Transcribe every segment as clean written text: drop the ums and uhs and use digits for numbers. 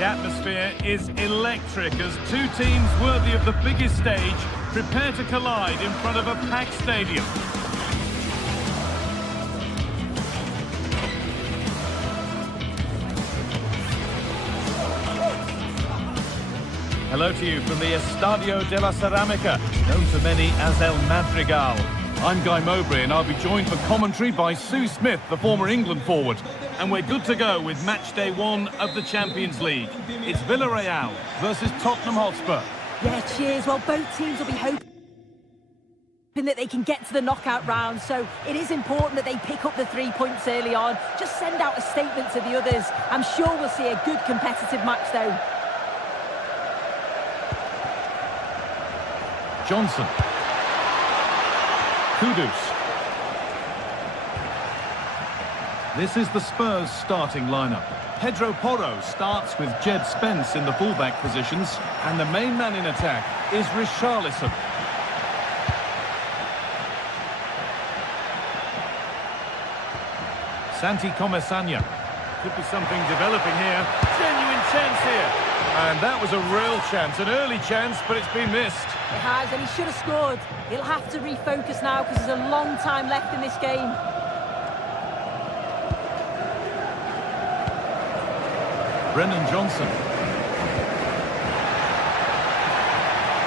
The atmosphere is electric as two teams worthy of the biggest stage prepare to collide in front of a packed stadium. Hello to you from the Estadio de la Ceramica, known to many as El Madrigal. I'm Guy Mowbray and I'll be joined for commentary by Sue Smith, the former England forward. And we're good to go with match day 1 of the Champions League. It's Villarreal versus Tottenham Hotspur. Yeah, cheers. Well, both teams will be hoping that they can get to the knockout round, so it is important that they pick up the 3 points early on. Just send out a statement to the others. I'm sure we'll see a good competitive match though. Johnson. Kudus. This is the Spurs starting lineup. Pedro Porro starts with Jed Spence in the fullback positions, and the main man in attack is Richarlison. Santi Comesaña. Could be something developing here. Genuine chance here. And that was a real chance, an early chance, but it's been missed. It has, and he should have scored. He'll have to refocus now because there's a long time left in this game. Brennan Johnson.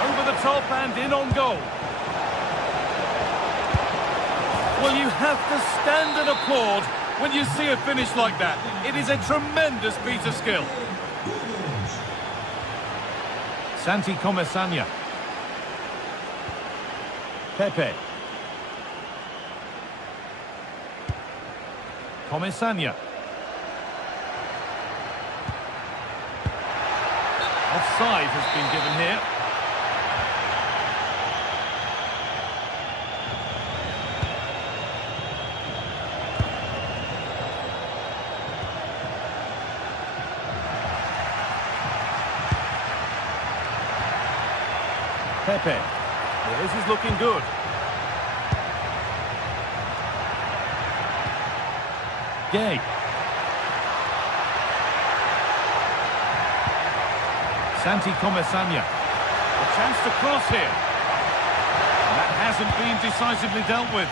Over the top and in on goal. Well, you have to stand and applaud when you see a finish like that. It is a tremendous piece of skill. Santi Comesaña. Pepe. Comesaña. Offside has been given here. Pepe. Well, this is looking good. Gay. Santi Comesaña. A chance to cross here. And that hasn't been decisively dealt with.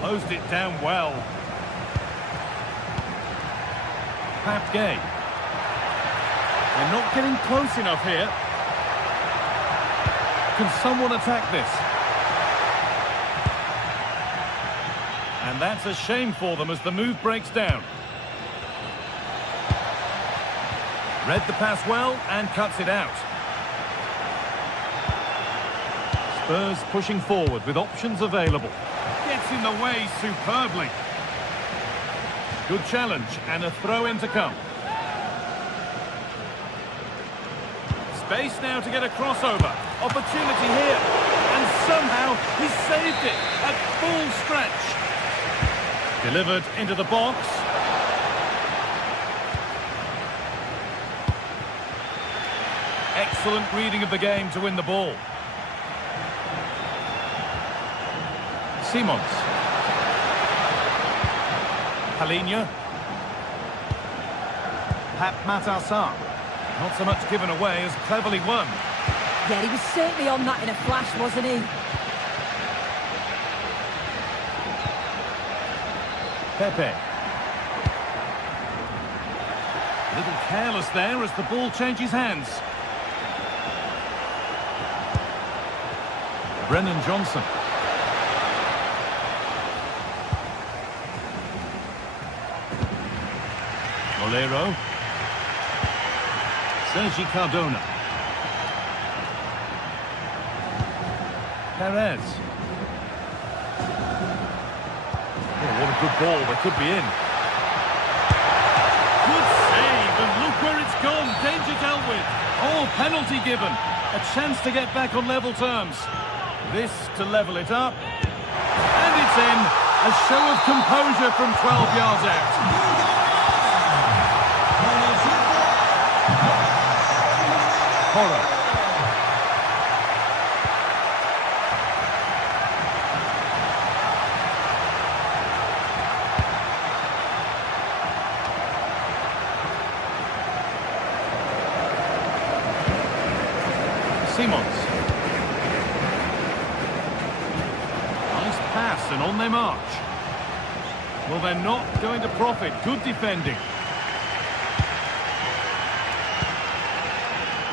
Closed it down well. Pap Gay. They're not getting close enough here. Can someone attack this? And that's a shame for them as the move breaks down. Read the pass well and cuts it out. Spurs pushing forward with options available. Gets in the way superbly. Good challenge and a throw-in to come. Space now to get a crossover. Opportunity here. And somehow he saved it at full stretch. Delivered into the box. Excellent reading of the game to win the ball. Simons. Palinha. Pap Matassar. Not so much given away as cleverly won. Yeah, he was certainly on that in a flash, wasn't he? Pepe. A little careless there as the ball changes hands. Brennan Johnson. Molero. Sergi Cardona. Perez. Oh, what a good ball. They could be in. Good save, and look where it's gone. Danger dealt with. Oh, penalty given. A chance to get back on level terms. This to level it up. And it's in. A show of composure from 12 yards out. Simons. Nice pass, and on they march. Well, they're not going to profit. Good defending.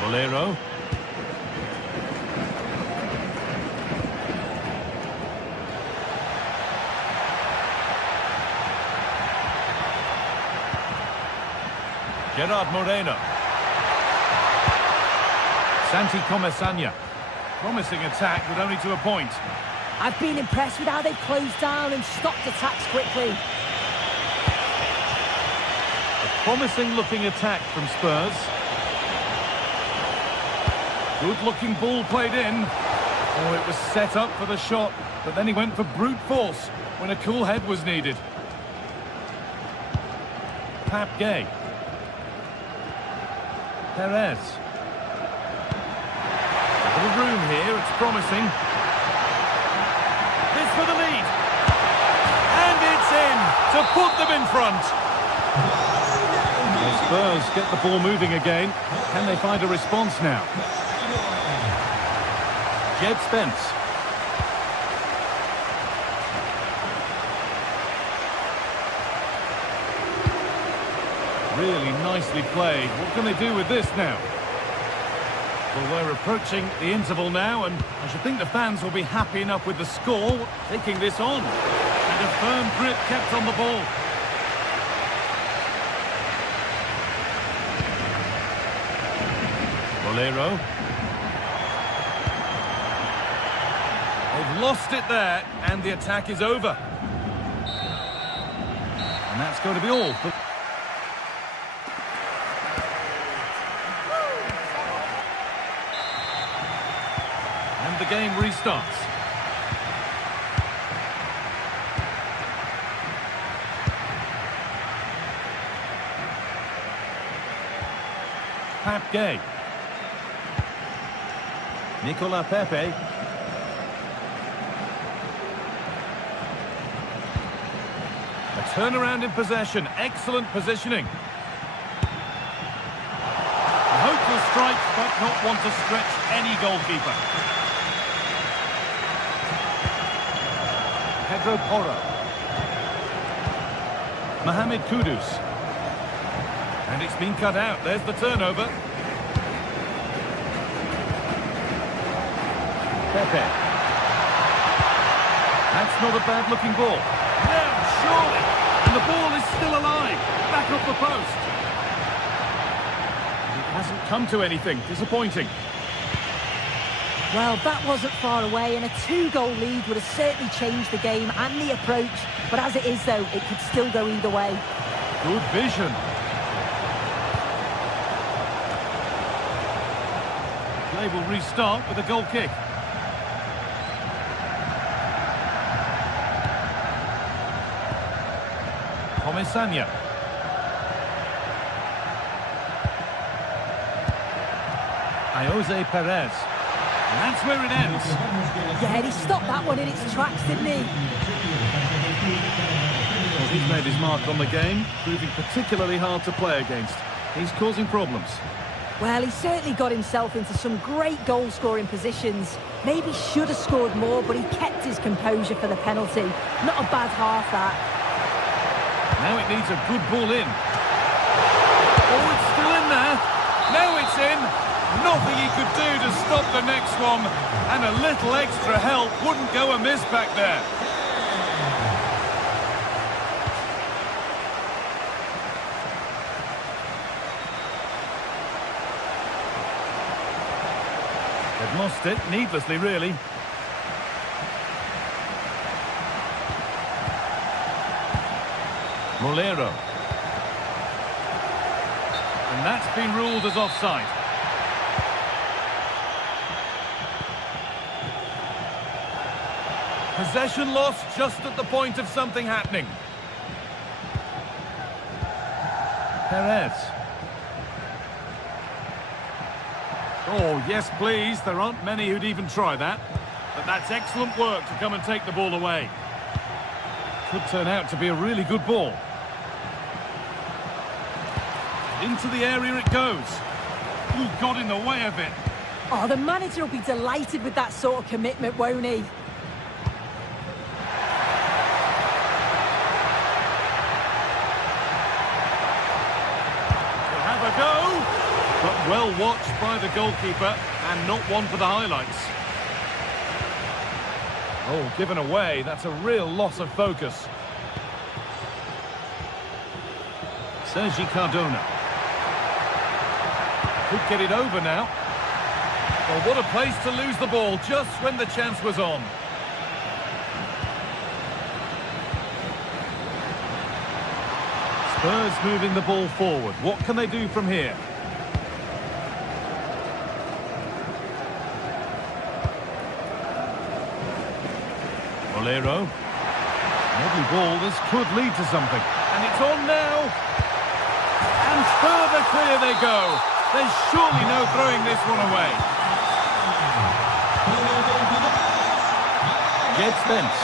Bolero. Gerard Moreno. Santi Comesaña. Promising attack, but only to a point. I've been impressed with how they've closed down and stopped attacks quickly. A promising looking attack from Spurs. Good looking ball played in. Oh, it was set up for the shot, but then he went for brute force when a cool head was needed. Pap Gay. Perez. A little room here, it's promising. This for the lead. And it's in to put them in front. The Spurs get the ball moving again. Can they find a response now? Jed Spence. Really nicely played. What can they do with this now? Well, we're approaching the interval now, and I should think the fans will be happy enough with the score, taking this on. And a firm grip kept on the ball. Bolero. They've lost it there, and the attack is over. And that's going to be all for... And the game restarts. Pap Gay. Nicola Pepe. A turnaround in possession. Excellent positioning. A hopeful strike, but not one to stretch any goalkeeper. Pedro Porro. Mohamed Kudus. And it's been cut out. There's the turnover. Pepe. That's not a bad-looking ball. No, surely. And the ball is still alive. Back off the post. It hasn't come to anything. Disappointing. Well, that wasn't far away, and a 2-goal lead would have certainly changed the game and the approach. But as it is, though, it could still go either way. Good vision. Play will restart with a goal kick. Comesaña. Jose Perez. And that's where it ends. Yeah, he stopped that one in its tracks, didn't he? Well, he's made his mark on the game, proving particularly hard to play against. He's causing problems. Well, he certainly got himself into some great goal-scoring positions. Maybe should have scored more, but he kept his composure for the penalty. Not a bad half, that. Now it needs a good ball in. Oh, it's still in there. Now it's in. Nothing he could do to stop the next one. And a little extra help wouldn't go amiss back there. They've lost it, needlessly, really. Bolero. And that's been ruled as offside. Possession lost just at the point of something happening. Perez. Oh, yes, please. There aren't many who'd even try that. But that's excellent work to come and take the ball away. Could turn out to be a really good ball. Into the area it goes. Ooh, got in the way of it. Oh, the manager will be delighted with that sort of commitment, won't he? We'll have a go, but well watched by the goalkeeper and not one for the highlights. Oh, given away, that's a real loss of focus. Sergi Cardona. Could get it over now. Well, what a place to lose the ball just when the chance was on. Spurs moving the ball forward. What can they do from here? Bolero. Lovely ball. This could lead to something. And it's on now. And further clear they go. There's surely no throwing this one away. Jed Spence.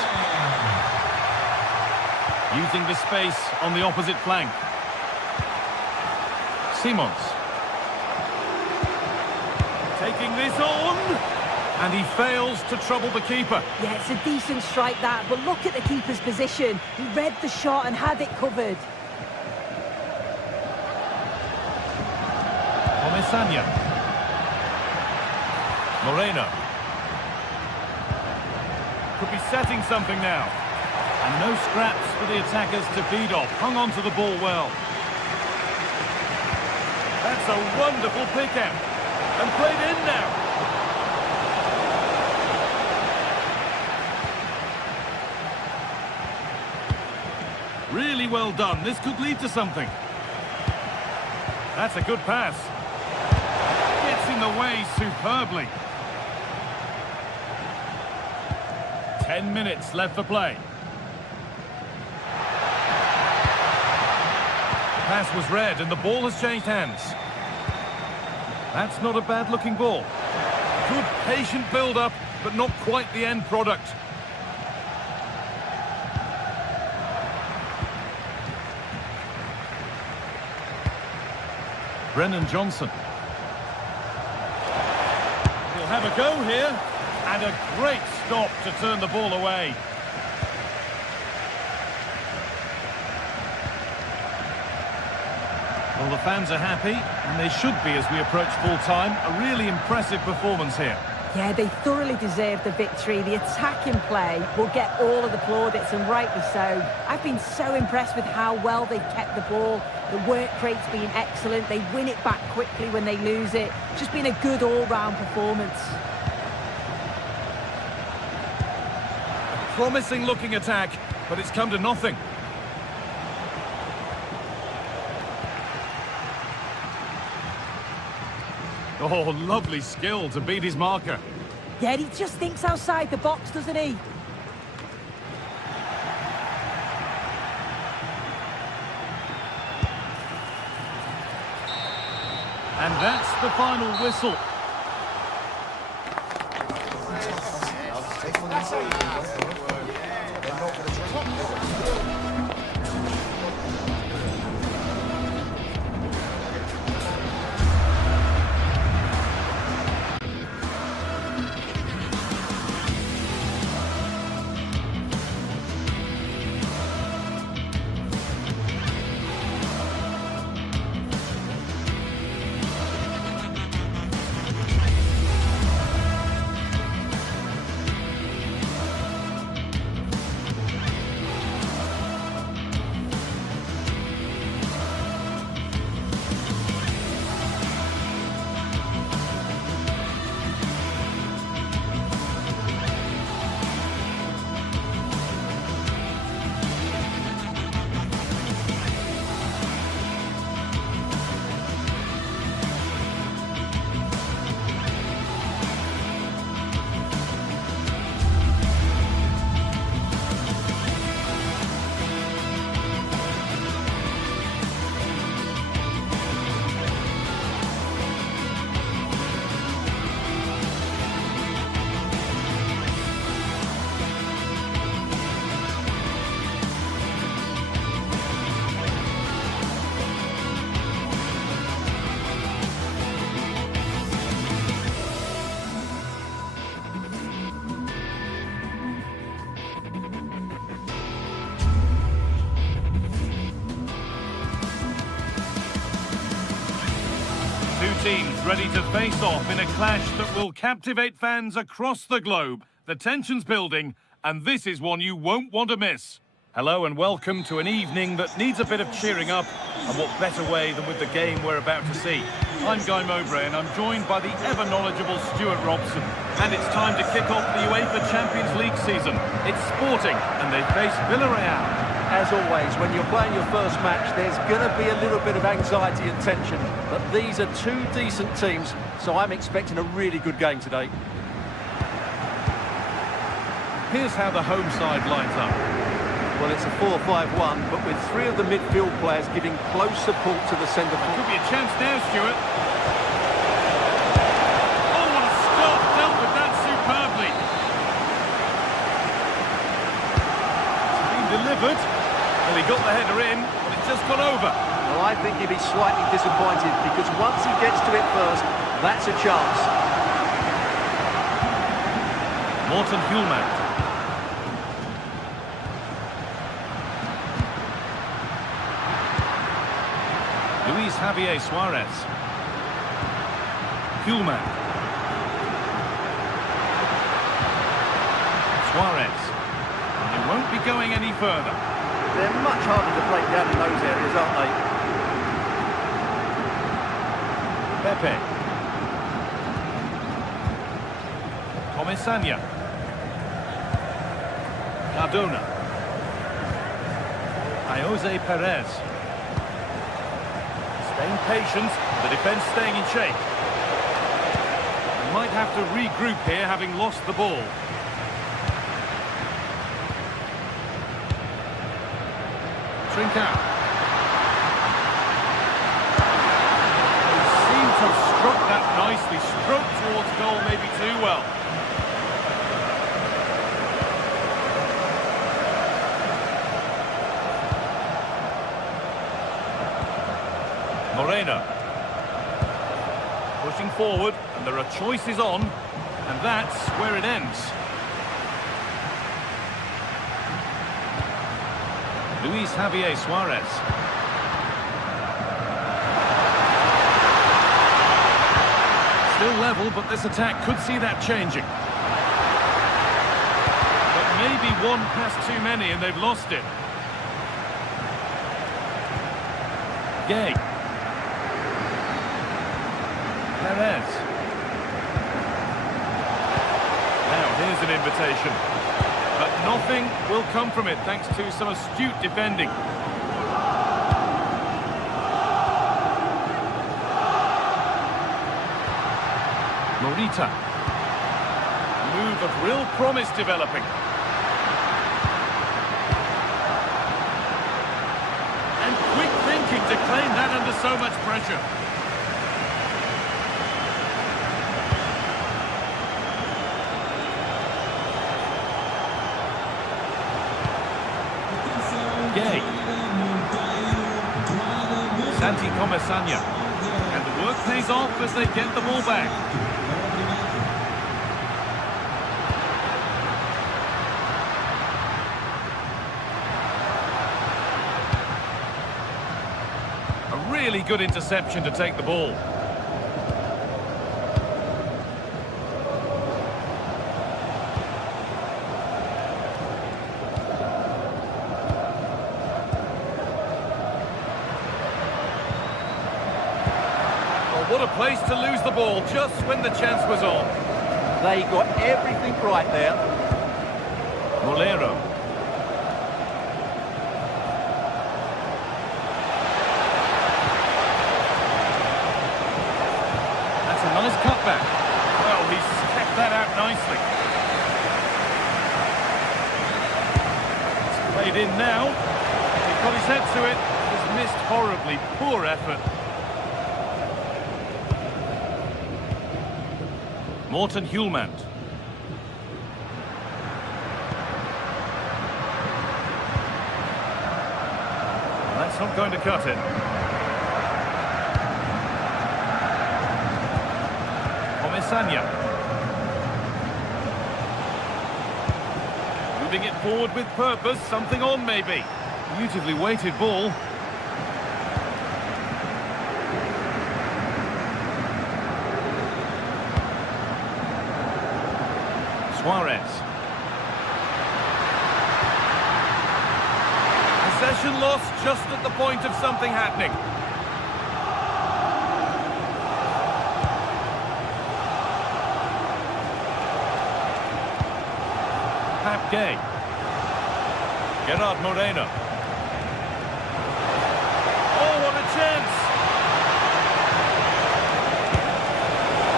Using the space on the opposite flank. Simons. Taking this on. And he fails to trouble the keeper. Yeah, it's a decent strike that, but look at the keeper's position. He read the shot and had it covered. Omesanya. Moreno. Could be setting something now. And no scraps for the attackers to feed off. Hung on to the ball well. That's a wonderful pick out. And played in now. Really well done. This could lead to something. That's a good pass. Gets in the way superbly. 10 minutes left for play. The pass was read and the ball has changed hands. That's not a bad looking ball. Good patient build-up, but not quite the end product. Brennan Johnson. He'll have a go here. And a great stop to turn the ball away. Well, the fans are happy, and they should be as we approach full time. A really impressive performance here. Yeah, they thoroughly deserve the victory. The attacking play will get all of the plaudits, and rightly so. I've been so impressed with how well they've kept the ball. The work rate's been excellent. They win it back quickly when they lose it. Just been a good all-round performance. A promising looking attack, but it's come to nothing. Oh, lovely skill to beat his marker. Yeah, he just thinks outside the box, doesn't he? And that's the final whistle. teams ready to face off in a clash that will captivate fans across the globe. The tension's building, and this is one you won't want to miss. Hello and welcome to an evening that needs a bit of cheering up, and what better way than with the game we're about to see. I'm Guy Mowbray and I'm joined by the ever-knowledgeable Stuart Robson. And it's time to kick off the UEFA Champions League season. It's Sporting and they face Villarreal. As always, when you're playing your first match, there's going to be a little bit of anxiety and tension. But these are two decent teams, so I'm expecting a really good game today. Here's how the home side lines up. Well, it's a 4-5-1, but with three of the midfield players giving close support to the centre forward. Could be a chance now, Stuart. Oh, what a stop! Dealt with that superbly. It's been delivered. Well, he got the header in, but it's just gone over. Well, I think he'd be slightly disappointed, because once he gets to it first, that's a chance. Morten Hjulmand. Luis Javier Suarez. Hjulmand. Suarez. It won't be going any further. They're much harder to break down in those areas, aren't they? Pepe. Comesaña. Cardona. Jose Perez. Staying patient, the defence staying in shape. Might have to regroup here, having lost the ball. Trincao. He seemed to have struck that nicely, stroked towards goal maybe too well. Moreno. Pushing forward, and there are choices on, and that's where it ends. Luis Javier Suarez. Still level, but this attack could see that changing. But maybe one pass too many and they've lost it. Gay. Perez. Now here's an invitation. But nothing will come from it thanks to some astute defending. Morita. Move of real promise developing. And quick thinking to claim that under so much pressure. Gay. Santi Comesaña. And the work pays off as they get the ball back. A really good interception to take the ball. What a place to lose the ball just when the chance was on. They got everything right there. Molero. That's a nice cutback. Well, he's kept that out nicely. It's played in now. He's got his head to it. He's missed horribly. Poor effort. Morten Hjulmand. That's not going to cut it. Comesaña. Moving it forward with purpose, something on maybe. Beautifully weighted ball. Suarez. Possession lost just at the point of something happening. Pap Gay. Gerard Moreno. Oh, what a chance!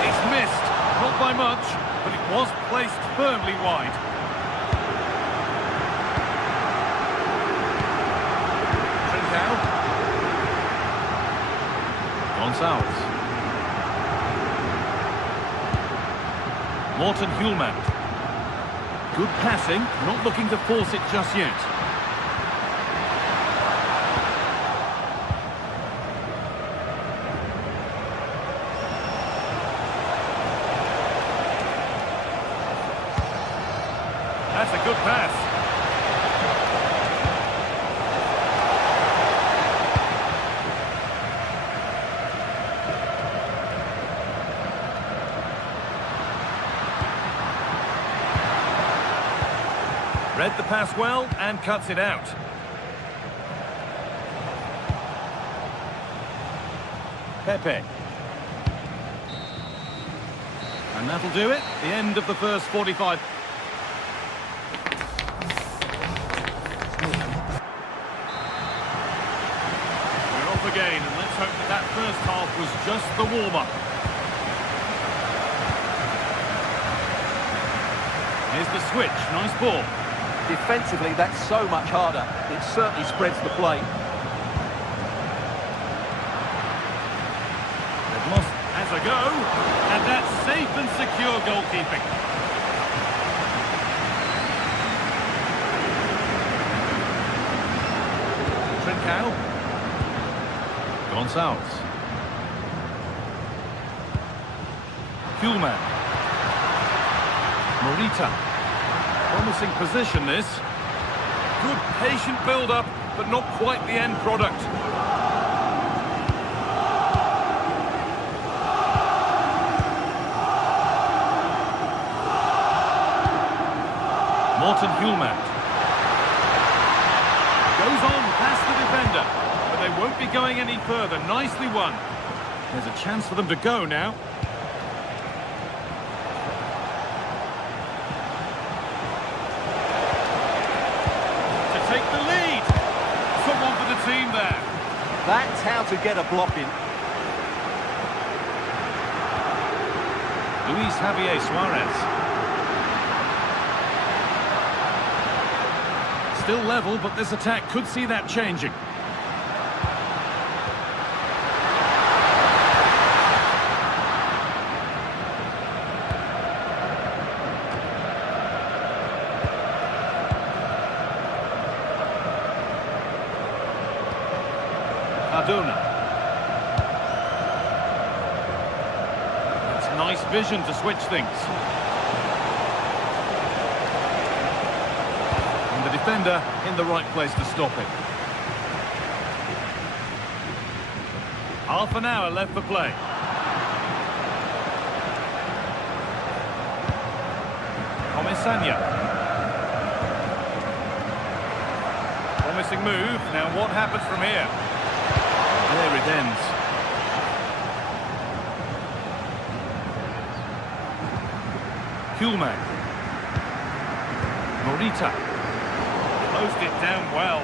It's missed, not by much, but it was placed firmly wide. Trincao. Gonçalves. Morten Hjulmand. Good passing, not looking to force it just yet. That's a good pass. Read the pass well and cuts it out. Pepe. And that'll do it. The end of the first 45. We're off again, and let's hope that that first half was just the warm-up. Here's the switch. Nice ball. Defensively, that's so much harder. It certainly spreads the play. They've lost as a go, and that's safe and secure goalkeeping. Trincao. Gonçalves. Hjulmand. Morita. Promising position, this. Good patient build-up, but not quite the end product. Morten Hjulmand. Goes on past the defender, but they won't be going any further. Nicely won. There's a chance for them to go now. Take the lead. Someone for the team there. That's how to get a block in. Luis Javier Suarez. Still level, but this attack could see that changing. It's nice vision to switch things. And the defender in the right place to stop it. Half an hour left for play. Comesaña. Promising move. Now what happens from here? There it ends. Hjulmand. Morita. Closed it down well.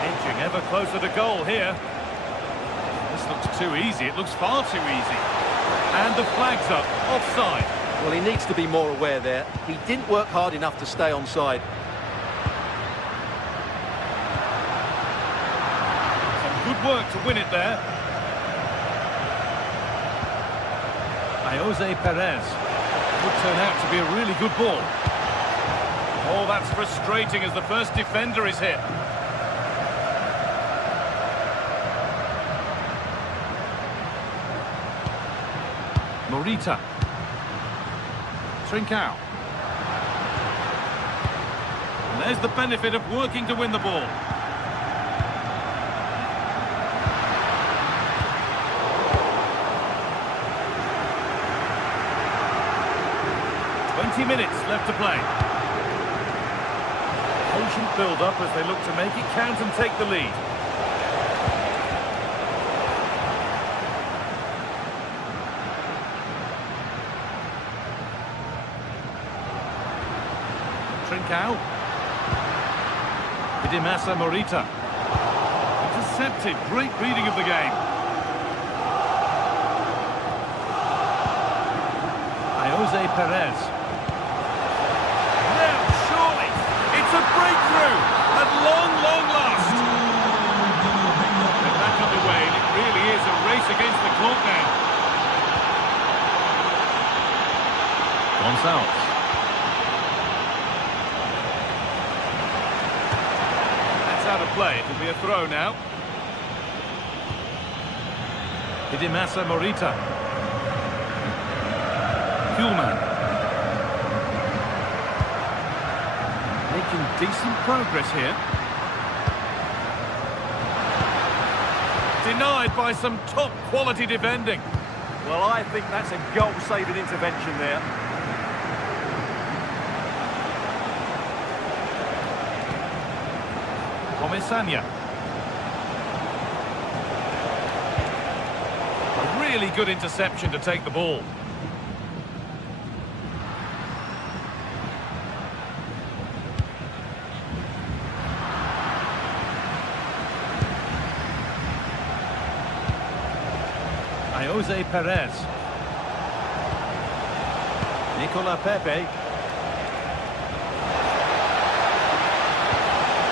Edging ever closer to goal here. This looks too easy. It looks far too easy. And the flag's up. Offside. Well, he needs to be more aware there. He didn't work hard enough to stay onside. Good work to win it there. Jose Perez. Could turn out to be a really good ball. Oh, that's frustrating as the first defender is hit. Morita. Trincao. And there's the benefit of working to win the ball. 20 minutes left to play. Patient build-up as they look to make it count and take the lead. Trincao. Idimasa Morita. Intercepted. Great reading of the game. Jose Perez. Now, surely, it's a breakthrough at long, long last. They're back underway, and it really is a race against the clock now. Gonçalves. That's out of play. It'll be a throw now. Idimasa Morita. Kuhlman. Making decent progress here. Denied by some top quality defending. Well, I think that's a goal-saving intervention there. Comesaña. A really good interception to take the ball. Jose Perez. Nicola Pepe.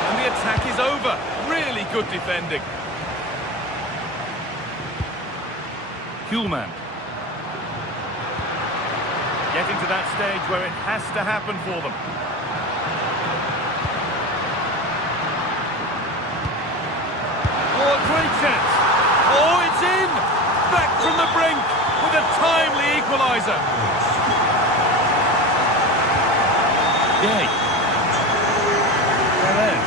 And the attack is over. Really good defending. Kuhlman. Getting to that stage where it has to happen for them. Oh, a great chance. Oh, it's in! Back from the brink with a timely equaliser. Gay. Perez.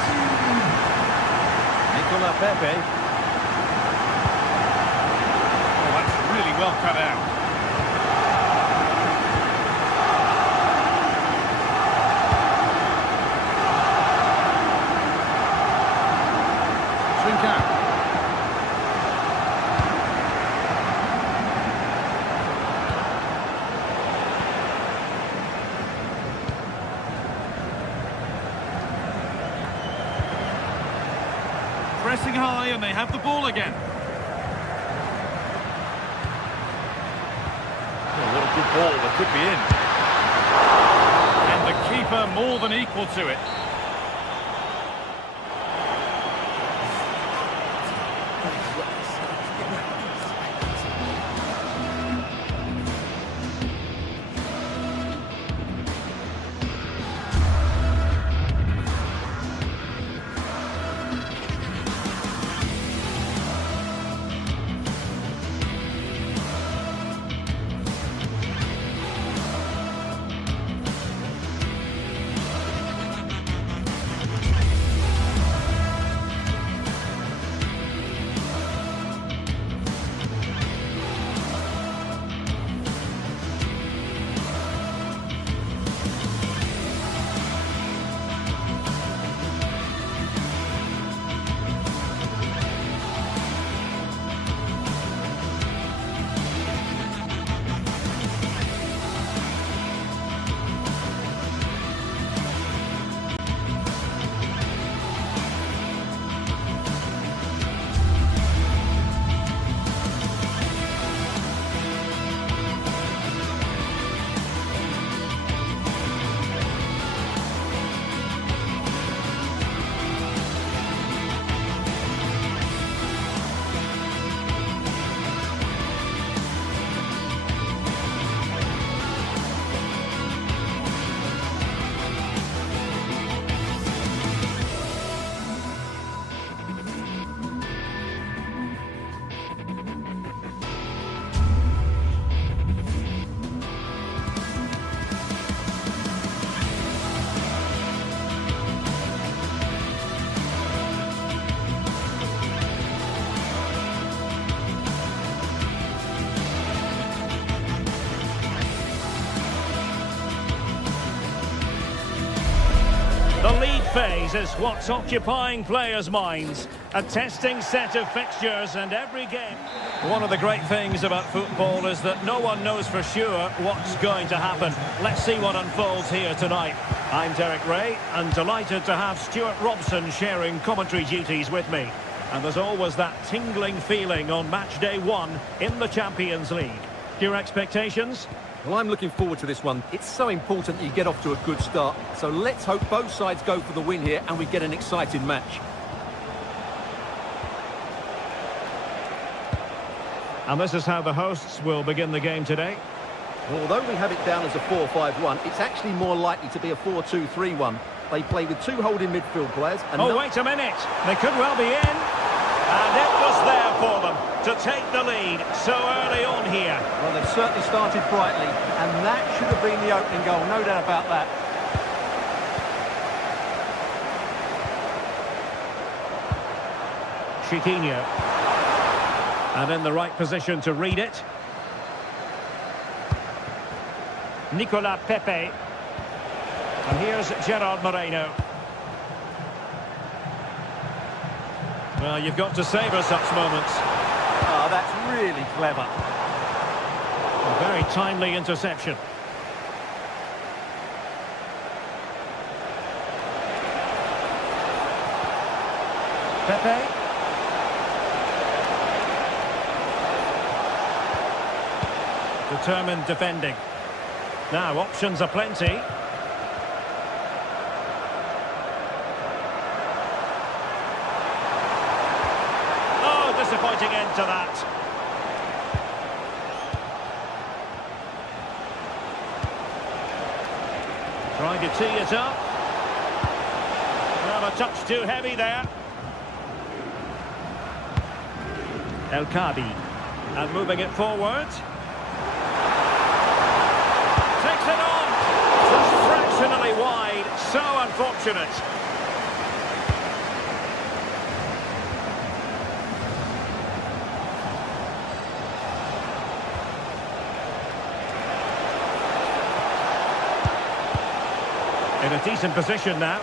Nicola Pepe. Oh, that's really well cut out. Trincao. Pressing high and they have the ball again. Oh, what a good ball, that could be in. And the keeper more than equal to it. phase is what's occupying players' minds. A testing set of fixtures and every game. One of the great things about football is that no one knows for sure what's going to happen. Let's see what unfolds here tonight. I'm Derek Ray and delighted to have Stuart Robson sharing commentary duties with me. And there's always that tingling feeling on match day 1 in the Champions League. Your expectations? Well, I'm looking forward to this one. It's so important that you get off to a good start. So let's hope both sides go for the win here and we get an exciting match. And this is how the hosts will begin the game today. Although we have it down as a 4-5-1, it's actually more likely to be a 4-2-3-1. They play with 2 holding midfield players. And oh, wait a minute. They could well be in. And it was there for them to take the lead so early on here. Well, they've certainly started brightly, and that should have been the opening goal, no doubt about that. Chiquinho. And in the right position to read it. Nicolas Pepe. And here's Gerard Moreno. Well, you've got to savour such moments. Oh, that's really clever. A very timely interception. Pepe. Determined defending. Now, options are plenty. Disappointing end to that. Trying to tee it up. Well, a touch too heavy there. El Kadi. And moving it forward. Takes it on. Just fractionally wide. So unfortunate. In a decent position now.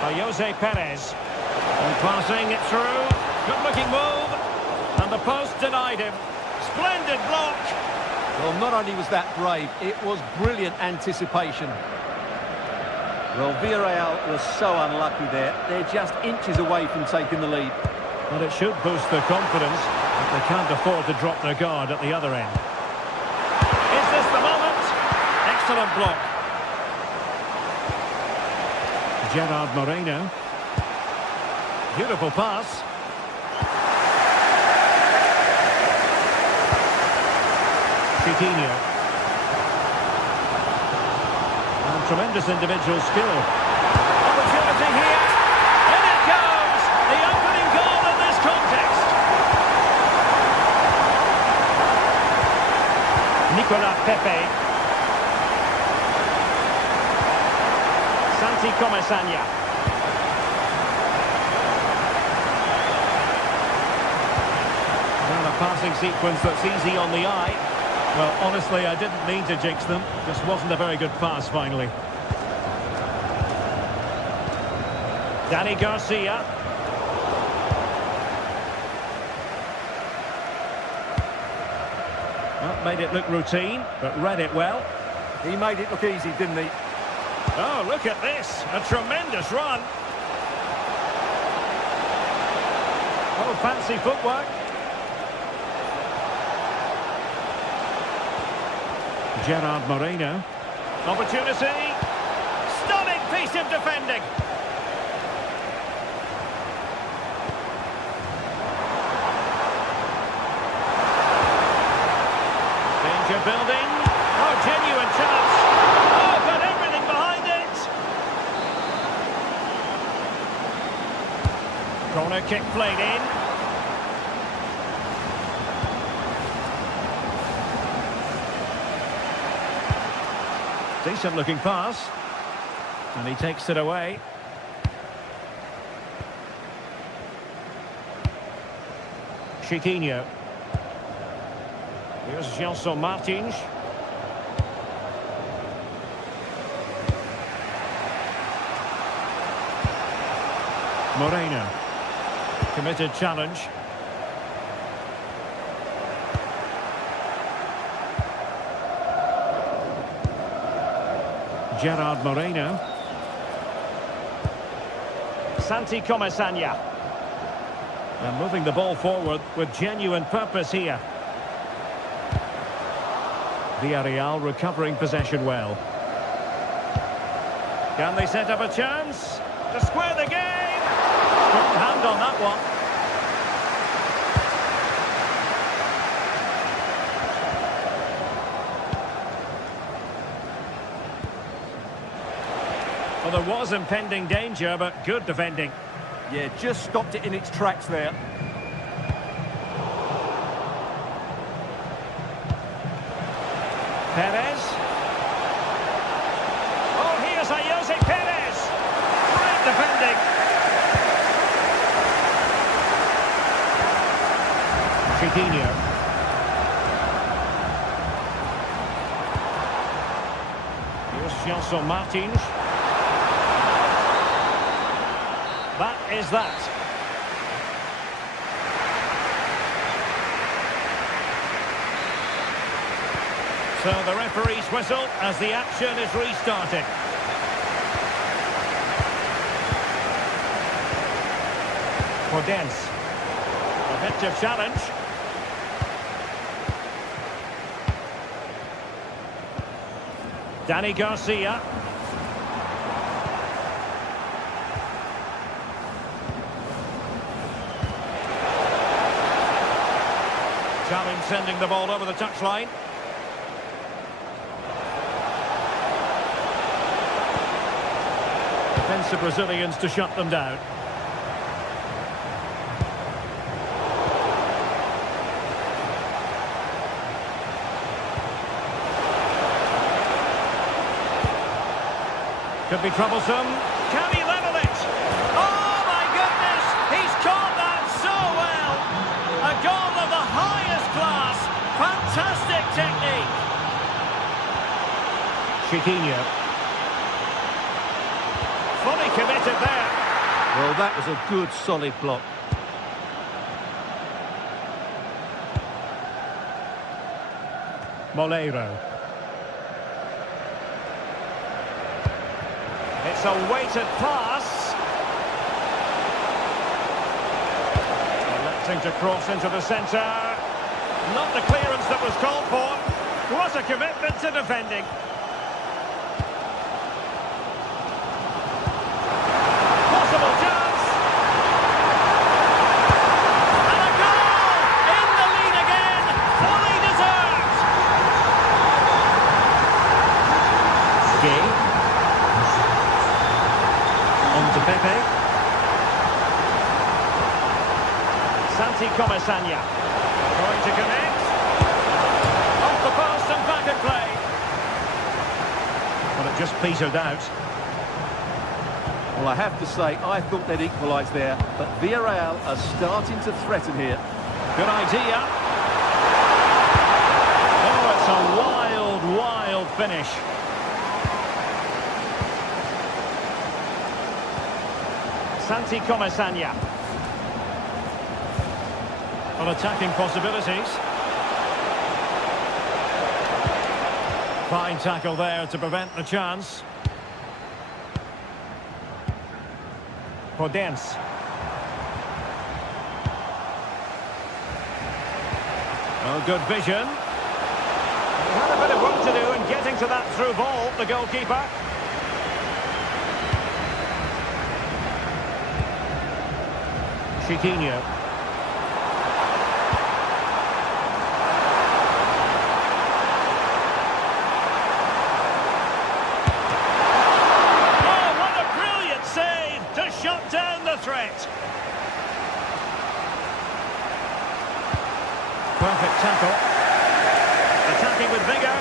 By Jose Perez. And passing it through. Good looking move. And the post denied him. Splendid block. Well, not only was that brave, it was brilliant anticipation. Well, Villarreal was so unlucky there. They're just inches away from taking the lead. But it should boost their confidence, but they can't afford to drop their guard at the other end. Is this the moment? Excellent block. Gerard Moreno. Beautiful pass. Chiquinho. And tremendous individual skill. Opportunity here. In it goes. The opening goal in this contest. Nicolas Pepe. Santi Comesania. Well, a passing sequence that's easy on the eye. Well, honestly, I didn't mean to jinx them. Just wasn't a very good pass, finally. Danny Garcia. Well, made it look routine, but read it well. He made it look easy, didn't he? Oh, look at this. A tremendous run. Oh, fancy footwork. Gerard Moreno. Opportunity. Stunning piece of defending. Danger building. Oh, genuine chance. Oh, but everything behind it. Corner kick played in. Decent looking pass. And he takes it away. Chiquinho. Here's Gelson Martins. Moreno. Committed challenge. Gerard Moreno. Santi Comasagna. And moving the ball forward with genuine purpose here. Villarreal recovering possession well. Can they set up a chance to square the game? Strong hand on that one. Well, there was impending danger, but good defending. Yeah, just stopped it in its tracks there. Perez. Oh, here's Jose Perez. Great defending. Chiquinho. Here's Gelson Martins. That is that. So the referee's whistle as the action is restarted. Podence. Effective challenge. Danny Garcia. Challenge sending the ball over the touchline. Defensive Brazilians to shut them down. Could be troublesome. Can he level it? Oh my goodness! He's caught that so well! A goal of the highest class. Fantastic technique. Chiquinho. Fully committed there. Well, that was a good, solid block. Molero. It's a weighted pass. Electing to cross into the centre. Not the clearance that was called for. What a commitment to defending. Possible chance. And a goal! In the lead again. Fully deserved. Gay. On to Pepe. Santi Comasagna. Going to connect. Off the post and back in play. Well, it just petered out. Well, I have to say, I thought they'd equalise there, but Villarreal are starting to threaten here. Good idea. Oh, it's a wild, wild finish. Santi Comasagna. On attacking possibilities. Fine tackle there to prevent the chance. Podence. Oh, good vision. He had a bit of work to do in getting to that through ball, the goalkeeper. Chiquinho. Oh, what a brilliant save to shut down the threat. Perfect tackle. Attacking with vigour.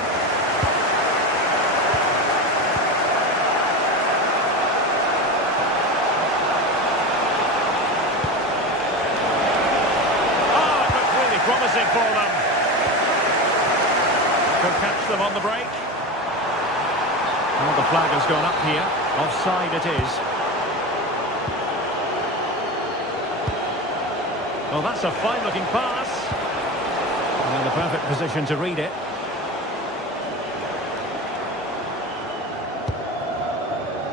Oh, it looks really promising for them. catch them on the break. Well, the flag has gone up here. Offside it is. Well, that's a fine-looking pass. And the perfect position to read it.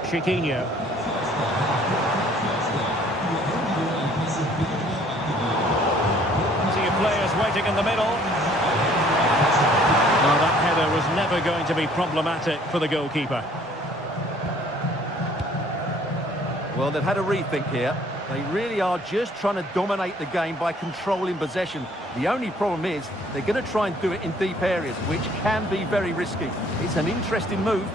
Chiquinho. See players waiting in the middle. Well, that header was never going to be problematic for the goalkeeper. Well, they've had a rethink here. They really are just trying to dominate the game by controlling possession. The only problem is they're going to try and do it in deep areas, which can be very risky. It's an interesting move.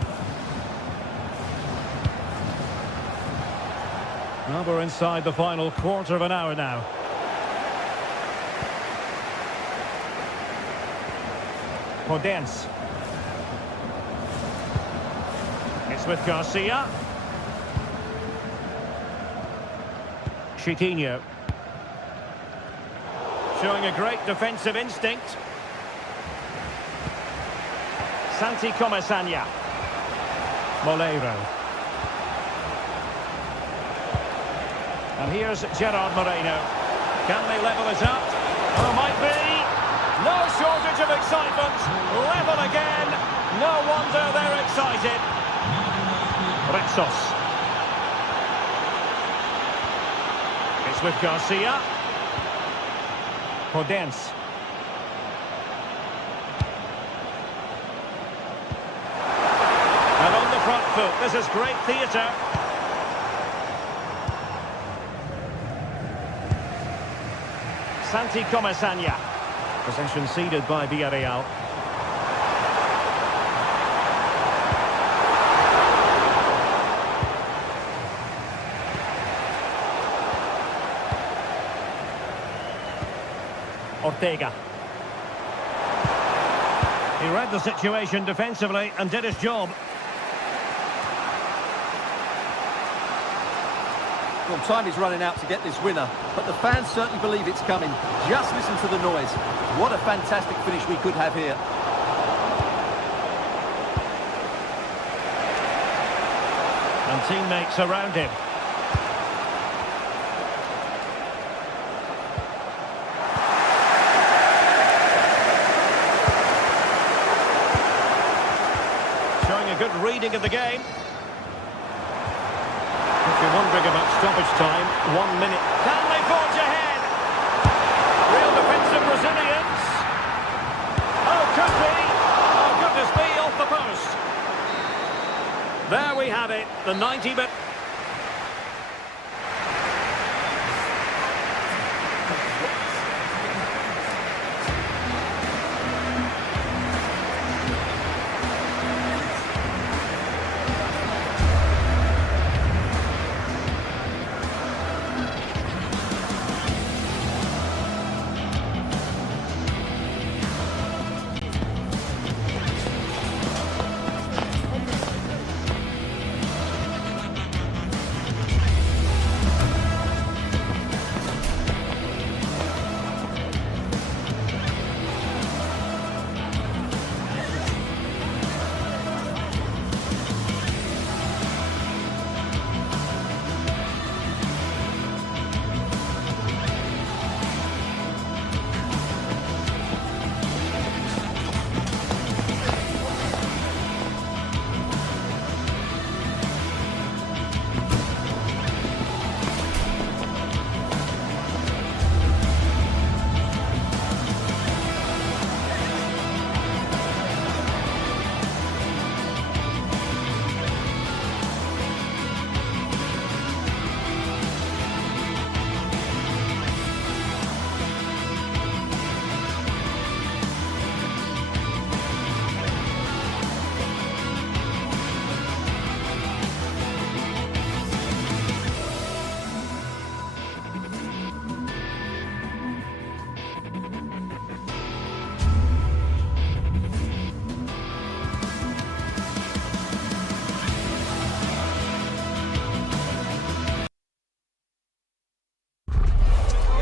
Well, we're inside the final quarter of an hour now. Podence. It's with Garcia. Chiquinho. Showing a great defensive instinct. Santi Comesaña. Molero. And here's Gerard Moreno. Can they level it up? Oh, might be. No shortage of excitement. Level again. No wonder they're excited. Retsos. It's with Garcia. Podence. And on the front foot, this is great theatre. Santi Comesaña. Possession ceded by Villarreal. Ortega. He read the situation defensively and did his job. Well, time is running out to get this winner, but the fans certainly believe it's coming. Just listen to the noise. What a fantastic finish we could have here. And teammates around him. Showing a good reading of the game. If you're wondering about stoppage time, 1 minute. Can they forge ahead? Real defensive Brazilians. Oh, could be. Oh, goodness me, off the post. There we have it, the 90-minute.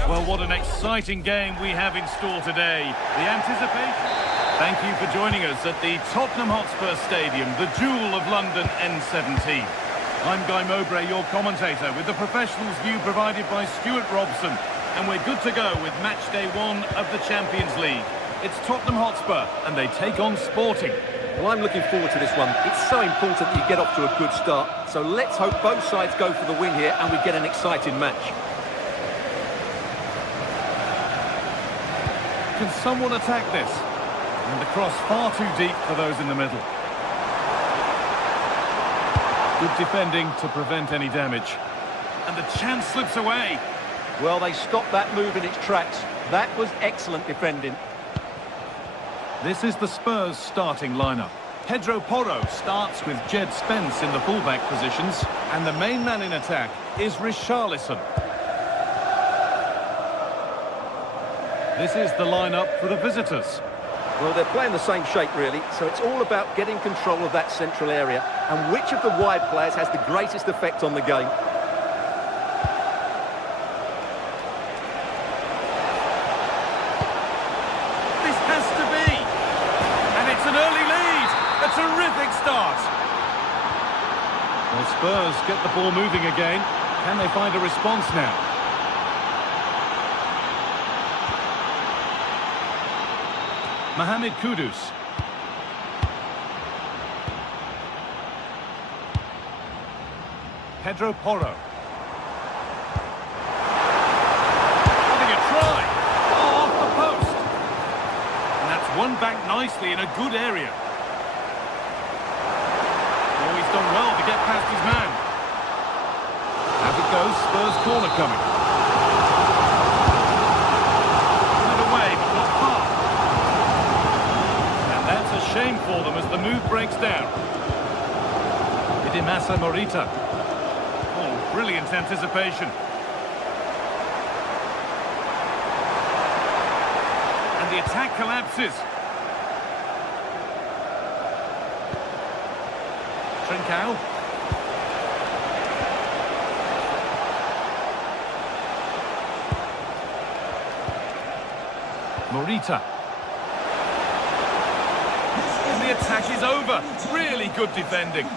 Well, what an exciting game we have in store today. The anticipation... Thank you for joining us at the Tottenham Hotspur Stadium, the jewel of London N17. I'm Guy Mowbray, your commentator, with the professionals' view provided by Stuart Robson. And we're good to go with match day 1 of the Champions League. It's Tottenham Hotspur, and they take on Sporting. Well, I'm looking forward to this one. It's so important that you get off to a good start. So let's hope both sides go for the win here and we get an exciting match. Can someone attack this? And the cross far too deep for those in the middle. Good defending to prevent any damage. And the chance slips away. Well, they stopped that move in its tracks. That was excellent defending. This is the Spurs starting lineup. Pedro Porro starts with Jed Spence in the fullback positions. And the main man in attack is Richarlison. This is the lineup for the visitors. Well, they're playing the same shape, really, so it's all about getting control of that central area and which of the wide players has the greatest effect on the game. This has to be! And it's an early lead! A terrific start! Well, Spurs get the ball moving again. Can they find a response now? Mohamed Kudus. Pedro Porro. Having a try. Oh, off the post. And that's won back nicely in a good area. Oh, he's done well to get past his man. As it goes, Spurs corner coming. Shame for them as the move breaks down. Idimasa Morita. Oh, brilliant anticipation. And the attack collapses. Trincao. Morita. The attack is over. Really good defending.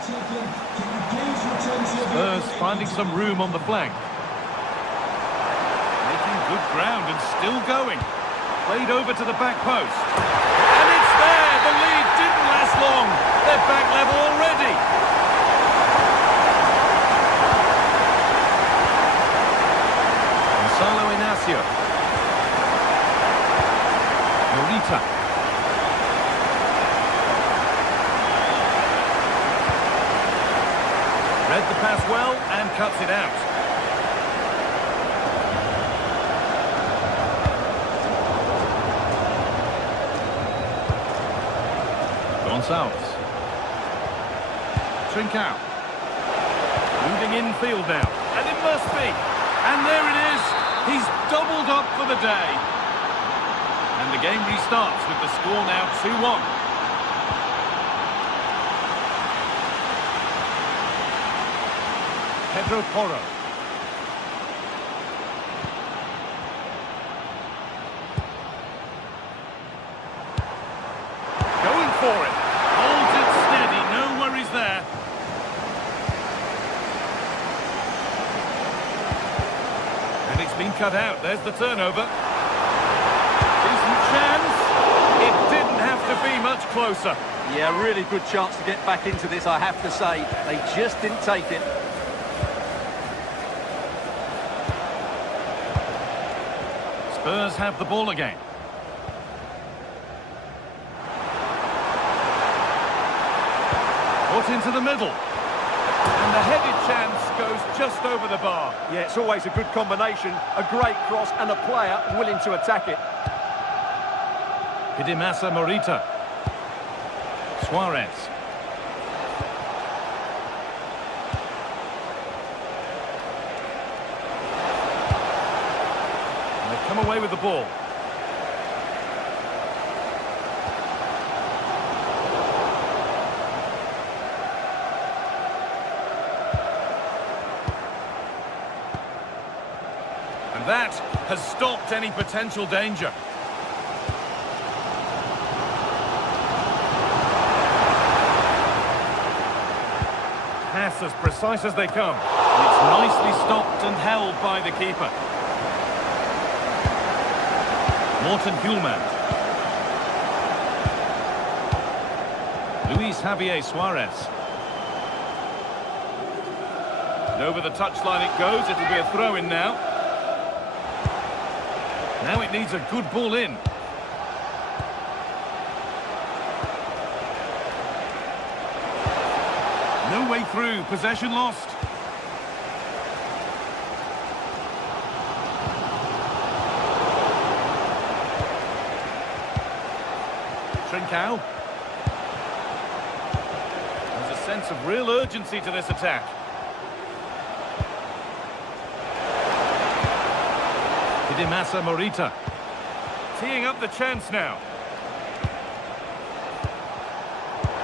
Spurs finding some room on the flank. Making good ground and still going. Played over to the back post. And it's there! The lead didn't last long. They're back level already. Gonzalo Inacio. Morita. Read the pass well and cuts it out. Gonçalves. Trincao. Moving infield now. And it must be. And there it is. He's doubled up for the day. And the game restarts with the score now 2-1. Pedro Porro. Going for it. Holds it steady. No worries there. And it's been cut out. There's the turnover. Decent chance. It didn't have to be much closer. Yeah, really good chance to get back into this, I have to say. They just didn't take it. Spurs have the ball again. Put into the middle. And the headed chance goes just over the bar. Yeah, it's always a good combination. A great cross and a player willing to attack it. Idimasa Morita. Suarez. Come away with the ball. And that has stopped any potential danger. shots as precise as they come. And it's nicely stopped and held by the keeper. Morten Hjulmand. Luis Javier Suarez. And over the touchline it goes. It'll be a throw-in now. Now it needs a good ball in. No way through. Possession lost. Trincao. There's a sense of real urgency to this attack. Hidemasa Morita. Teeing up the chance now.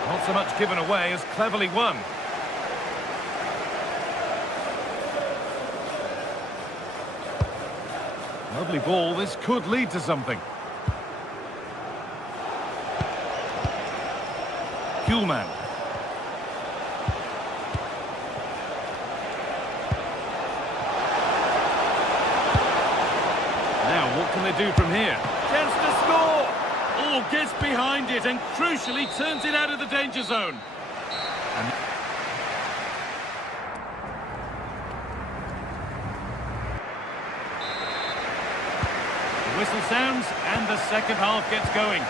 Not so much given away as cleverly won. Lovely ball. This could lead to something. Hjulmand. Now, what can they do from here? Chance to score! Oh, gets behind it and crucially turns it out of the danger zone. And the whistle sounds and the second half gets going.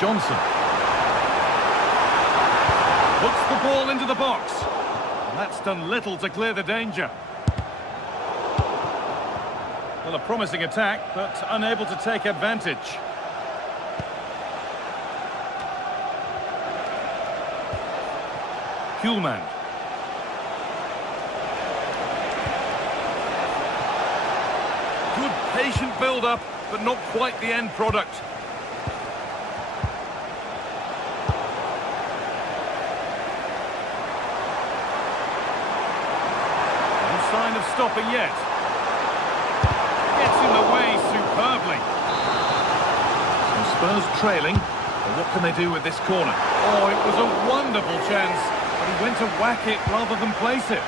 Johnson. Puts the ball into the box. And that's done little to clear the danger. Well, a promising attack, but unable to take advantage. Hjulmand. Good patient build-up, but not quite the end product. Sign of stopping yet. Gets in the way superbly. So Spurs trailing, but what can they do with this corner? Oh, it was a wonderful chance, but he went to whack it rather than place it.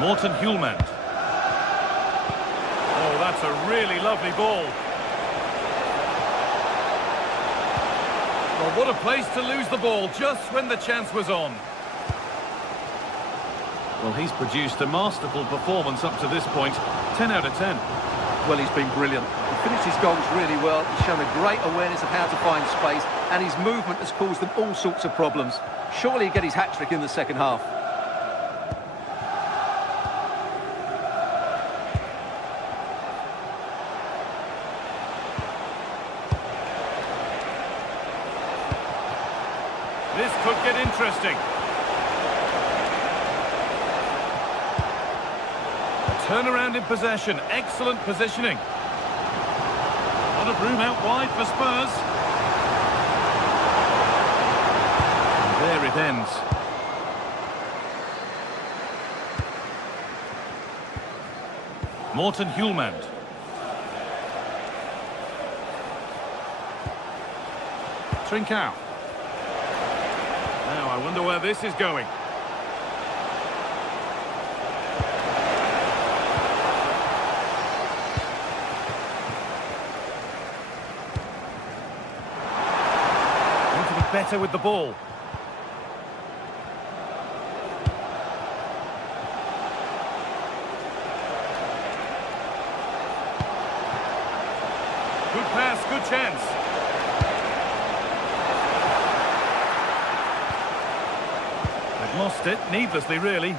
Morten Hjulmand. Oh, that's a really lovely ball. Well, what a place to lose the ball just when the chance was on. Well, he's produced a masterful performance up to this point. 10 out of 10. Well, he's been brilliant. He finished his goals really well. He's shown a great awareness of how to find space, and his movement has caused them all sorts of problems. Surely he'll get his hat-trick in the second half. This could get interesting. A turnaround in possession. Excellent positioning. A lot of room out wide for Spurs. And there it ends. Morten Hjulmand. Trincao. Now, I wonder where this is going. Need to be better with the ball. Good pass, good chance. Lost it, needlessly really.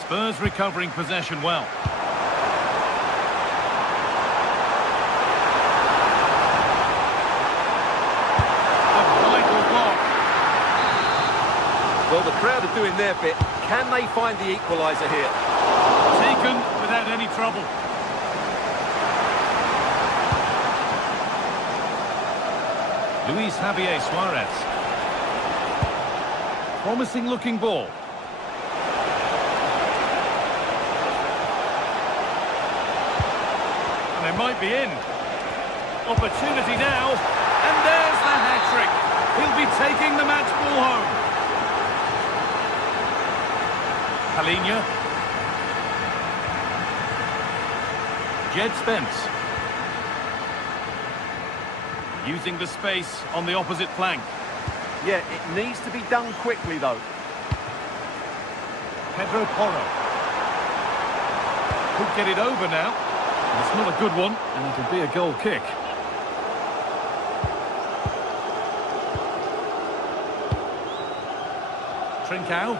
Spurs recovering possession well. A vital block. Well, the crowd are doing their bit. Can they find the equaliser here? Taken without any trouble. Luis Javier Suarez. Promising looking ball. And they might be in. Opportunity now. And there's the hat-trick. He'll be taking the match ball home. Palinha. Jed Spence. Using the space on the opposite flank. Yeah, it needs to be done quickly, though. Pedro Porro. Could get it over now. It's not a good one, and it'll be a goal kick. Trincao.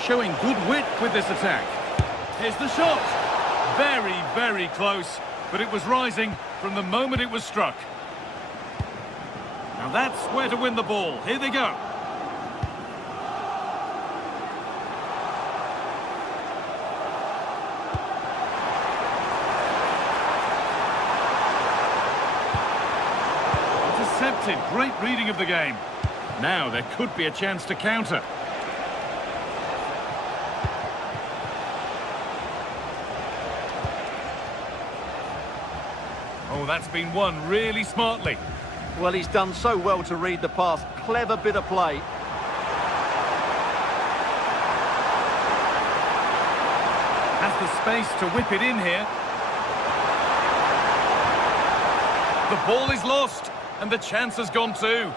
Showing good wit with this attack. Here's the shot. Very, very close, but it was rising from the moment it was struck. Now that's where to win the ball. Here they go. Intercepted. Great reading of the game. Now there could be a chance to counter. Oh, that's been won really smartly. Well, he's done so well to read the pass. Clever bit of play. Has the space to whip it in here. The ball is lost, and the chance has gone too.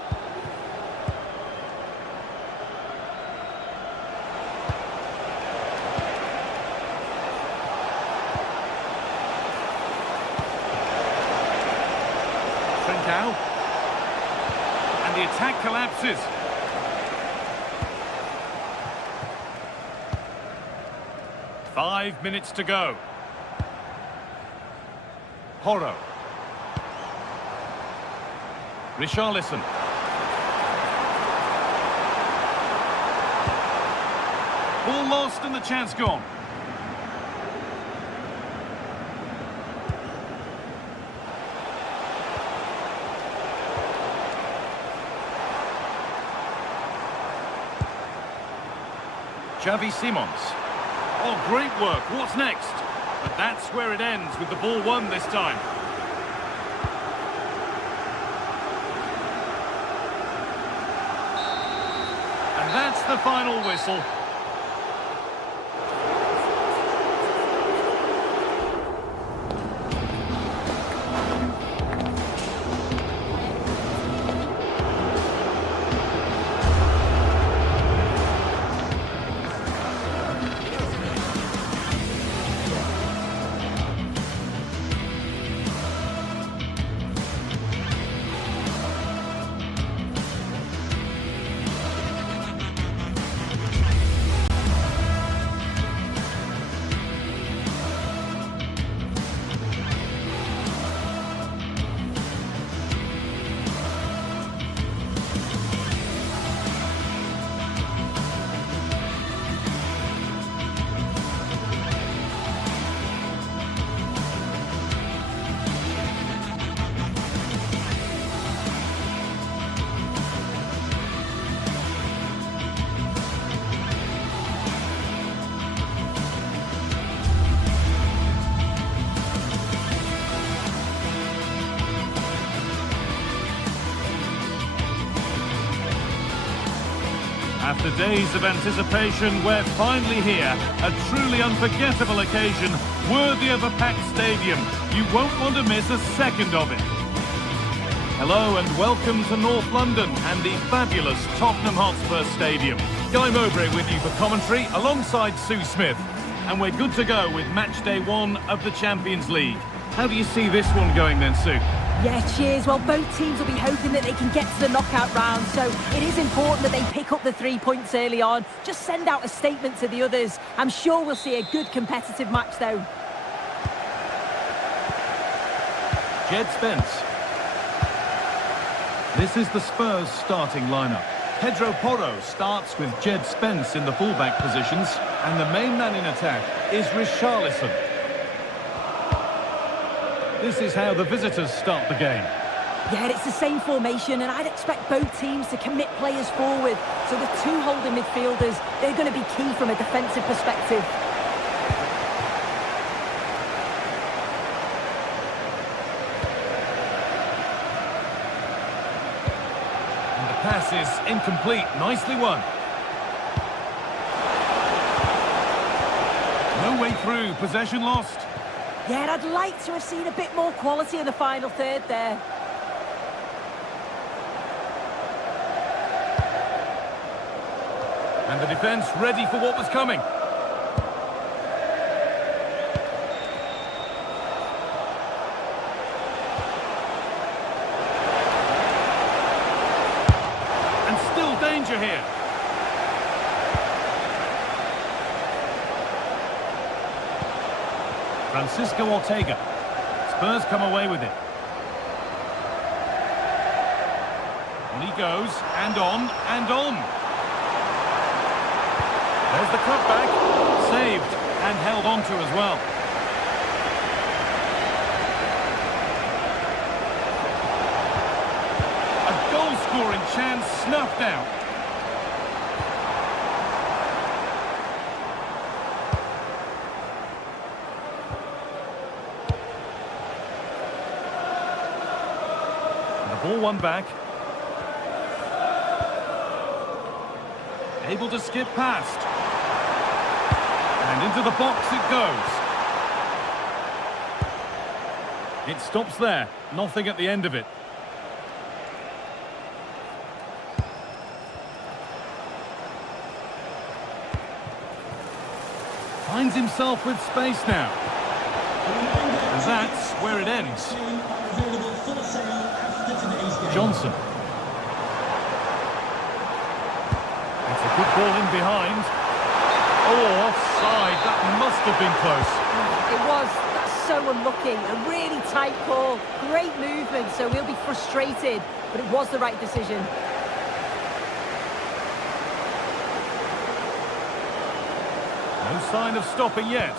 Trincao. And the attack collapses. Five minutes to go. Porro. Richarlison. Ball lost and the chance gone. Xavi Simons. Oh, great work. What's next? But that's where it ends, with the ball won this time. And that's the final whistle. After days of anticipation, we're finally here. A truly unforgettable occasion, worthy of a packed stadium. You won't want to miss a second of it. Hello and welcome to North London and the fabulous Tottenham Hotspur Stadium. Guy Mowbray with you for commentary alongside Sue Smith. And we're good to go with match day 1 of the Champions League. How do you see this one going then, Sue? Yeah, cheers. Well, both teams will be hoping that they can get to the knockout round, so it is important that they pick up the 3 points early on. Just send out a statement to the others. I'm sure we'll see a good competitive match, though. Jed Spence. This is the Spurs starting lineup. Pedro Porro starts with Jed Spence in the fullback positions, and the main man in attack is Richarlison. This is how the visitors start the game. Yeah, it's the same formation, and I'd expect both teams to commit players forward. So the two holding midfielders, they're going to be key from a defensive perspective. Pass is incomplete. Nicely won. No way through. Possession lost. Yeah, I'd like to have seen a bit more quality in the final third there. And the defence ready for what was coming. Danger here. Francisco Ortega. Spurs come away with it. On he goes, and on, and on. There's the cutback. Saved, and held on to as well. A goal-scoring chance snuffed out. Ball one back. Able to skip past. And into the box it goes. It stops there. Nothing at the end of it. Finds himself with space now. And that's where it ends. Johnson. It's a good ball in behind. Oh, offside. That must have been close. It was. That's so unlucky. A really tight call. Great movement, so we'll be frustrated. But it was the right decision. No sign of stopping yet.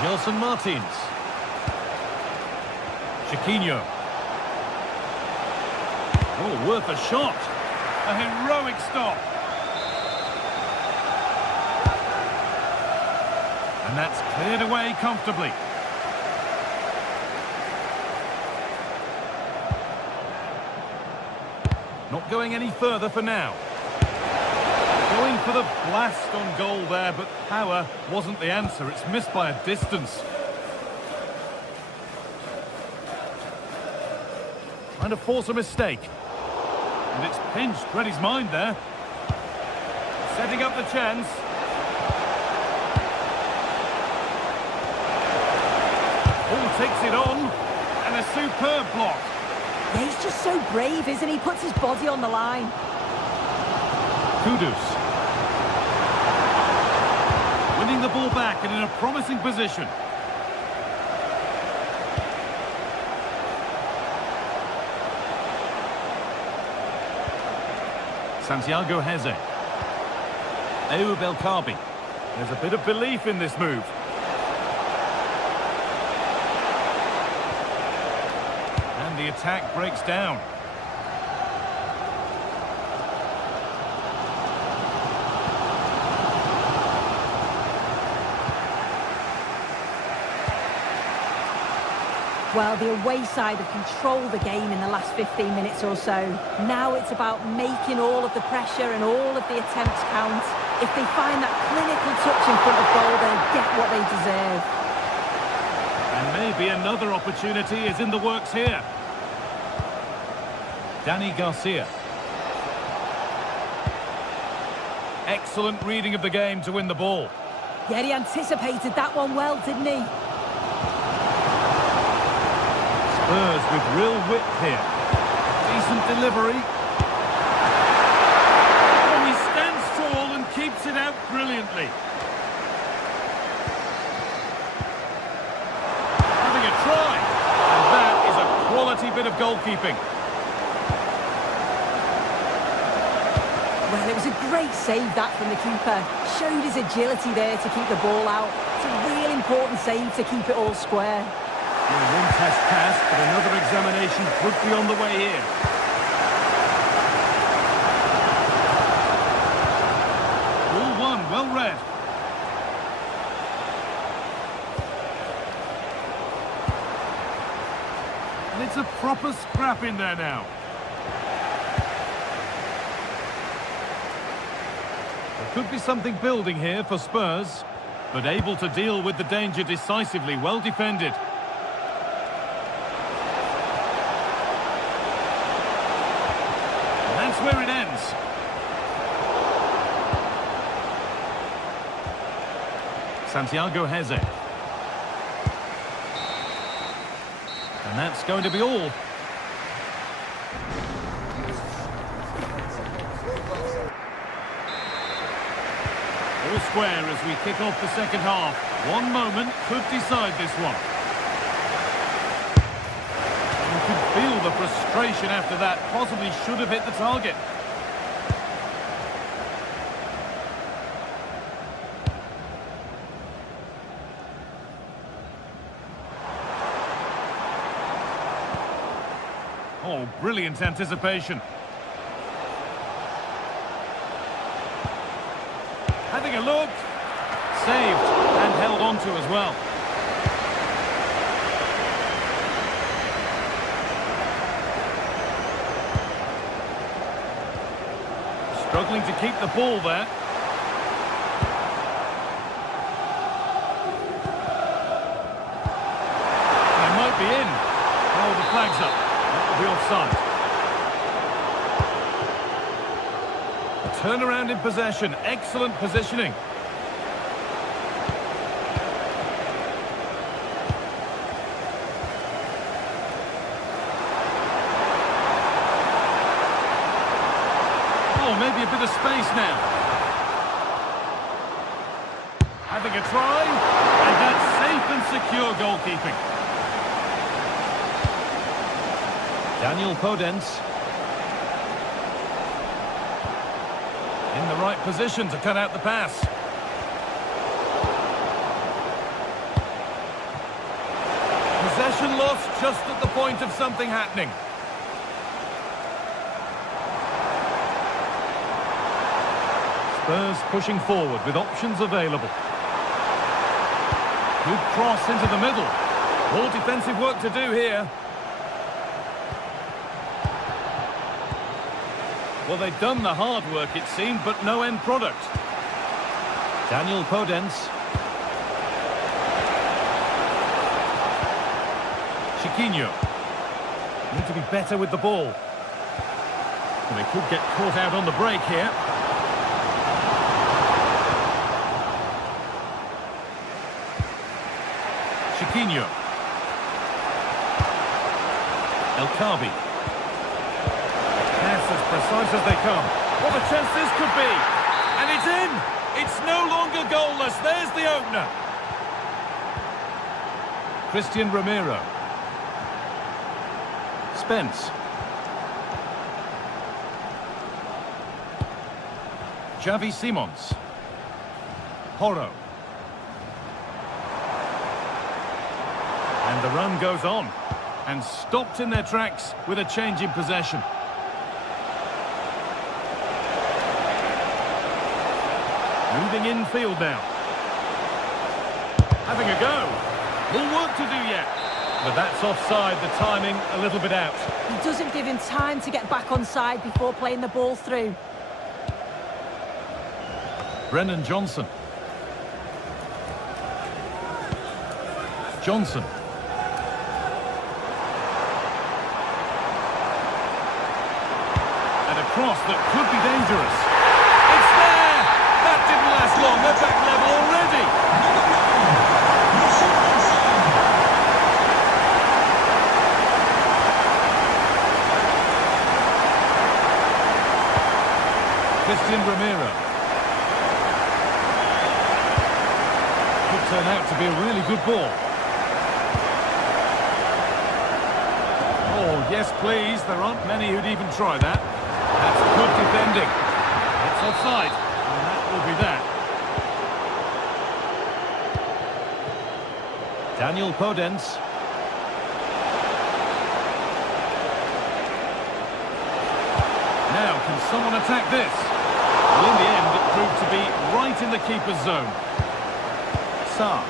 Gelson Martins. Chiquinho. Oh, worth a shot. A heroic stop. And that's cleared away comfortably. Not going any further for now. Going for the blast on goal there, but power wasn't the answer. It's missed by a distance. Trying to force a mistake. And it's pinched. Read his mind there. Setting up the chance. Oh, takes it on. And a superb block. Yeah, he's just so brave, isn't he? Puts his body on the line. Kudus. Winning the ball back and in a promising position. Santiago Heze. Ayoub El Kaabi. There's a bit of belief in this move. And the attack breaks down. Well, the away side have controlled the game in the last 15 minutes or so. Now it's about making all of the pressure and all of the attempts count. If they find that clinical touch in front of goal, they'll get what they deserve. And maybe another opportunity is in the works here. Danny Garcia. Excellent reading of the game to win the ball. Yeah, he anticipated that one well, didn't he? Spurs with real wit here. Decent delivery. And he stands tall and keeps it out brilliantly. quality bit of goalkeeping. Well, it was a great save, that, from the keeper. Showed his agility there to keep the ball out. It's a real important save to keep it all square. Well, one test passed, but another examination could be on the way here. All one, well read. And it's a proper scrap in there now. There could be something building here for Spurs, but able to deal with the danger decisively, well defended. And that's where it ends. Santiago Heze. And that's going to be all. All square as we kick off the second half. One moment could decide this one. You could feel the frustration after that. Possibly should have hit the target. Oh, brilliant anticipation. Having a look. Saved and held on to as well. Struggling to keep the ball there. They might be in. Oh, the flag's up. That will be offside. Turnaround in possession, excellent positioning. Oh, maybe a bit of space now. Having a try, and that's safe and secure goalkeeping. Daniel Podence. In the right position to cut out the pass. Possession lost just at the point of something happening. Spurs pushing forward with options available. Good cross into the middle. More defensive work to do here. Well, they've done the hard work, it seemed, but no end product. Daniel Podence. Chiquinho. Need to be better with the ball. And they could get caught out on the break here. Chiquinho. El Kabi. Pass as precise as they come. What a chance this could be! And it's in! It's no longer goalless. There's the opener. Christian Romero. Spence. Xavi Simons. Horo. And the run goes on. And stopped in their tracks with a change in possession. Moving infield now. Having a go. More work to do yet. But that's offside, the timing a little bit out. He doesn't give him time to get back on side before playing the ball through. Brennan Johnson. Johnson. And a cross that could be dangerous. It's there! That didn't last long. They're back level already. Christian Romero. Could turn out to be a really good ball. Oh, Yes, please. There aren't many who'd even try that. That's good defending. It's offside, and that will be that. Daniel Podence. Now, can someone attack this? Well, in the end, it proved to be right in the keeper's zone. Sarr.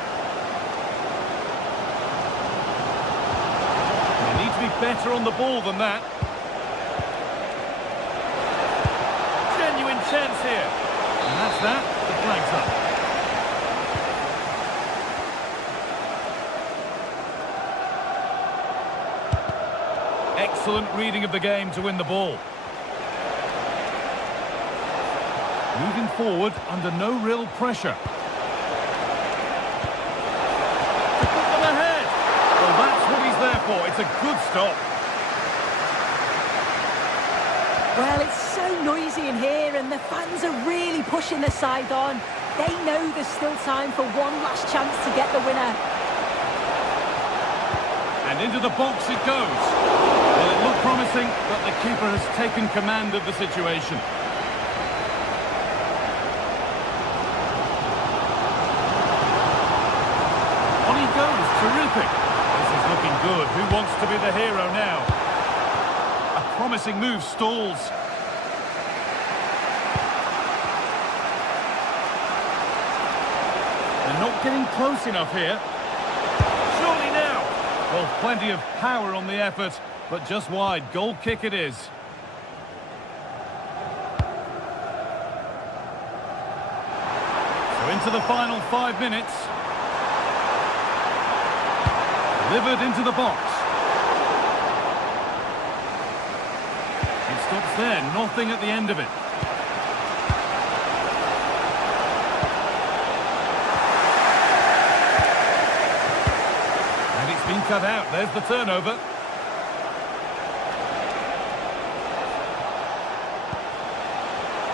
They need to be better on the ball than that. Genuine chance here. And that's that. The flag's up. Excellent reading of the game to win the ball. Moving forward under no real pressure. To put them ahead. Well, that's what he's there for. It's a good stop. Well, it's so noisy in here and the fans are really pushing the side on. They know there's still time for one last chance to get the winner. And into the box it goes. Well, it looked promising, but the keeper has taken command of the situation. On he goes, terrific. This is looking good. Who wants to be the hero now? A promising move stalls. They're not getting close enough here. Surely now. Well, plenty of power on the effort, but just wide. Goal kick it is. So into the final 5 minutes. Delivered into the box. It stops there, nothing at the end of it. And it's been cut out, there's the turnover.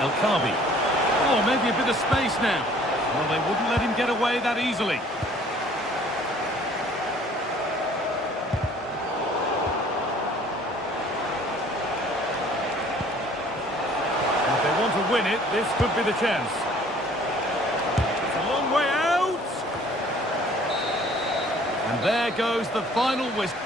El Khabi. Oh, maybe a bit of space now. Well, they wouldn't let him get away that easily. To win it, this could be the chance. It's a long way out. And there goes the final whistle.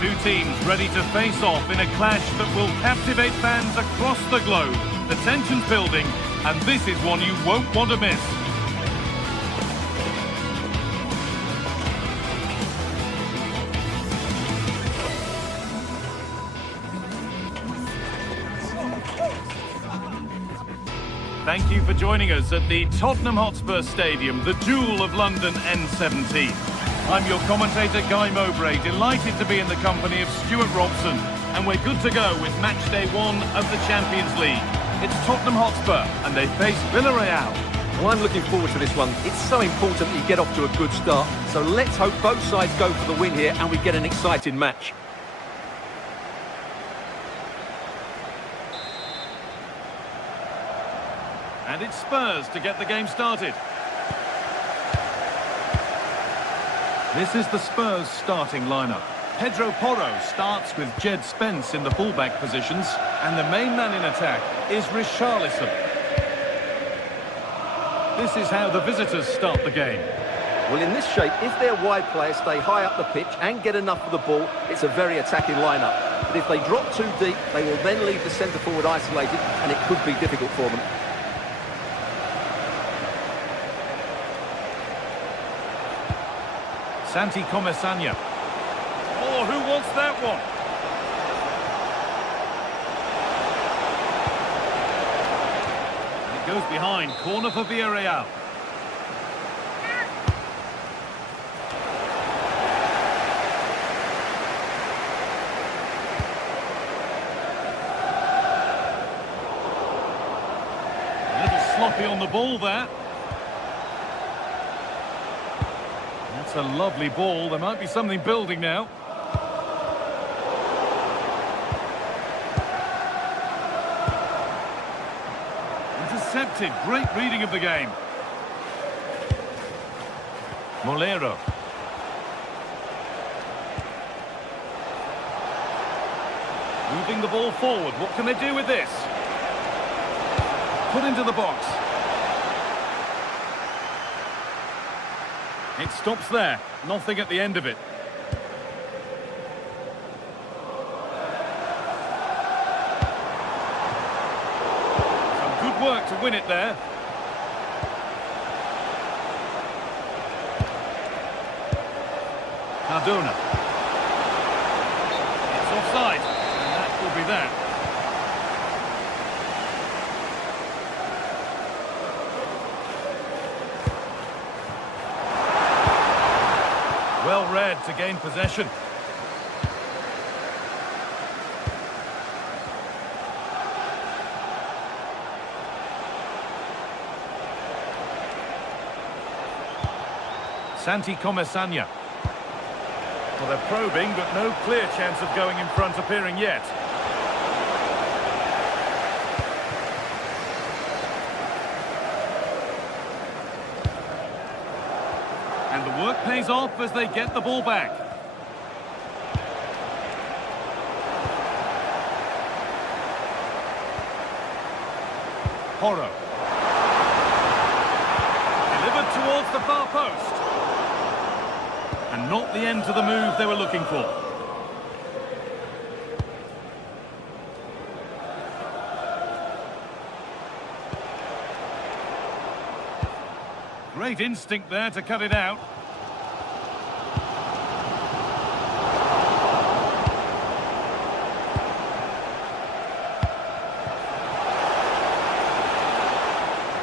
Two teams ready to face off in a clash that will captivate fans across the globe. The tension's building, and this is one you won't want to miss. Thank you for joining us at the Tottenham Hotspur Stadium, the jewel of London N17. I'm your commentator, Guy Mowbray, delighted to be in the company of Stuart Robson, and we're good to go with match day 1 of the Champions League. It's Tottenham Hotspur, and they face Villarreal. Well, I'm looking forward to this one. It's so important that you get off to a good start, so let's hope both sides go for the win here and we get an exciting match. And it's Spurs to get the game started. This is the Spurs starting lineup. Pedro Porro starts with Jed Spence in the fullback positions, and the main man in attack is Richarlison. This is how the visitors start the game. Well, in this shape, if their wide players stay high up the pitch and get enough of the ball, it's a very attacking lineup. But if they drop too deep, they will then leave the centre forward isolated, and it could be difficult for them. Santi Comesaña. Oh, who wants that one? And it goes behind. Corner for Villarreal. A little sloppy on the ball there. That's a lovely ball. There might be something building now. Intercepted. Great reading of the game. Molero. Moving the ball forward. What can they do with this? Put into the box. It stops there. Nothing at the end of it. Some good work to win it there. Cardona. It's offside. And that will be that. Well read to gain possession. Santi Comesaña. Well, they're probing, but no clear chance of going in front appearing yet. And the work pays off as they get the ball back. Porro. Delivered towards the far post. And not the end to the move they were looking for. Great instinct there to cut it out.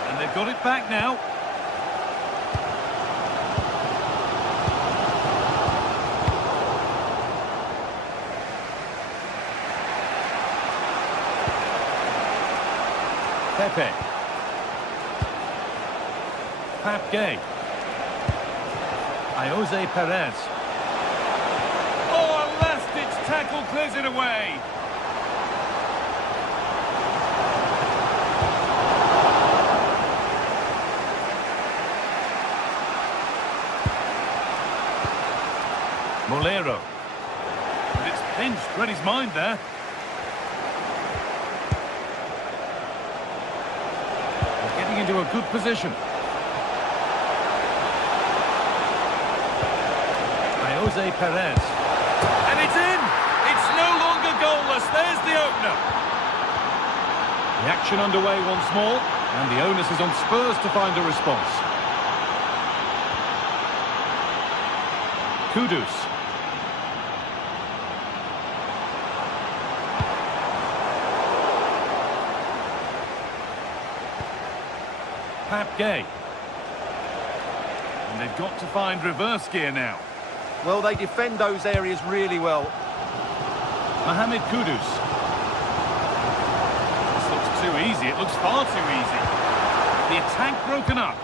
And they've got it back now. Pepe. Gay. Jose Perez. Oh, a last-ditch tackle clears it away. Molero. And it's pinched, read his mind there. They're getting into a good position. Jose Perez. And it's in! It's no longer goalless. There's the opener. The action underway once more, and the onus is on Spurs to find a response. Kudus. Gay. And they've got to find reverse gear now. Well, they defend those areas really well. Mohamed Kudus. This looks too easy. It looks far too easy. The attack broken up.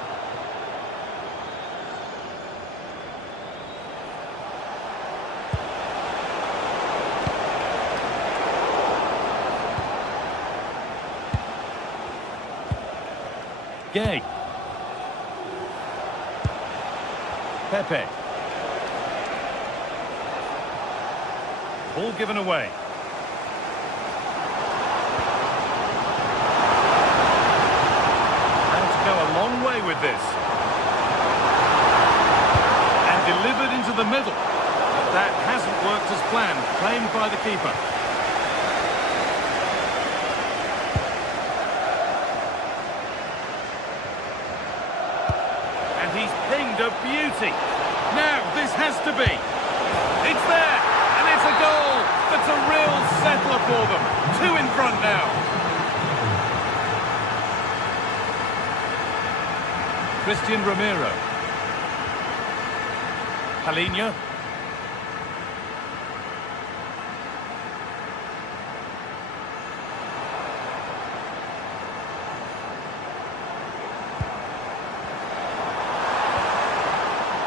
Gay. Ball given away. And to go a long way with this. And delivered into the middle. But that hasn't worked as planned. Claimed by the keeper. And he's pinged a beauty. Now this has to be. It's there. And it's a goal. That's a real settler for them. 2 in front now. Christian Romero. Palinha.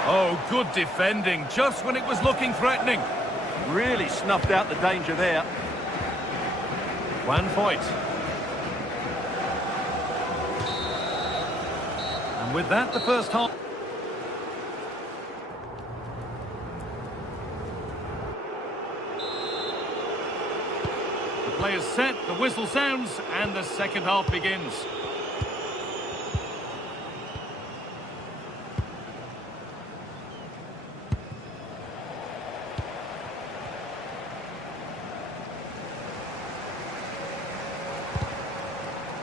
Oh, good defending, just when it was looking threatening. Really snuffed out the danger there. Juan Foyt. And with that, the first half. The play is set, the whistle sounds, and the second half begins.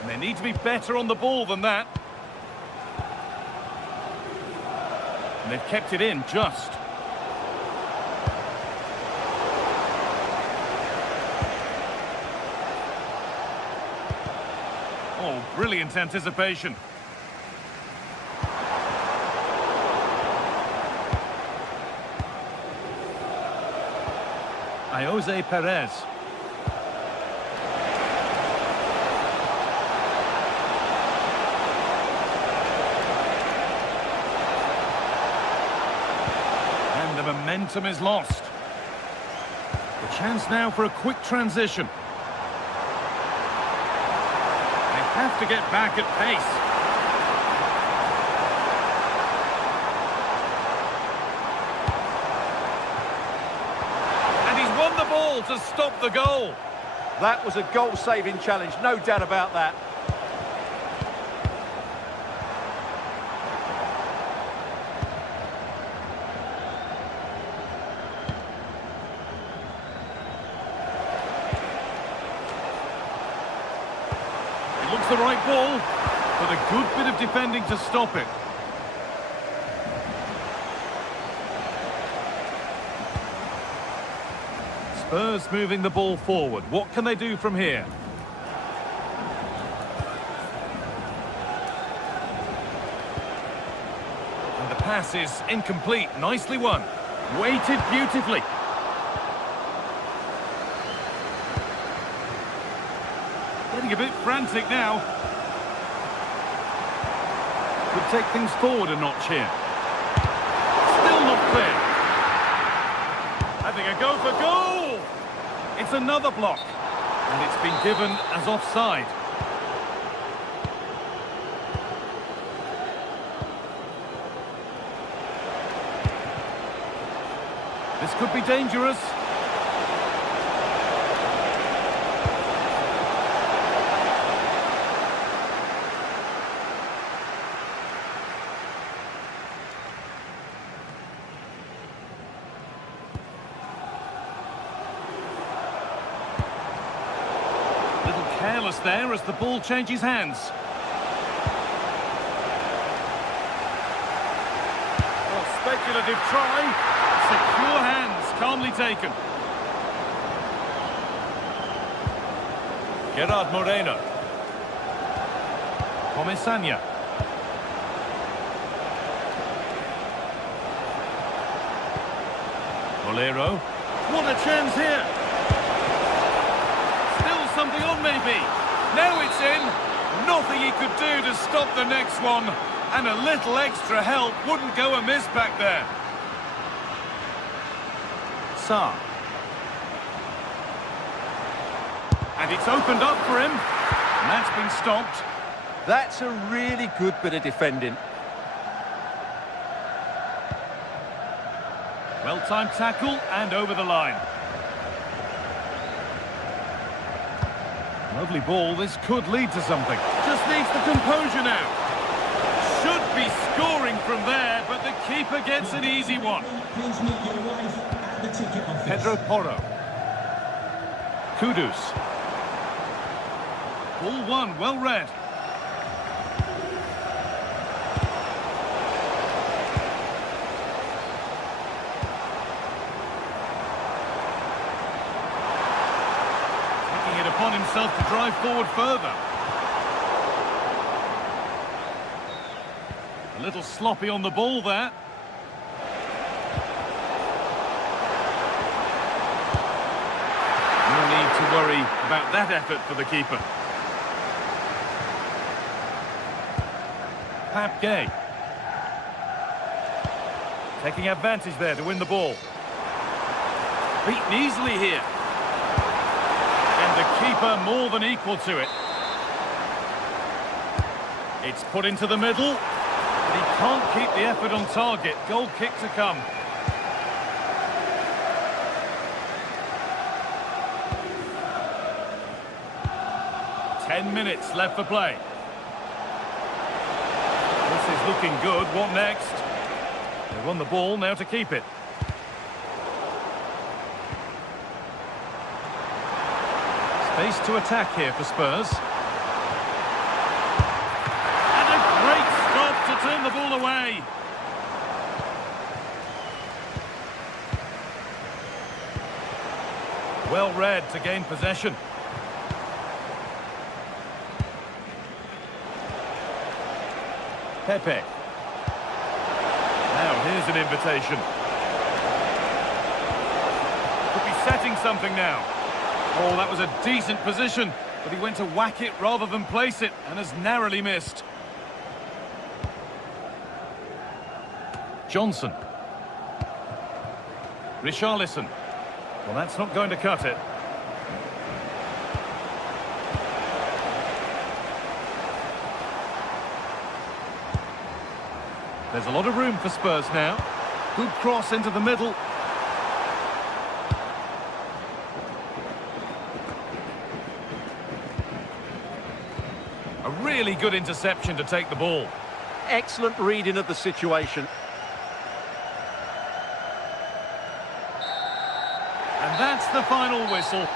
They need to be better on the ball than that. And they've kept it in just. Oh, brilliant anticipation. Jose Perez. The momentum is lost. The chance now for a quick transition. They have to get back at pace. And he's won the ball to stop the goal. That was a goal-saving challenge, no doubt about that. Looks the right ball, but a good bit of defending to stop it. Spurs moving the ball forward. What can they do from here? And the pass is incomplete. Nicely won. Weighted beautifully. Getting a bit frantic now. Could take things forward a notch here. Still not clear. Having a go for goal. It's another block. And it's been given as offside. This could be dangerous. Careless there as the ball changes hands. Well, speculative try. Secure hands, calmly taken. Gerard Moreno. Comesaña. Bolero. What a chance here. Something on maybe. Now it's in. Nothing he could do to stop the next one. And a little extra help wouldn't go amiss back there. Sarr. And it's opened up for him. And that's been stopped. That's a really good bit of defending. Well-timed tackle and over the line. Lovely ball. This could lead to something. Just needs the composure now. Should be scoring from there, but the keeper gets an easy one. Pedro Porro. Kudus. Ball one, well read. Taking it upon himself to drive forward further. A little sloppy on the ball there. No need to worry about that effort for the keeper. Pap Gay. Taking advantage there to win the ball. Beaten easily here. And the keeper more than equal to it. It's put into the middle. But he can't keep the effort on target. Goal kick to come. Minutes left for play. This is looking good. What next? They won the ball, now to keep it. Space to attack here for Spurs. And a great stop to turn the ball away. Well read to gain possession. Pepe. Now here's an invitation. Could be setting something now. Oh, that was a decent position, but he went to whack it rather than place it and has narrowly missed. Johnson. Richarlison. Well, that's not going to cut it. There's a lot of room for Spurs now. Good cross into the middle. A really good interception to take the ball. Excellent reading of the situation. And that's the final whistle.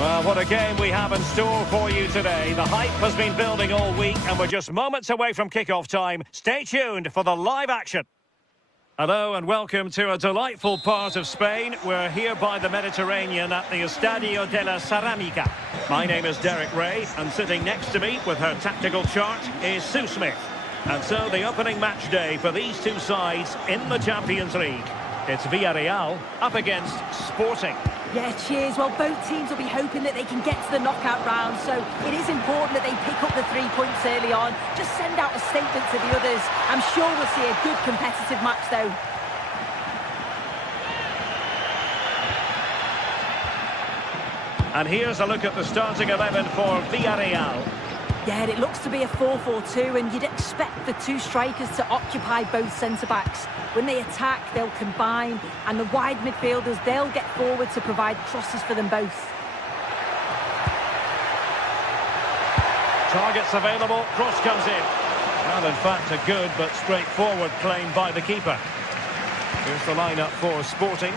Well, what a game we have in store for you today. The hype has been building all week and we're just moments away from kick-off time. Stay tuned for the live action. Hello and welcome to a delightful part of Spain. We're here by the Mediterranean at the Estadio de la Ceramica. My name is Derek Ray and sitting next to me with her tactical chart is Sue Smith. And so the opening match day for these two sides in the Champions League. It's Villarreal up against Sporting. Yeah, cheers. Well, both teams will be hoping that they can get to the knockout round, so it is important that they pick up the 3 points early on. Just send out a statement to the others. I'm sure we'll see a good competitive match, though. And here's a look at the starting 11 for Villarreal. Yeah, it looks to be a 4-4-2, and you'd expect the two strikers to occupy both centre-backs. When they attack, they'll combine, and the wide midfielders, they'll get forward to provide crosses for them both. Targets available, cross comes in. Well, in fact, a good but straightforward claim by the keeper. Here's the lineup for Sporting.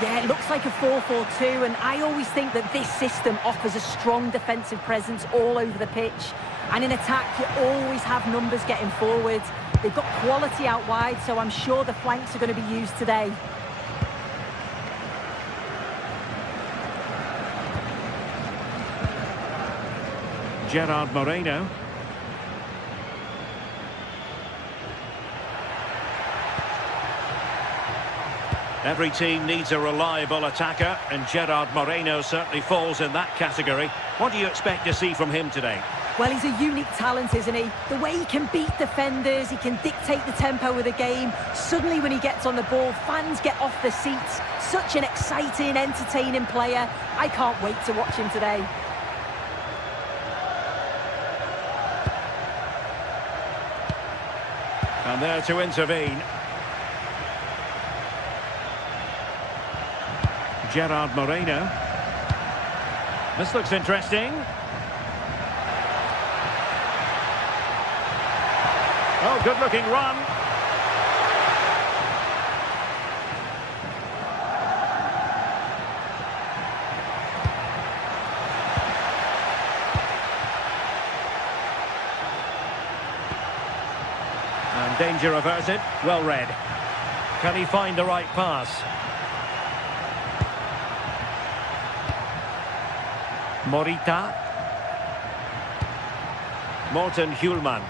Yeah, it looks like a 4-4-2, and I always think that this system offers a strong defensive presence all over the pitch. And in attack, you always have numbers getting forward. They've got quality out wide, so I'm sure the flanks are going to be used today. Gerard Moreno. Every team needs a reliable attacker, and Gerard Moreno certainly falls in that category. What do you expect to see from him today? Well, he's a unique talent, isn't he? The way he can beat defenders, he can dictate the tempo of the game. Suddenly, when he gets on the ball, fans get off their seats. Such an exciting, entertaining player. I can't wait to watch him today. And there to intervene. Gerard Moreno. This looks interesting. Oh, good-looking run. And danger averted. Well read. Can he find the right pass? Morita. Morten Hjulman.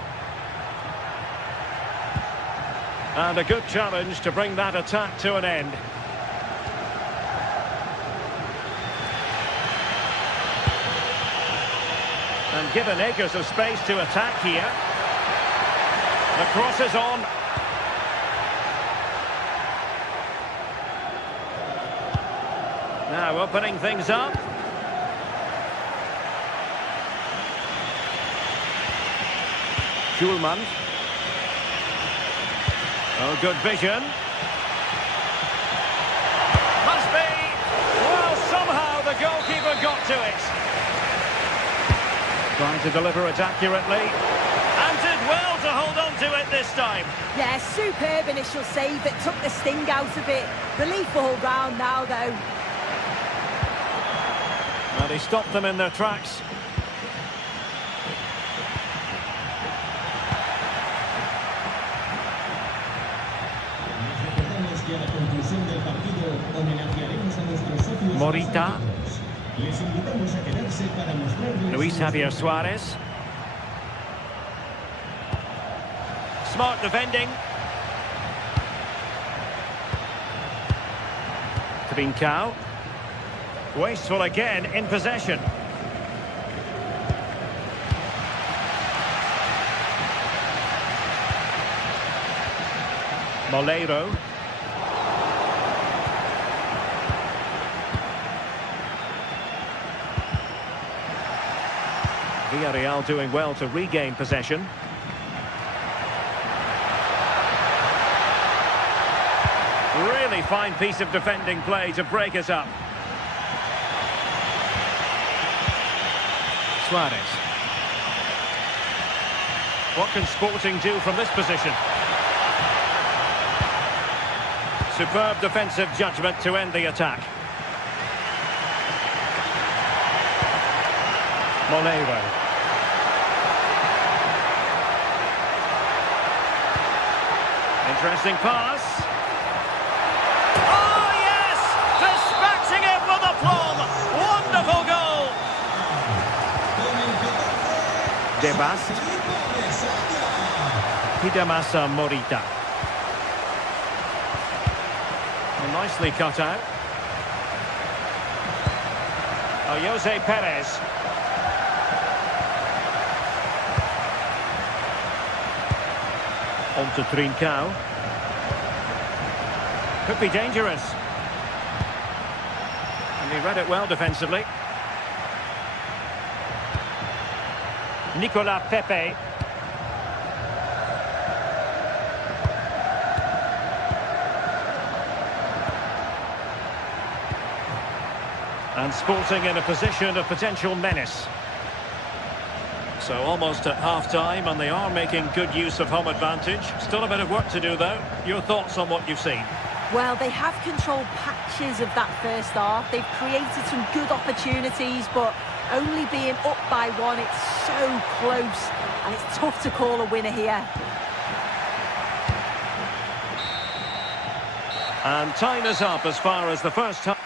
And a good challenge to bring that attack to an end. And given acres of space to attack here. The cross is on. Now opening things up. Hjulman. Oh, good vision. Must be. Well, somehow the goalkeeper got to it. Trying to deliver it accurately. And did well to hold on to it this time. Yeah, superb initial save that took the sting out of it. Relief all round now, though. And he stopped them in their tracks. Morita. Luis Javier Suarez. Smart defending. Trincao. Wasteful again in possession. Moleiro. Villarreal doing well to regain possession. Really fine piece of defending play to break us up. Suarez. What can Sporting do from this position? Superb defensive judgment to end the attack. Moleiro. Interesting pass. Oh, yes! Dispatching it with aplomb. Wonderful goal. De Bast. Hidemasa Morita. And nicely cut out. Oh, Jose Perez. On to Trincao. Could be dangerous. And he read it well defensively. Nicolas Pepe. And Sporting in a position of potential menace. So almost at half-time, and they are making good use of home advantage. Still a bit of work to do, though. Your thoughts on what you've seen? Well, they have controlled patches of that first half. They've created some good opportunities, but only being up by one, it's so close, and it's tough to call a winner here. And time is up as far as the first half.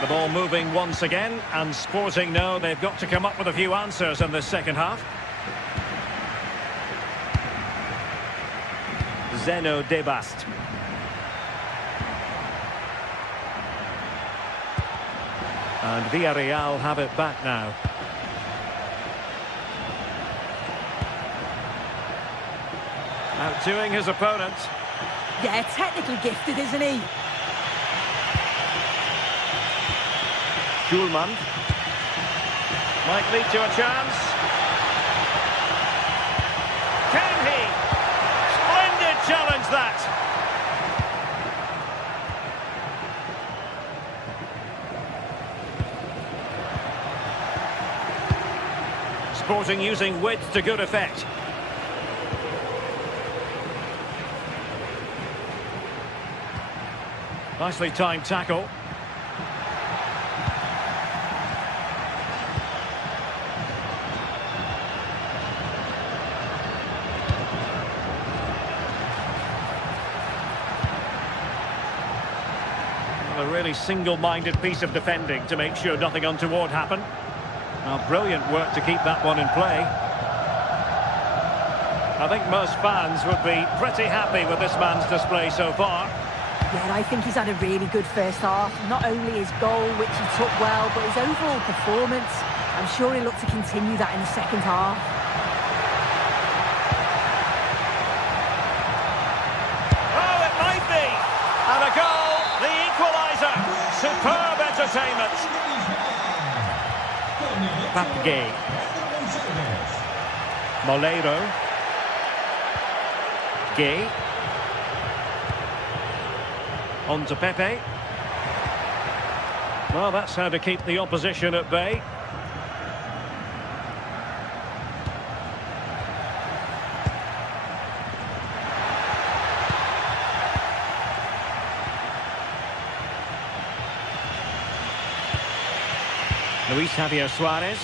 The ball moving once again, and Sporting know they've got to come up with a few answers in this second half. Zeno Debast. And Villarreal have it back now. Outdoing his opponent. Yeah, technically gifted, isn't he? Schulman. Might lead to a chance. Can he? Splendid challenge, that. Sporting using width to good effect. Nicely timed tackle. A really single-minded piece of defending to make sure nothing untoward happened. Now, brilliant work to keep that one in play. I think most fans would be pretty happy with this man's display so far. Yeah, I think he's had a really good first half. Not only his goal, which he took well, but his overall performance. I'm sure he'll look to continue that in the second half. Oh, it might be! And a goal, the equaliser. Superb entertainment. Papgay. Moleiro. Gay. On to Pepe. Well, that's how to keep the opposition at bay. Luis Javier Suarez.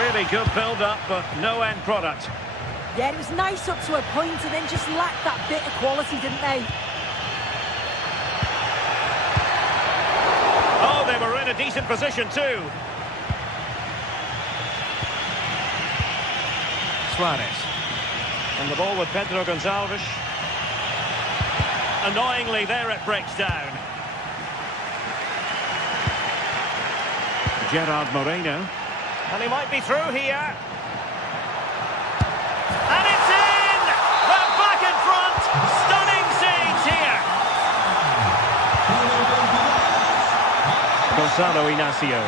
Really good build-up, but no end product. Yeah, it was nice up to a point and then just lacked that bit of quality, didn't they? Oh, they were in a decent position too. Suarez. And the ball with Pedro Gonçalves. Annoyingly, there it breaks down. Gerard Moreno. And he might be through here. And it's in! They're back in front! Stunning scenes here! Gonzalo Inacio.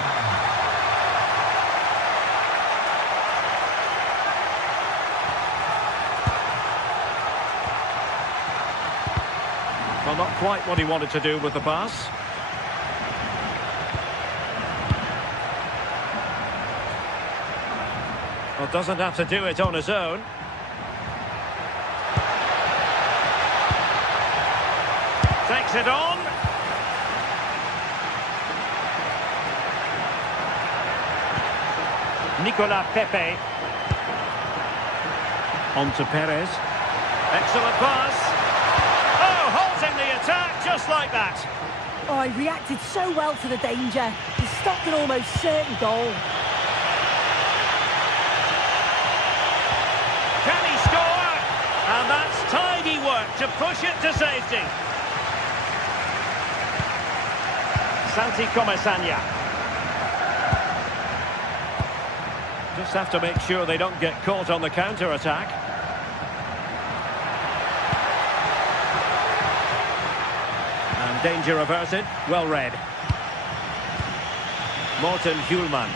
Well, not quite what he wanted to do with the pass. Well, doesn't have to do it on his own. Takes it on. Nicolas Pepe. On to Perez. Excellent pass. Oh, halting the attack just like that. Oh, he reacted so well to the danger. He stopped an almost certain goal. Can he score? And that's tidy work to push it to safety. Santi Comesaña. Just have to make sure they don't get caught on the counter-attack. And danger averted. Well read. Morten Hjulman.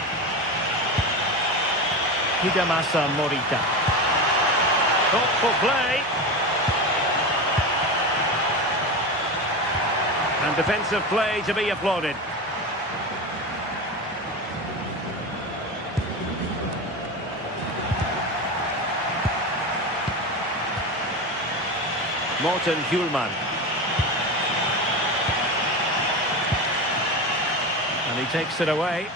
Hidemasa Morita. Thoughtful play. And defensive play to be applauded. Morten Hjulman. And he takes it away.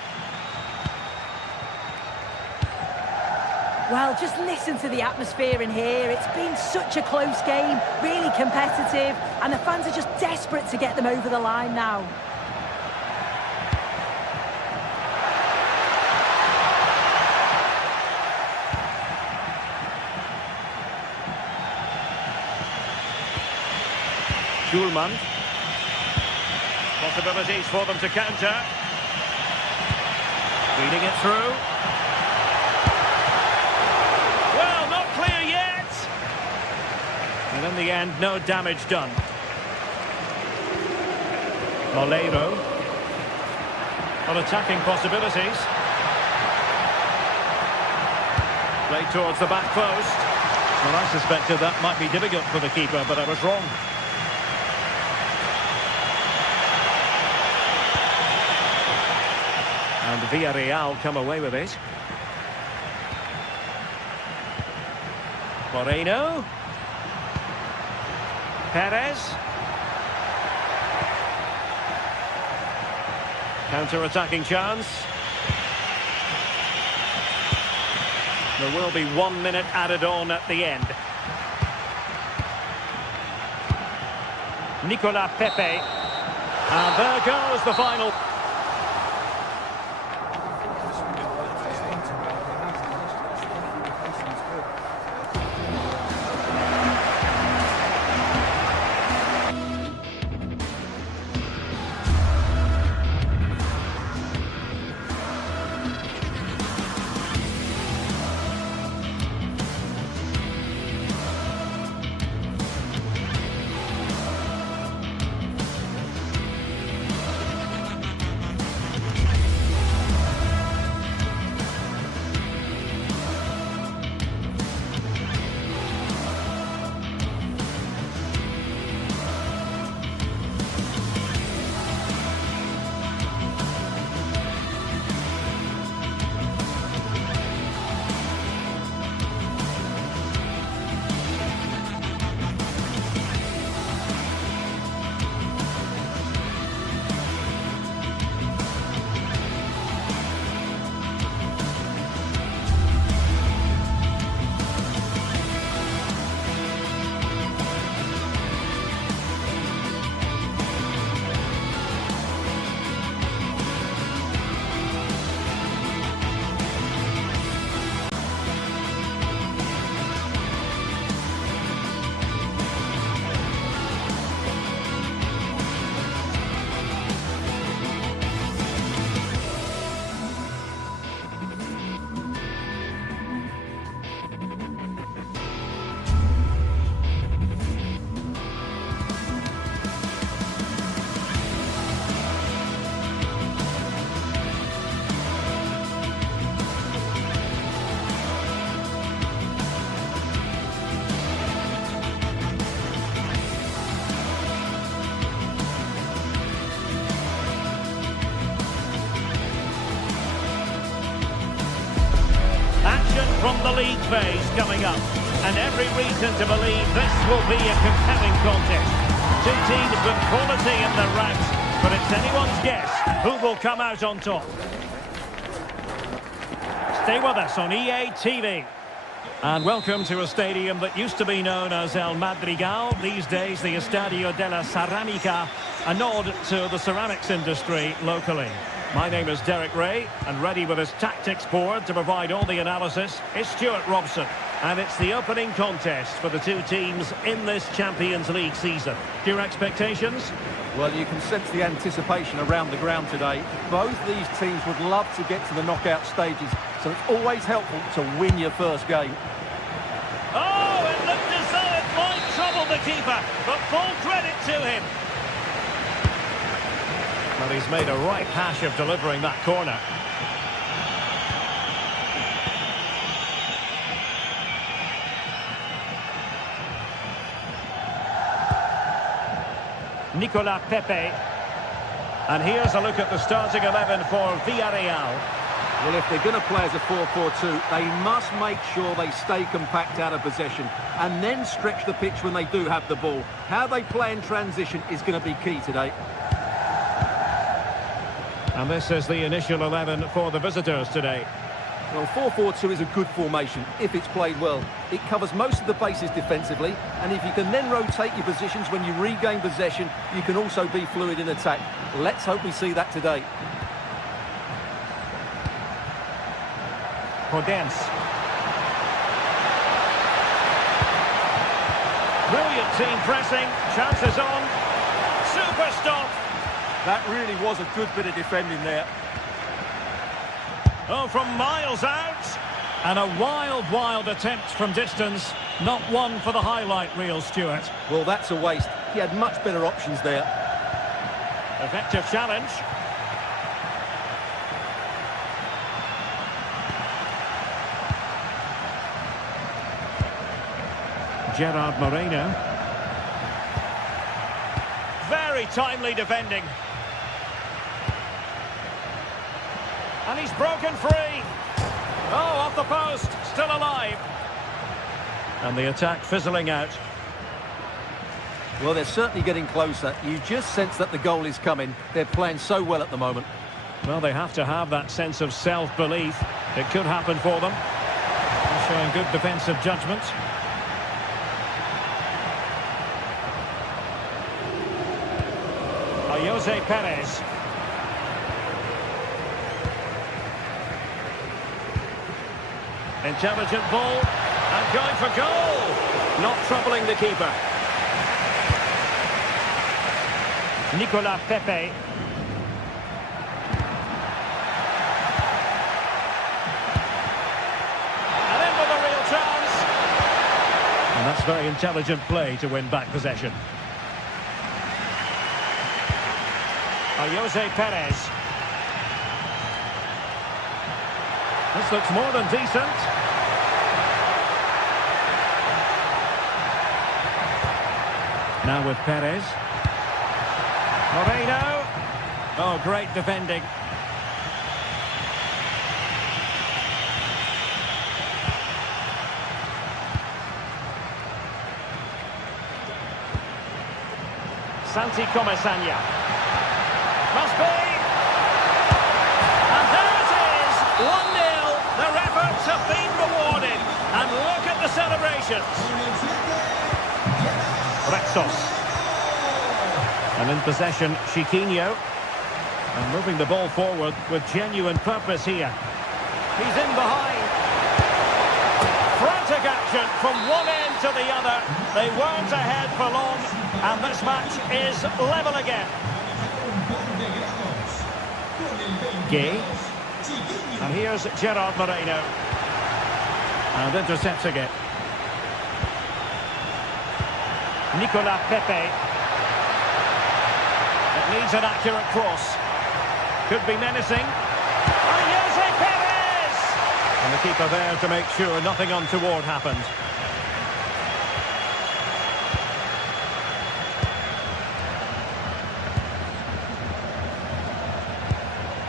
Well, just listen to the atmosphere in here. It's been such a close game, really competitive, and the fans are just desperate to get them over the line now. Hjulman. Possibilities for them to counter. Reading it through. Well, not clear yet. And in the end, no damage done. Moleiro. On attacking possibilities. Play towards the back post. Well, I suspected that might be difficult for the keeper, but I was wrong. And Villarreal come away with it. Moreno. Perez. Counter-attacking chance. There will be 1 minute added on at the end. Nicolas Pepe. And there goes the final. From the league phase coming up, and every reason to believe this will be a compelling contest. Two teams with quality in their ranks, but it's anyone's guess who will come out on top. Stay with us on EA TV. And welcome to a stadium that used to be known as El Madrigal, these days the Estadio de la Ceramica. a nod to the ceramics industry locally. My name is Derek Ray, and ready with his tactics board to provide all the analysis is Stuart Robson. And it's the opening contest for the two teams in this Champions League season. Your expectations? Well, you can sense the anticipation around the ground today. Both these teams would love to get to the knockout stages, so it's always helpful to win your first game. Oh, it looked as though it might trouble the keeper, but full credit to him. Well, he's made a right hash of delivering that corner. Nicolas Pepe. And here's a look at the starting 11 for Villarreal. Well, if they're going to play as a 4-4-2, they must make sure they stay compact out of possession and then stretch the pitch when they do have the ball. How they play in transition is going to be key today. And this is the initial 11 for the visitors today. Well, 4-4-2 is a good formation if it's played well. It covers most of the bases defensively, and if you can then rotate your positions when you regain possession, you can also be fluid in attack. Let's hope we see that today. Podence. Brilliant team pressing, chances on, super stop. That really was a good bit of defending there. Oh, from miles out. And a wild attempt from distance. Not one for the highlight reel, Stuart. Well, that's a waste. He had much better options there. Effective challenge. Gerard Moreno. Very timely defending. And he's broken free. Oh, off the post, still alive. And the attack fizzling out. Well, they're certainly getting closer. You just sense that the goal is coming. They're playing so well at the moment. Well, they have to have that sense of self-belief. It could happen for them. They're showing good defensive judgment. Jose Perez. Intelligent ball, and going for goal. Not troubling the keeper. Nicolas Pepe. And in with a real chance. And that's very intelligent play to win back possession. Jose Perez. This looks more than decent. Now with Perez. Moreno. Oh, great defending. Santi Comesaña. Must be. And there it is, 1-0. Their efforts have been rewarded. And look at the celebrations. Rexos. And in possession, Chiquinho. And moving the ball forward with genuine purpose here. He's in behind. Frantic action from one end to the other. They weren't ahead for long. And this match is level again. Gay. And here's Gerard Moreno. And intercepting it. Nicolas Pepe. It needs an accurate cross. Could be menacing. And Jose Perez! And the keeper there to make sure nothing untoward happened.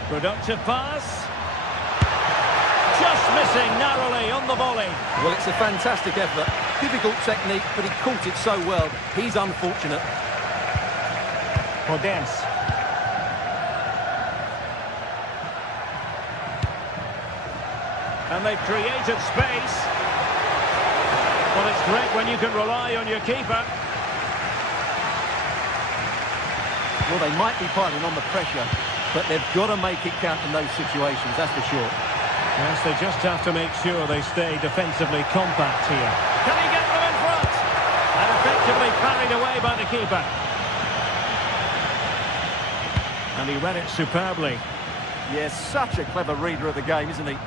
Productive pass. Just missing narrowly on the volley. Well, it's a fantastic effort. Difficult technique, but he caught it so well. He's unfortunate. Podence. And they've created space. Well, it's great when you can rely on your keeper. Well, they might be piling on the pressure, but they've got to make it count in those situations, that's for sure. Yes, they just have to make sure they stay defensively compact here. Can he get them in front? And effectively parried away by the keeper. And he read it superbly. Yes, such a clever reader of the game, isn't he?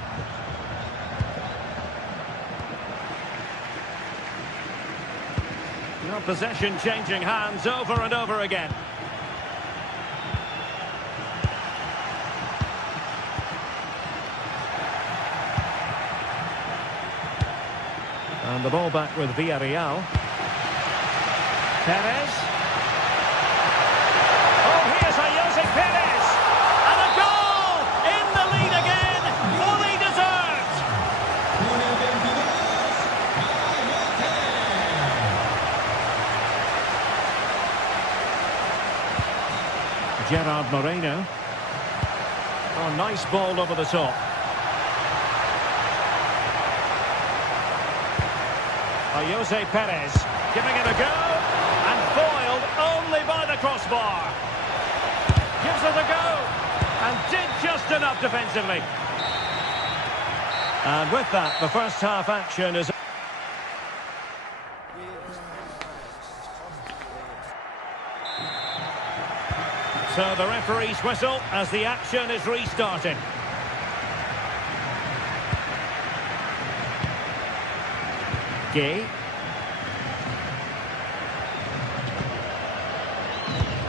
Your possession changing hands over and over again. And the ball back with Villarreal. Perez. Oh, here's Jose Perez. And a goal! In the lead again. Fully deserved. Gerard Moreno. Oh, nice ball over the top. Jose Perez giving it a go and foiled only by the crossbar. Gives it a go and did just enough defensively. And with that, the first half action is... So the referee's whistle as the action is restarted. Gay.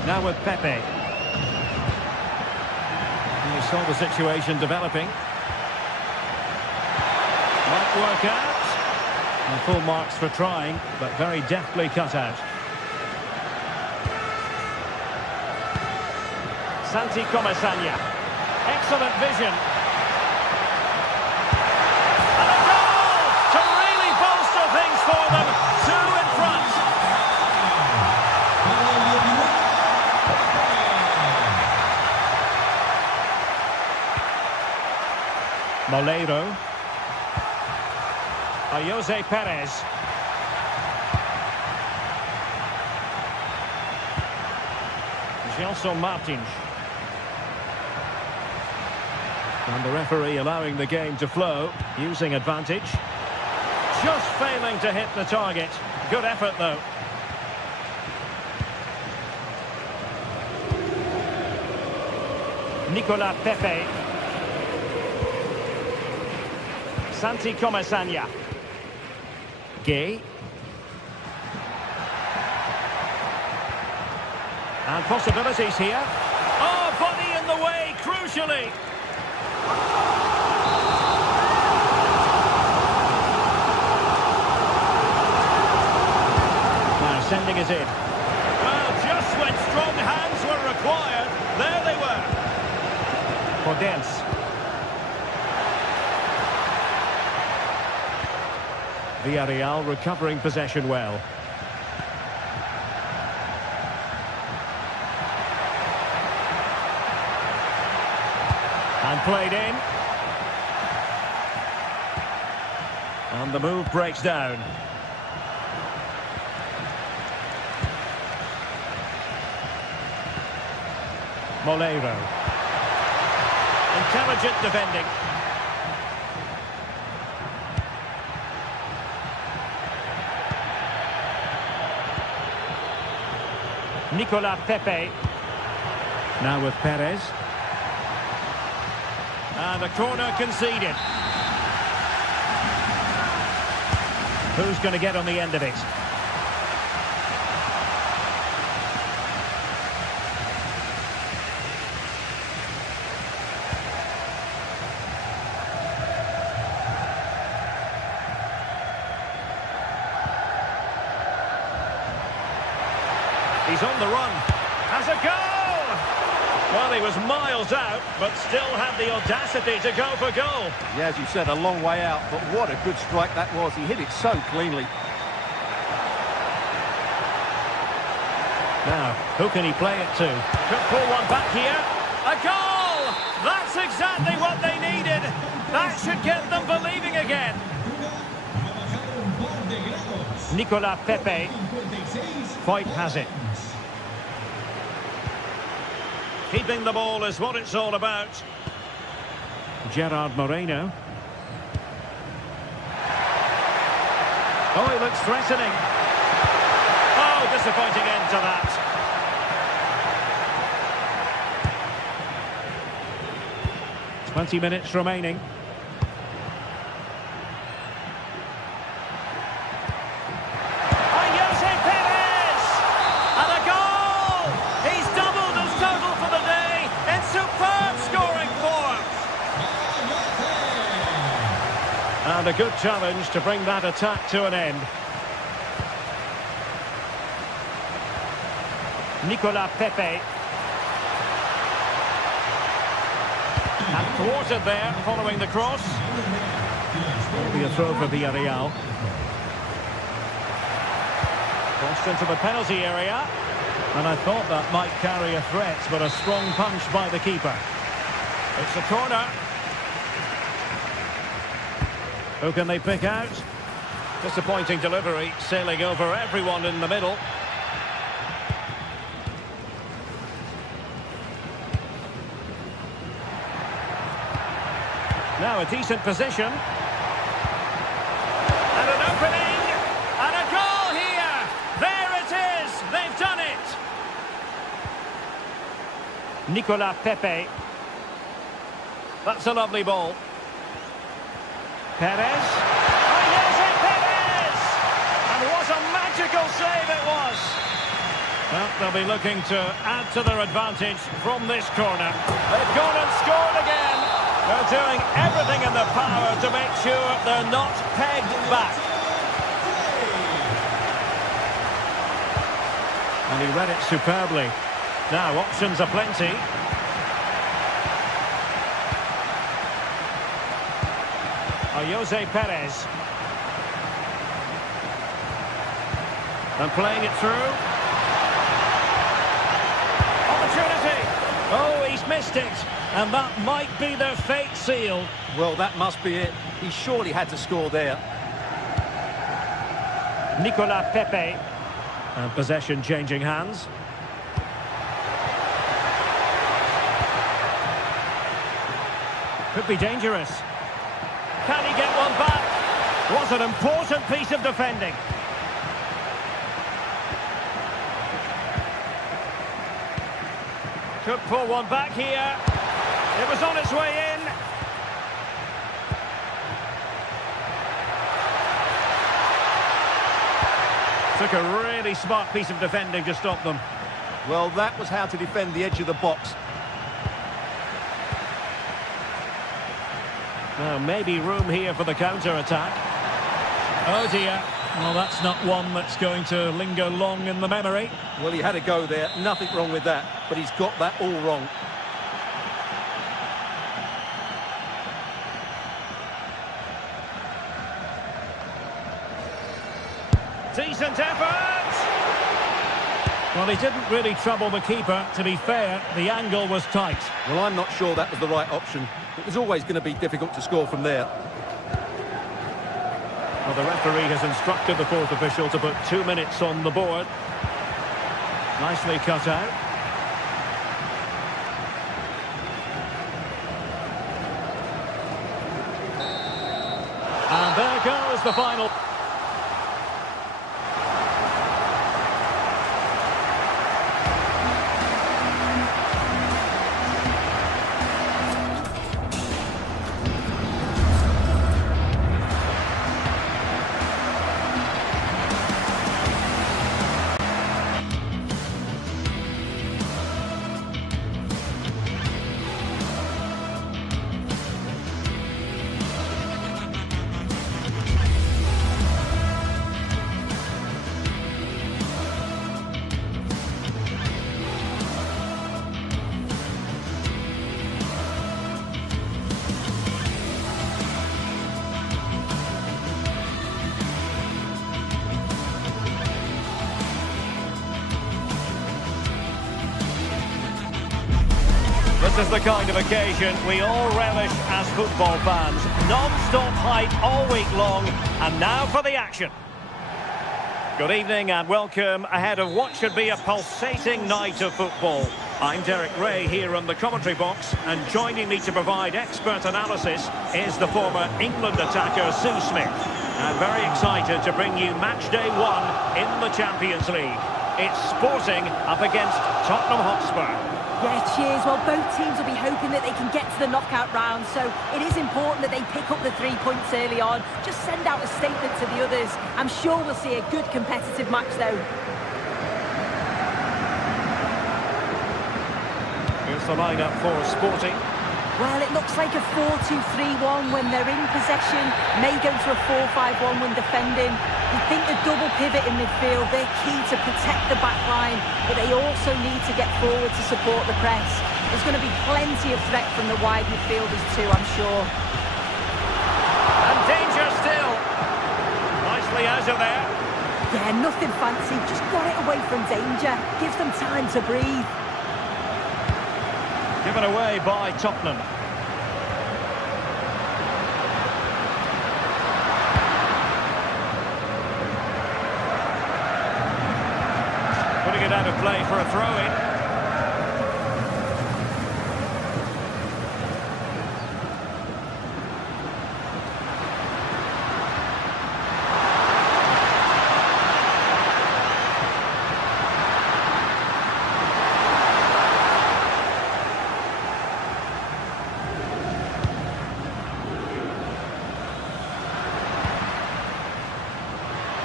Now with Pepe. And we saw the situation developing. Might work out. And full marks for trying, but very deftly cut out. Santi Comasagna. Excellent vision. And a goal to really bolster things for them. 2 in front. Moleiro. Jose Perez. Gelson Martins. And the referee allowing the game to flow, using advantage. Just failing to hit the target. Good effort, though. Nicolas Pepe. Santi Comasagna. Gay. And possibilities here. Oh, body in the way, crucially. Now sending it in. Well, just when strong hands were required, there they were. Podence. Villarreal recovering possession well. And played in. And the move breaks down. Moleiro. Intelligent defending. Nicolas Pepe. Now with Perez. And a corner conceded. Who's going to get on the end of it? He's on the run. Has a goal! Well, he was miles out, but still had the audacity to go for goal. Yeah, as you said, a long way out, but what a good strike that was. He hit it so cleanly. Now, who can he play it to? Could pull one back here. A goal! That's exactly what they needed. That should get them believing again. Nicolas Pepe. Foyt has it. Keeping the ball is what it's all about. Gerard Moreno. Oh, he looks threatening. Oh, disappointing end to that. "20 minutes remaining. And a good challenge to bring that attack to an end. Nicolas Pepe. And thwarted there following the cross. It'll be a throw for Villarreal. Crossed into the penalty area. And I thought that might carry a threat, but a strong punch by the keeper. It's a corner. Who can they pick out? Disappointing delivery, sailing over everyone in the middle. Now a decent position. And an opening! And a goal here! There it is! They've done it! Nicolas Pepe. That's a lovely ball. Perez. Oh, yes, it Perez! And what a magical save it was! Well, they'll be looking to add to their advantage from this corner. They've gone and scored again. They're doing everything in their power to make sure they're not pegged back. And he read it superbly. Now, options are plenty. Jose Perez. And playing it through. Opportunity. Oh, he's missed it. And that might be their fate sealed. Well, that must be it. He surely had to score there. Nicolas Pepe. And possession changing hands. Could be dangerous. Can he get one back? Was an important piece of defending. Could pull one back here. It was on its way in. Took a really smart piece of defending to stop them. Well, that was how to defend the edge of the box. Now, maybe room here for the counter-attack. Oh dear. Well, that's not one that's going to linger long in the memory. Well, he had a go there. Nothing wrong with that. But he's got that all wrong. Decent effort! Well, he didn't really trouble the keeper. To be fair, the angle was tight. Well, I'm not sure that was the right option. It was always going to be difficult to score from there. Well, the referee has instructed the fourth official to put 2 minutes on the board. Nicely cut out. And there goes the final. This is the kind of occasion we all relish as football fans. Non-stop hype all week long, and now for the action. Good evening and welcome ahead of what should be a pulsating night of football. I'm Derek Ray here on the commentary box, and joining me to provide expert analysis is the former England attacker Sue Smith. I'm very excited to bring you match day 1 in the Champions League. It's Sporting up against Tottenham Hotspur. Yeah, cheers. Well, both teams will be hoping that they can get to the knockout round, so it is important that they pick up the 3 points early on. Just send out a statement to the others. I'm sure we'll see a good competitive match, though. Here's the lineup for Sporting. Well, it looks like a 4-2-3-1 when they're in possession. May go to a 4-5-1 when defending. You think the double pivot in midfield, they're key to protect the back line, but they also need to get forward to support the press. There's going to be plenty of threat from the wide midfielders too, I'm sure. And danger still. Nicely out of there. Yeah, nothing fancy, just got it away from danger. Gives them time to breathe. Given away by Tottenham. Putting it out of play for a throw-in.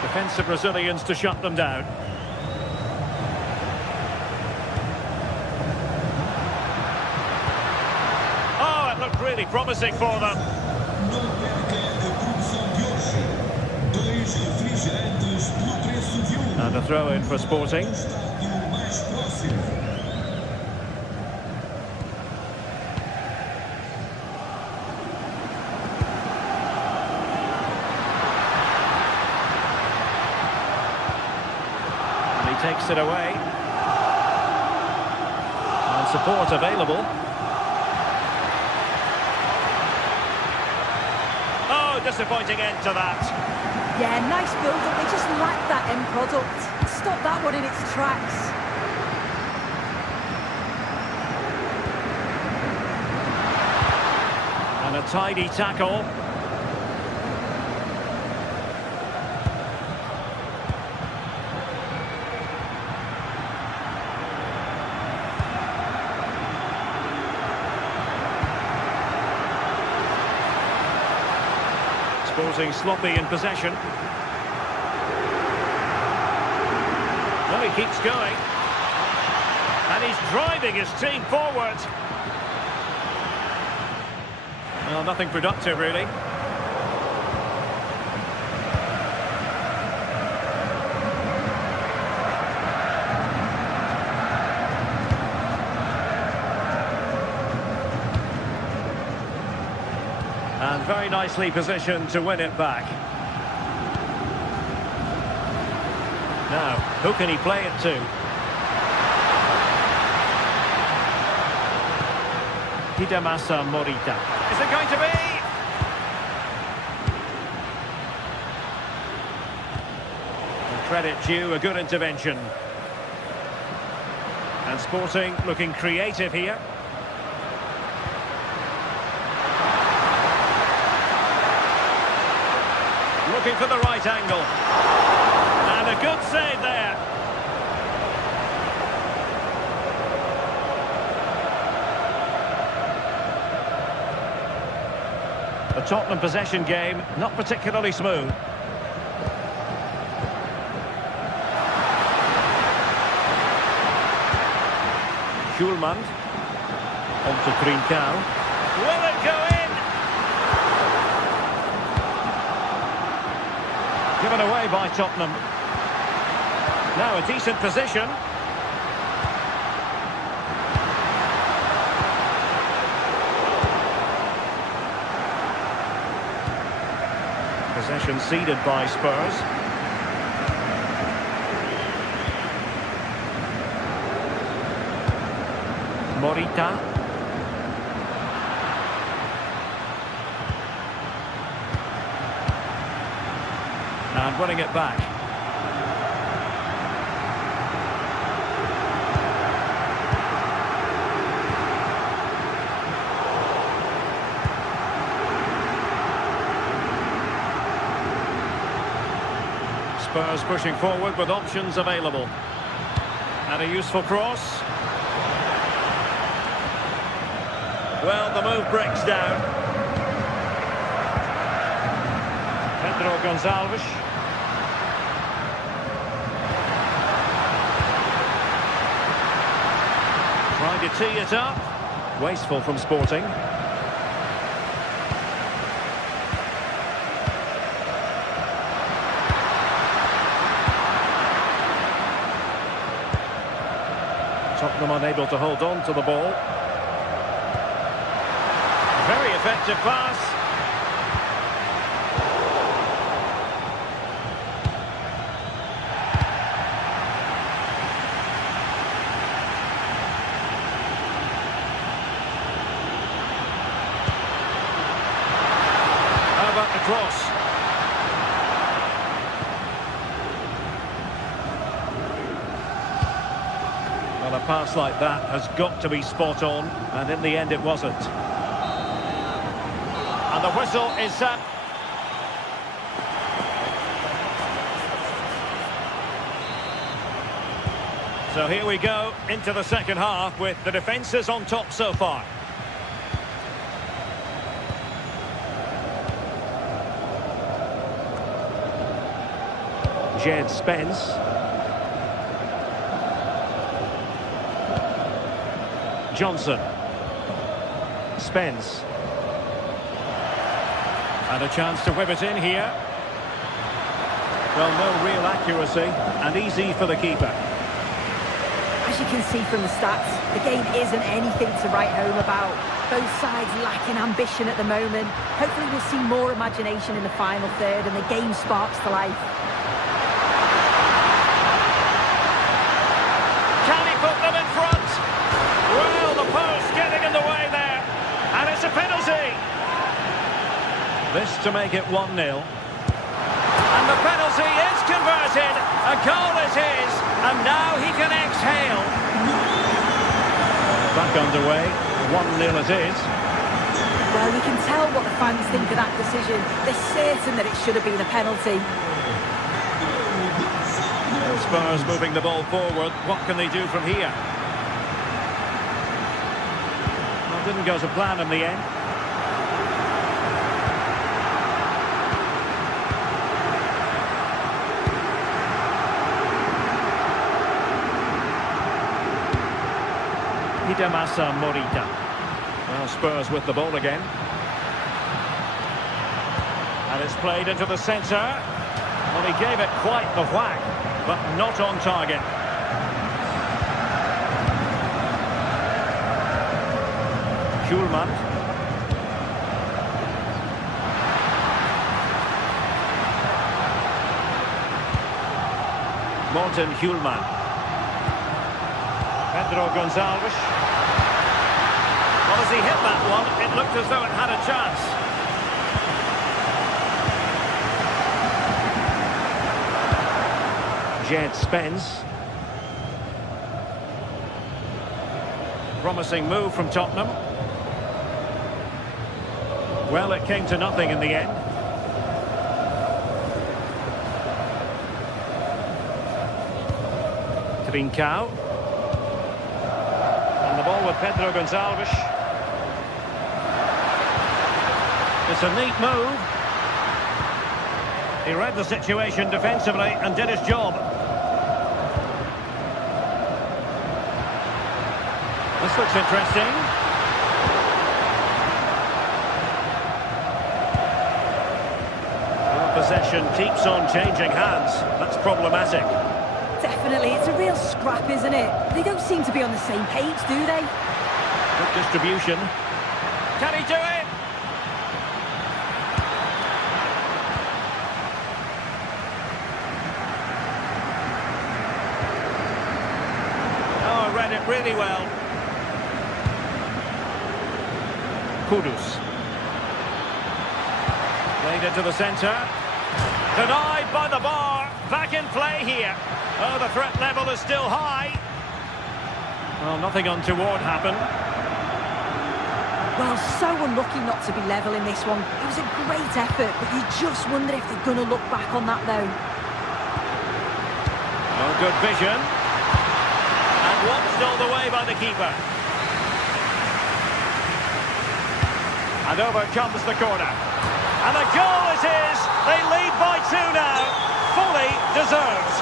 Defensive Brazilians to shut them down. Oh, it looked really promising for them. And a throw-in for Sporting. Takes it away. And support available. Oh, disappointing end to that. Yeah, nice build-up. They just lacked that end product. Stop that one in its tracks. And a tidy tackle. Sporting sloppy in possession. Well, he keeps going. And he's driving his team forward. Well, nothing productive, really. And very nicely positioned to win it back. Now, who can he play it to? Hidemasa Morita. Is it going to be? And credit due, a good intervention. And Sporting looking creative here. Looking for the right angle. And a good save there. The Tottenham possession game, not particularly smooth. Schulman. On to Trincao. Will it go in? Given away by Tottenham. Now a decent position. Possession ceded by Spurs. Morita. And winning it back. Spurs pushing forward with options available. And a useful cross. Well, the move breaks down. Pedro Gonçalves. Trying to tee it up. Wasteful from Sporting. Tottenham unable to hold on to the ball. Very effective pass. How about the cross? Well, a pass like that has got to be spot on, and in the end it wasn't. And the whistle is set. So here we go into the second half with the defences on top so far. Jed Spence. Johnson. Spence. And a chance to whip it in here. Well, no real accuracy, and easy for the keeper. As you can see from the stats, the game isn't anything to write home about. Both sides lacking ambition at the moment. Hopefully we'll see more imagination in the final third and the game sparks to life. Can he put them in front? Well, the post getting in the way there. And it's a penalty. This to make it 1-0. And the penalty is converted. A goal it is. And now he can exhale. Back underway. 1-0 it is. Well, we can tell what the fans think of that decision. They're certain that it should have been a penalty. And Spurs moving the ball forward. What can they do from here? Well, didn't go to plan in the end. Hidemasa Morita. Well, Spurs with the ball again. And it's played into the centre. Well, he gave it quite the whack, but not on target. Hjulmand. Morten Hjulmand. Pedro Gonçalves. Well, as he hit that one, it looked as though it had a chance. Jed Spence. Promising move from Tottenham. Well, it came to nothing in the end. Trincao. And the ball with Pedro Gonçalves. It's a neat move. He read the situation defensively and did his job. This looks interesting. Well, possession keeps on changing hands. That's problematic. Definitely, it's a real scrap, isn't it? They don't seem to be on the same page, do they? Good distribution. Can he do it? Oh, read it really well. Kudus. Played into the centre. Denied by the bar. Back in play here. Oh, the threat level is still high. Well, nothing untoward happened. Well, so unlucky not to be level in this one. It was a great effort, but you just wonder if they're going to look back on that, though. Oh, good vision. And watched all the way by the keeper. And over comes the corner. And the goal it is. They lead by 2 now. Fully deserved.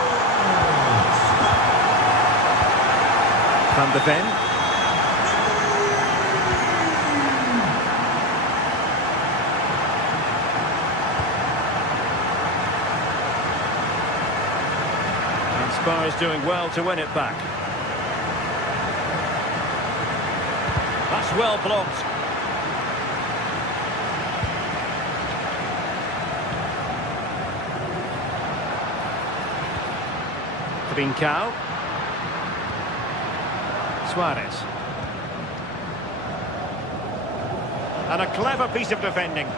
Van de Ven. And Spurs doing well to win it back. That's well blocked. Trincao. Suarez. And a clever piece of defending.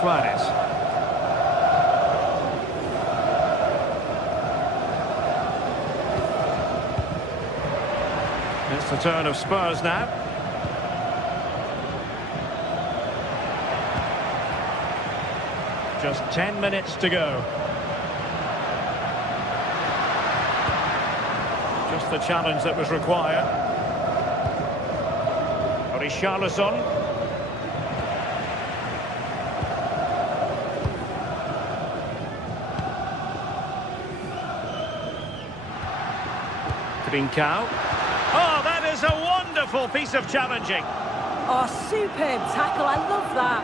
Suarez. It's the turn of Spurs now. Just 10 minutes to go. Just the challenge that was required. Richarlison. Trincao. Oh, that is a wonderful piece of challenging. Oh, superb tackle. I love that.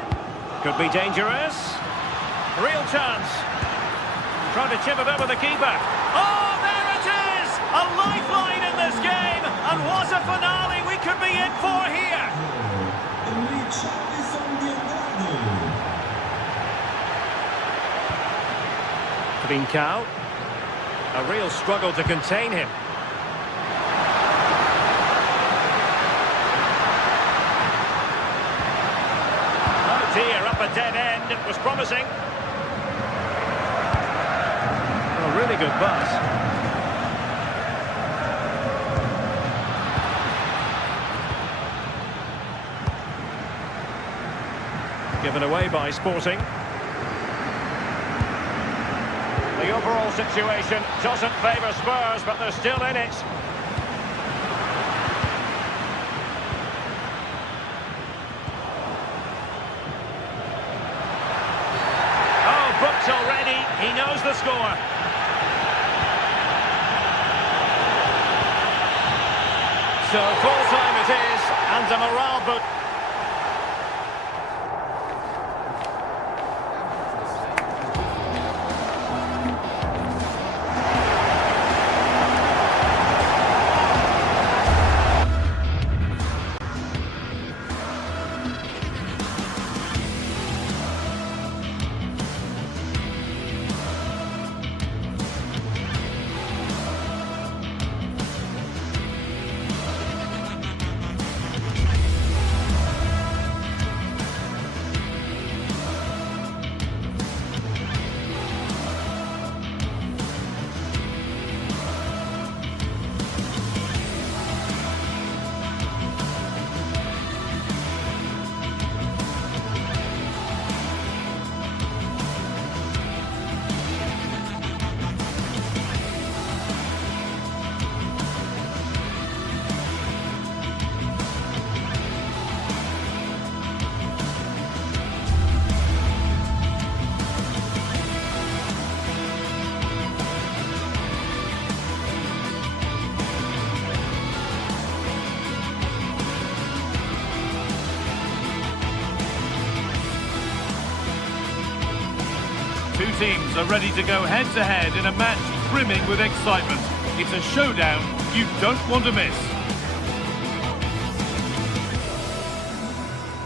Could be dangerous. Real chance. Trying to chip it over the keeper. Oh, there it is! A lifeline in this game. And what a finale we could be in for here. Trincao. A real struggle to contain him. Here up a dead end, it was promising. A really good pass. Given away by Sporting. The overall situation doesn't favour Spurs, but they're still in it. Already, he knows the score. So full time it is, and a morale book. Two teams are ready to go head-to-head in a match brimming with excitement. It's a showdown you don't want to miss.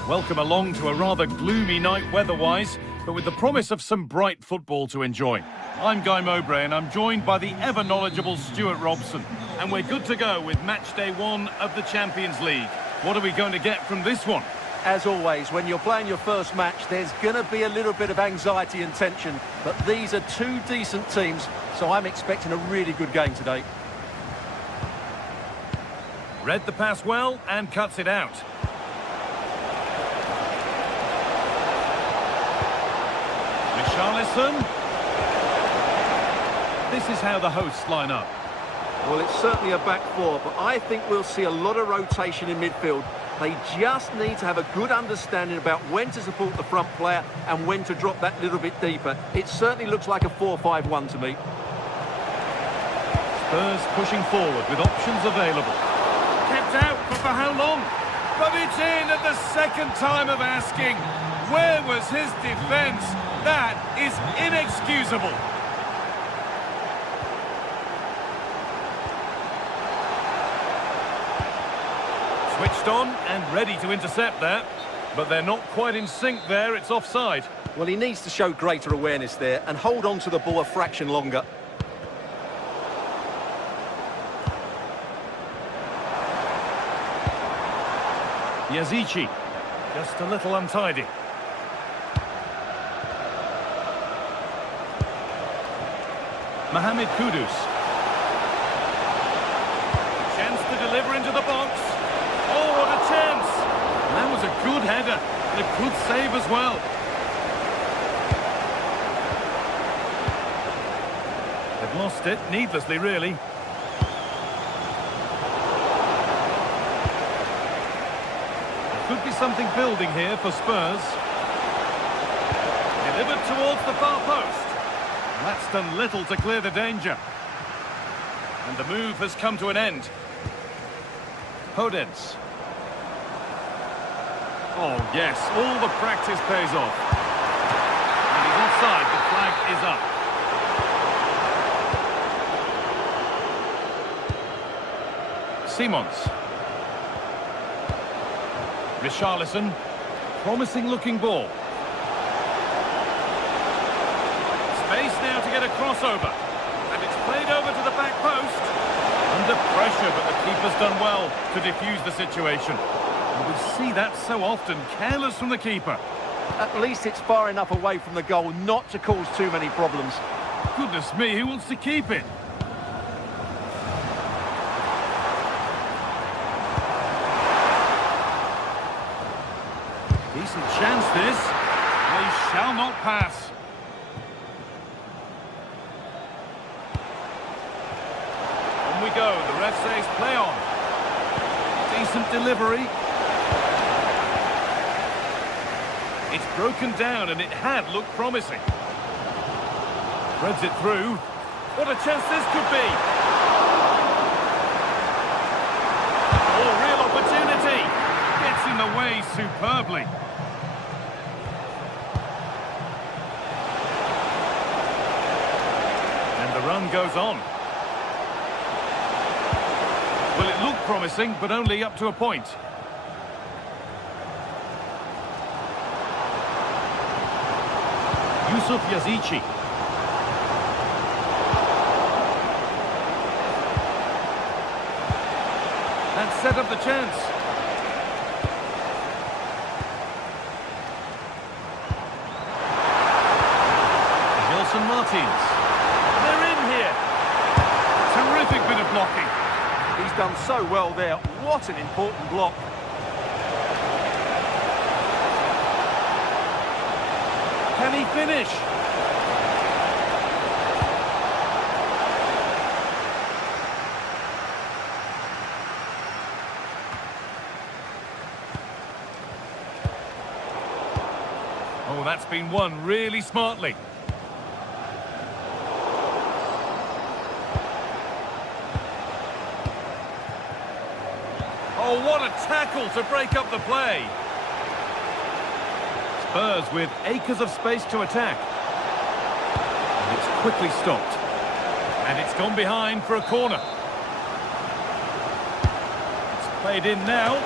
Welcome along to a rather gloomy night weather-wise, but with the promise of some bright football to enjoy. I'm Guy Mowbray and I'm joined by the ever-knowledgeable Stuart Robson. And we're good to go with match day 1 of the Champions League. What are we going to get from this one? As always, when you're playing your first match, there's going to be a little bit of anxiety and tension. But these are two decent teams, so I'm expecting a really good game today. Read the pass well and cuts it out. Richarlison. This is how the hosts line up. Well, it's certainly a back four, but I think we'll see a lot of rotation in midfield. They just need to have a good understanding about when to support the front player and when to drop that little bit deeper. It certainly looks like a 4-5-1 to me. Spurs pushing forward with options available. Kept out, but for how long? But it's in at the second time of asking. Where was his defence? That is inexcusable. Switched on and ready to intercept that, but they're not quite in sync there. It's offside. Well, he needs to show greater awareness there and hold on to the ball a fraction longer. Yazici, just a little untidy. Mohamed Kudus. Chance to deliver into the box. Oh, what a chance! That was a good header and a good save as well. They've lost it, needlessly really. Could be something building here for Spurs. Delivered towards the far post. That's done little to clear the danger. And the move has come to an end. Podence. Oh yes, all the practice pays off. And he's offside, the flag is up. Simons. Richarlison, promising looking ball. Space now to get a crossover. And it's played over to the back post. Under pressure, but the keeper's done well to defuse the situation. And we see that so often, careless from the keeper. At least it's far enough away from the goal not to cause too many problems. Goodness me, who wants to keep it? Decent chance this. They shall not pass. On we go. The ref says play on. Decent delivery. It's broken down and it had looked promising. Threads it through. What a chance this could be. Oh, real opportunity. Gets in the way superbly. And the run goes on. Well, it looked promising, but only up to a point. Yusuf Yazici. That set up the chance. Wilson Martins. They're in here. Terrific bit of blocking. He's done so well there. What an important block. Can he finish? Oh, that's been won really smartly. Oh, what a tackle to break up the play. Spurs with acres of space to attack. And it's quickly stopped. And it's gone behind for a corner. It's played in now.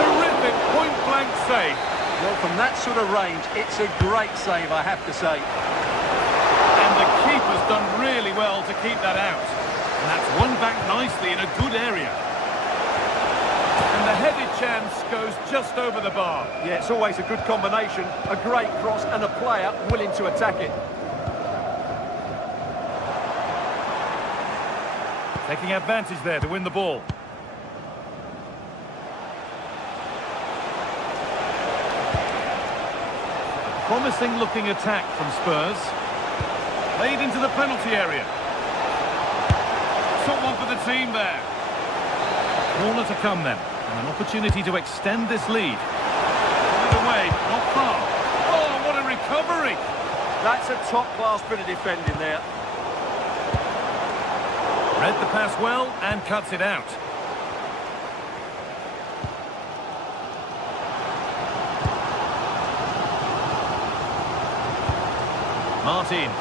Terrific point-blank save. Well, from that sort of range, it's a great save, I have to say. And the keeper's done really well to keep that out. And that's won back nicely in a good area. And the headed chance goes just over the bar. Yeah, it's always a good combination. A great cross and a player willing to attack it. Taking advantage there to win the ball. Promising looking attack from Spurs. Played into the penalty area. Took one for the team there. Corner to come then. And an opportunity to extend this lead. Put it away, not far. Oh, what a recovery! That's a top-class bit of defending there. Read the pass well and cuts it out. Martins.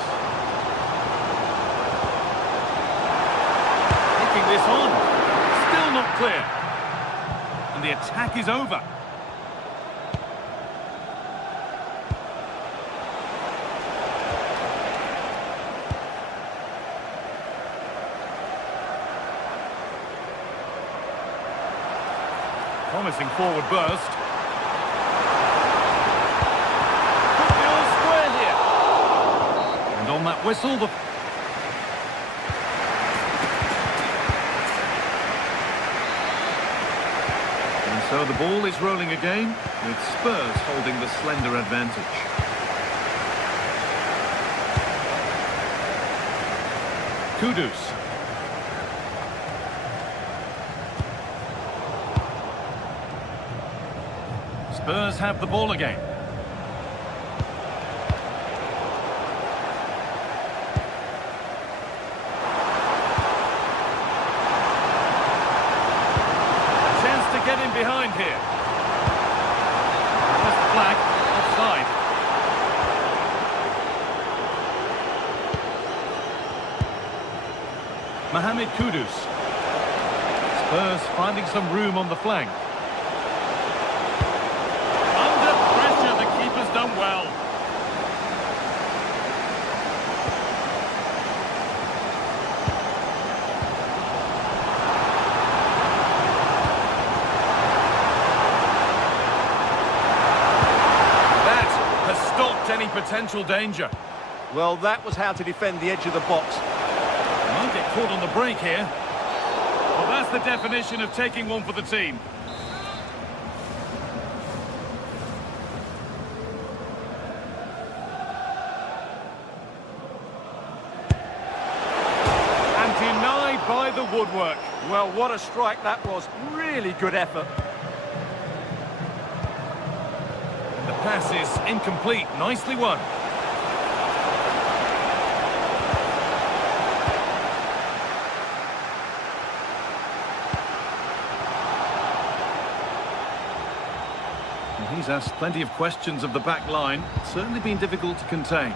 Taking this on. Still not clear. And the attack is over. Promising forward burst. Put the all square here. And on that whistle, the... And so the ball is rolling again, with Spurs holding the slender advantage. Kudus. Spurs have the ball again. A chance to get in behind here. That's the flag, offside. Mohamed Kudus. Spurs finding some room on the flank. Done well. That has stopped any potential danger. Well, that was how to defend the edge of the box. Might get caught on the break here. Well, that's the definition of taking one for the team. By the woodwork. Well, what a strike that was. Really good effort. The pass is incomplete. Nicely won. And he's asked plenty of questions of the back line. It's certainly been difficult to contain.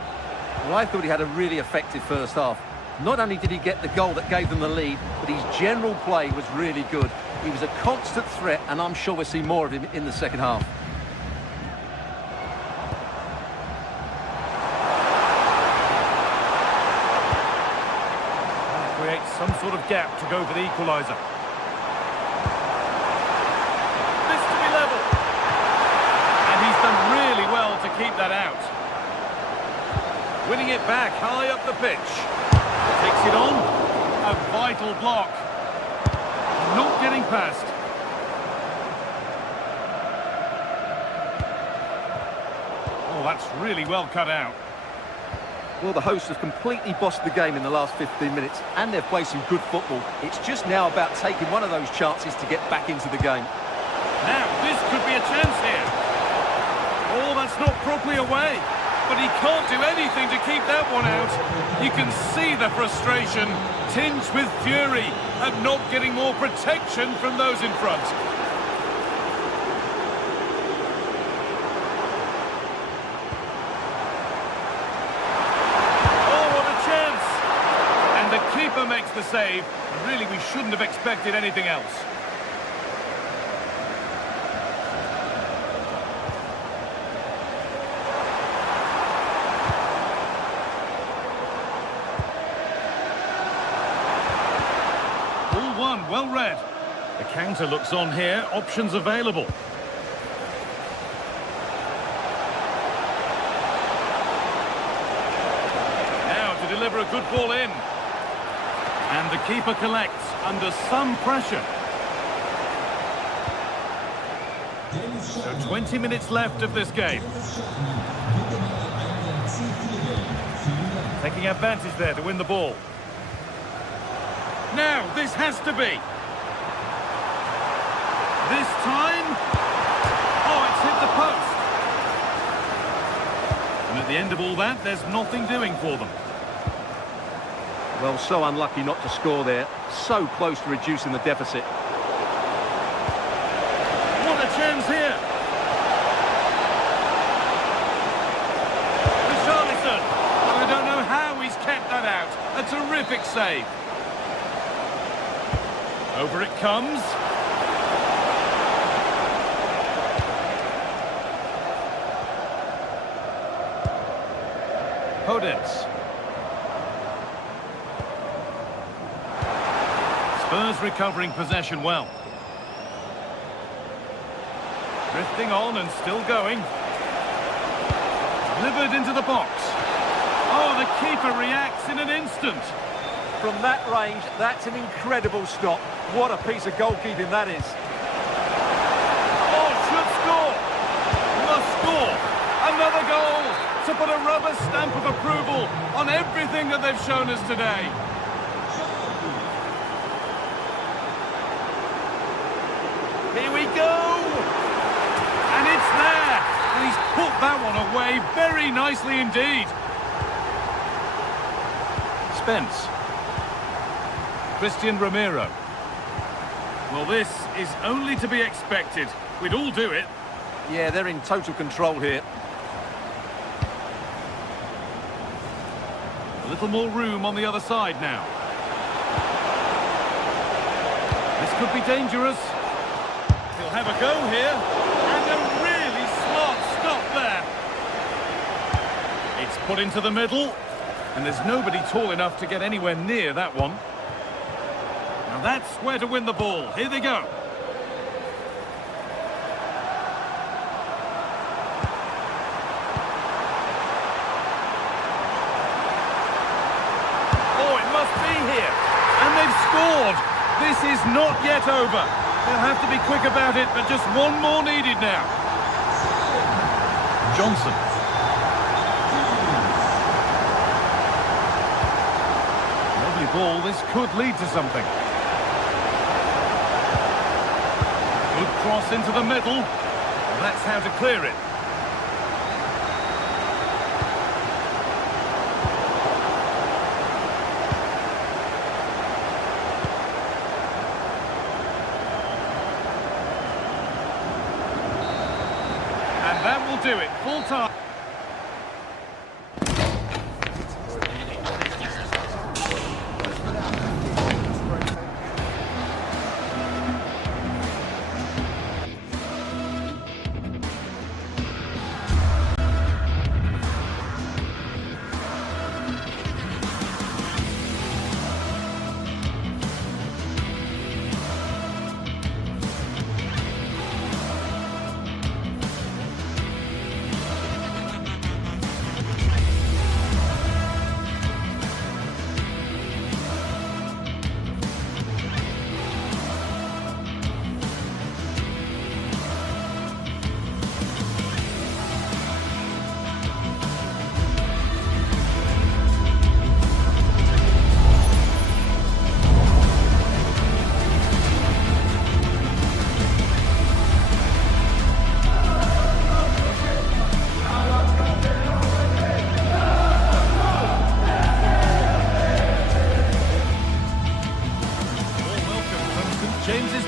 Well, I thought he had a really effective first half. Not only did he get the goal that gave them the lead, but his general play was really good. He was a constant threat, and I'm sure we'll see more of him in the second half. Creates some sort of gap to go for the equaliser. This to be level. And he's done really well to keep that out. Winning it back high up the pitch. Takes it on. A vital block. Not getting past. Oh, that's really well cut out. Well, the hosts have completely bossed the game in the last 15 minutes, and they've played some good football. It's just now about taking one of those chances to get back into the game. Now, this could be a chance here. Oh, that's not properly away. But he can't do anything to keep that one out. You can see the frustration, tinged with fury, at not getting more protection from those in front. Oh, what a chance! And the keeper makes the save. Really, we shouldn't have expected anything else. Well read. The counter looks on here. Options available. Now to deliver a good ball in. And the keeper collects under some pressure. So 20 minutes left of this game. Taking advantage there to win the ball. Now, this has to be. This time... Oh, it's hit the post. And at the end of all that, there's nothing doing for them. Well, so unlucky not to score there. So close to reducing the deficit. What a chance here. Richarlison. I don't know how he's kept that out. A terrific save. Over it comes. Podence. Spurs recovering possession well. Drifting on and still going. Delivered into the box. Oh, the keeper reacts in an instant. From that range, that's an incredible stop. What a piece of goalkeeping that is. Oh, should score. Must score. Another goal to put a rubber stamp of approval on everything that they've shown us today. Here we go. And it's there. And he's put that one away very nicely indeed. Spence. Christian Romero. Well, this is only to be expected. We'd all do it. Yeah, they're in total control here. A little more room on the other side now. This could be dangerous. He'll have a go here. And a really smart stop there. It's put into the middle. And there's nobody tall enough to get anywhere near that one. Now that's where to win the ball. Here they go. Oh, it must be here. And they've scored. This is not yet over. They'll have to be quick about it, but just one more needed now. Johnson. Lovely ball. This could lead to something. Good cross into the middle. Well, that's how to clear it. And that will do it. Full time.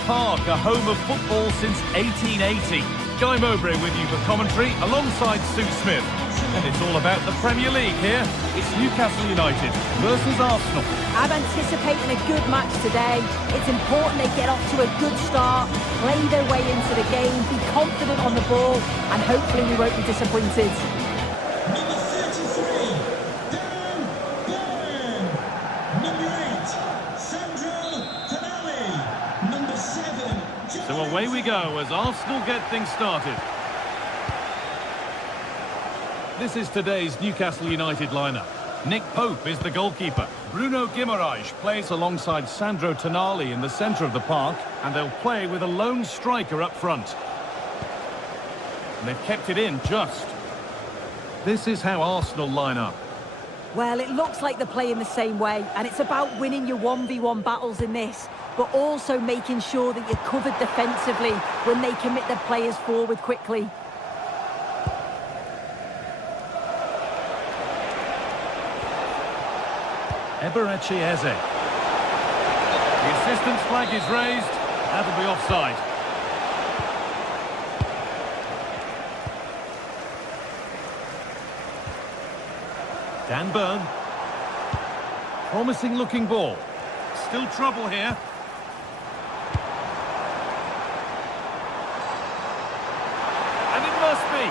Park, a home of football since 1880. Guy Mowbray with you for commentary alongside Sue Smith. And it's all about the Premier League here. It's Newcastle United versus Arsenal. I'm anticipating a good match today. It's important they get off to a good start, play their way into the game, be confident on the ball, and hopefully we won't be disappointed. So away we go as Arsenal get things started. This is today's Newcastle United lineup. Nick Pope is the goalkeeper. Bruno Guimaraes plays alongside Sandro Tonali in the centre of the park, and they'll play with a lone striker up front. And they've kept it in just. This is how Arsenal line up. Well, it looks like they're playing the same way, and it's about winning your 1v1 battles in this, but also making sure that you're covered defensively when they commit their players forward quickly. Eberechi Eze. The assistant's flag is raised. That'll be offside. Dan Burn. Promising looking ball. Still trouble here. And it must be.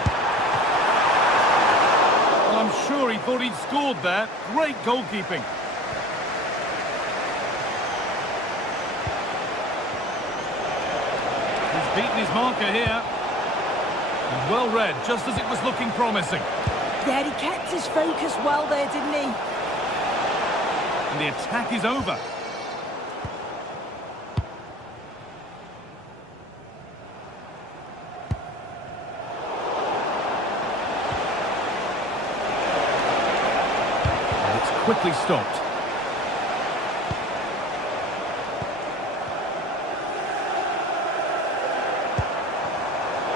Well, I'm sure he thought he'd scored there. Great goalkeeping. He's beaten his marker here. And well read, just as it was looking promising. Yeah, he kept his focus well there, didn't he? And the attack is over. And it's quickly stopped.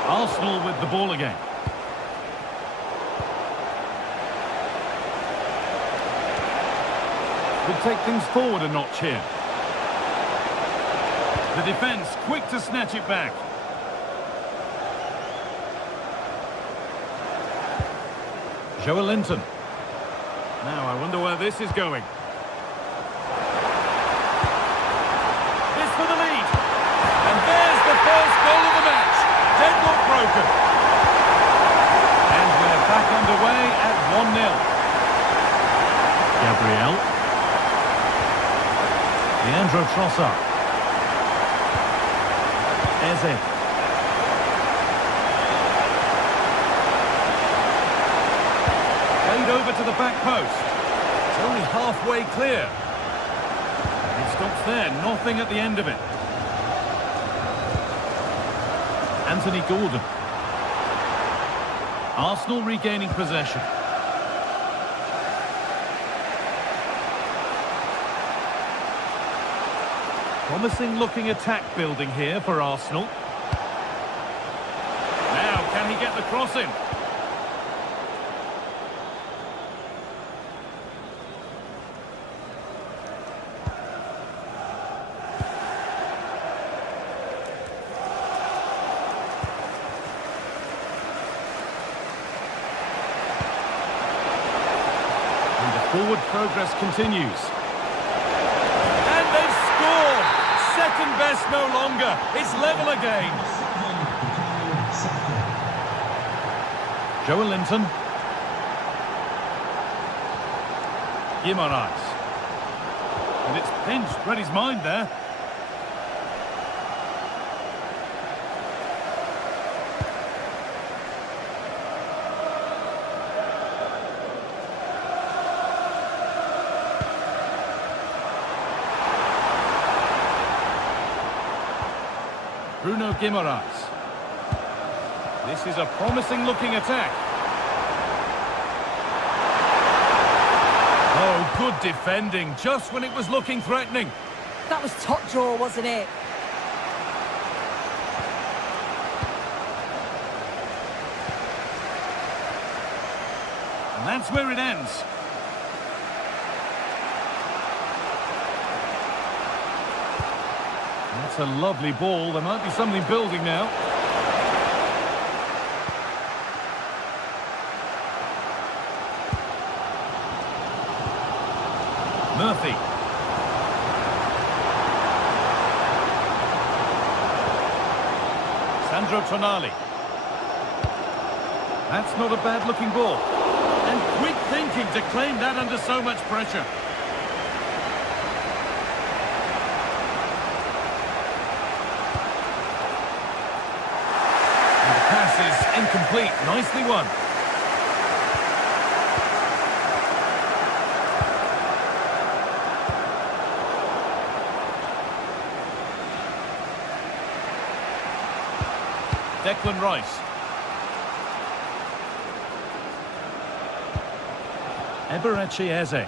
Arsenal with the ball again. Could take things forward a notch here. The defence quick to snatch it back. Joelinton. Now I wonder where this is going. This for the lead. And there's the first goal of the match. Deadlock broken. And we're back underway at 1-0. Gabriel. Leandro Trossard. Eze. Played over to the back post. It's only halfway clear. It stops there, nothing at the end of it. Anthony Gordon. Arsenal regaining possession. Promising looking attack building here for Arsenal. Now, can he get the cross in? And the forward progress continues. And they've scored! Second best no longer. It's level again. Joelinton. Guimaraes. And it's pinched. Read his mind there. Bruno Guimaraes. This is a promising looking attack. Oh, good defending, just when it was looking threatening. That was top draw, wasn't it? And that's where it ends. That's a lovely ball. There might be something building now. Murphy. Sandro Tonali. That's not a bad looking ball. And quick thinking to claim that under so much pressure. And the pass is incomplete. Nicely won. Declan Rice. Eberechi Eze.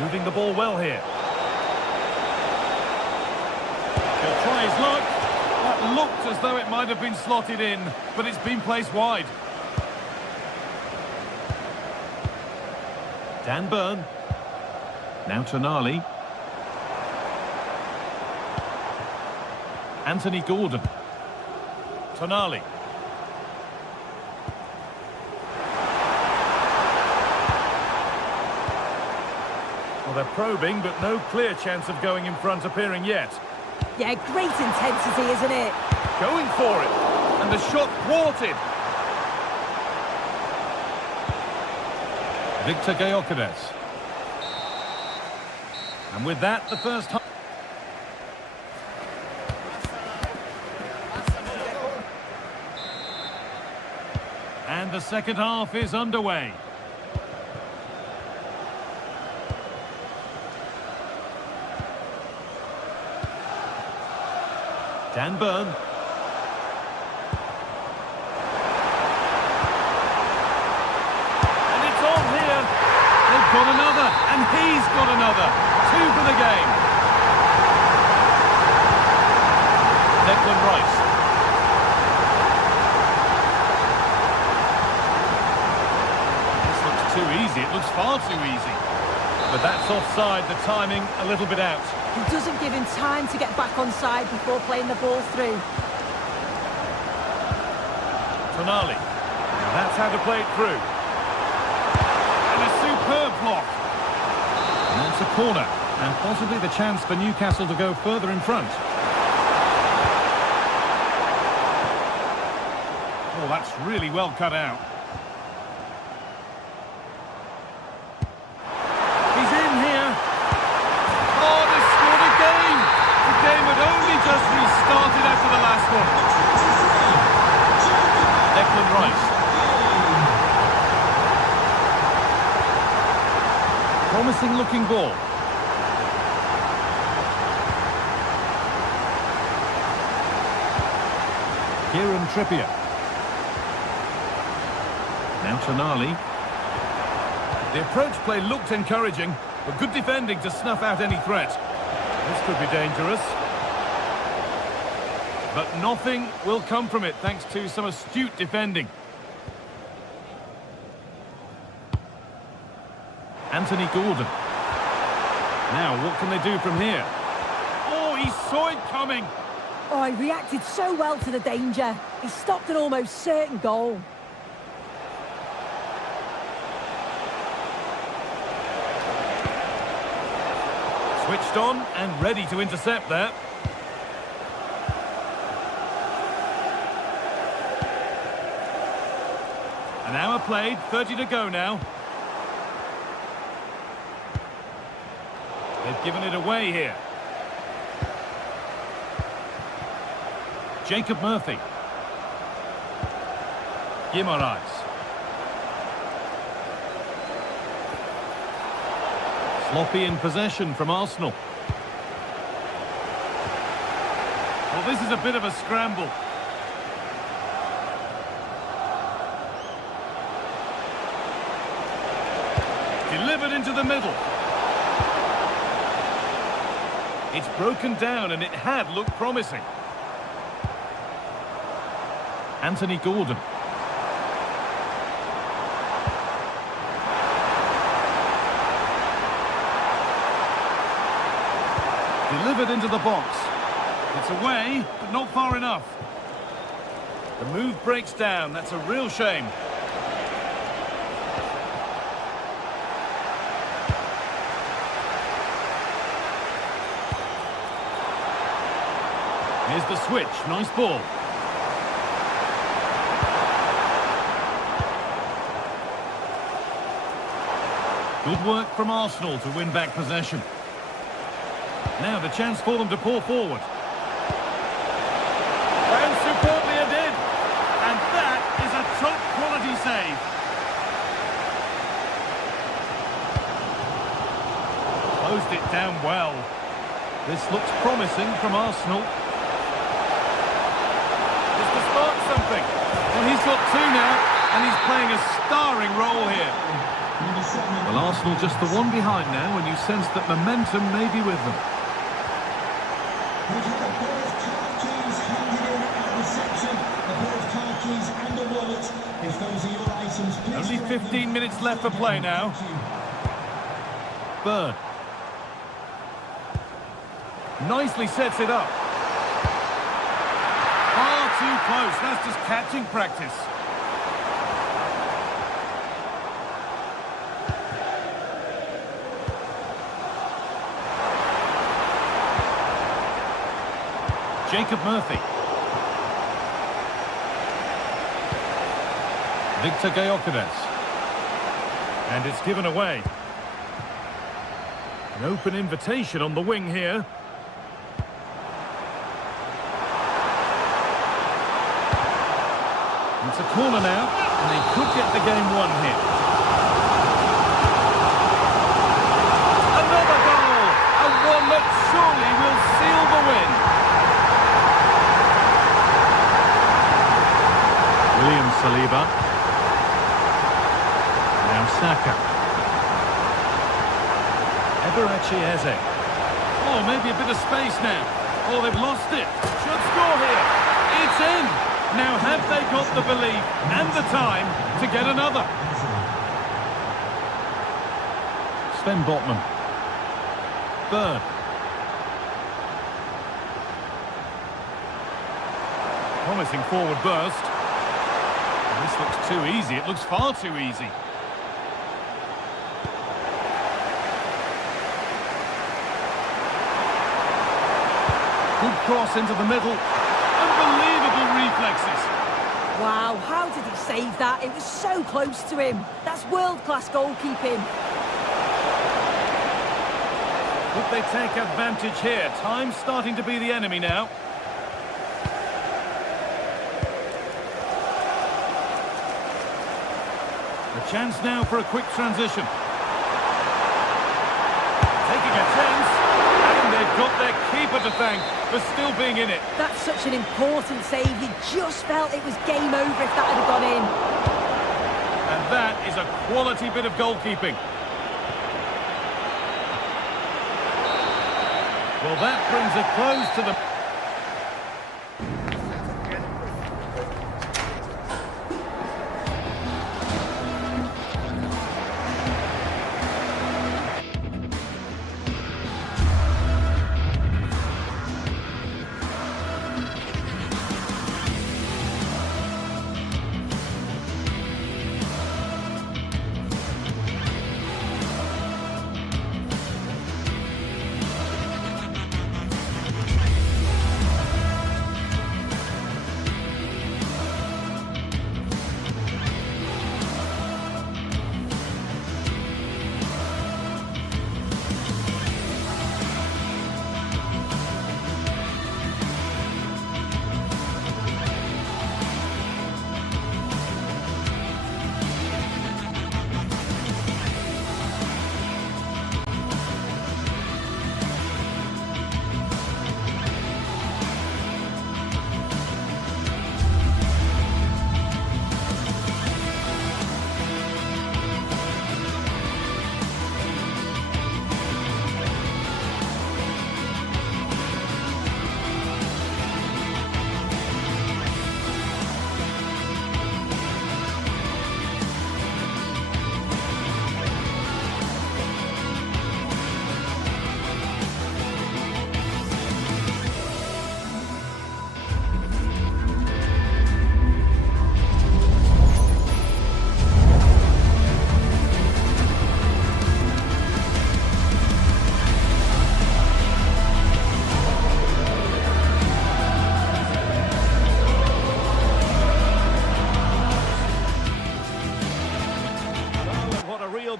Moving the ball well here. He'll try his luck. That looked as though it might have been slotted in, but it's been placed wide. Dan Burn. Now Tonali. Anthony Gordon. Tonali. Well, they're probing, but no clear chance of going in front appearing yet. Yeah, great intensity, isn't it? Going for it. And the shot thwarted. Victor Gyökeres. And with that, the first half. And the second half is underway. Dan Burn. And it's on here. They've got another, and he's got another. 2 for the game. Declan Rice. This looks too easy. It looks far too easy. But that's offside, the timing a little bit out. He doesn't give him time to get back on side before playing the ball through. Tonali. Now that's how to play it through. And a superb block. And that's a corner. And possibly the chance for Newcastle to go further in front. Oh, that's really well cut out. He's in here. Oh, they scored again. The game had only just restarted after the last one. Declan Rice. Promising looking ball. Kieran Trippier. Now Tonali. The approach play looked encouraging, but good defending to snuff out any threat. This could be dangerous. But nothing will come from it thanks to some astute defending. Anthony Gordon. Now, what can they do from here? Oh, he saw it coming. Oh, he reacted so well to the danger. He stopped an almost certain goal. Switched on and ready to intercept there. An hour played, 30 to go now. They've given it away here. Jacob Murphy. Guimaraes. Sloppy in possession from Arsenal. Well, this is a bit of a scramble. Delivered into the middle. It's broken down and it had looked promising. Anthony Gordon. Delivered into the box. It's away, but not far enough. The move breaks down. That's a real shame. Here's the switch. Nice ball. Good work from Arsenal to win back possession. Now the chance for them to pour forward. And superbly it did. And that is a top quality save. Closed it down well. This looks promising from Arsenal. Just to spark something. Well, he's got 2 now. and he's playing a starring role here. Well, Arsenal just the one behind now, and you sense that momentum may be with them. Only 15 minutes left for play now. Bird. Nicely sets it up. Far too close. That's just catching practice. Jacob Murphy. Victor Gyökeres. And it's given away. An open invitation on the wing here. It's a corner now, and they could get the game won here. Another goal! And one that surely will seal the win. William Saliba. Now Saka. Eberechi Eze. Oh, maybe a bit of space now. Oh, they've lost it. Should score here. It's in. Now, have they got the belief and the time to get another? Sven Botman. Bird. Promising forward burst. This looks too easy. It looks far too easy. Good cross into the middle. Unbelievable reflexes. Wow, how did he save that? It was so close to him. That's world-class goalkeeping. Would they take advantage here? Time's starting to be the enemy now. A chance now for a quick transition. Taking a chance. And they've got their keeper to thank for still being in it. That's such an important save. You just felt it was game over if that had gone in. And that is a quality bit of goalkeeping. Well, that brings a close to the...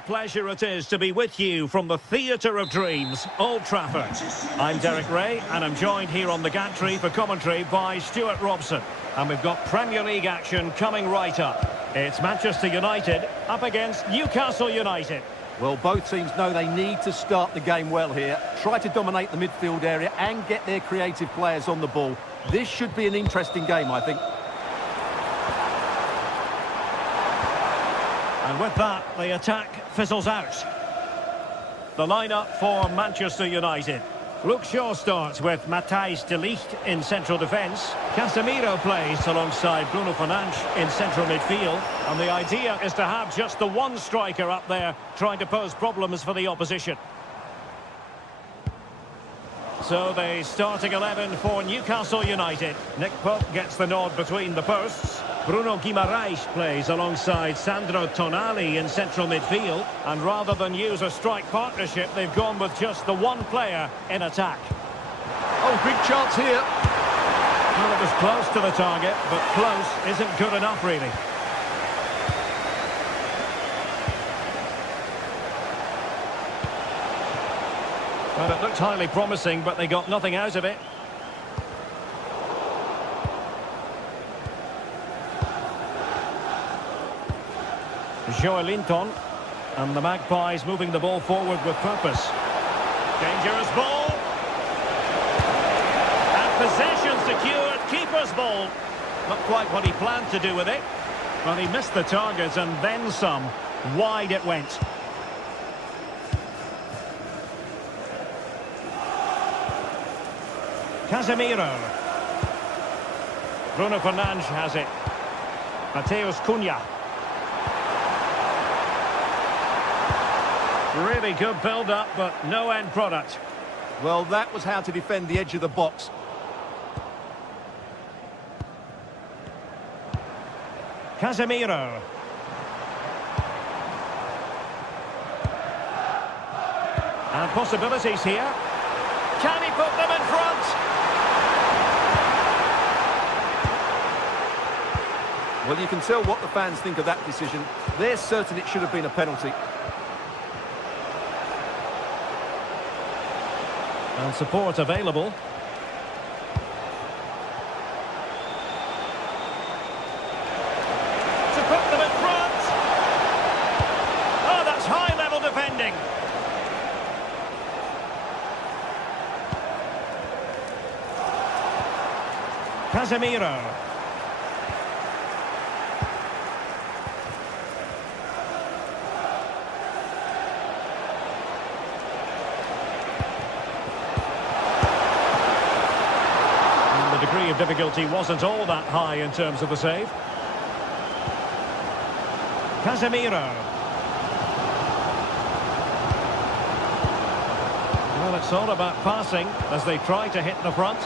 Pleasure it is to be with you from the Theatre of Dreams, Old Trafford. I'm Derek Ray, and I'm joined here on the gantry for commentary by Stuart Robson. And we've got Premier League action coming right up. It's Manchester United up against Newcastle United. Well, both teams know they need to start the game well here. Try to dominate the midfield area and get their creative players on the ball. This should be an interesting game, I think. And with that, the attack fizzles out. The lineup for Manchester United. Luke Shaw starts with Matthijs de Ligt in central defence. Casemiro plays alongside Bruno Fernandes in central midfield. And the idea is to have just the one striker up there trying to pose problems for the opposition. So the starting 11 for Newcastle United. Nick Pope gets the nod between the posts. Bruno Guimaraes plays alongside Sandro Tonali in central midfield. And rather than use a strike partnership, they've gone with just the one player in attack. Oh, big chance here. Well, it was close to the target, but close isn't good enough, really. Well, it looked highly promising, but they got nothing out of it. Joelinton, and the Magpies moving the ball forward with purpose. Dangerous ball. And possession secured, keeper's ball. Not quite what he planned to do with it, but he missed the target and then some. Wide it went. Casemiro. Bruno Fernandes has it. Mateus Cunha. Really good build-up, but no end product. Well, that was how to defend the edge of the box. Casemiro. And possibilities here. Can he put them in front? Well, you can tell what the fans think of that decision. They're certain it should have been a penalty. And support available. To put them in front. Oh, that's high-level defending. Casemiro. Of difficulty wasn't all that high in terms of the save. Casemiro. Well, it's all about passing as they try to hit the front.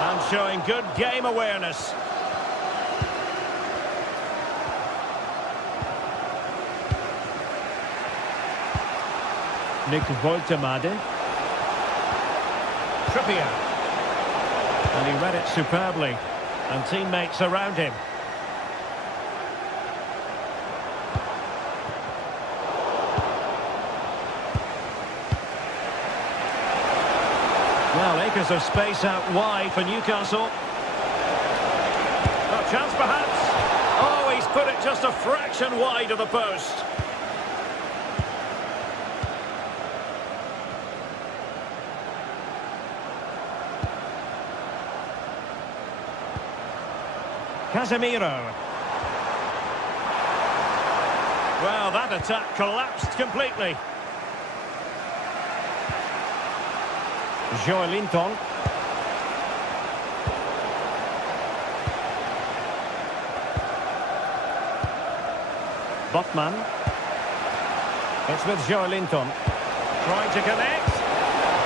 And showing good game awareness. Nick Woltemade. Trippier. And he read it superbly. And teammates around him. Well, acres of space out wide for Newcastle. A chance perhaps. Oh, he's put it just a fraction wide of the post. Casemiro. Well, that attack collapsed completely. Joelinton. Botman. It's with Joelinton. Trying to connect.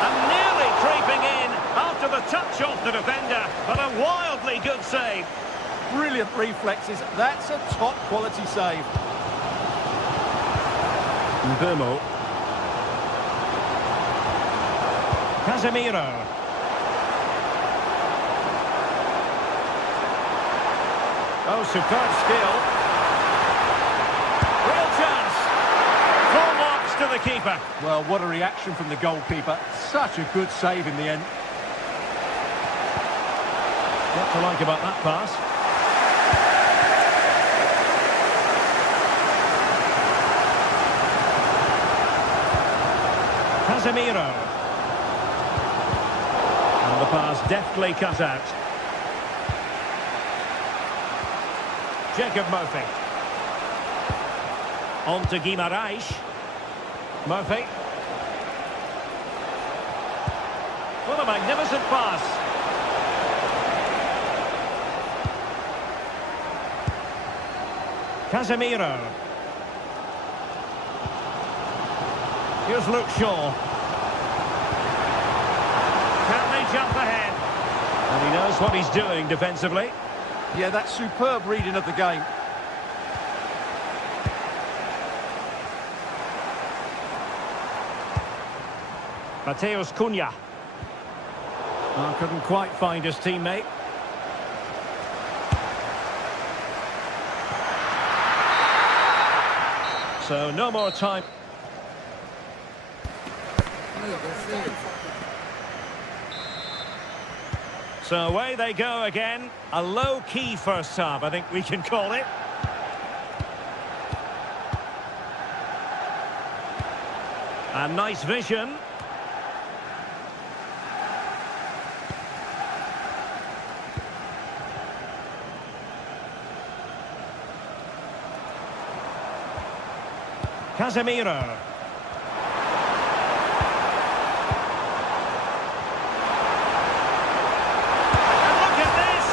And nearly creeping in after the touch off the defender. But a wildly good save. Brilliant reflexes. That's a top-quality save. Mbeumo. Casemiro. Oh, superb skill. Real chance. Full marks to the keeper. Well, what a reaction from the goalkeeper. Such a good save in the end. What to like about that pass? Casemiro. And the pass deftly cut out. Jacob Murphy. On to Guimaraes. Murphy. What a magnificent pass. Casemiro. Here's Luke Shaw. Can they jump ahead? And he knows what he's doing defensively. Yeah, that's superb reading of the game. Mateus Cunha. Oh, couldn't quite find his teammate. So no more time. So away they go again. A low-key first half, I think we can call it. And nice vision. Casemiro. And look at this!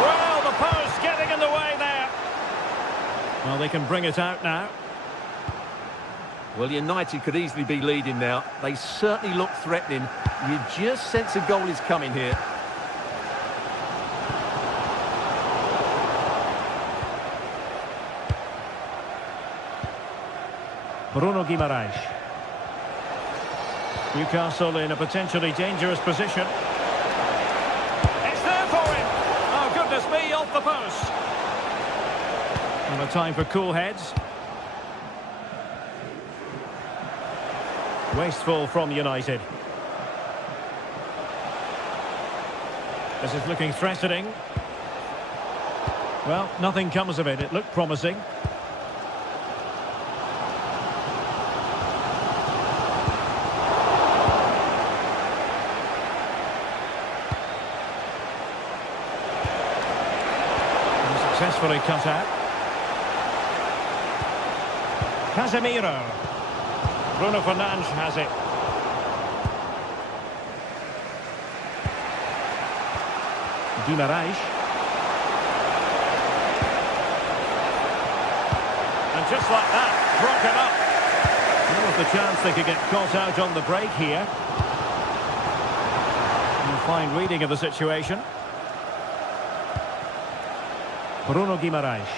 Well, the post getting in the way there. Well, they can bring it out now. Well, United could easily be leading now. They certainly look threatening. You just sense a goal is coming here. Bruno Guimaraes. Newcastle in a potentially dangerous position. It's there for him! Oh, goodness me, off the post. And a time for cool heads. Wasteful from United. This is looking threatening. Well, nothing comes of it. It looked promising. Successfully cut out. Casemiro. Bruno Fernandes has it. Guimaraes. And just like that, broken up. There was the chance they could get caught out on the break here. And a fine reading of the situation. Bruno Guimaraes.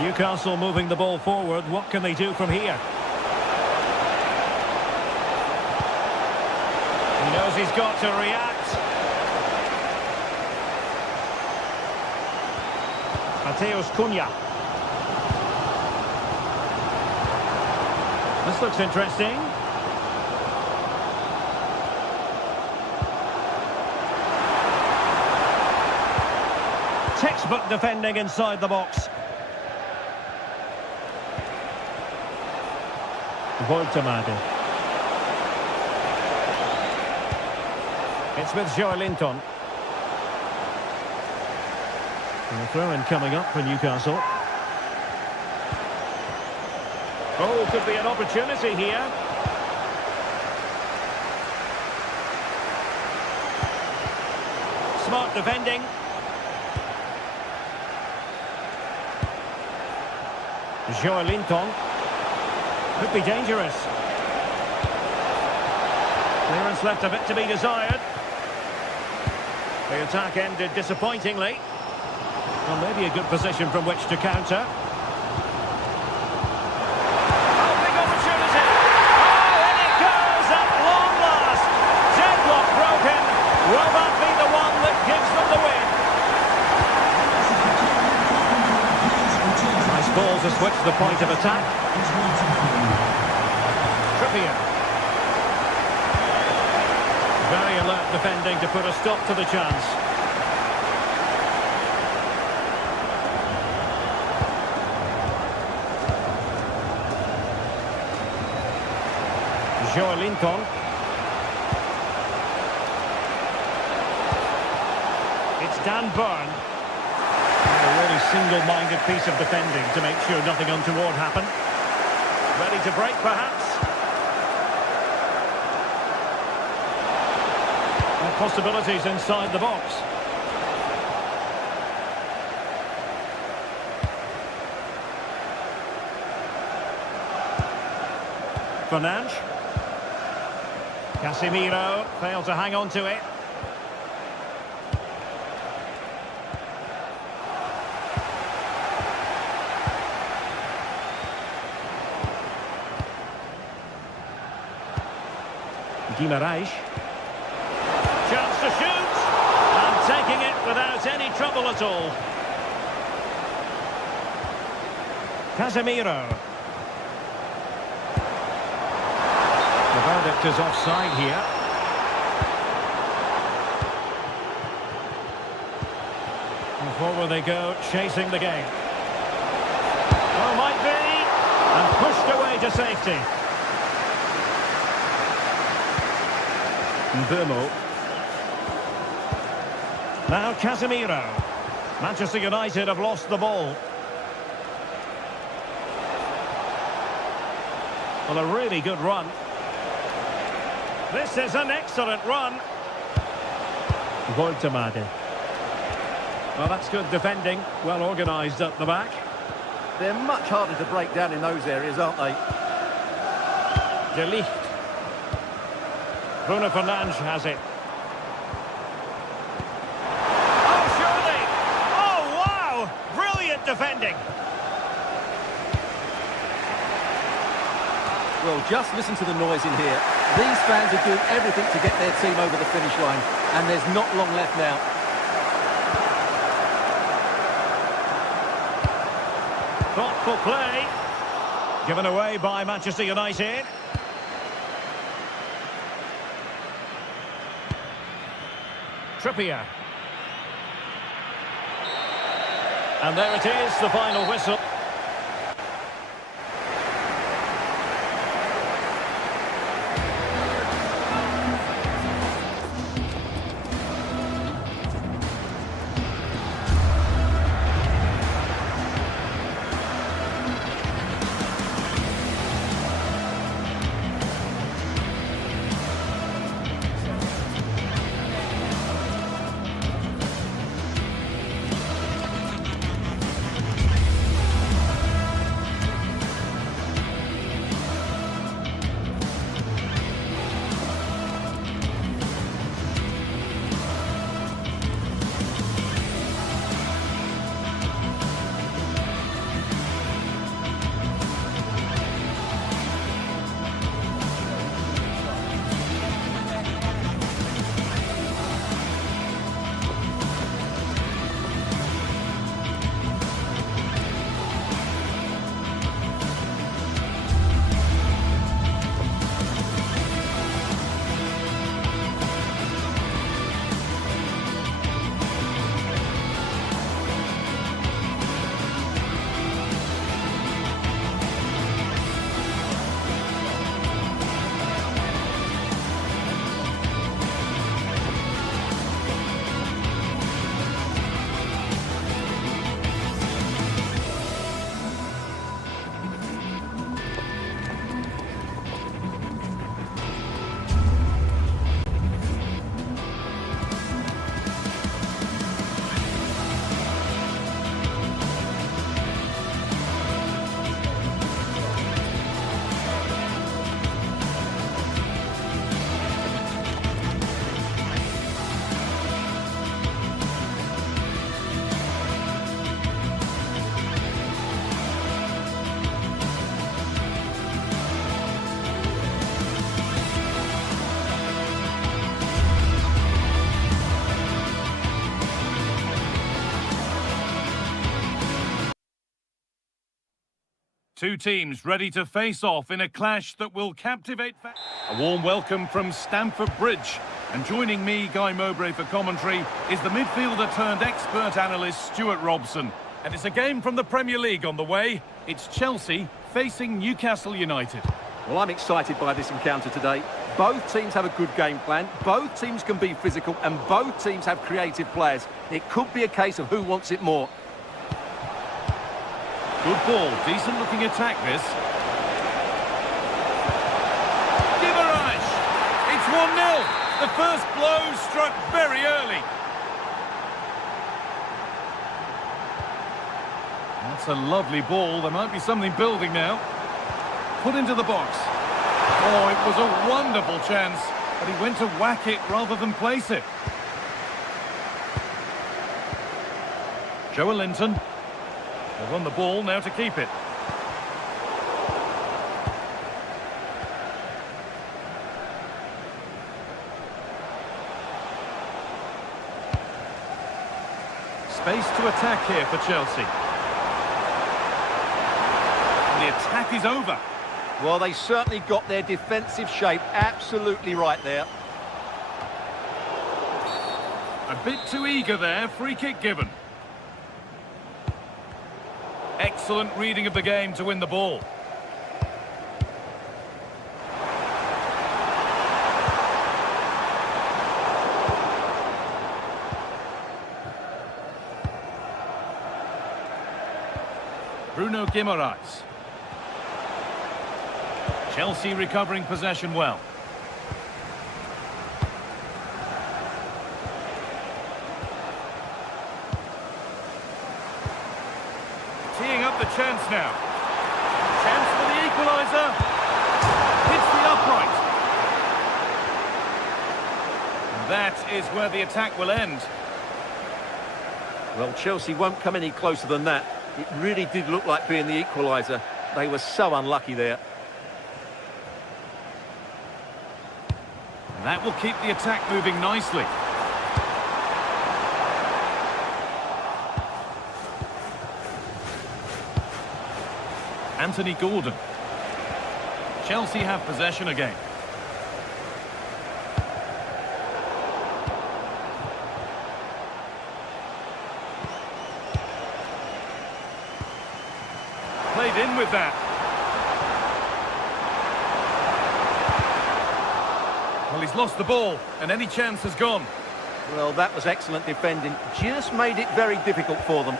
Newcastle moving the ball forward. What can they do from here? He knows he's got to react. Mateus Cunha. This looks interesting. Textbook defending inside the box. Voltemade. It's with Joelinton. And a throw-in coming up for Newcastle. Oh, could be an opportunity here. Smart defending. Joelinton. Could be dangerous. Clearance left a bit to be desired. The attack ended disappointingly. Well, maybe a good position from which to counter. Oh, big opportunity! Oh, and it goes at long last! Deadlock broken. Will that be the one that gives them the win? Nice ball to switch the point of attack. Trippier. Very alert defending to put a stop to the chance. Joelinton. It's Dan Burn. And a single-minded piece of defending to make sure nothing untoward happened. Ready to break, perhaps? And possibilities inside the box. Fernandes. Casemiro failed to hang on to it. Guimaraes. Chance to shoot. And taking it without any trouble at all. Casemiro. The verdict is offside here. And forward they go, chasing the game. Oh, might be. And pushed away to safety. Burmo. Now Casemiro. Manchester United have lost the ball. Well, a really good run. This is an excellent run. Voltemade. Well, that's good defending. Well organised at the back. They're much harder to break down in those areas, aren't they? De Ligt. Bruno Fernandes has it. Oh, surely! Oh, wow! Brilliant defending! Well, just listen to the noise in here. These fans are doing everything to get their team over the finish line, and there's not long left now. Thoughtful play. Given away by Manchester United. Trippier. And there it is, the final whistle. Two teams ready to face off in a clash that will captivate fans. A warm welcome from Stamford Bridge. And joining me, Guy Mowbray, for commentary is the midfielder turned expert analyst Stuart Robson. And it's a game from the Premier League on the way. It's Chelsea facing Newcastle United. Well, I'm excited by this encounter today. Both teams have a good game plan, both teams can be physical, and both teams have creative players. It could be a case of who wants it more. Good ball, decent looking attack this. Gibberish! It's 1-0. The first blow struck very early. That's a lovely ball. There might be something building now. Put into the box. Oh, it was a wonderful chance, but he went to whack it rather than place it. Joelinton. They've won the ball, now to keep it. Space to attack here for Chelsea. The attack is over. Well, they certainly got their defensive shape absolutely right there. A bit too eager there, free kick given. Excellent reading of the game to win the ball. Bruno Guimaraes. Chelsea recovering possession well. Teeing up the chance now. Chance for the equaliser. Hits the upright. And that is where the attack will end. Well, Chelsea won't come any closer than that. It really did look like being the equaliser. They were so unlucky there. And that will keep the attack moving nicely. Anthony Gordon. Chelsea have possession again. Played in with that. Well, he's lost the ball, and any chance has gone. Well, that was excellent defending. Just made it very difficult for them.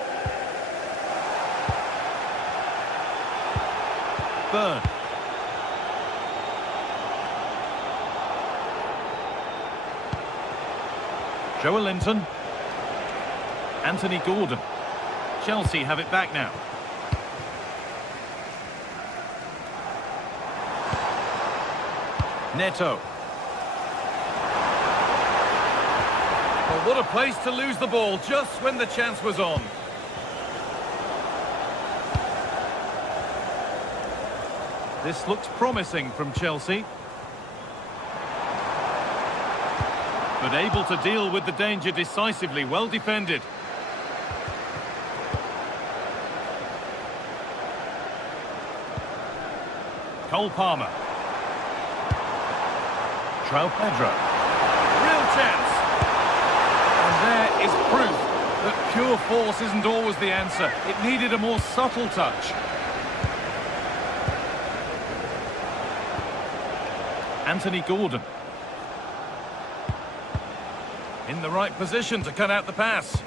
Burn. Joelinton. Anthony Gordon. Chelsea have it back now. Neto. Well, what a place to lose the ball just when the chance was on. This looks promising from Chelsea. But able to deal with the danger decisively, well defended. Cole Palmer. João Pedro. Real chance. And there is proof that pure force isn't always the answer. It needed a more subtle touch. Anthony Gordon. In the right position to cut out the pass.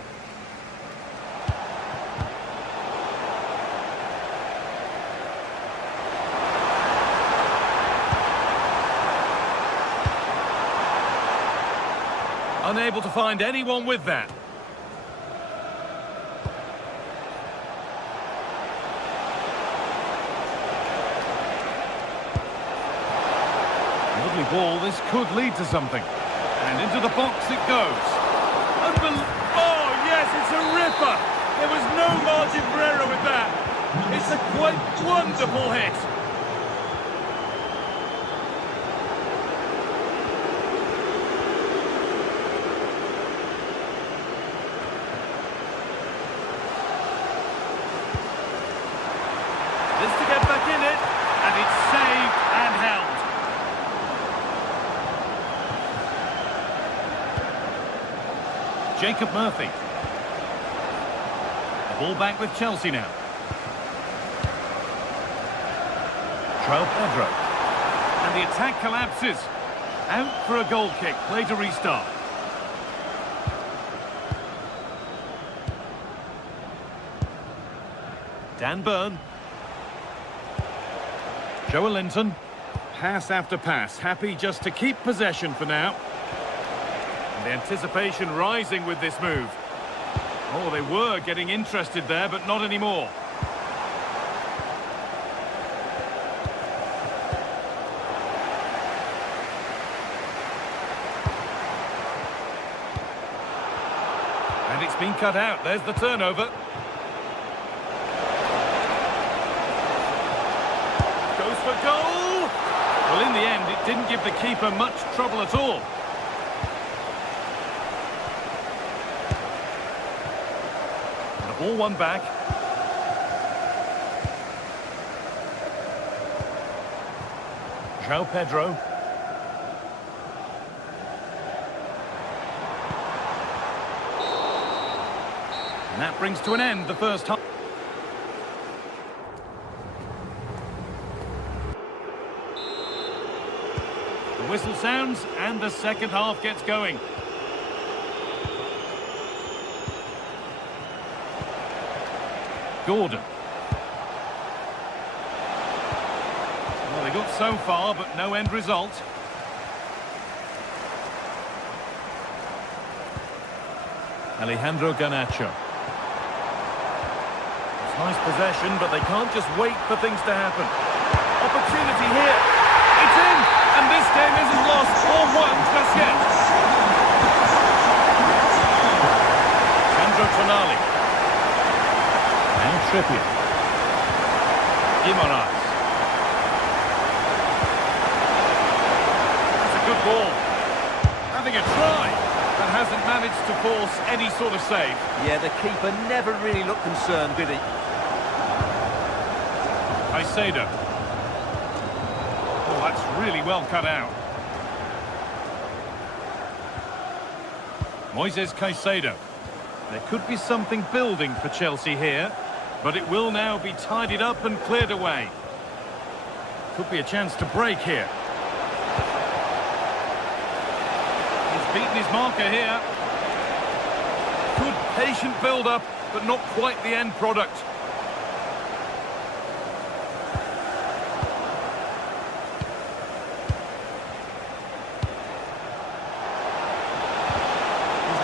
Unable to find anyone with that. Lovely ball, this could lead to something. And into the box it goes. Oh yes, it's a ripper. There was no margin for error with that. It's a quite wonderful hit. This to get back in it, and it's saved and held. Jacob Murphy. The ball back with Chelsea now. João Pedro. And the attack collapses. Out for a goal kick. Play to restart. Dan Burn. Joe Linton. Pass after pass, happy just to keep possession for now. And the anticipation rising with this move. Oh, they were getting interested there, but not anymore. And it's been cut out. There's the turnover. Goes for goal! Well, in the end, it didn't give the keeper much trouble at all. The ball won back. João Pedro. And that brings to an end the first half. The whistle sounds and the second half gets going. Gordon. Well, they got so far, but no end result. Alejandro Garnacho. Nice possession, but they can't just wait for things to happen. Opportunity here. It's in! And this game isn't lost or won just yet. Sandro Tonali. And Trippier. Guimaraes. That's a good ball. Having a try, but hasn't managed to force any sort of save. Yeah, the keeper never really looked concerned, did he? Caicedo. Oh, that's really well cut out. Moises Caicedo. There could be something building for Chelsea here, but it will now be tidied up and cleared away. Could be a chance to break here. He's beaten his marker here. Good patient build-up, but not quite the end product.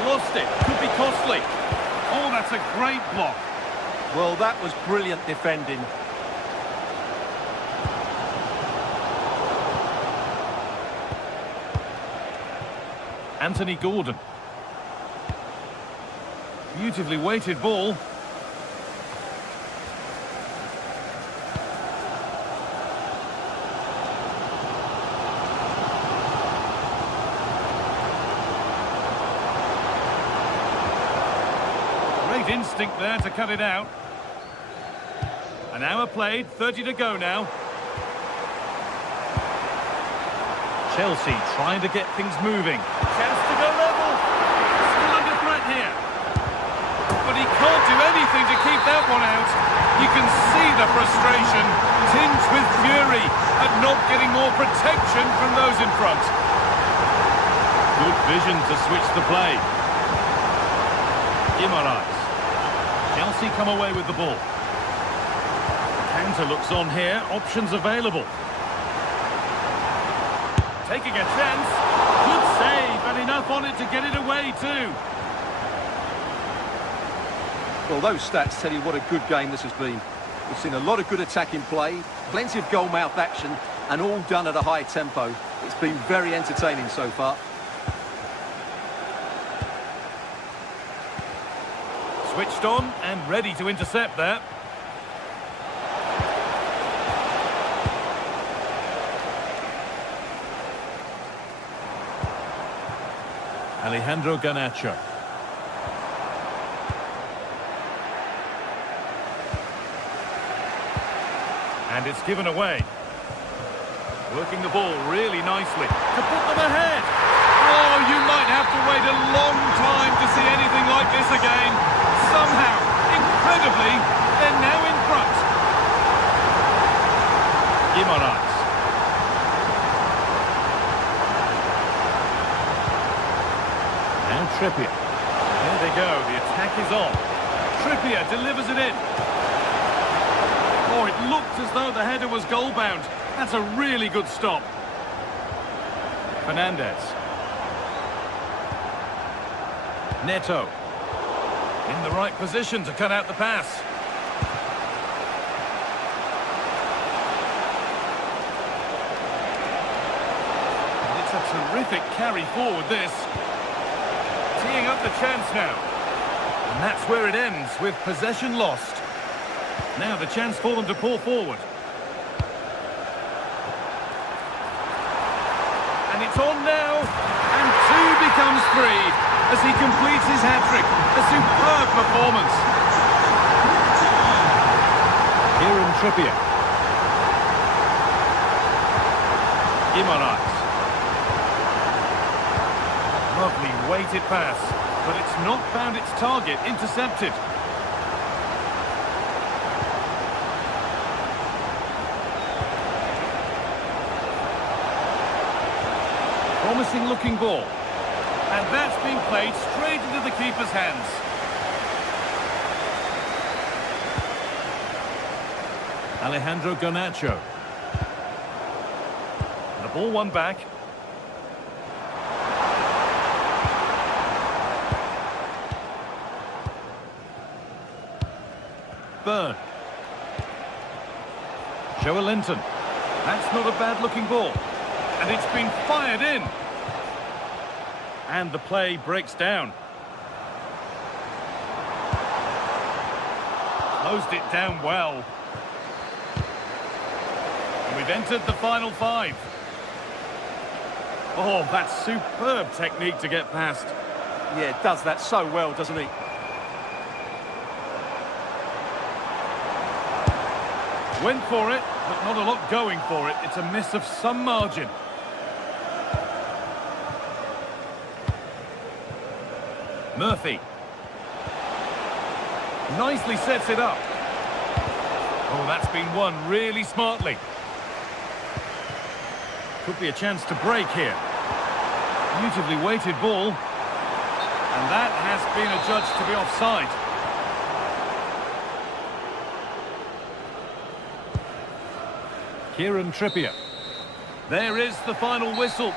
Lost it. Could be costly. Oh, that's a great block. Well, that was brilliant defending. Anthony Gordon. Beautifully weighted ball. Instinct there to cut it out. An hour played, 30 to go now. Chelsea trying to get things moving. Chance to go level. Still under threat here. But he can't do anything to keep that one out. You can see the frustration, tinged with fury at not getting more protection from those in front. Good vision to switch the play. Guimaraes. Chelsea come away with the ball. Counter looks on here, options available. Taking a chance. Good save, and enough on it to get it away too. Well, those stats tell you what a good game this has been. We've seen a lot of good attacking play, plenty of goal-mouth action, and all done at a high tempo. It's been very entertaining so far. Switched on and ready to intercept there. Alejandro Garnacho. And it's given away. Working the ball really nicely to put them ahead. Oh, you might have to wait a long time to see anything like this again. Somehow, incredibly, they're now in front. Guimaraes. Now Trippier. There they go, the attack is on. Trippier delivers it in. looked as though the header was goal-bound. That's a really good stop. Fernandez. Neto. In the right position to cut out the pass. And it's a terrific carry forward, this. Teeing up the chance now. And that's where it ends, with possession lost. Now the chance for them to pull forward. And it's on now. And 2 becomes 3 as he completes his hat-trick. A superb performance. Kieran Trippier. Guimaraes. Lovely weighted pass, but it's not found its target. Intercepted. Promising looking ball. And that's been played straight into the keeper's hands. Alejandro Garnacho. The ball won back. Burn. Joelinton. That's not a bad looking ball. And it's been fired in. And the play breaks down. Closed it down well. And we've entered the final 5. Oh, that's superb technique to get past. Yeah, does that so well, doesn't he? Went for it, but not a lot going for it. It's a miss of some margin. Murphy. Nicely sets it up. Oh, that's been won really smartly. Could be a chance to break here. Beautifully weighted ball. And that has been adjudged to be offside. Kieran Trippier. There is the final whistle.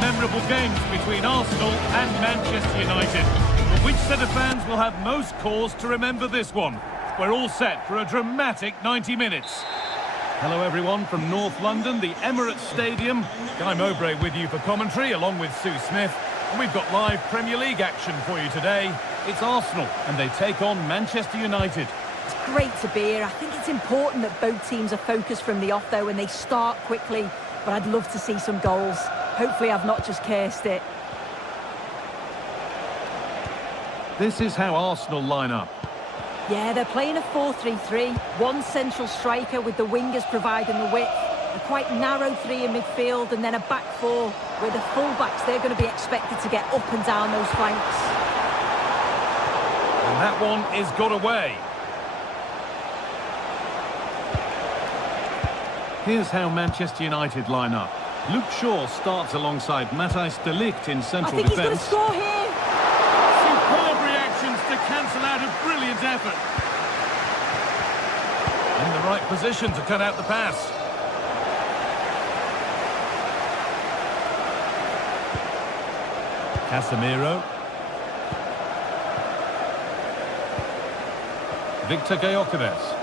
Memorable games between Arsenal and Manchester United. But which set of fans will have most cause to remember this one? We're all set for a dramatic 90 minutes. Hello everyone from North London, the Emirates Stadium. Guy Mowbray with you for commentary along with Sue Smith. And we've got live Premier League action for you today. It's Arsenal and they take on Manchester United. It's great to be here. I think it's important that both teams are focused from the off though and they start quickly. But I'd love to see some goals. Hopefully I've not just cursed it. This is how Arsenal line up. Yeah, they're playing a 4-3-3. One central striker with the wingers providing the width. A quite narrow three in midfield and then a back four where the full-backs, they're going to be expected to get up and down those flanks. And that one is got away. Here's how Manchester United line up. Luke Shaw starts alongside Matthijs de Ligt in central I think defence. he's going to score here. Superb reactions to cancel out a brilliant effort. In the right position to cut out the pass. Casemiro. Victor Gyökeres.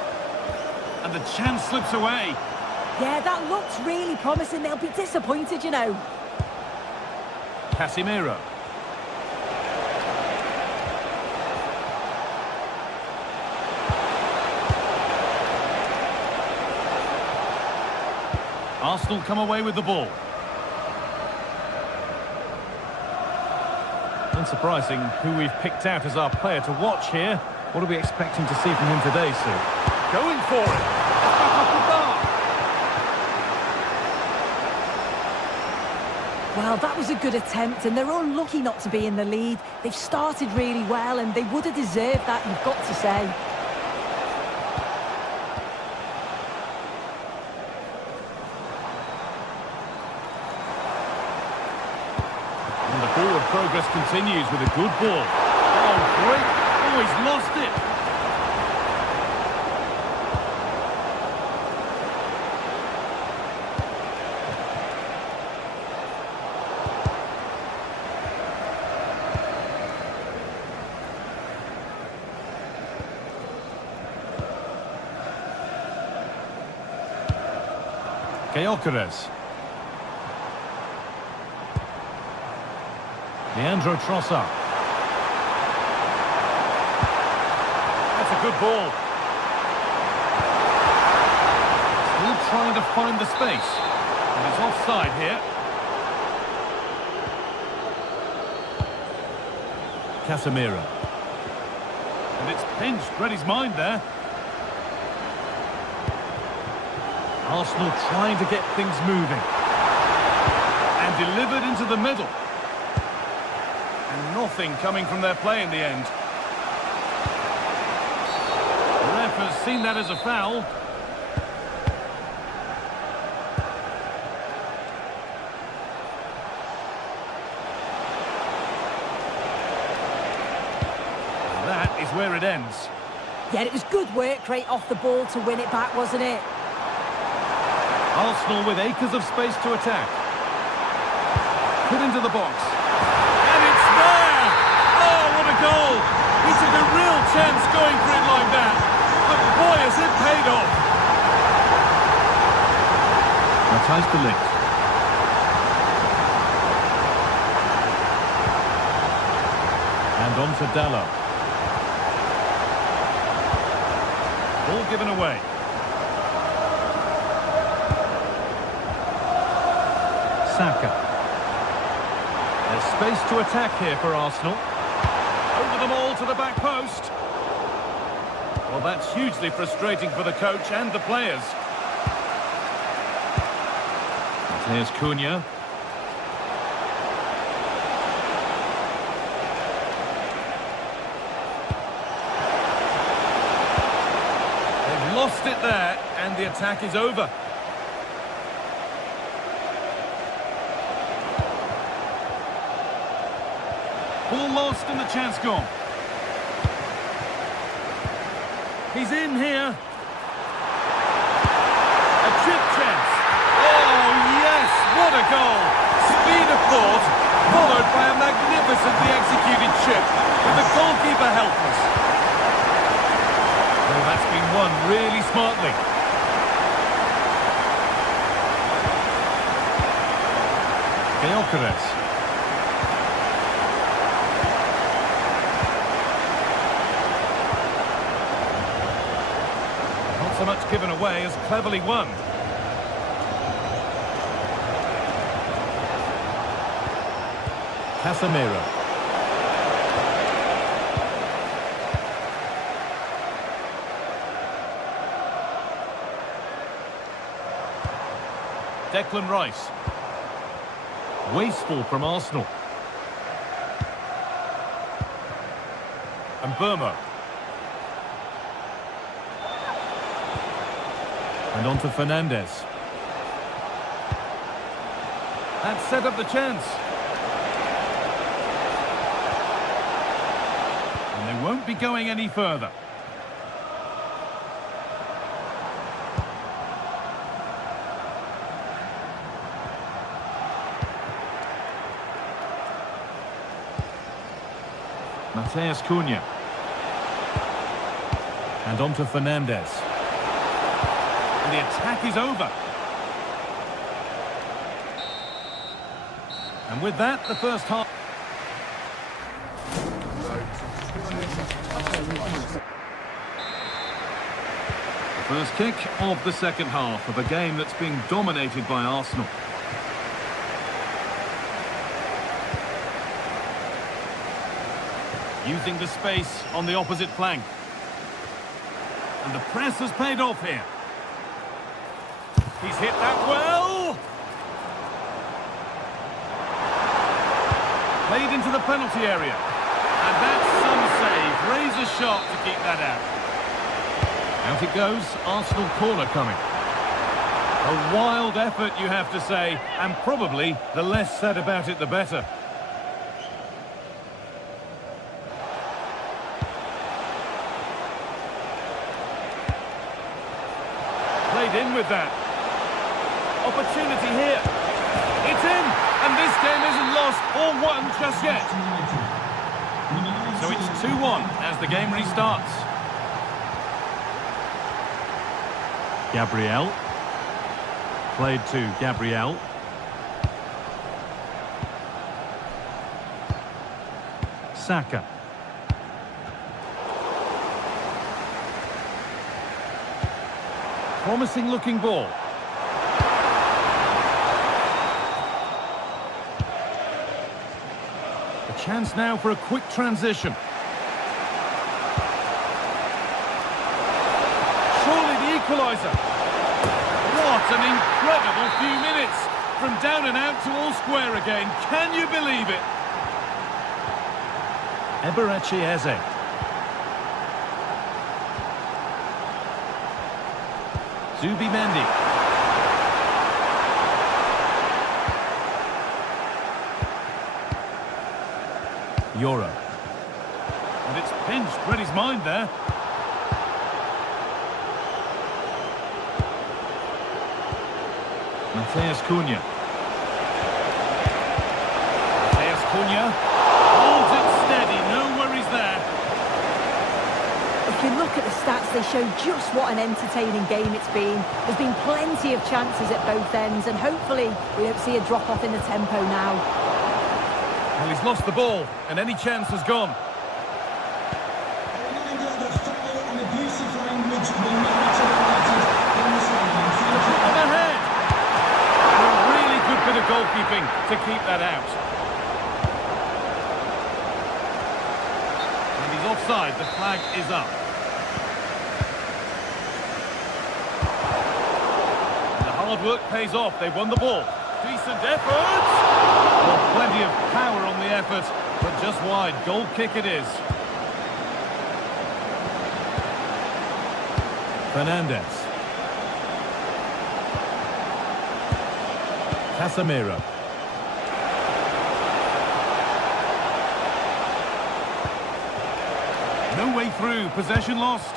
And the chance slips away. Yeah, that looks really promising. They'll be disappointed, you know. Casemiro. Arsenal come away with the ball. Unsurprising who we've picked out as our player to watch here. What are we expecting to see from him today, Sue? Going for it. Back off the bar. Well, that was a good attempt, and they're unlucky not to be in the lead. They've started really well, and they would have deserved that, you've got to say. And the forward progress continues with a good ball. Oh, great. Oh, he's lost it. Gyökeres. Leandro Trossard. That's a good ball. Still trying to find the space. And he's offside here. Casemiro. And it's pinched. Read his mind there. Arsenal trying to get things moving. And delivered into the middle. And nothing coming from their play in the end. The ref has seen that as a foul. And that is where it ends. Yeah, it was good work right off the ball to win it back, wasn't it? Arsenal with acres of space to attack. Put into the box. And it's there! Oh, what a goal! He took a real chance going for it like that. But boy, has it paid off. Matthijs de Ligt. And on to Dallo. Ball given away. Saka. There's space to attack here for Arsenal. Over them all to the back post. Well, that's hugely frustrating for the coach and the players. There's Cunha. They've lost it there, and the attack is over. Ball lost and the chance gone. He's in here. A chip chance. Oh, yes, what a goal. Speed of thought, followed by a magnificently executed chip, with the goalkeeper helpless. Well, that's been won really smartly. Gyökeres. So much given away as cleverly won. Casemiro. Declan Rice. Wasteful from Arsenal. And Burma. And on to Fernandez. That set up the chance. And they won't be going any further. Mateus Cunha. And on to Fernandez. And the attack is over. And with that, the first half... The first kick of the second half of a game that's being dominated by Arsenal. Using the space on the opposite flank. And the press has paid off here. He's hit that well. Played into the penalty area. And that's some save. Razor sharp to keep that out. Out it goes. Arsenal corner coming. A wild effort, you have to say. And probably the less said about it, the better. In with that. Opportunity here. It's in, and this game isn't lost or won just yet. So it's 2-1 as the game restarts. Gabriel. Played to Gabriel. Saka. Promising looking ball. A chance now for a quick transition. Surely the equaliser. What an incredible few minutes. From down and out to all square again. Can you believe it? Eberechi Eze. Zubimendi. Euro. And it's pinched, read his mind there. Mateus Cunha. Mateus Cunha holds it steady, no worries there. If you look at the stats, they show just what an entertaining game it's been. There's been plenty of chances at both ends, and hopefully we don't see a drop-off in the tempo now. Well, he's lost the ball, and any chance has gone. And ahead! A really good bit of goalkeeping to keep that out. And he's offside, the flag is up. Hard work pays off. They've won the ball. Decent effort. Well, plenty of power on the effort, but just wide. Goal kick it is. Fernandez. Casemiro. No way through. Possession lost.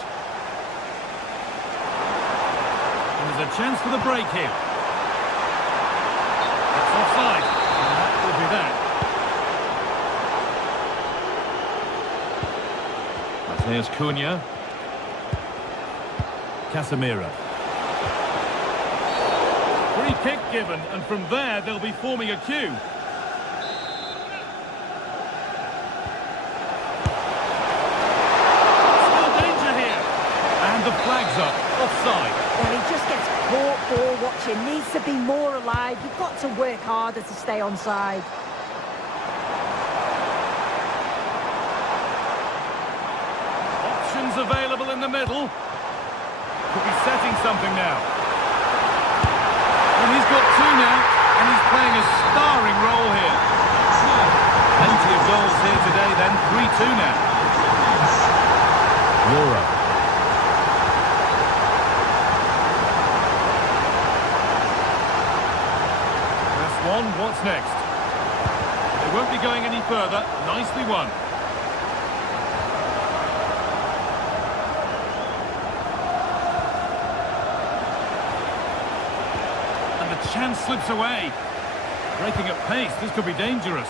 There's a chance for the break here. That's offside. And that will be that. Mateus Cunha. Casemiro. Free kick given, and from there they'll be forming a queue. Still danger here. And the flag's up. Offside. Well, he just gets caught ball watching. Needs to be more alive. You've got to work harder to stay onside. Options available in the middle. Could be setting something now. And he's got two now, and he's playing a starring role here. Plenty of goals here today then, 3-2 now. Euro. That's one, what's next? They won't be going any further, nicely won. Chance slips away. Breaking at pace, this could be dangerous.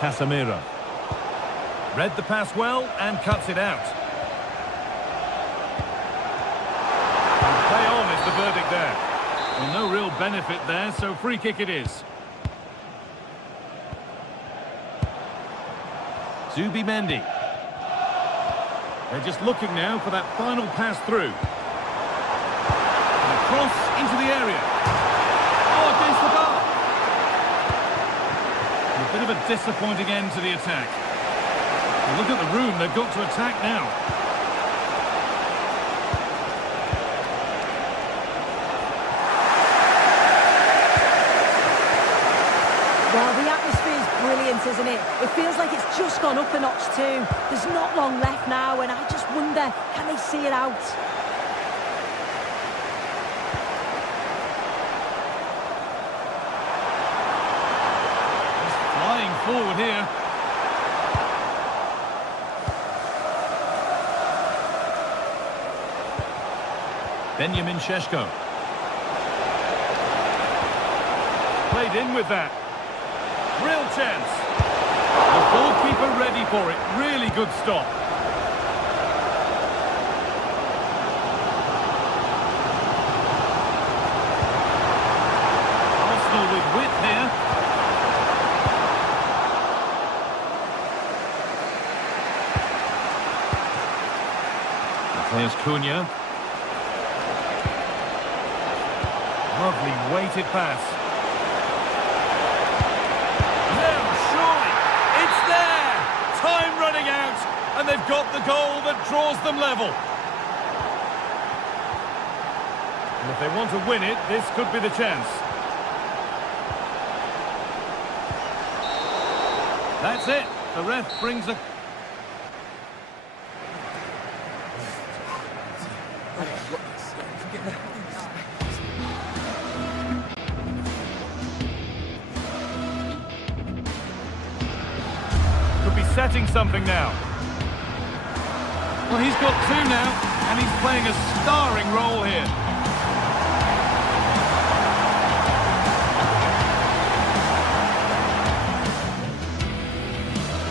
Casemiro. Read the pass well and cuts it out. The verdict there. Well, no real benefit there, so free kick it is. Zubimendi. They're just looking now for that final pass through. And a cross into the area. Oh, against the bar. And a bit of a disappointing end to the attack. Well, look at the room they've got to attack now. Well, the atmosphere is brilliant, isn't it? It feels like it's just gone up a notch too. There's not long left now, and I just wonder, can they see it out? He's flying forward here. Benjamin Šeško. Played in with that. Real chance. The goalkeeper ready for it. Really good stop. Arsenal with width here. There's Cunha. Lovely weighted pass. Time running out, and they've got the goal that draws them level. And if they want to win it, this could be the chance. That's it. The ref brings a... setting something now. Well, he's got two now, and he's playing a starring role here.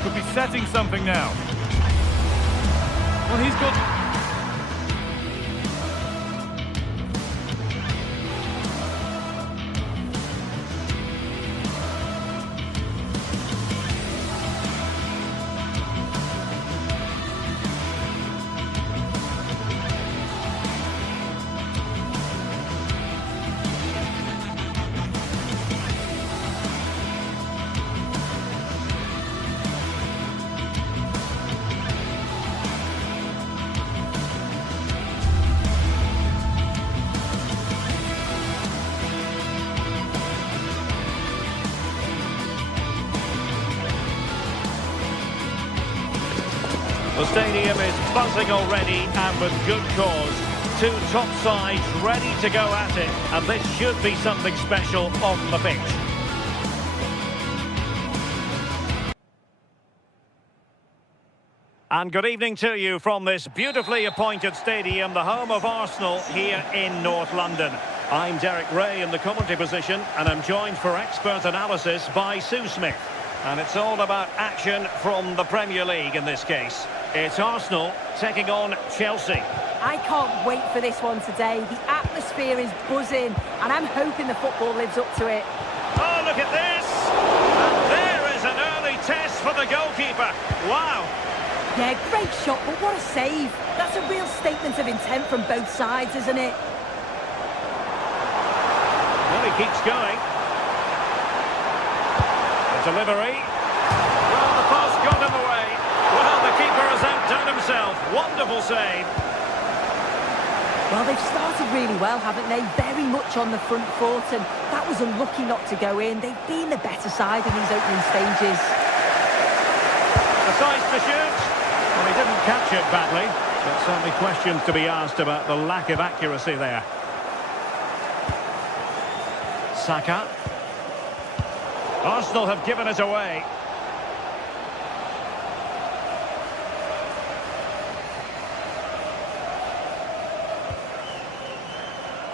Could be setting something now. Well, he's got... The stadium is buzzing already, and with good cause. Two top sides ready to go at it, and this should be something special on the pitch. And good evening to you from this beautifully appointed stadium, the home of Arsenal here in North London. I'm Derek Ray in the commentary position, and I'm joined for expert analysis by Sue Smith. And it's all about action from the Premier League in this case. It's Arsenal taking on Chelsea. I can't wait for this one today. The atmosphere is buzzing, and I'm hoping the football lives up to it. Oh, look at this! And there is an early test for the goalkeeper. Wow! Yeah, great shot, but what a save. That's a real statement of intent from both sides, isn't it? keeps going. The delivery. Well, the pass got in the way. Well, the keeper has outdone himself. Wonderful save. Well, they've started really well, haven't they? Very much on the front foot, and that was unlucky not to go in. They've been the better side in these opening stages. Decides to shoot. Well, he didn't catch it badly, but certainly questions to be asked about the lack of accuracy there. Saka. Arsenal have given it away.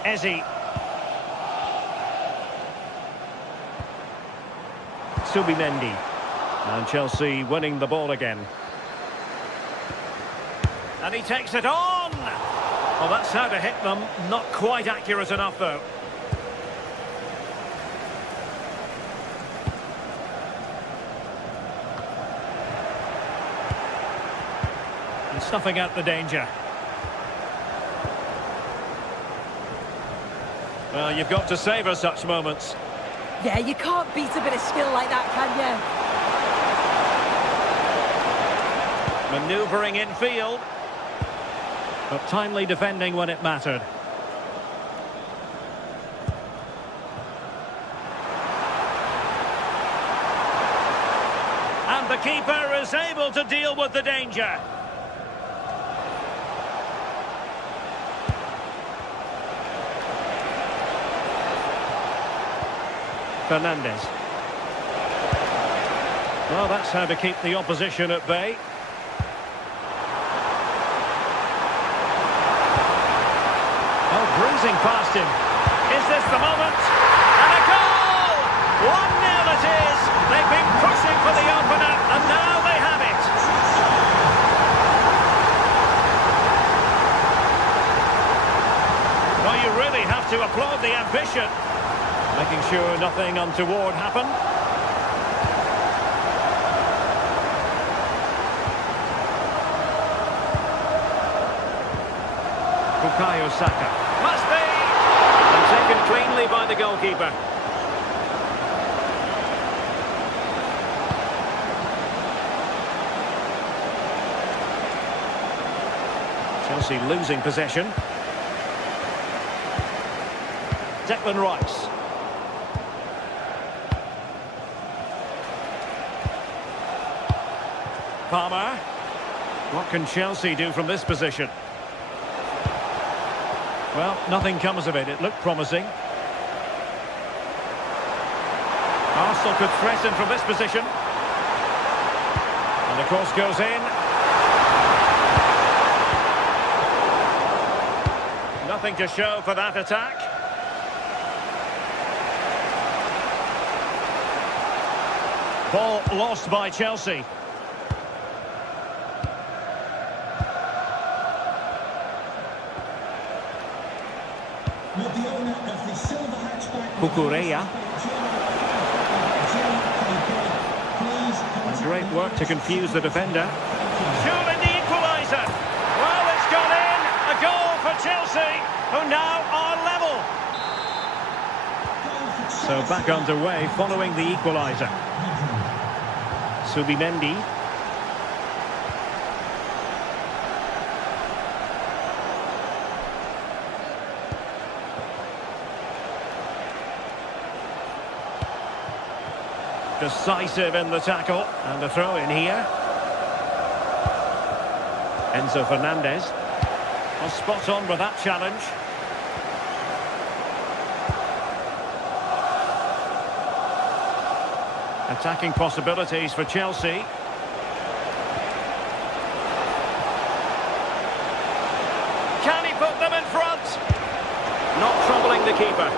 Eze. Subimendi. And Chelsea winning the ball again. And he takes it on! Well, that's how to hit them. Not quite accurate enough, though. And snuffing out the danger. Well, you've got to savour such moments. Yeah, you can't beat a bit of skill like that, can you? Manoeuvring infield. But timely defending when it mattered. And the keeper is able to deal with the danger. Fernandes. Well, that's how to keep the opposition at bay. Oh, breezing past him. Is this the moment? And a goal! 1-0 it is. They've been pushing for the opener, and now they have it. Well, you really have to applaud the ambition. Making sure nothing untoward happened. Bukayo Saka. Must be! And taken cleanly by the goalkeeper. Chelsea losing possession. Declan Rice. Palmer. What can Chelsea do from this position? Well, nothing comes of it. It looked promising. Arsenal could threaten from this position. And the cross goes in. Nothing to show for that attack. Ball lost by Chelsea. Kukureya. Great work to confuse the defender. Surely the equaliser. Well, it's gone in. A goal for Chelsea, who now are level. So back underway following the equaliser. Subimendi. Decisive in the tackle, and the throw in here. Enzo Fernandez. Well, spot on with that challenge. Attacking possibilities for Chelsea. Can he put them in front? Not troubling the keeper.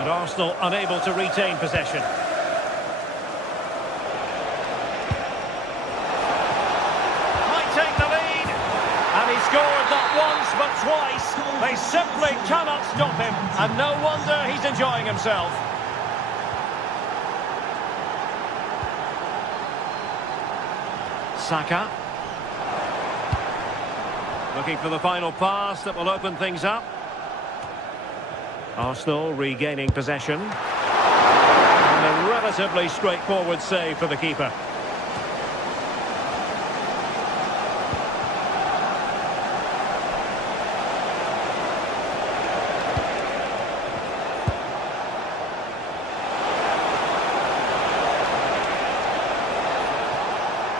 And Arsenal unable to retain possession. Might take the lead. And he scored not once but twice. They simply cannot stop him. And no wonder he's enjoying himself. Saka. Looking for the final pass that will open things up. Arsenal regaining possession. And a relatively straightforward save for the keeper.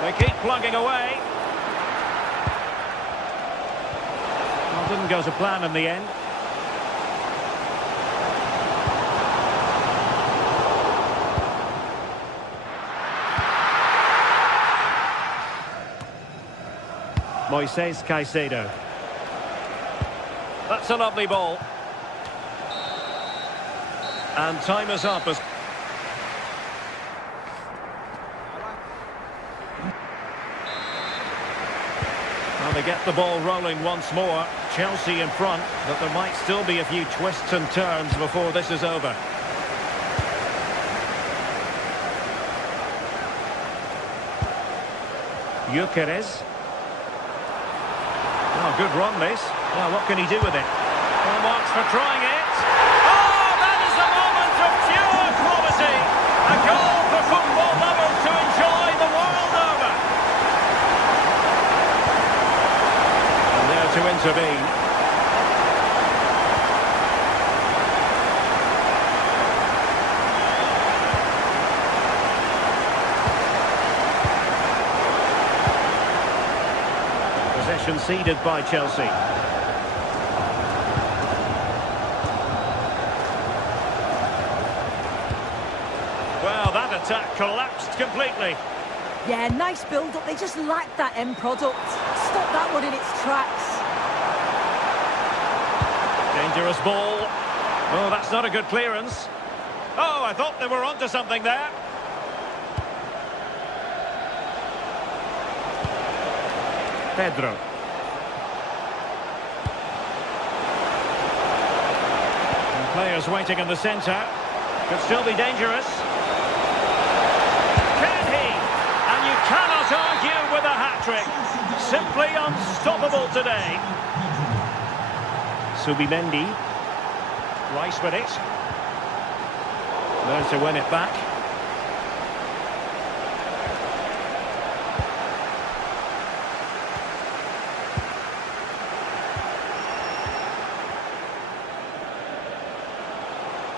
They keep plugging away. Well, didn't go to plan in the end. Moises Caicedo. That's a lovely ball. And time is up as... Well, they get the ball rolling once more. Chelsea in front, but there might still be a few twists and turns before this is over. Gyökeres. Oh, good run, this. Well, what can he do with it? Well, marks for trying it. Oh, that is a moment of pure quality. A goal for football lovers to enjoy the world over. And there to intervene. Conceded by Chelsea. Well, that attack collapsed completely. Yeah, nice build-up. They just lacked that end product. Stop that one in its tracks. Dangerous ball. Oh, that's not a good clearance. Oh, I thought they were onto something there. Pedro. Players waiting in the centre. Could still be dangerous. Can he? And you cannot argue with a hat-trick. Simply unstoppable today. Subimendi. Rice with it. Learns to win it back.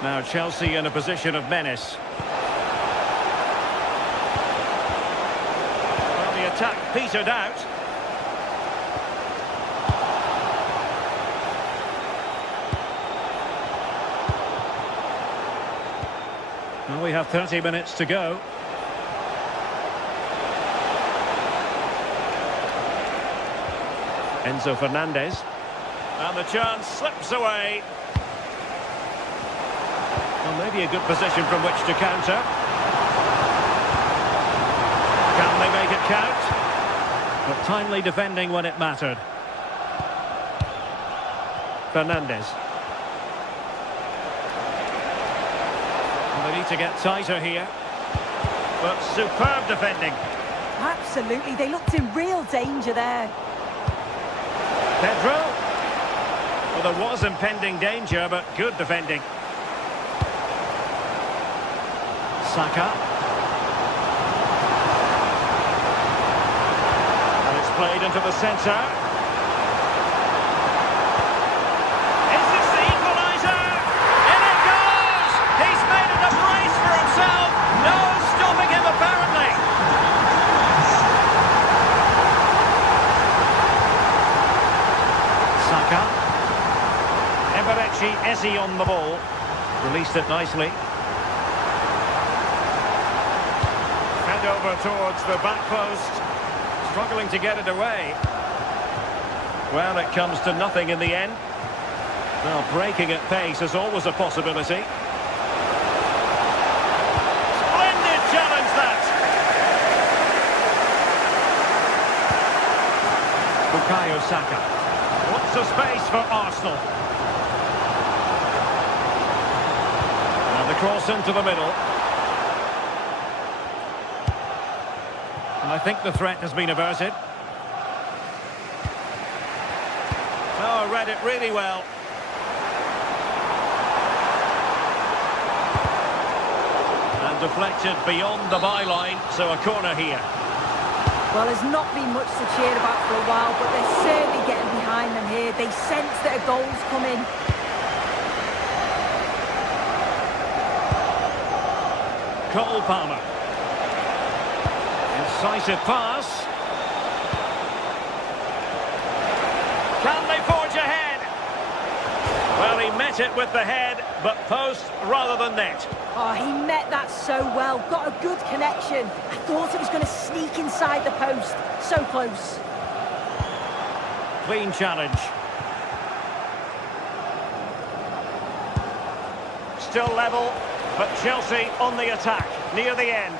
Now Chelsea in a position of menace. Well, the attack petered out. Well, we have 30 minutes to go. Enzo Fernandez. And the chance slips away. Well, maybe a good position from which to counter. Can they make it count? But timely defending when it mattered. Fernandez. Well, they need to get tighter here. But superb defending. Absolutely, they looked in real danger there. Pedro. Well, there was impending danger, but good defending. Saka. And it's played into the centre. Is this the equaliser? In it goes! He's made it a brace for himself. No stopping him, apparently. Saka. Eberechi Eze on the ball. Released it nicely. Over towards the back post, struggling to get it away. Well, it comes to nothing in the end. Well, breaking at pace is always a possibility. Splendid challenge, that! Bukayo Saka. Lots of space for Arsenal. And the cross into the middle. I think the threat has been averted. Oh, read it really well. And deflected beyond the byline, so a corner here. Well, there's not been much to cheer about for a while, but they're certainly getting behind them here. They sense that a goal's coming. Cole Palmer. Incisive pass. Can they forge ahead? Well, he met it with the head, but post rather than net. Oh, he met that so well. Got a good connection. I thought it was going to sneak inside the post. So close. Clean challenge. Still level, but Chelsea on the attack near the end.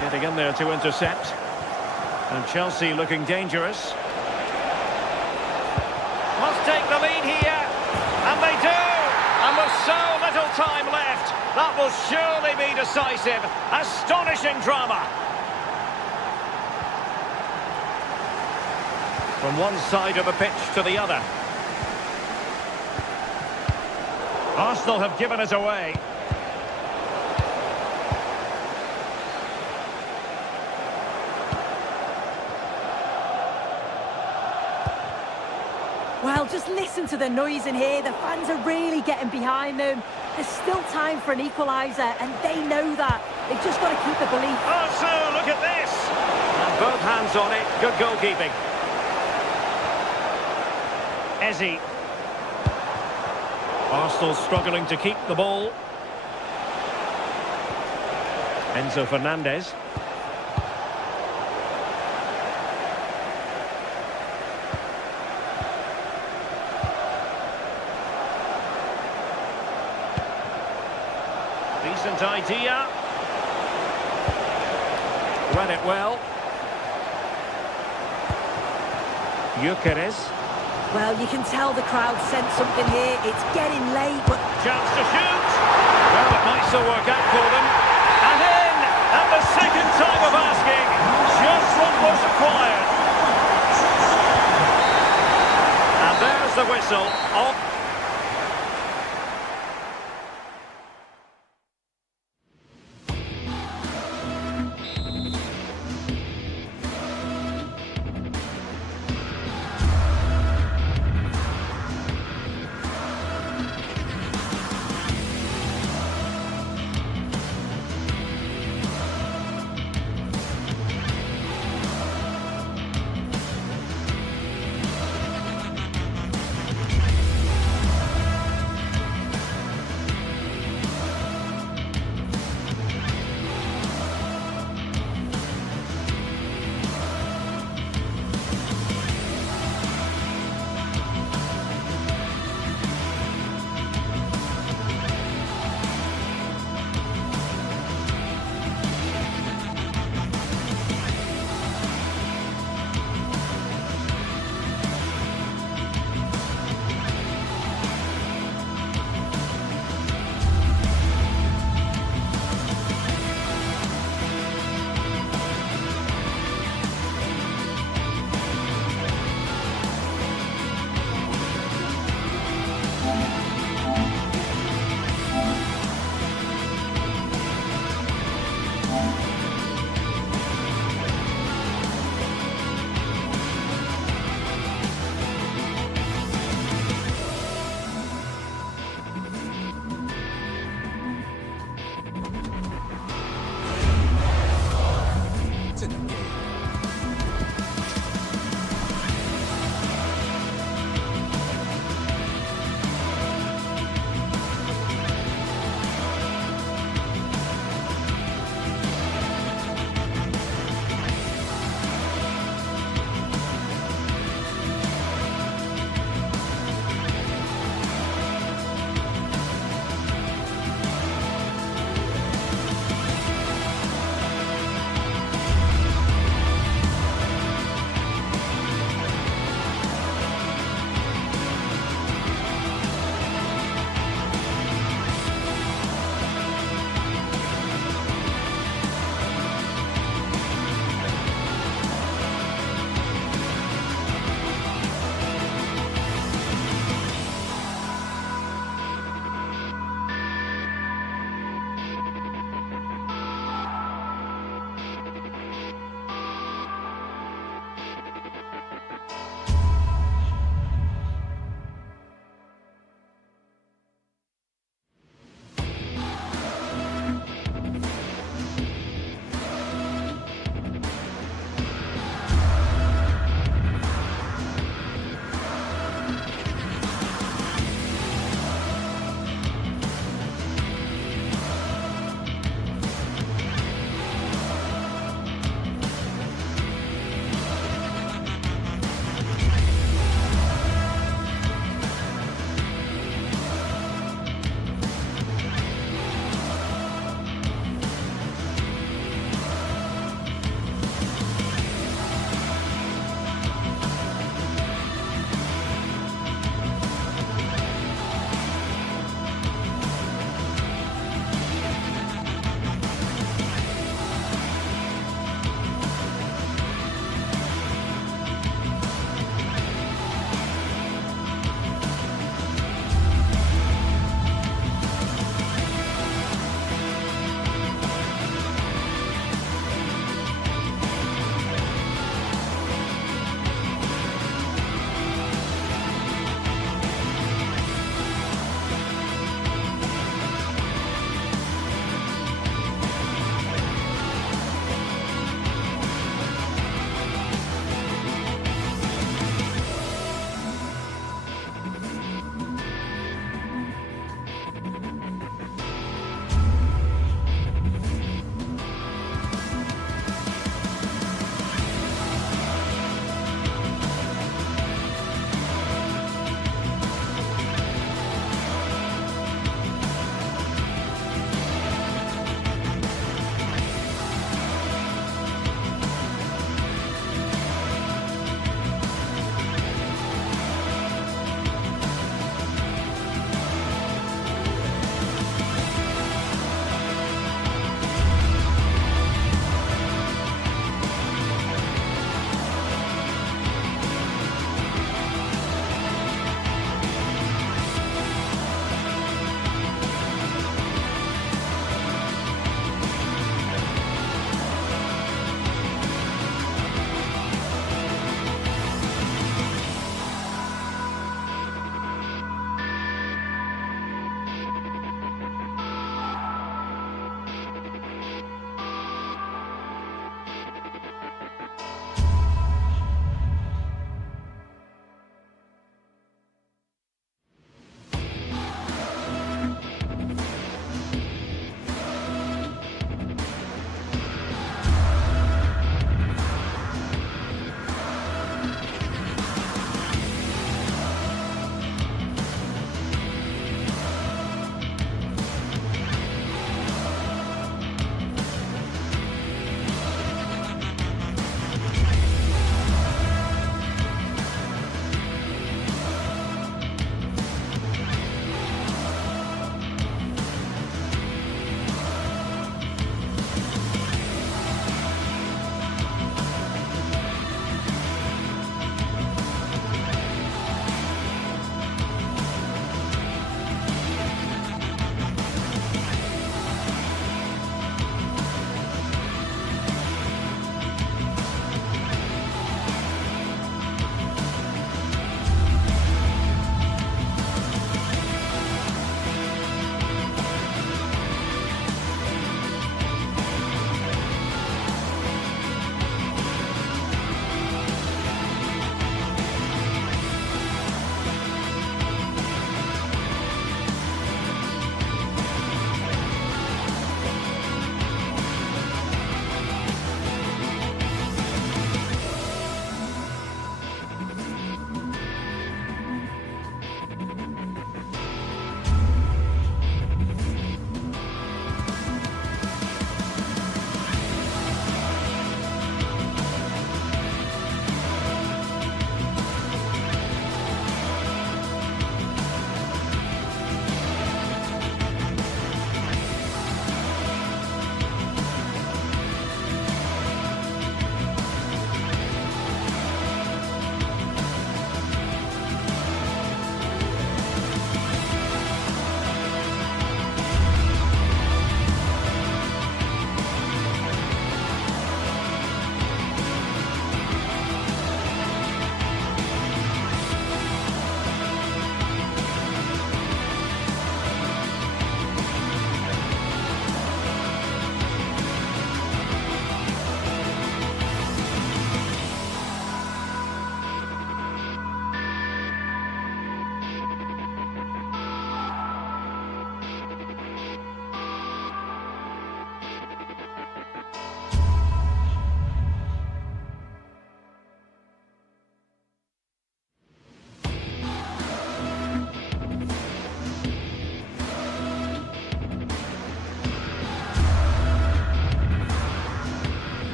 Getting in there to intercept. And Chelsea looking dangerous. Must take the lead here. And they do! And with so little time left, that will surely be decisive. Astonishing drama. From one side of the pitch to the other. Arsenal have given it away. Well, just listen to the noise in here. The fans are really getting behind them. There's still time for an equaliser, and they know that. They've just got to keep the belief. Oh, so look at this. And both hands on it. Good goalkeeping. Eze. Arsenal struggling to keep the ball. Enzo Fernandez. Decent idea. Read it well. Gyökeres. Well, you can tell the crowd sense something here. It's getting late, but... Chance to shoot. Well, it might still work out for them. And in at the second time of asking. Just what was required. And there's the whistle. Off.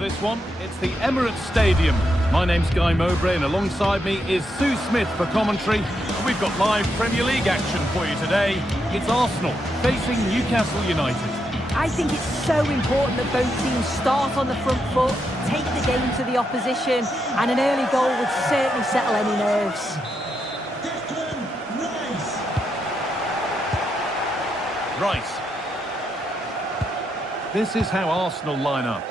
this one. It's the Emirates Stadium. My name's Guy Mowbray, and alongside me is Sue Smith for commentary. And we've got live Premier League action for you today. It's Arsenal facing Newcastle United. I think it's so important that both teams start on the front foot, take the game to the opposition, and an early goal would certainly settle any nerves. Rice. This is how Arsenal line up.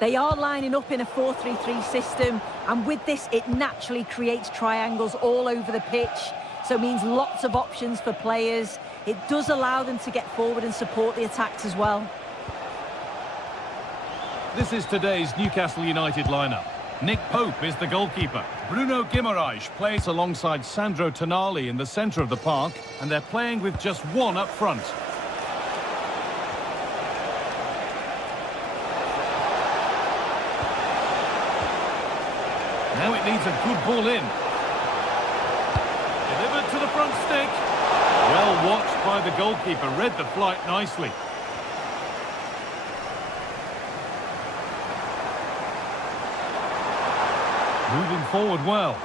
They are lining up in a 4-3-3 system, and with this it naturally creates triangles all over the pitch, so it means lots of options for players. It does allow them to get forward and support the attacks as well. This is today's Newcastle United lineup. Nick Pope is the goalkeeper. Bruno Guimaraes plays alongside Sandro Tonali in the centre of the park, and they're playing with just one up front. Now it needs a good ball in. Delivered to the front stick. Well watched by the goalkeeper, read the flight nicely. Moving forward well.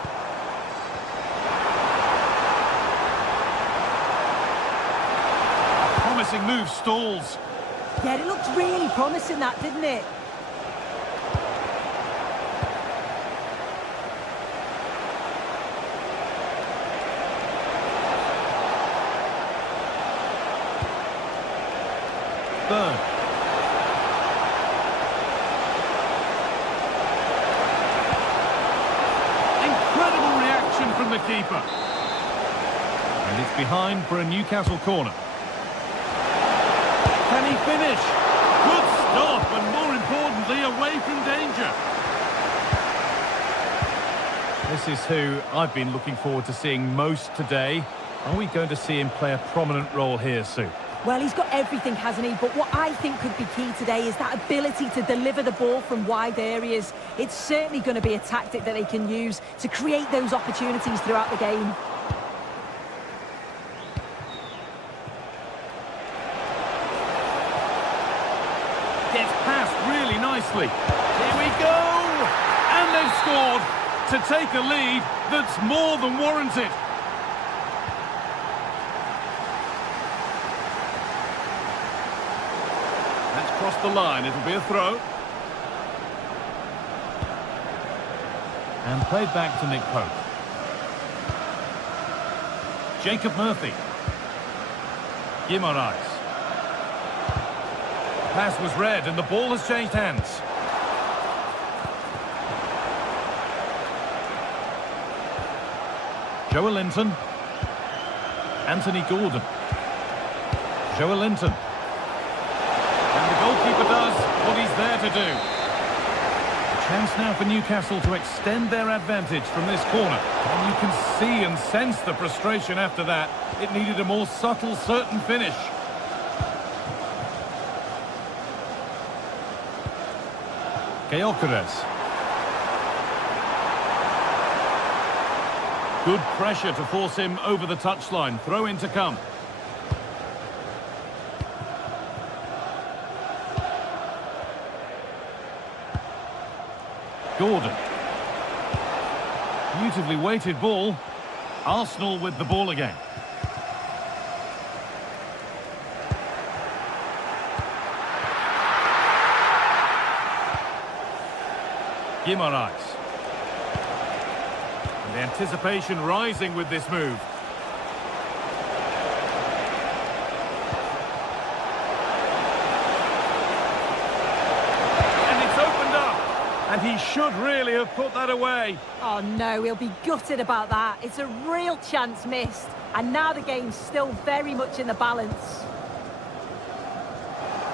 A promising move stalls. Yeah, it looked really promising, that, didn't it? Third. Incredible reaction from the keeper. And it's behind for a Newcastle corner. Can he finish? Good stop, and more importantly, away from danger. This is who I've been looking forward to seeing most today. Are we going to see him play a prominent role here, Sue? Well, he's got everything, hasn't he? But what I think could be key today is that ability to deliver the ball from wide areas. It's certainly going to be a tactic that they can use to create those opportunities throughout the game. Gets past really nicely. Here we go! And they've scored to take a lead that's more than warranted. Across the line, it'll be a throw. And played back to Nick Pope. Jacob Murphy. Guimaraes. Pass was read and the ball has changed hands. Joelinton. Anthony Gordon. Joelinton. And the goalkeeper does what he's there to do. A chance now for Newcastle to extend their advantage from this corner. And you can see and sense the frustration after that. It needed a more subtle, certain finish. Gyökeres. Good pressure to force him over the touchline. Throw in to come. Gordon. Beautifully weighted ball. Arsenal with the ball again. Guimaraes. And the anticipation rising with this move. And he should really have put that away. Oh no, he'll be gutted about that. It's a real chance missed. And now the game's still very much in the balance.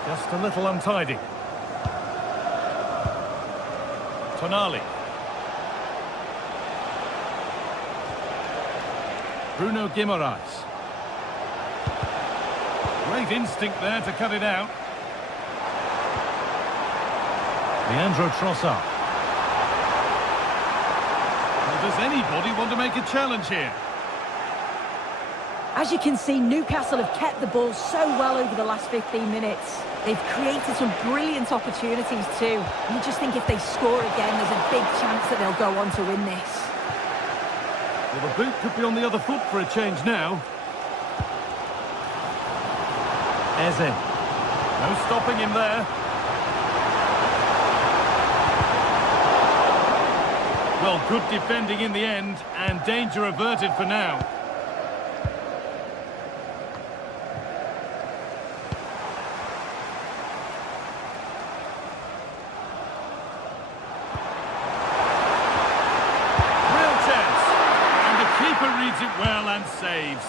Just a little untidy. Tonali. Bruno Guimaraes. Great instinct there to cut it out. Leandro Trossard. Well, does anybody want to make a challenge here? As you can see, Newcastle have kept the ball so well over the last 15 minutes. They've created some brilliant opportunities too. And you just think if they score again, there's a big chance that they'll go on to win this. Well, the boot could be on the other foot for a change now. Eze. No stopping him there. Well, good defending in the end, and danger averted for now. Real chance. And the keeper reads it well and saves.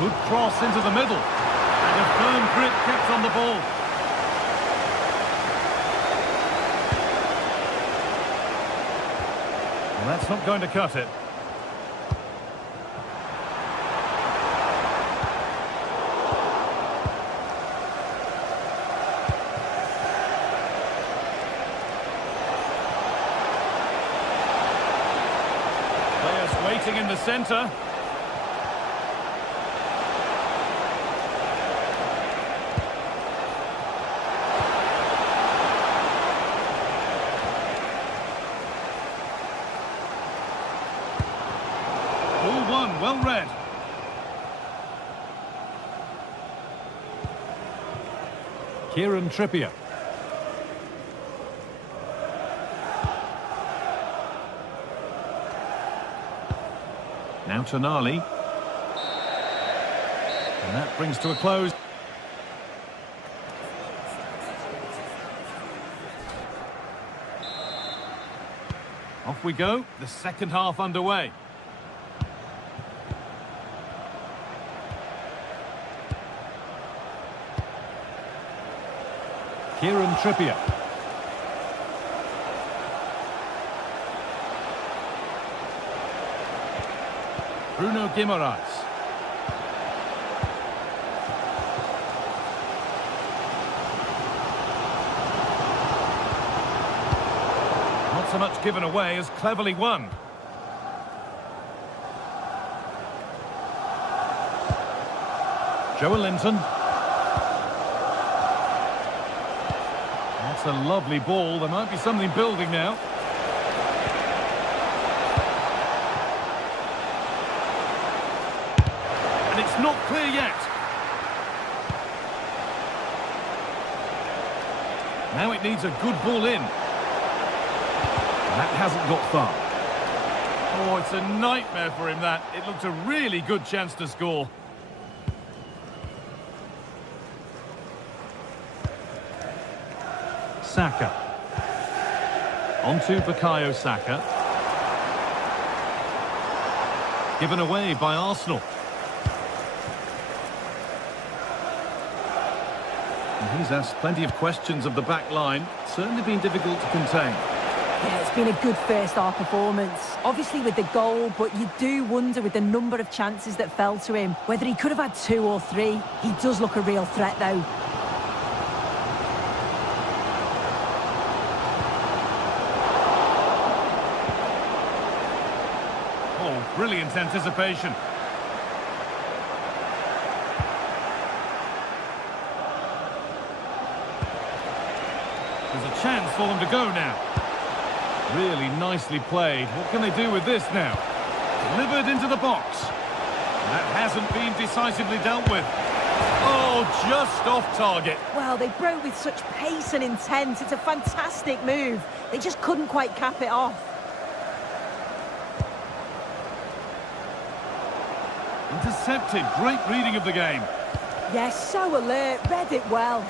Good cross into the middle. And a firm grip kept on the ball. Well, that's not going to cut it. Players waiting in the centre. Ball one, well read. Kieran Trippier. Now Tonali. And that brings to a close. Off we go, the second half underway. Kieran Trippier. Bruno Guimaraes. Not so much given away as cleverly won. Joelinton. That's a lovely ball. There might be something building now. And it's not clear yet. Now it needs a good ball in. That hasn't got far. Oh, it's a nightmare for him, that. It looked a really good chance to score. Saka. Onto Bukayo Saka. Given away by Arsenal. And he's asked plenty of questions of the back line. Certainly been difficult to contain. Yeah, it's been a good first half performance. Obviously with the goal, but you do wonder with the number of chances that fell to him, whether he could have had 2 or 3. He does look a real threat though. Oh, brilliant anticipation. There's a chance for them to go now. Really nicely played. What can they do with this now? Delivered into the box. That hasn't been decisively dealt with. Oh, just off target. Well, they broke with such pace and intent. It's a fantastic move. They just couldn't quite cap it off. Intercepted. Great reading of the game. Yes, so alert. Read it well.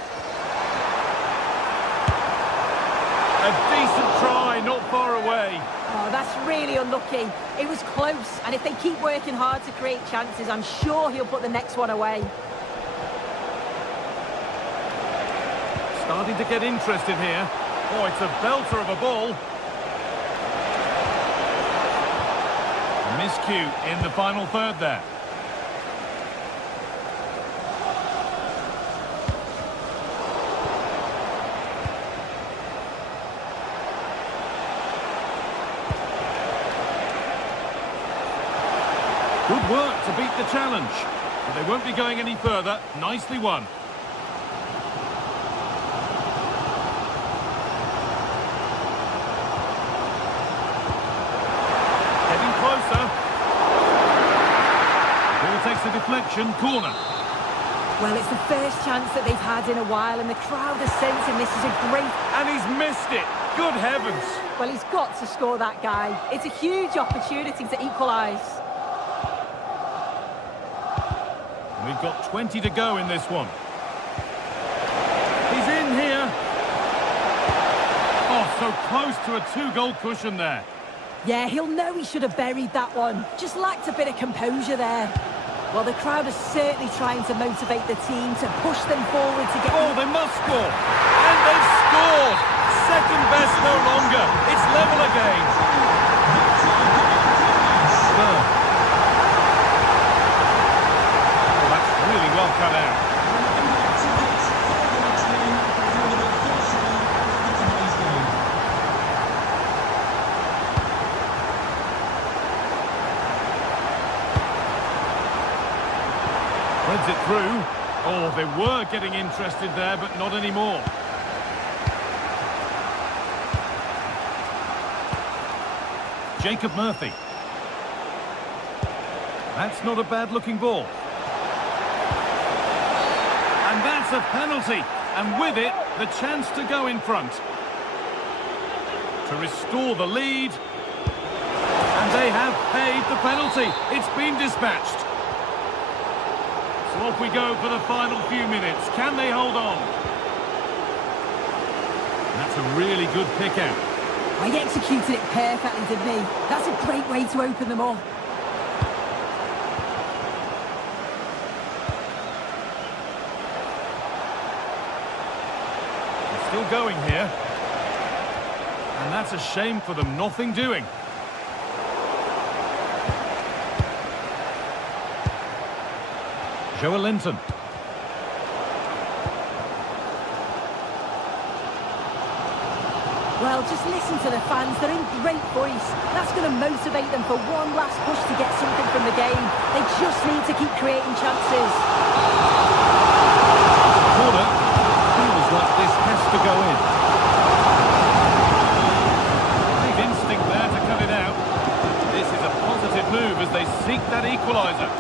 A decent try, not far away. Oh, that's really unlucky. It was close, and if they keep working hard to create chances, I'm sure he'll put the next one away. Starting to get interested here. Oh, it's a belter of a ball. A miscue in the final third there. Good work to beat the challenge. But they won't be going any further. Nicely won. Getting closer. Ball takes a deflection. Corner. Well, it's the first chance that they've had in a while, and the crowd are sensing this is a great... And he's missed it. Good heavens. Well, he's got to score, that guy. It's a huge opportunity to equalise. We've got 20 to go in this one. He's in here. Oh, so close to a 2-goal cushion there. Yeah, he'll know he should have buried that one. Just lacked a bit of composure there. Well, the crowd is certainly trying to motivate the team to push them forward to get... Oh, they must score! And they've scored! Second best no longer. It's level again. Oh, that's really well cut out. Threads it through. Oh, they were getting interested there, but not anymore. Jacob Murphy. That's not a bad-looking ball. And that's a penalty. And with it, the chance to go in front. To restore the lead. And they have paid the penalty. It's been dispatched. So off we go for the final few minutes. Can they hold on? That's a really good pick out. He executed it perfectly, didn't he? That's a great way to open them up. They're still going here. And that's a shame for them. Nothing doing. Joe Linton. Well, just listen to the fans. They're in great voice. That's going to motivate them for one last push to get something from the game. They just need to keep creating chances. Corner. Feels like this has to go in. Big instinct there to cut it out. This is a positive move as they seek that equaliser.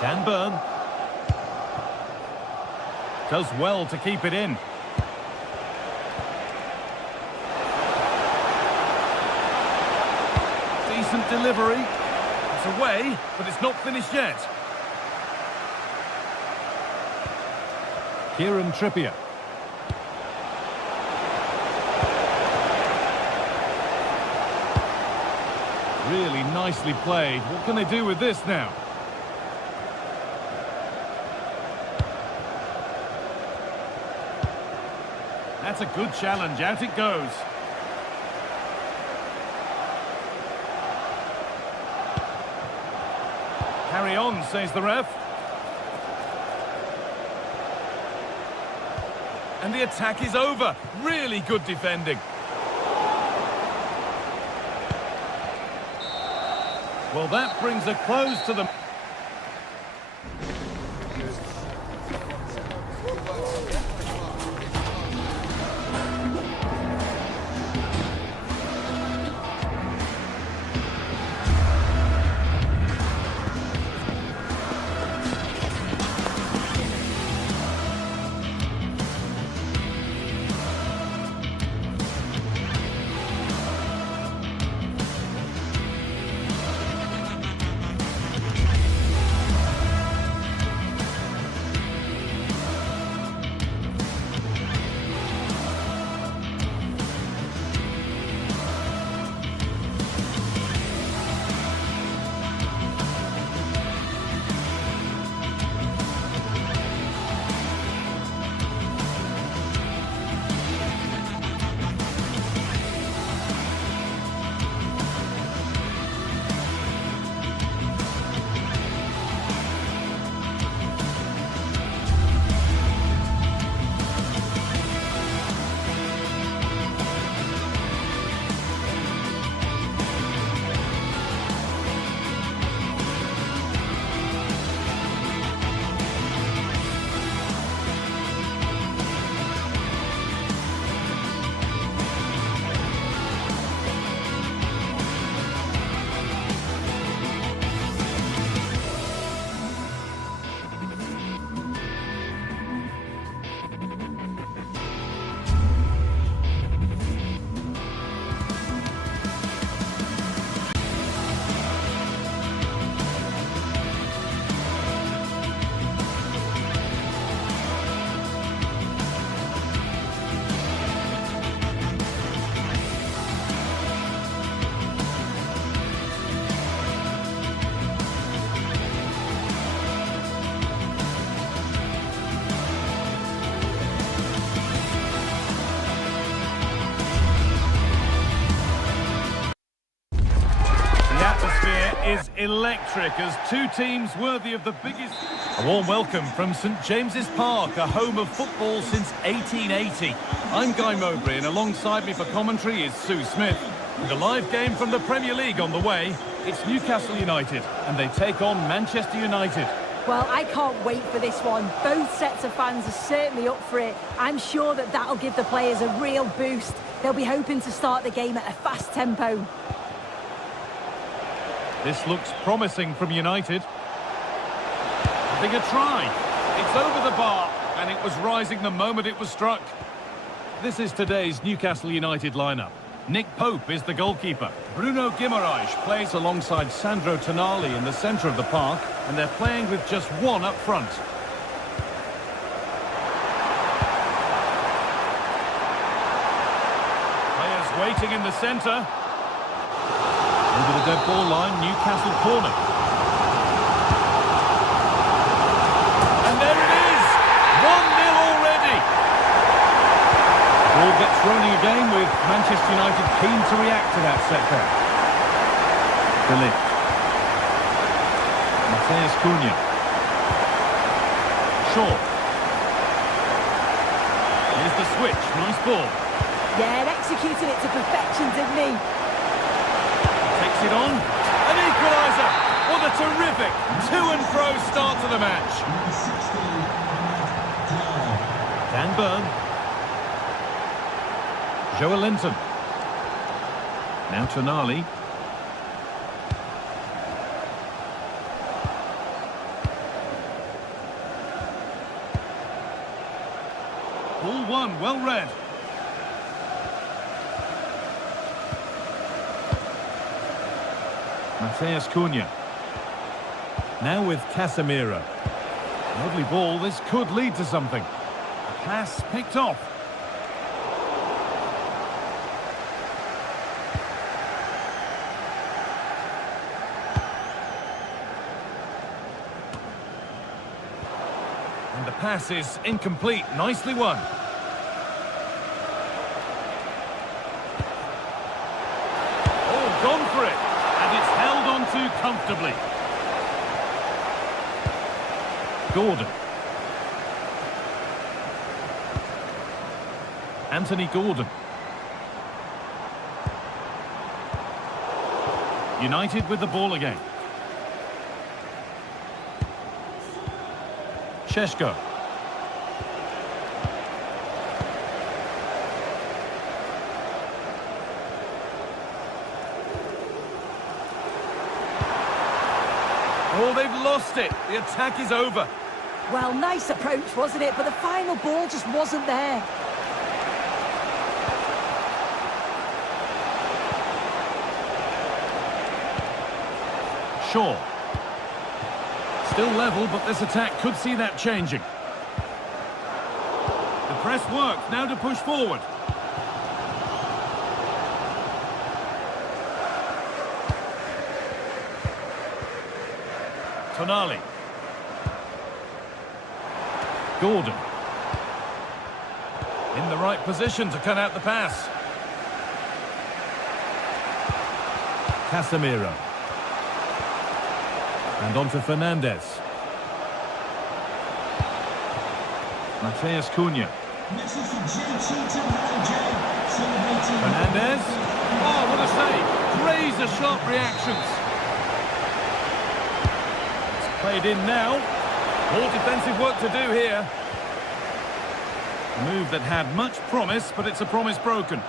Dan Burn. Does well to keep it in. Decent delivery. It's away, but it's not finished yet. Kieran Trippier. Really nicely played. What can they do with this now? That's a good challenge. Out it goes. Carry on, says the ref. And the attack is over. Really good defending. Well, that brings a close to the... is electric as two teams worthy of the biggest... A warm welcome from St James's Park, a home of football since 1880. I'm Guy Mowbray, and alongside me for commentary is Sue Smith. With a live game from the Premier League on the way, it's Newcastle United, and they take on Manchester United. Well, I can't wait for this one. Both sets of fans are certainly up for it. I'm sure that that'll give the players a real boost. They'll be hoping to start the game at a fast tempo. This looks promising from United. Having a try. It's over the bar, and it was rising the moment it was struck. This is today's Newcastle United lineup. Nick Pope is the goalkeeper. Bruno Guimaraes plays alongside Sandro Tonali in the centre of the park, and they're playing with just one up front. Players waiting in the centre. Over the dead ball line, Newcastle corner. And there it is! 1-0 already! Ball gets rolling again with Manchester United keen to react to that setback. Philip. Mateus Cunha. Shaw. Here's the switch. Nice ball. Yeah, and executed it to perfection, didn't he? Takes it on. An equaliser. What a terrific to-and-fro start to the match. Dan Burn. Joelinton. Now Tonali. Ball one, well read. Mateus Cunha. Now with Casemiro. Lovely ball, this could lead to something. A pass picked off. And the pass is incomplete. Nicely won. Oh, gone for it. And it's held on to comfortably. Gordon. Anthony Gordon. United with the ball again. Šeško. Oh, they've lost it. The attack is over. Well, nice approach, wasn't it? But the final ball just wasn't there. Shaw. Still level, but this attack could see that changing. The press works, now to push forward. Tonali. Gordon. In the right position to cut out the pass. Casemiro. And on to Fernandez. Mateus Cunha. Fernandez. Oh, what a save. Razor-sharp reactions. It's played in now. More defensive work to do here. A move that had much promise, but it's a promise broken.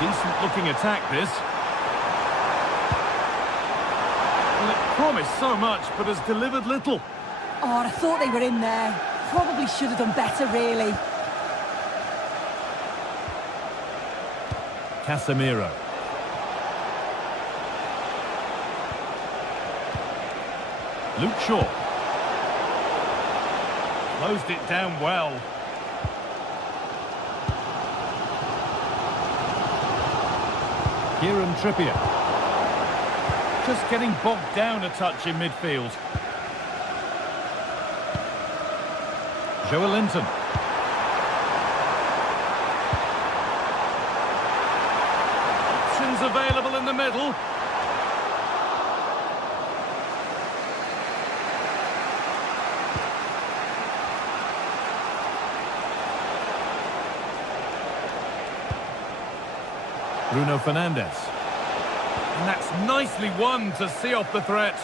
Decent-looking attack, this. Well, it promised so much, but has delivered little. Oh, I thought they were in there. Probably should have done better, really. Casemiro. Luke Shaw. Closed it down well. Kieran Trippier. Just getting bogged down a touch in midfield. Joelinton. available in the middle. Bruno Fernandes. And that's nicely won to see off the threat.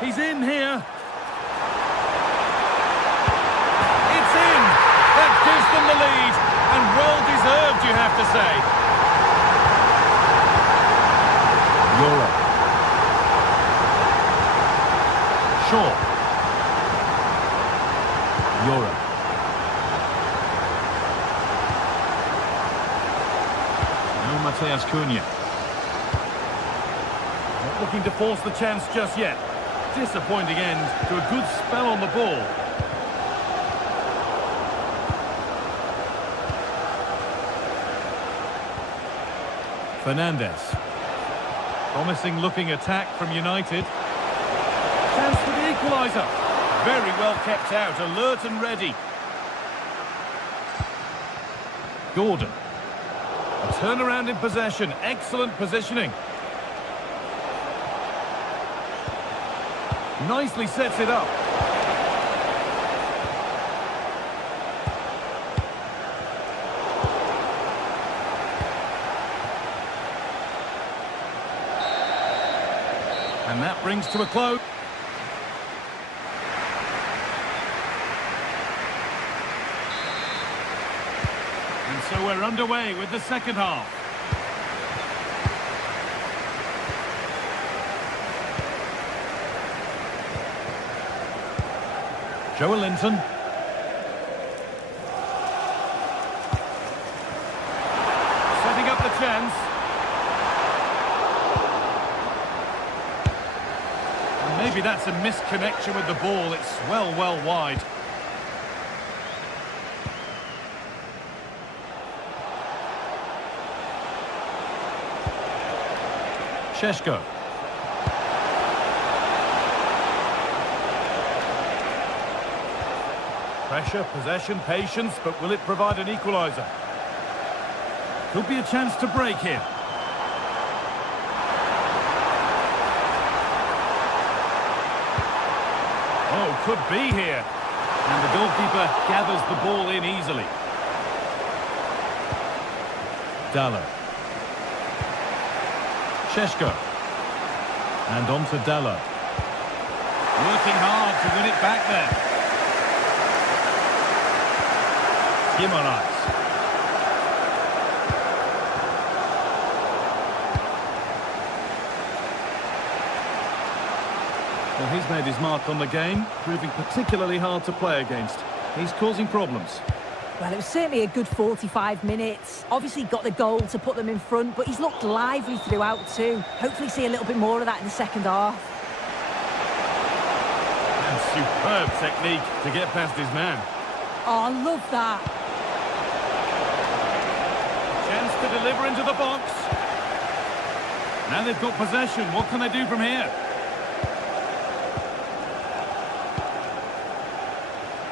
He's in here. It's in. That gives them the lead. And well-deserved, you have to say. Euro. Shaw. Euro. Mateus Cunha. Not looking to force the chance just yet. Disappointing end to a good spell on the ball. Fernandes. Promising looking attack from United. Chance for the equaliser. Very well kept out, alert and ready. Gordon. A turnaround in possession, excellent positioning. Nicely sets it up. And that brings to a close. So we're underway with the second half. Joe Linton. Setting up the chance. And maybe that's a misconnection with the ball. It's well wide. Šeško. Pressure, possession, patience, but will it provide an equaliser? Could be a chance to break here. Oh, could be here. And the goalkeeper gathers the ball in easily. Dallo. Šeško. And on to Dallo. Working hard to win it back there. Guimaraes. Well, he's made his mark on the game, proving particularly hard to play against. He's causing problems. Well, it was certainly a good 45 minutes. Obviously got the goal to put them in front, but he's looked lively throughout too. Hopefully see a little bit more of that in the second half. And superb technique to get past his man. Oh, I love that. Chance to deliver into the box. Now they've got possession. What can they do from here?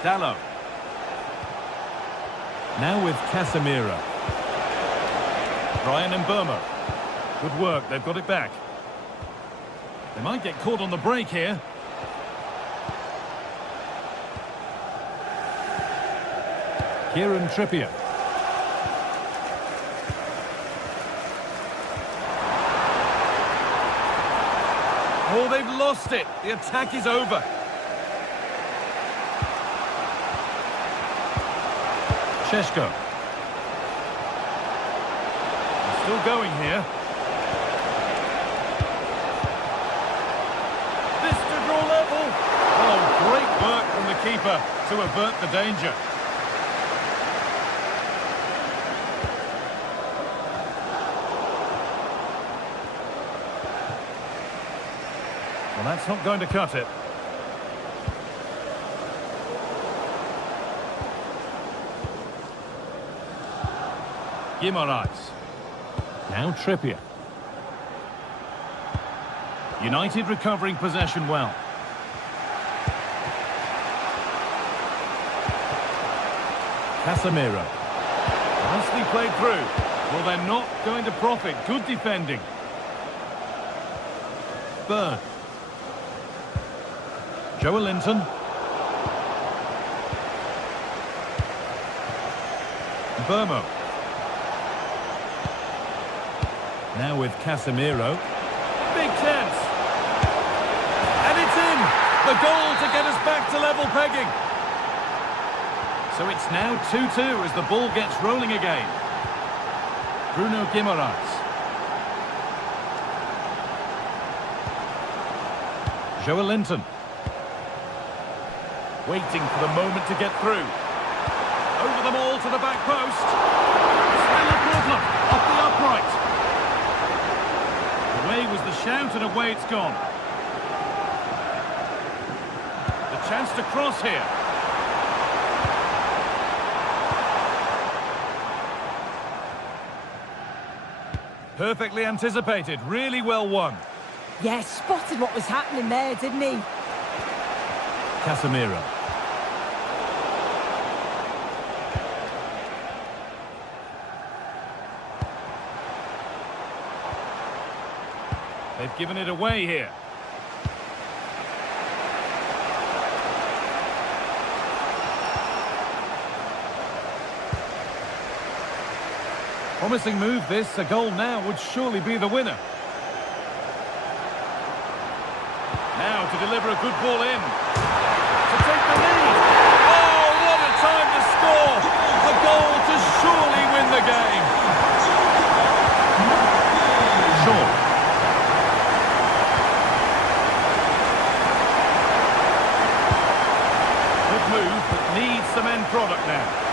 Dallo. Now with Casemiro. Brian Mbeumo. Good work, they've got it back. They might get caught on the break here. Kieran Trippier. Oh, they've lost it. The attack is over. Šeško. Still going here. This to draw level. Oh, great work from the keeper to avert the danger. Well, that's not going to cut it. Guimaraes. Now Trippier. United recovering possession well. Casemiro. Nicely played through. Well, they're not going to profit. Good defending. Bird. Joelinton. Burmo. Now with Casemiro. Big chance. And it's in. The goal to get us back to level pegging. So it's now 2-2 as the ball gets rolling again. Bruno Guimaraes. Joelinton. Waiting for the moment to get through. Over them all to the back post. Still a problem. Off the upright. Away was the shout and away it's gone. The chance to cross here. Perfectly anticipated, really well won. Yes, spotted what was happening there, didn't he? Casemiro. They've given it away here. Promising move this. A goal now would surely be the winner. Now to deliver a good ball in. To take the lead. Oh, what a time to score. A goal to surely win the game. Shaw. Good move, but needs some end product now.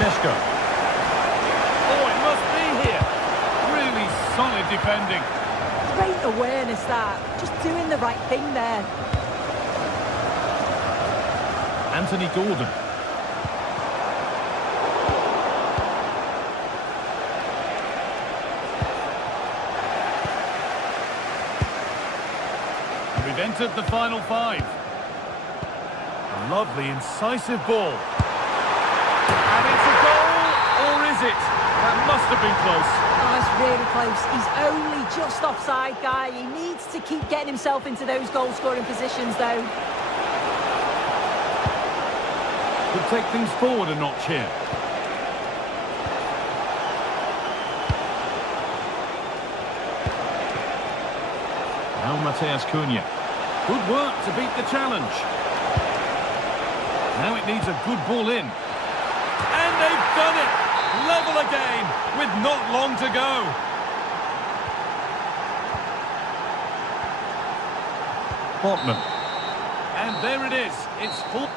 Sheshko. Oh, it must be here. Really solid defending. Great awareness that. Just doing the right thing there. Anthony Gordon. And we've entered the final five. A lovely, incisive ball. And it's a goal, or is it? That must have been close. Oh, it's really close. He's only just offside, guy. He needs to keep getting himself into those goal-scoring positions, though. Could take things forward a notch here. Now Mateus Cunha. Good work to beat the challenge. Now it needs a good ball in. And they've done it! Level again, with not long to go. Botman. And there it is. It's full.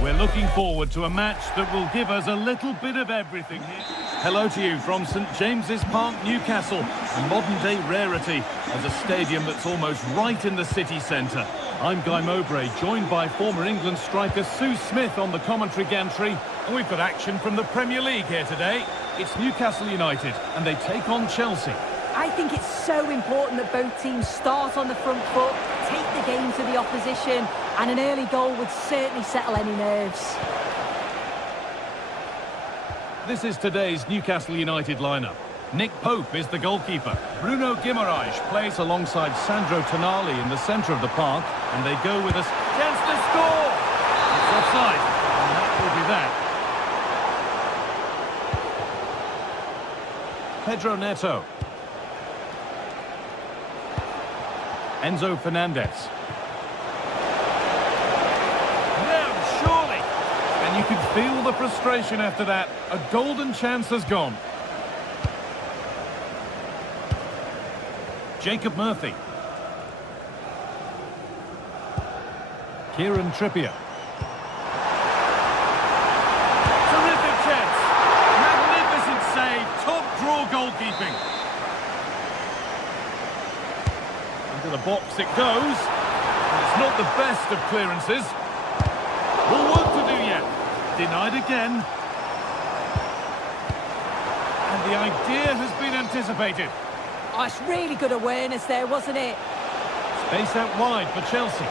We're looking forward to a match that will give us a little bit of everything here. Hello to you from St James's Park, Newcastle, a modern-day rarity as a stadium that's almost right in the city centre. I'm Guy Mowbray, joined by former England striker Sue Smith on the commentary gantry, and we've got action from the Premier League here today. It's Newcastle United, and they take on Chelsea. I think it's so important that both teams start on the front foot, take the game to the opposition, and an early goal would certainly settle any nerves. This is today's Newcastle United lineup. Nick Pope is the goalkeeper. Bruno Guimaraes plays alongside Sandro Tonali in the centre of the park, and they go with a chance to score! It's offside, and that will be that. Pedro Neto. Enzo Fernandez. Now, surely! And you can feel the frustration after that. A golden chance has gone. Jacob Murphy. Kieran Trippier. Terrific chance. Magnificent save. Top draw goalkeeping. Into the box it goes. It's not the best of clearances. More work to do yet. Denied again. And the idea has been anticipated. Oh, it's really good awareness there, wasn't it? Space out wide for Chelsea.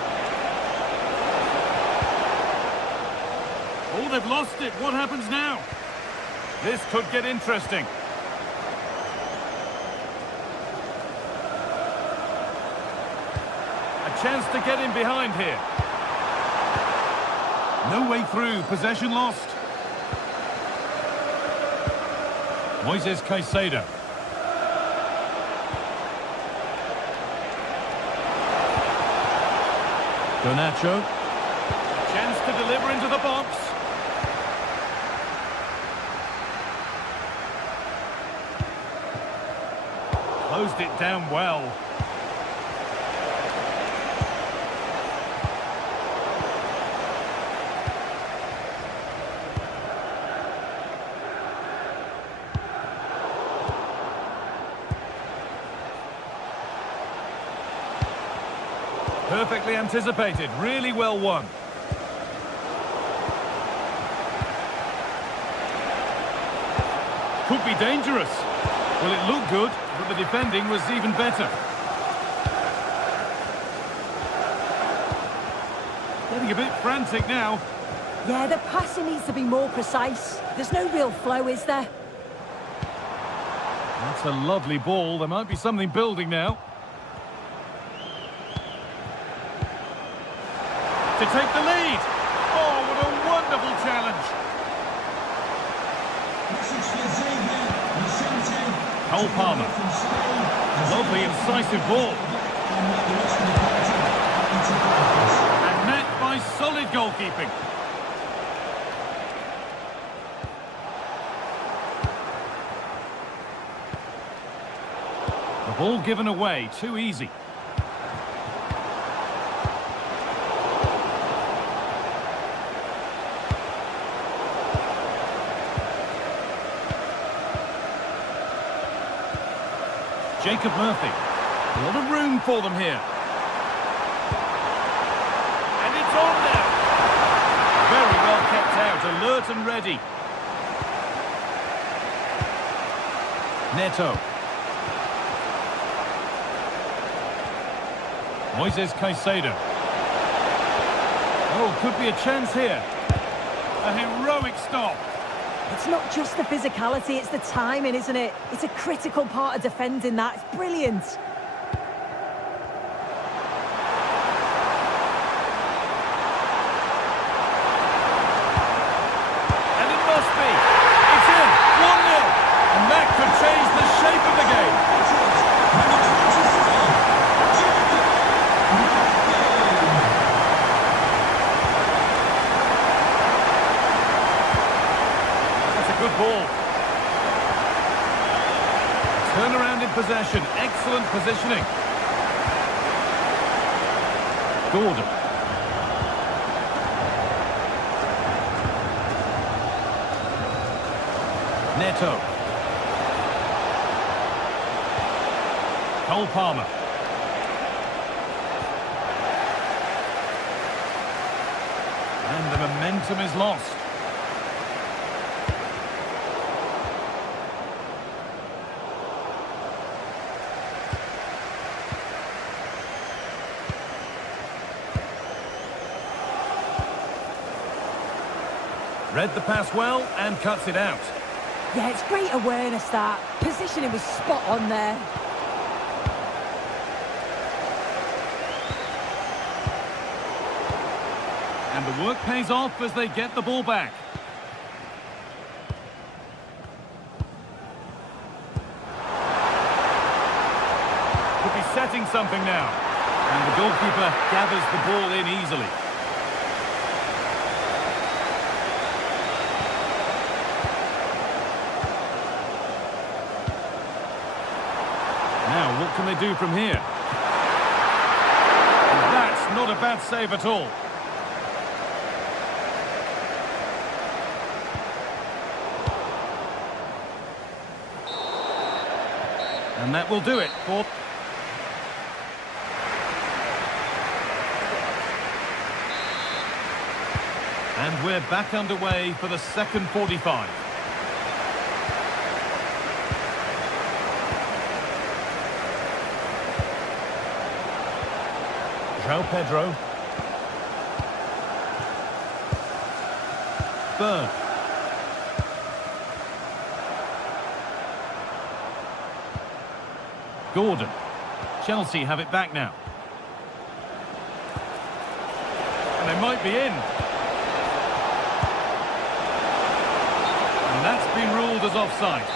Oh, they've lost it. What happens now? This could get interesting. A chance to get in behind here. No way through. Possession lost. Moises Caicedo. Garnacho. Chance to deliver into the box. Closed it down well. Perfectly anticipated, really well won. Could be dangerous. Well, it looked good, but the defending was even better. Getting a bit frantic now. Yeah, the passing needs to be more precise. There's no real flow, is there? That's a lovely ball. There might be something building now. To take the lead. Oh, what a wonderful challenge. Cole Palmer. Lovely, incisive ball. And met by solid goalkeeping. The ball given away, too easy. Jacob Murphy. A lot of room for them here. And it's on now. Very well kept out, alert and ready. Neto. Moises Caicedo. Oh, could be a chance here. A heroic stop. It's not just the physicality, it's the timing, isn't it? It's a critical part of defending that. It's brilliant. And it must be. It's in. 1-0. And that could change the shape of the game. Good ball. Turn around in possession. Excellent positioning. Gordon. Neto. Cole Palmer. And the momentum is lost. Read the pass well and cuts it out. Yeah, it's great awareness, that. Positioning was spot on there. And the work pays off as they get the ball back. Could be setting something now. And the goalkeeper gathers the ball in easily. Now, what can they do from here? And that's not a bad save at all. And that will do it for... And we're back underway for the second 45. João Pedro. Berg. Gordon. Chelsea have it back now. And they might be in. And that's been ruled as offside.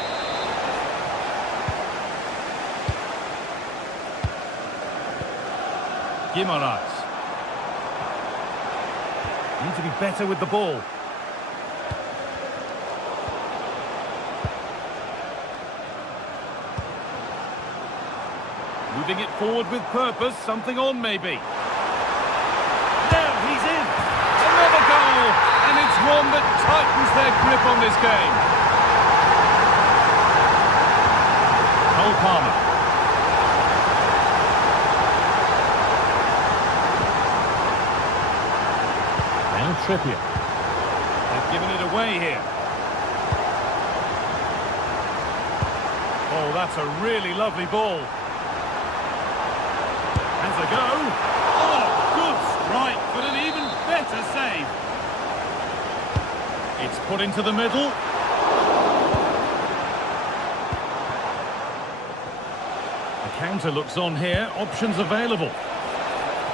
Guimaraes. Need to be better with the ball. Moving it forward with purpose, something on maybe. There, he's in! Another goal! And it's one that tightens their grip on this game. Cole Palmer. Now Trippier. They've given it away here. Oh, that's a really lovely ball. Has a go. Oh, good strike, but an even better save. It's put into the middle. The counter looks on here. Options available.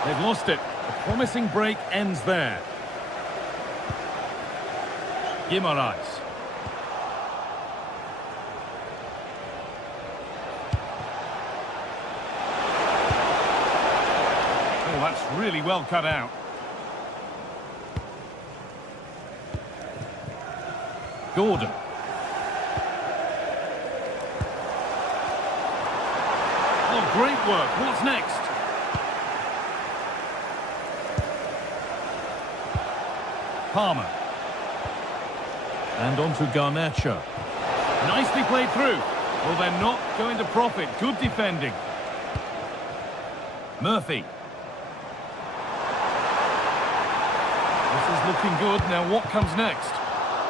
They've lost it. The promising break ends there. Guimaraes. Oh, that's really well cut out. Gordon. Oh, great work. What's next? Palmer. And on to Garnacho. Nicely played through. Well, they're not going to profit. Good defending. Murphy. This is looking good. Now what comes next?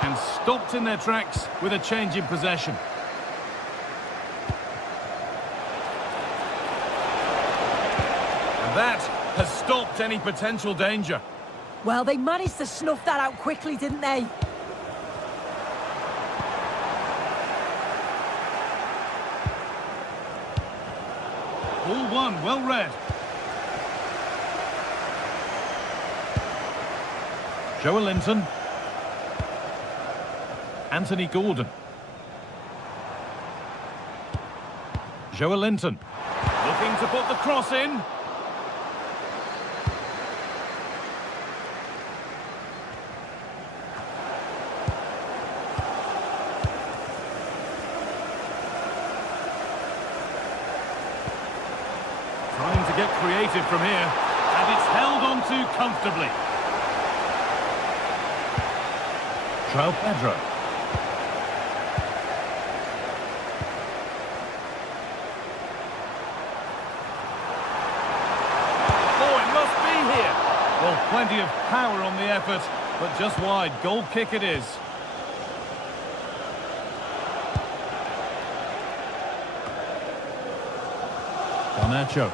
And stopped in their tracks with a change in possession. And that has stopped any potential danger. Well, they managed to snuff that out quickly, didn't they? All one, well read. Joelinton. Anthony Gordon. Joelinton. Looking to put the cross in. Trying to get creative from here, and it's held on to comfortably. João Pedro. Oh, it must be here. Well, plenty of power on the effort, but just wide. Goal kick it is. Garnacho.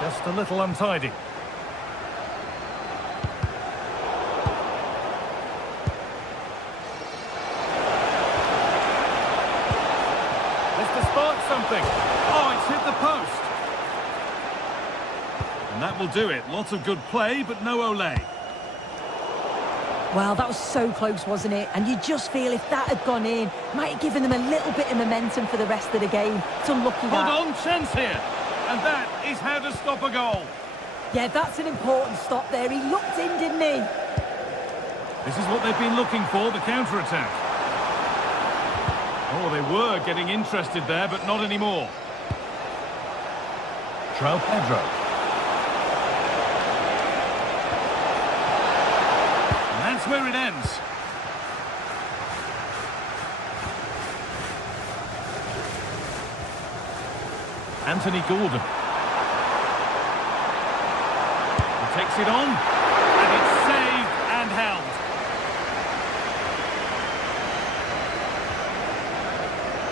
Just a little untidy. something. Oh, it's hit the post. And that will do it. Lots of good play, but no Olé. Well, that was so close, wasn't it? And you just feel if that had gone in, might have given them a little bit of momentum for the rest of the game. It's unlucky that. Hold on, chance here. And that is how to stop a goal. Yeah, that's an important stop there. He looked in, didn't he? This is what they've been looking for, the counter-attack. Oh, they were getting interested there, but not anymore. João Pedro. And that's where it ends. Anthony Gordon. He takes it on, and it's saved and held.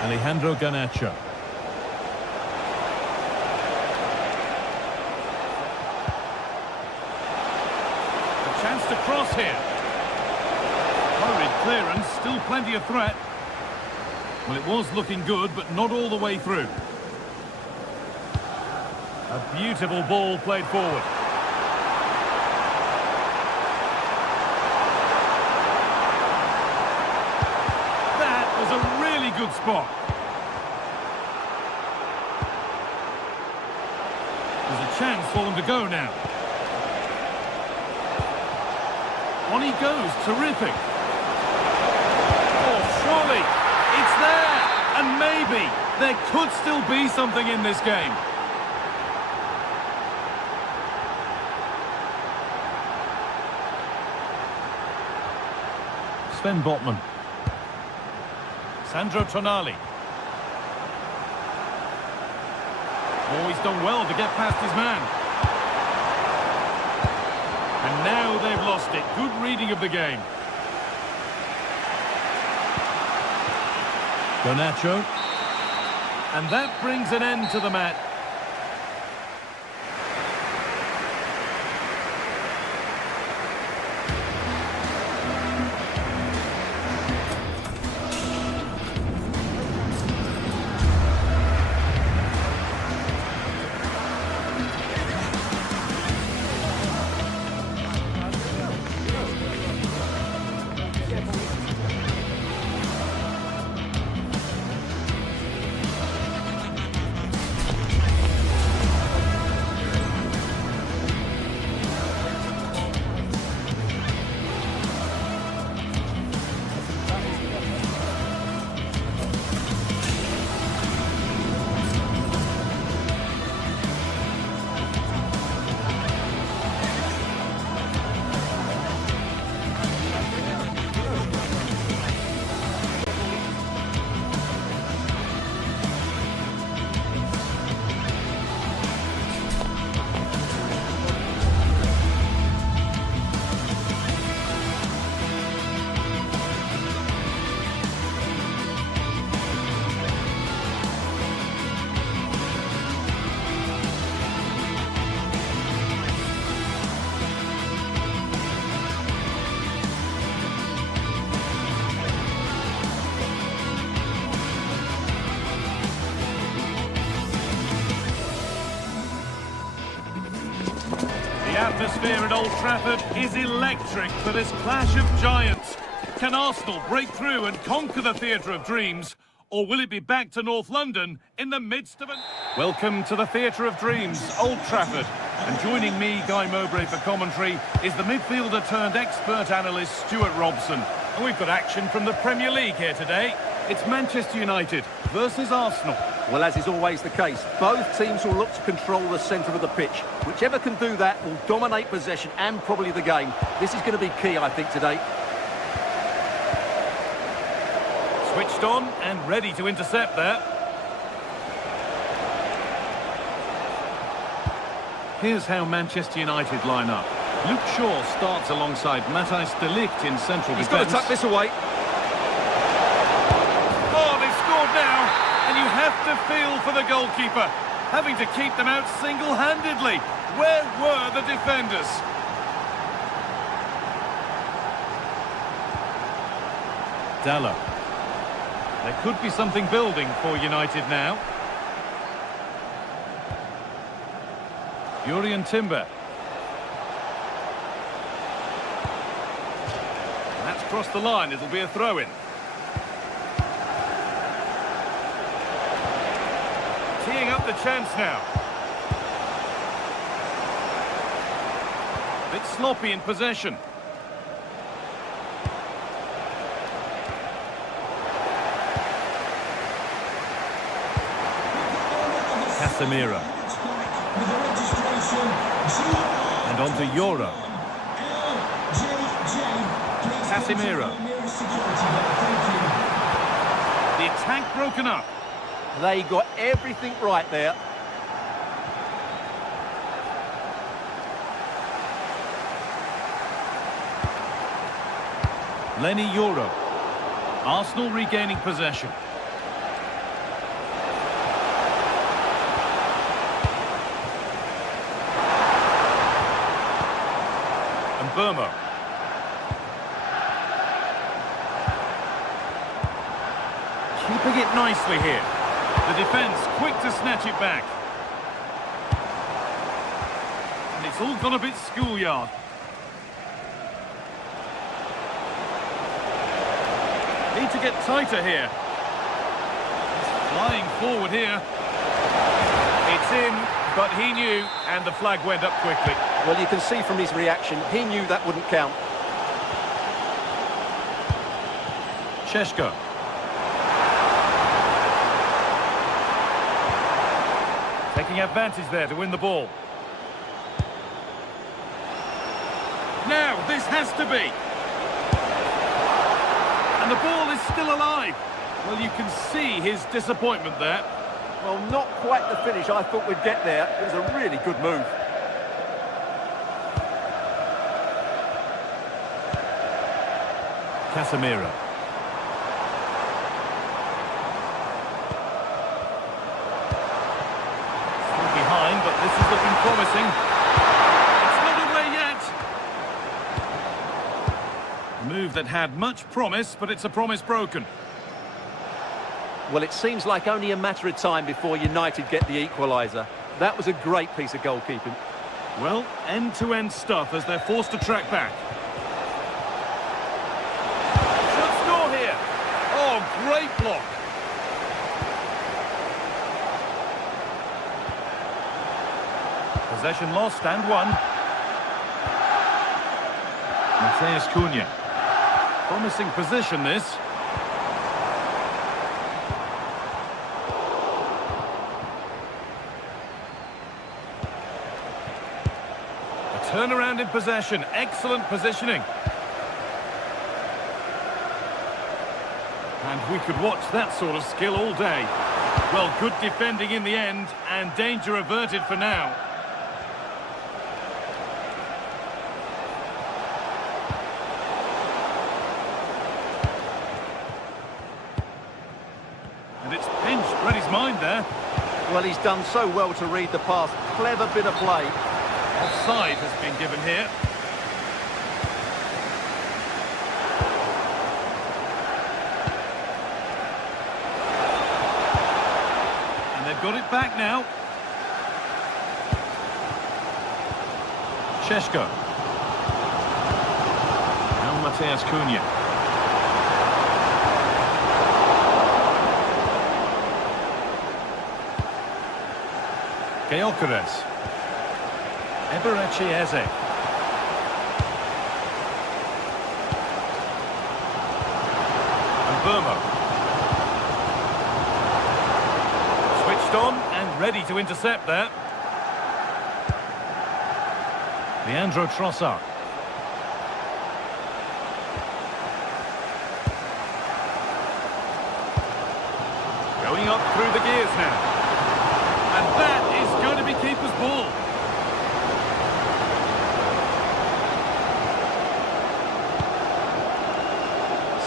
Alejandro Garnacho. A chance to cross here. Hurried clearance, still plenty of threat. Well, it was looking good, but not all the way through. A beautiful ball played forward. That was a really good spot. There's a chance for them to go now. On he goes, terrific. Oh, surely, it's there. And maybe there could still be something in this game. Sven Botman. Sandro Tonali. Oh, he's done well to get past his man. And now they've lost it. Good reading of the game. Garnacho. And that brings an end to the match. The atmosphere at Old Trafford is electric for this clash of giants. Can Arsenal break through and conquer the Theatre of Dreams? Or will it be back to North London in the midst of an... Welcome to the Theatre of Dreams, Old Trafford. And joining me, Guy Mowbray, for commentary is the midfielder turned expert analyst Stuart Robson. And we've got action from the Premier League here today. It's Manchester United versus Arsenal. Well, as is always the case, both teams will look to control the centre of the pitch. Whichever can do that will dominate possession and probably the game. This is going to be key, I think, today. Switched on and ready to intercept there. Here's how Manchester United line up. Luke Shaw starts alongside Matthijs de Ligt in central defence. He's got to tuck this away. Oh, they've scored now, and you have to feel for the goalkeeper, having to keep them out single-handedly. Where were the defenders? Dallo. There could be something building for United now. Jurien Timber. That's crossed the line. It'll be a throw-in. Teeing up the chance now. Bit sloppy in possession. Casemiro. And on to Euro. Casemiro. The attack broken up. They got everything right there. Lenny Euro. Arsenal regaining possession. And Burmo. Keeping it nicely here. The defence quick to snatch it back. And it's all gone a bit schoolyard. Need to get tighter here. He's flying forward here. It's in, but he knew, and the flag went up quickly. Well, you can see from his reaction, he knew that wouldn't count. Šeško. Taking advantage there to win the ball. Now, this has to be. And the ball is still alive. Well, you can see his disappointment there. Well, not quite the finish I thought we'd get there. It was a really good move. Casemiro. Still behind, but this is looking promising. It's not away yet. A move that had much promise, but it's a promise broken. Well, it seems like only a matter of time before United get the equaliser. That was a great piece of goalkeeping. Well, end-to-end stuff as they're forced to track back. Should score here. Oh, great block. Possession lost and won. Matheus Cunha. Promising position, this. Turnaround in possession, excellent positioning. And we could watch that sort of skill all day. Well, good defending in the end, and danger averted for now. And it's pinched, read his mind there. Well, he's done so well to read the pass. Clever bit of play. Offside has been given here. And they've got it back now. Šeško. Now Matheus Cunha. Gyökeres. Eberechi Eze. And Burmo. Switched on and ready to intercept there. Leandro Trossard. Going up through the gears now. And that is going to be keeper's ball.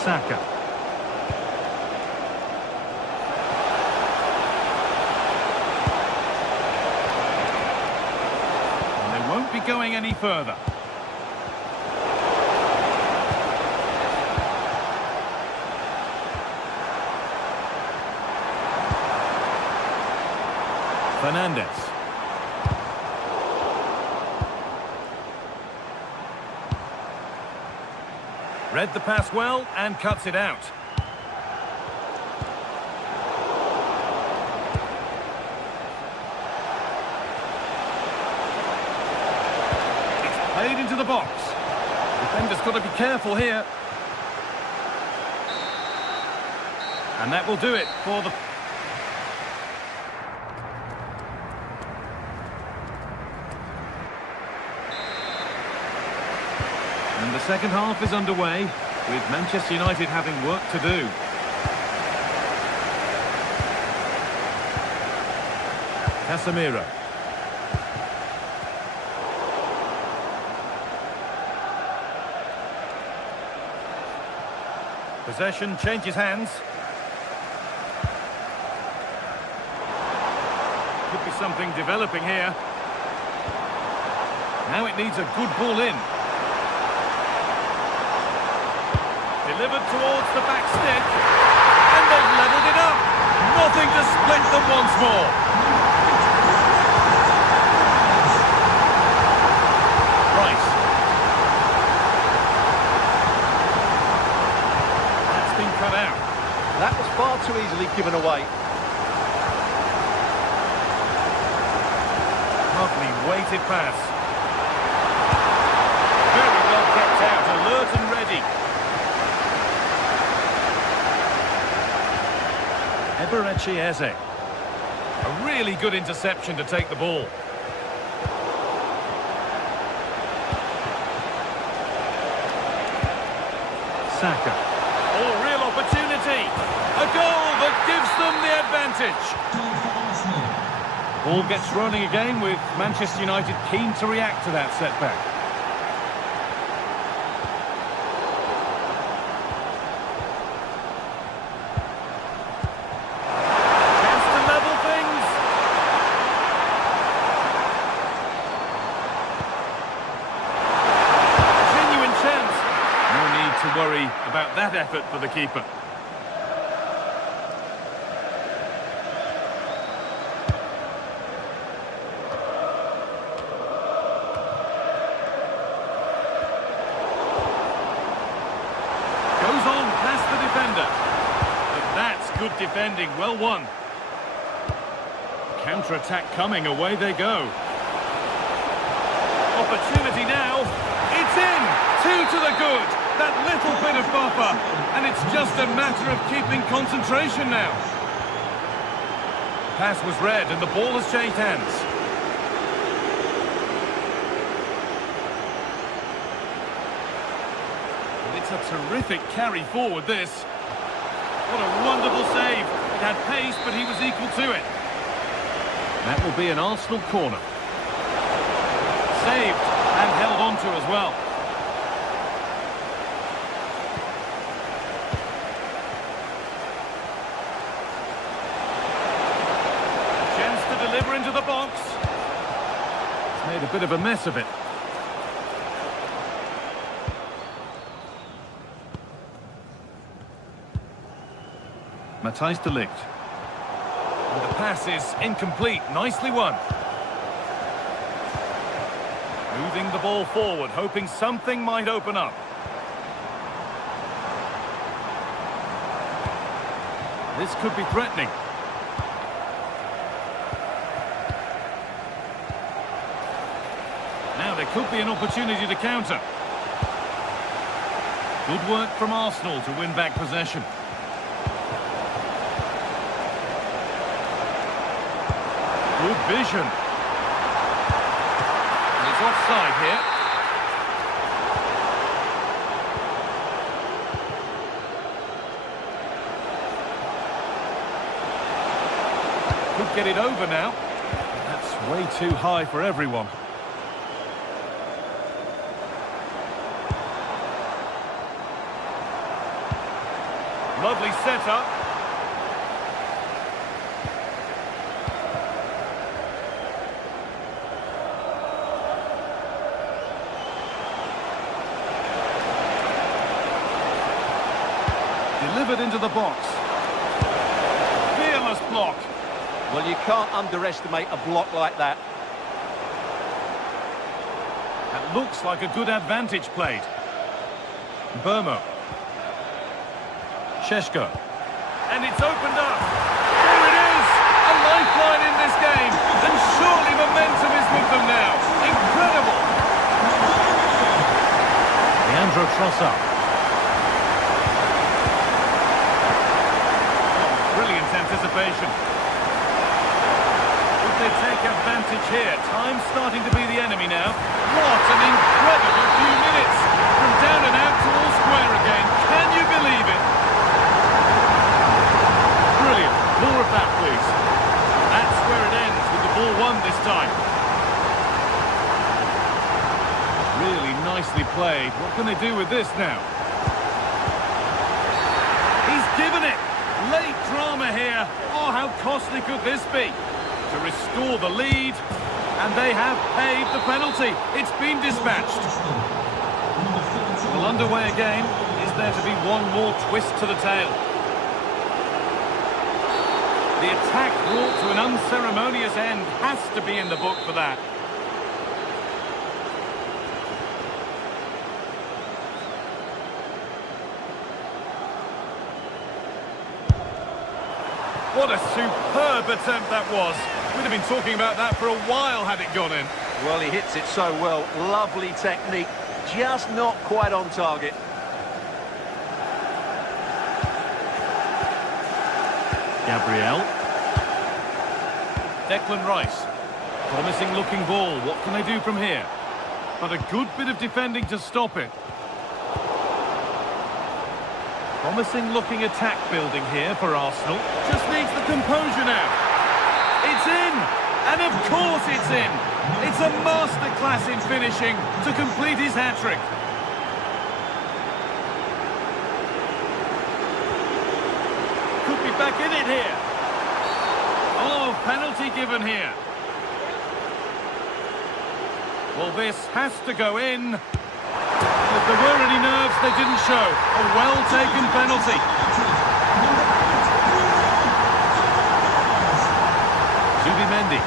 Saka. And they won't be going any further. Fernandes. Read the pass well and cuts it out. It's played into the box. Defender's got to be careful here. And that will do it for the... And the second half is underway, with Manchester United having work to do. Casemiro. Possession changes hands. Could be something developing here. Now it needs a good ball in. Delivered towards the back stick, and they've levelled it up. Nothing to split them once more. Rice. That's been cut out. That was far too easily given away. Lovely weighted pass. Very well kept out, alert and ready. Eberechi Eze. A really good interception to take the ball. Saka. Oh, real opportunity. A goal that gives them the advantage. Ball gets running again with Manchester United keen to react to that setback. Worry about that effort for the keeper. Goes on past the defender. But that's good defending, well won. Counter-attack coming, away they go. Opportunity now. It's in! 2 to the good. That little bit of buffer, and it's just a matter of keeping concentration now. Pass was read, and the ball has changed hands. And it's a terrific carry forward, this. What a wonderful save. It had pace, but he was equal to it. That will be an Arsenal corner. Saved, and held on to as well. Deliver into the box. It's made a bit of a mess of it. Matthijs de Ligt. And the pass is incomplete. Nicely won. Moving the ball forward, hoping something might open up. This could be threatening. Now there could be an opportunity to counter. Good work from Arsenal to win back possession. Good vision. And it's offside here. Could get it over now. That's way too high for everyone. Lovely setup. Delivered into the box. Fearless block. Well, you can't underestimate a block like that. That looks like a good advantage played. Burmo. Sheshko. And it's opened up. There it is! A lifeline in this game. And surely momentum is with them now. Incredible! Leandro Trossard. Brilliant anticipation. Would they take advantage here? Time's starting to be the enemy now. What an incredible few minutes! From down and out to all square again. Can you believe it? Brilliant. More of that, please. That's where it ends with the ball won this time. Really nicely played. What can they do with this now? He's given it. Late drama here. Oh, how costly could this be? To restore the lead, and they have paid the penalty. It's been dispatched. Well, underway again. Is there to be one more twist to the tail? The attack brought to an unceremonious end has to be in the book for that. What a superb attempt that was. We'd have been talking about that for a while had it gone in. Well, he hits it so well. Lovely technique. Just not quite on target. Gabriel. Declan Rice. Promising looking ball. What can they do from here? But a good bit of defending to stop it. Promising looking attack building here for Arsenal. Just needs the composure now. It's in! And of course it's in! It's a masterclass in finishing to complete his hat-trick. Could be back in it here. Oh, penalty given here. Well, this has to go in. If there were any nerves, they didn't show. A well-taken penalty. Zubimendi.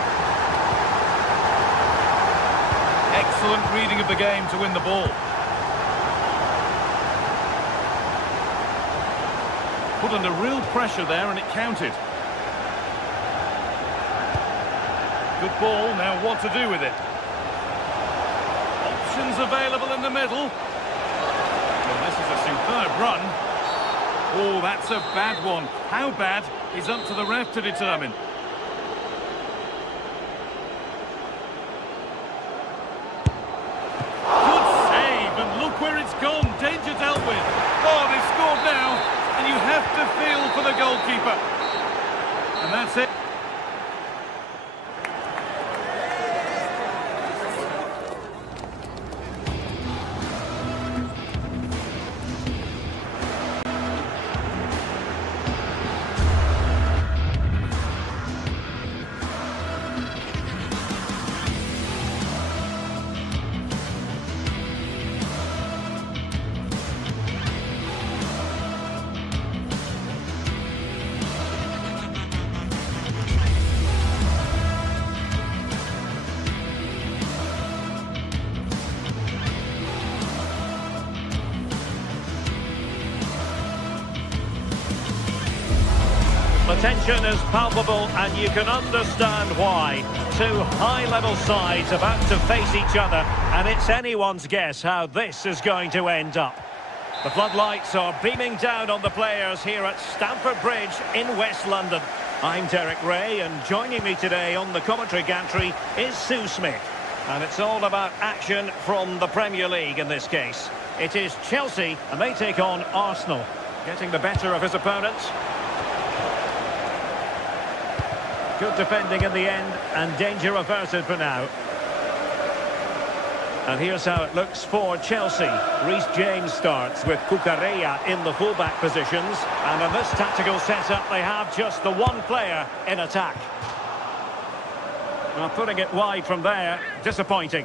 Excellent reading of the game to win the ball. Put under real pressure there and it counted. Good ball, now what to do with it? Options available in the middle. Well, this is a superb run. Oh, that's a bad one. How bad is up to the ref to determine. Good save, and look where it's gone. Danger dealt with. Oh, they've scored now, and you have to feel for the goalkeeper. And that's it. The tension is palpable and you can understand why. Two high-level sides about to face each other, and it's anyone's guess how this is going to end up. The floodlights are beaming down on the players here at Stamford Bridge in West London. I'm Derek Ray, and joining me today on the commentary gantry is Sue Smith. And it's all about action from the Premier League in this case. It is Chelsea, and they take on Arsenal. Getting the better of his opponents. Good defending in the end, and danger averted for now. And here's how it looks for Chelsea. Reece James starts with Cucurella in the fullback positions. And in this tactical setup, they have just the one player in attack. Well, putting it wide from there, disappointing.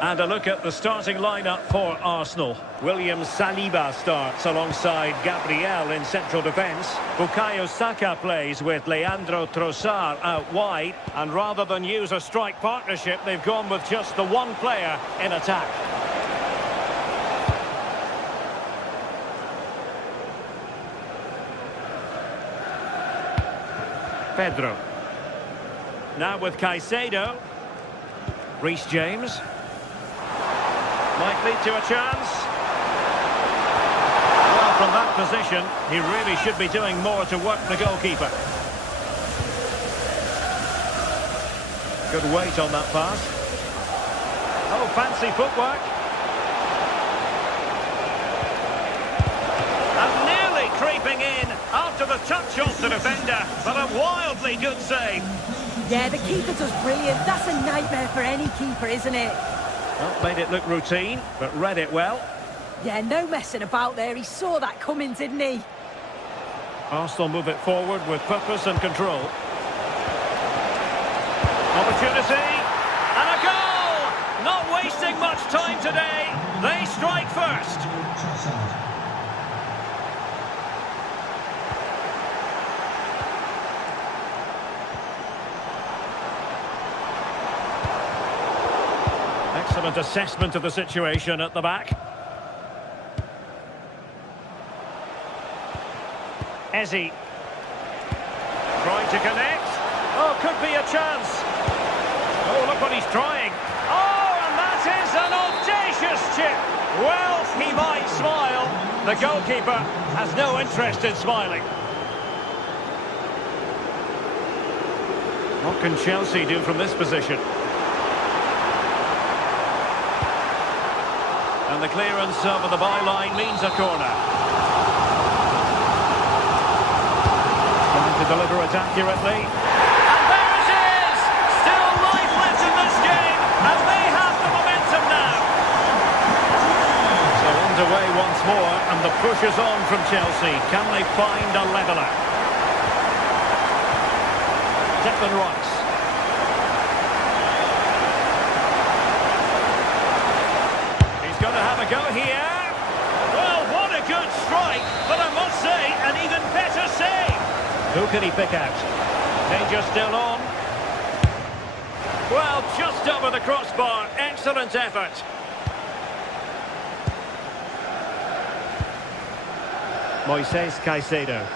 And a look at the starting lineup for Arsenal. William Saliba starts alongside Gabriel in central defence. Bukayo Saka plays with Leandro Trossard out wide. And rather than use a strike partnership, they've gone with just the one player in attack. Pedro. Now with Caicedo. Reece James. Might lead to a chance. Well, from that position, he really should be doing more to work the goalkeeper. Good weight on that pass. Oh, fancy footwork. And nearly creeping in after the touch off the defender, but a wildly good save. Yeah, the keeper does brilliant. That's a nightmare for any keeper, isn't it? Well, made it look routine, but read it well. Yeah, no messing about there. He saw that coming, didn't he? Arsenal move it forward with purpose and control. Opportunity, and a goal! Not wasting much time today. They strike first. Excellent assessment of the situation at the back. Ezzy. Trying to connect. Oh, could be a chance. Oh, look what he's trying. Oh, and that is an audacious chip. Well, he might smile. The goalkeeper has no interest in smiling. What can Chelsea do from this position? And the clearance over the byline means a corner. Trying to deliver it accurately. And there it is! Still life left in this game, and they have the momentum now. So underway once more, and the push is on from Chelsea. Can they find a leveller? Declan Rice. Going to have a go here. Well, what a good strike, but I must say, an even better save. Who can he pick out? Danger still on. Well, just over the crossbar. Excellent effort. Moises Caicedo.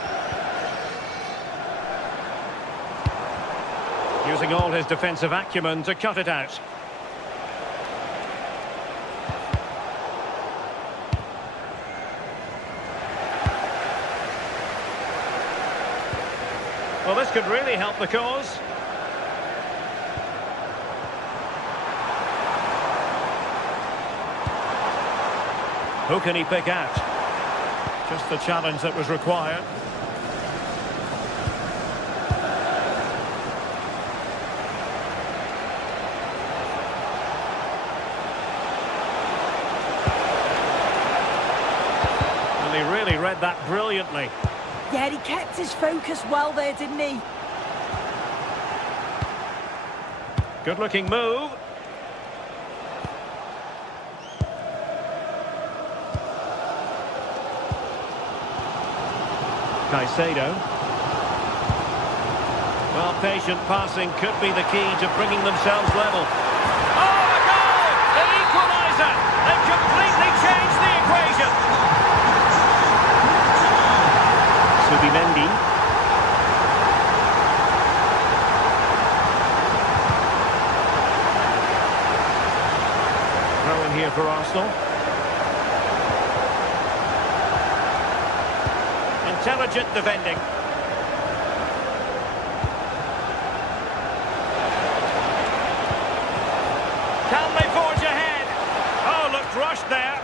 Using all his defensive acumen to cut it out. Well, this could really help the cause. Who can he pick out? Just the challenge that was required. And he really read that brilliantly. Yeah, he kept his focus well there, didn't he? Good-looking move. Caicedo. Well, patient passing could be the key to bringing themselves level. Oh, a goal! The equaliser! They've completely changed the equation. Mendy. Throw in here for Arsenal. Intelligent defending. Can they forge ahead? Oh, looked rushed there.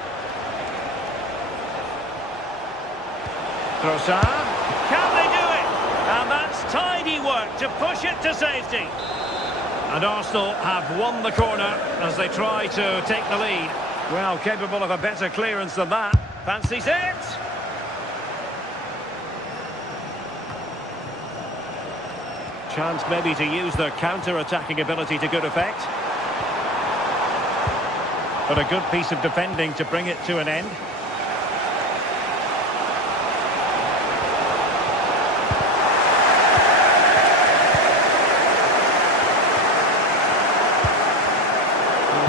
Trossard. Can they do it? And that's tidy work to push it to safety. And Arsenal have won the corner as they try to take the lead. Well, capable of a better clearance than that. Fancies it. Chance maybe to use their counter-attacking ability to good effect. But a good piece of defending to bring it to an end.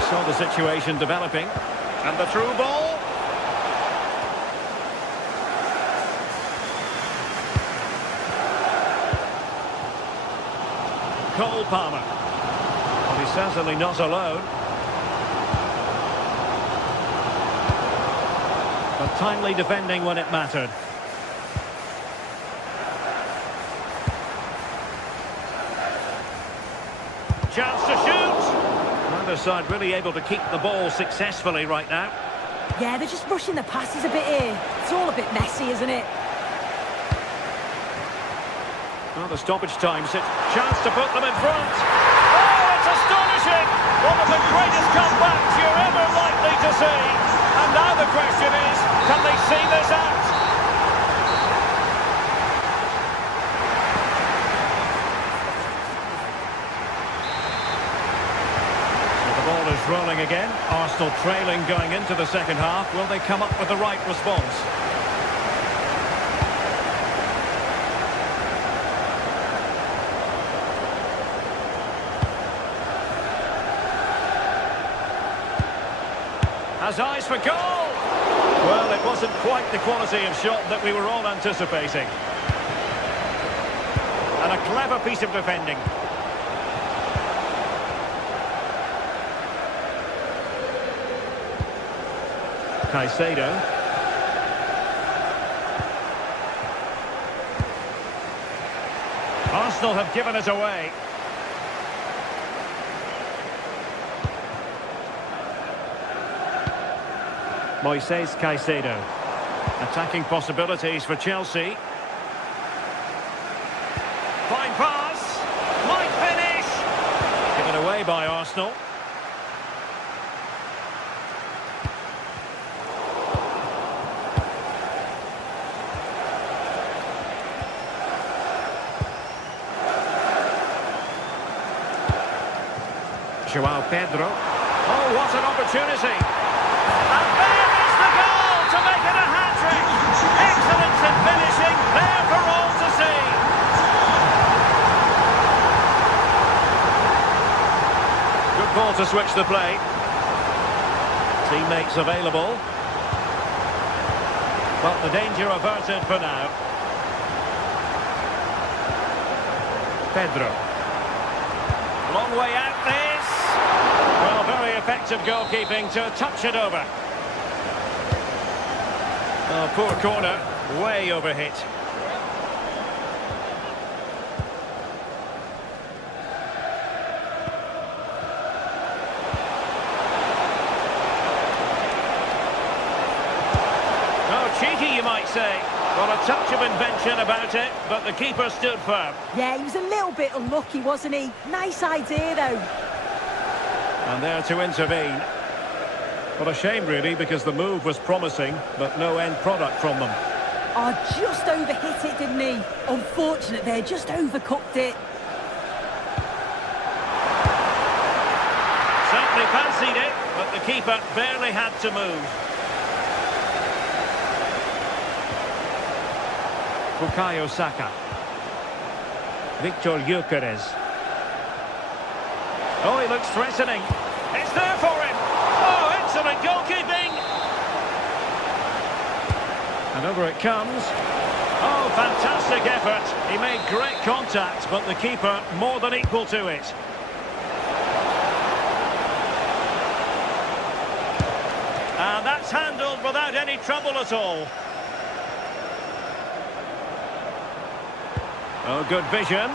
Saw the situation developing, and the through ball. Cole Palmer. Well, he's certainly not alone. But timely defending when it mattered. Chance to shoot. Neither side really able to keep the ball successfully right now. Yeah, they're just rushing the passes a bit here. It's all a bit messy, isn't it? Well, the stoppage time. Chance to put them in front. Oh, it's astonishing! One of the greatest comebacks you're ever likely to see. And now the question is, can they see this out? So the ball is rolling again. Arsenal trailing going into the second half. Will they come up with the right response? Has eyes for goal! Well, it wasn't quite the quality of shot that we were all anticipating. And a clever piece of defending. Caicedo. Arsenal have given it away. Moises Caicedo. Attacking possibilities for Chelsea. Fine pass. Might finish. Given away by Arsenal. João Pedro. Oh, what an opportunity. And there is the goal to make it a hat-trick. Excellence in finishing, there for all to see. Good ball to switch the play. Teammates available. But the danger averted for now. Pedro. Long way out this. Well, very effective goalkeeping to touch it over. Oh, poor corner, way overhit. Oh, cheeky you might say. Well, a touch of invention about it, but the keeper stood firm. Yeah, he was a little bit unlucky, wasn't he? Nice idea, though. And there to intervene. What a shame, really, because the move was promising, but no end product from them. Oh, just overhit it, didn't he? Unfortunate there, just overcooked it. Certainly fancied it, but the keeper barely had to move. Bukayo Saka. Victor Gyökeres. Oh, he looks threatening. It's there for him. Oh, excellent goalkeeping. And over it comes. Oh, fantastic effort. He made great contact, but the keeper more than equal to it. And that's handled without any trouble at all. Oh, good vision.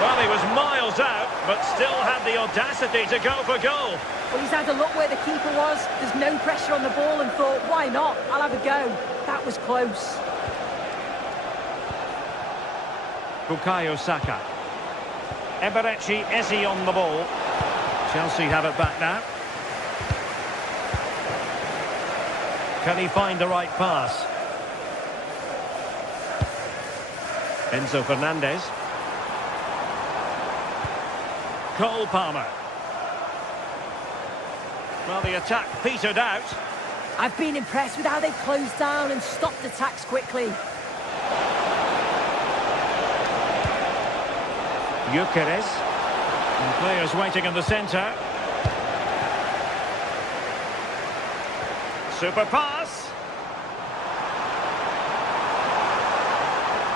Well, he was miles out, but still had the audacity to go for goal. Well, he's had a look where the keeper was. There's no pressure on the ball and thought, why not? I'll have a go. That was close. Bukayo Saka. Eberechi Eze on the ball. Chelsea have it back now. Can he find the right pass? Enzo Fernandez. Cole Palmer. Well, the attack petered out. I've been impressed with how they've closed down and stopped attacks quickly. Gyökeres. And players waiting in the centre. Super pass.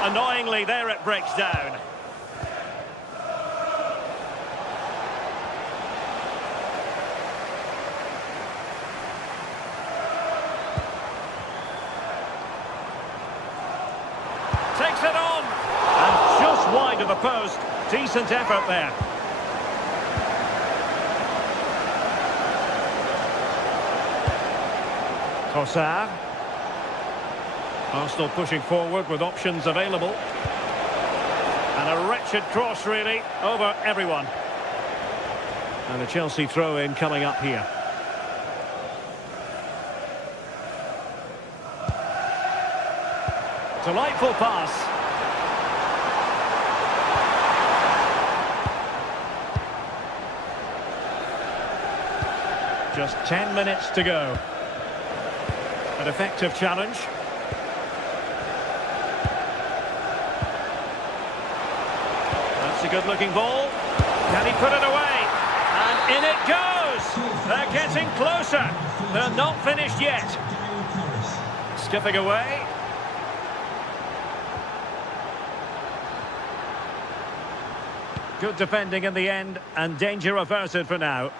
Annoyingly, there it breaks down. Takes it on. And just wide of the post. Decent effort there. Tossard. Arsenal pushing forward with options available. And a wretched cross, really, over everyone. And a Chelsea throw-in coming up here. Delightful pass. Just 10 minutes to go. An effective challenge. That's a good-looking ball. Can he put it away? And in it goes! They're getting closer. They're not finished yet. Skipping away. Good defending in the end, and danger averted for now.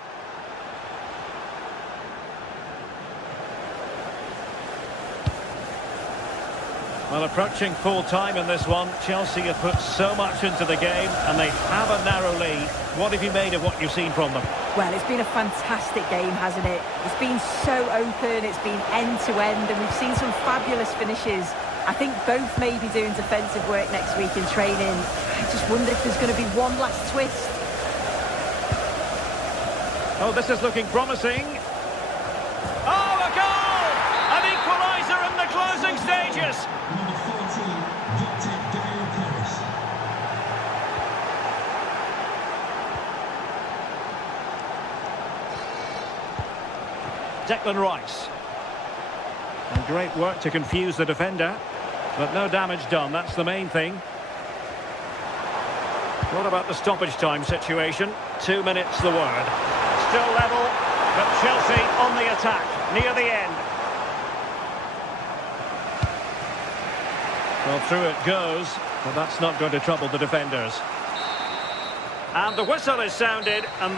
Well, approaching full time in this one. Chelsea have put so much into the game, and they have a narrow lead. What have you made of what you've seen from them? Well, it's been a fantastic game, hasn't it? It's been so open, it's been end-to-end, and we've seen some fabulous finishes. I think both may be doing defensive work next week in training. I just wonder if there's going to be one last twist. Oh, this is looking promising. Oh, a goal! An equaliser in the closing stages. Declan Rice. And great work to confuse the defender. But no damage done, that's the main thing. What about the stoppage time situation? 2 minutes the word. Still level, but Chelsea on the attack, near the end. Well, through it goes, but that's not going to trouble the defenders. And the whistle is sounded, and...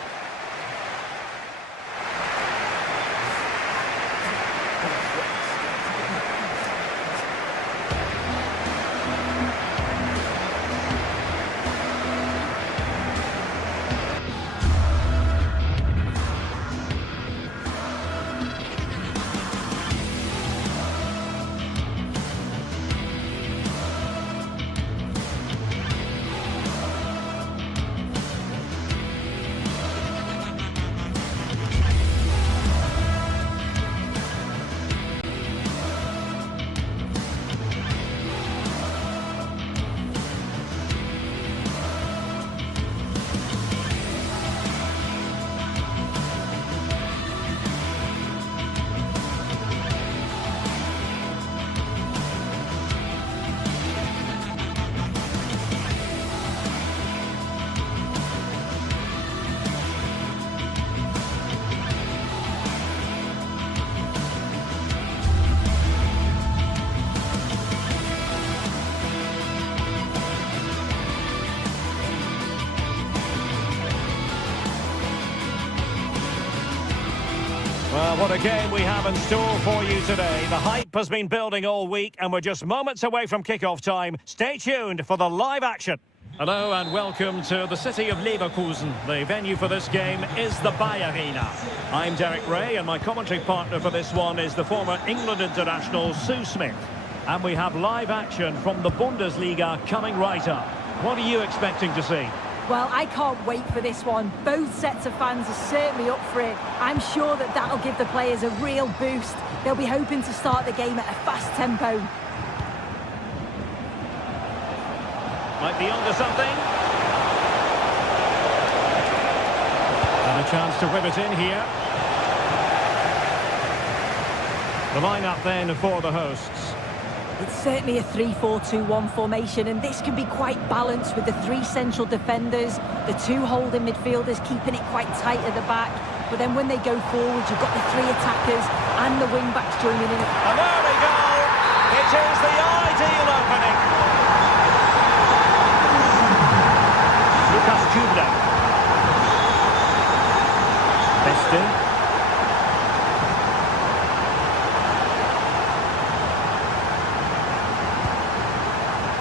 Well, what a game we have in store for you today. The hype has been building all week, and we're just moments away from kick-off time. Stay tuned for the live action. Hello and welcome to the city of Leverkusen. The venue for this game is the Bayer Arena. I'm Derek Ray, and my commentary partner for this one is the former England international Sue Smith. And we have live action from the Bundesliga coming right up. What are you expecting to see? Well, I can't wait for this one. Both sets of fans are certainly up for it. I'm sure that that'll give the players a real boost. They'll be hoping to start the game at a fast tempo. Might be onto something. And a chance to rip it in here. The line-up then for the hosts. It's certainly a 3-4-2-1 formation, and this can be quite balanced with the three central defenders, the two holding midfielders keeping it quite tight at the back. But then when they go forward, you've got the three attackers and the wing-backs joining in. And there we go! It is the ideal opening.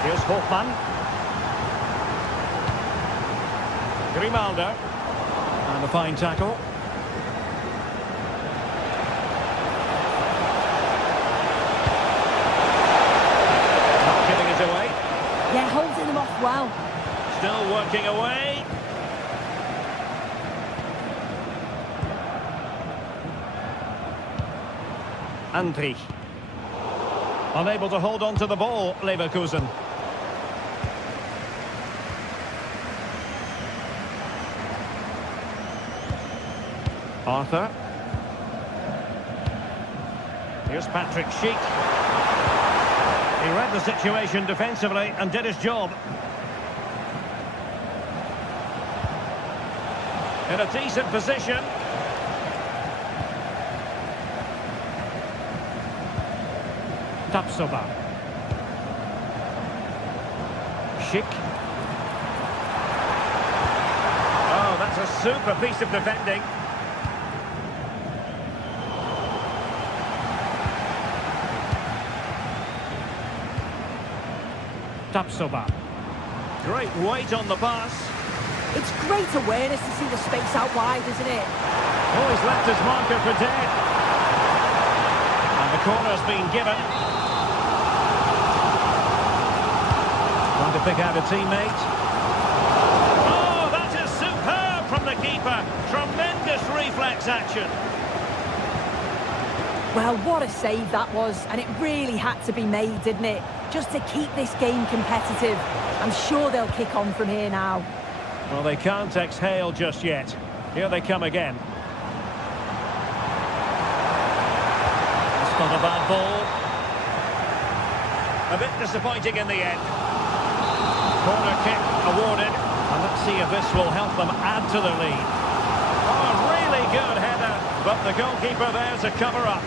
Here's Hofmann. Grimaldo. And a fine tackle. Not giving it away. Yeah, holding them off well. Still working away. Andrich. Unable to hold on to the ball, Leverkusen. Arthur. Here's Patrick Schick. He read the situation defensively and did his job. In a decent position. Tapsoba. Schick. Oh, that's a super piece of defending. Tapsoba. Great weight on the pass. It's great awareness to see the space out wide, isn't it? Oh, he's left his marker for dead. And the corner's been given. Trying to pick out a teammate. Oh, that is superb from the keeper. Tremendous reflex action. Well, what a save that was, and it really had to be made, didn't it? Just to keep this game competitive. I'm sure they'll kick on from here now. Well, they can't exhale just yet. Here they come again. It's not a bad ball. A bit disappointing in the end. Corner kick awarded. And let's see if this will help them add to the lead. Oh, a really good header. But the goalkeeper there's a cover-up.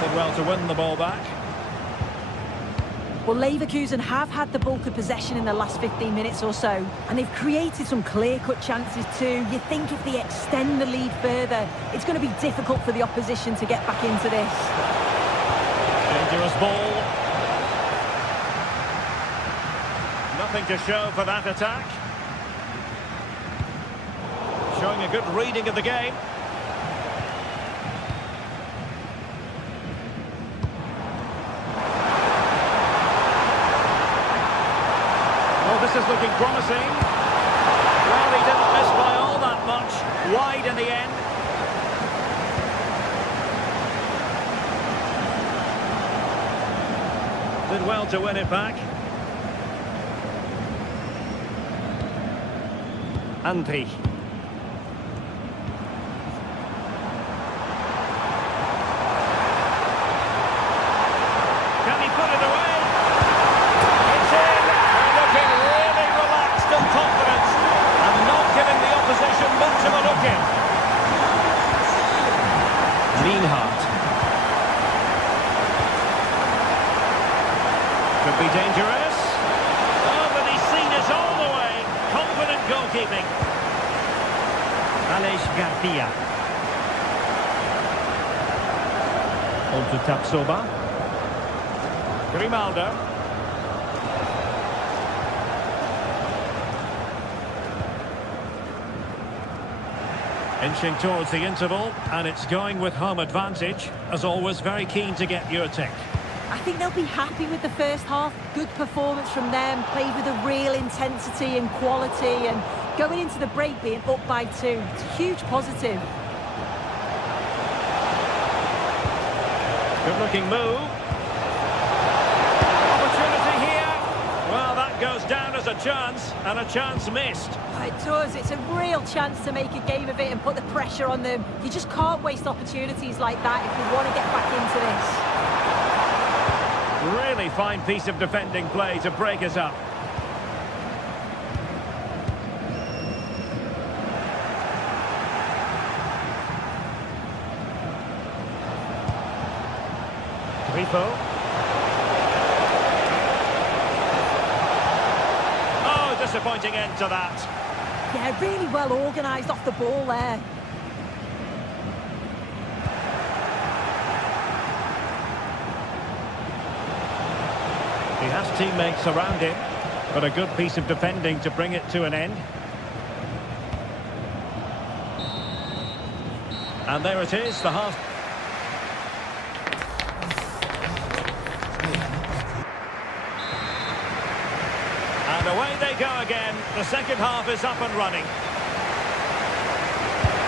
Did well to win the ball back. Well, Leverkusen have had the bulk of possession in the last 15 minutes or so, and they've created some clear-cut chances too. You think if they extend the lead further, it's going to be difficult for the opposition to get back into this. Dangerous ball. Nothing to show for that attack. Showing a good reading of the game. This is looking promising. Well, he didn't miss by all that much. Wide in the end. Did well to win it back. Andrich. Can he put it away? It's in. They're looking really relaxed and confident and not giving the opposition much of a look in. Lienhardt. Could be dangerous. Oh, but he's seen it all the way. Confident goalkeeping. Aleix Garcia. On to Tapsoba. Grimaldo. Inching towards the interval, and it's going with home advantage. As always, very keen to get your take. I think they'll be happy with the first half. Good performance from them, played with a real intensity and quality, and going into the break being up by 2. It's a huge positive. Good-looking move. Opportunity here. Well, that goes down as a chance, and a chance missed. It does. It's a real chance to make a game of it and put the pressure on them. You just can't waste opportunities like that if you want to get back into this. Really fine piece of defending play to break us up. Grifo. Oh, disappointing end to that. Yeah, really well organised off the ball there. has teammates around him, but a good piece of defending to bring it to an end. And there it is, the half. And away they go again. The second half is up and running.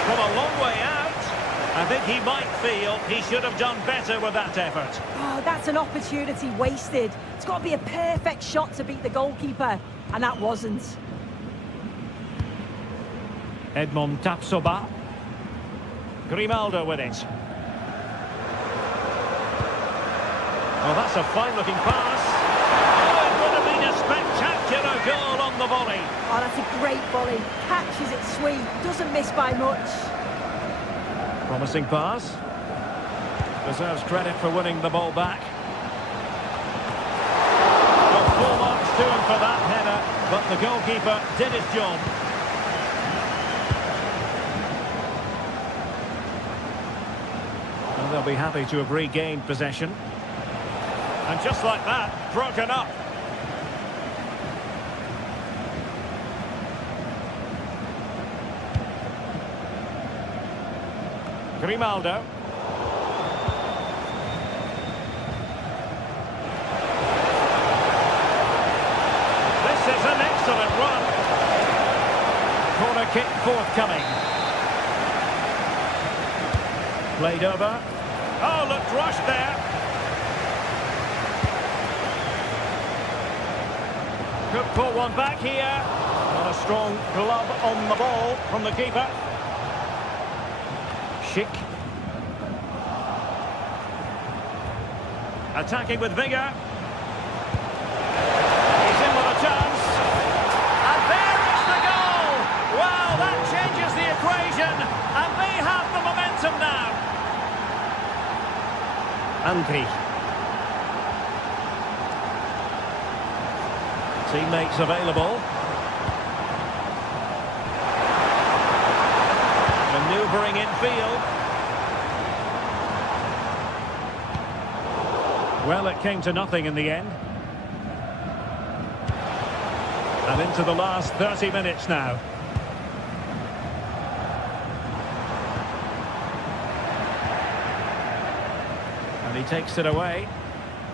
From a long way out, I think he might feel he should have done better with that effort. Oh, that's an opportunity wasted. It's got to be a perfect shot to beat the goalkeeper, and that wasn't. Edmond Tapsoba. Grimaldo with it. Well, that's a fine-looking pass. Oh, it would have been a spectacular goal on the volley. Oh, that's a great volley. Catches it sweet. Doesn't miss by much. Promising pass. Deserves credit for winning the ball back. Well, full marks to him for that header, but the goalkeeper did his job. And they'll be happy to have regained possession. And just like that, broken up. Grimaldo. This is an excellent run. Corner kick forthcoming. Played over. Oh, looked rushed there. Could pull one back here. Not a strong glove on the ball from the keeper. Schick. Attacking with vigour. He's in with a chance. And there is the goal! Wow, that changes the equation. And they have the momentum now. Andri. Teammates available. Manoeuvring infield. Well, it came to nothing in the end. And into the last 30 minutes now. And he takes it away.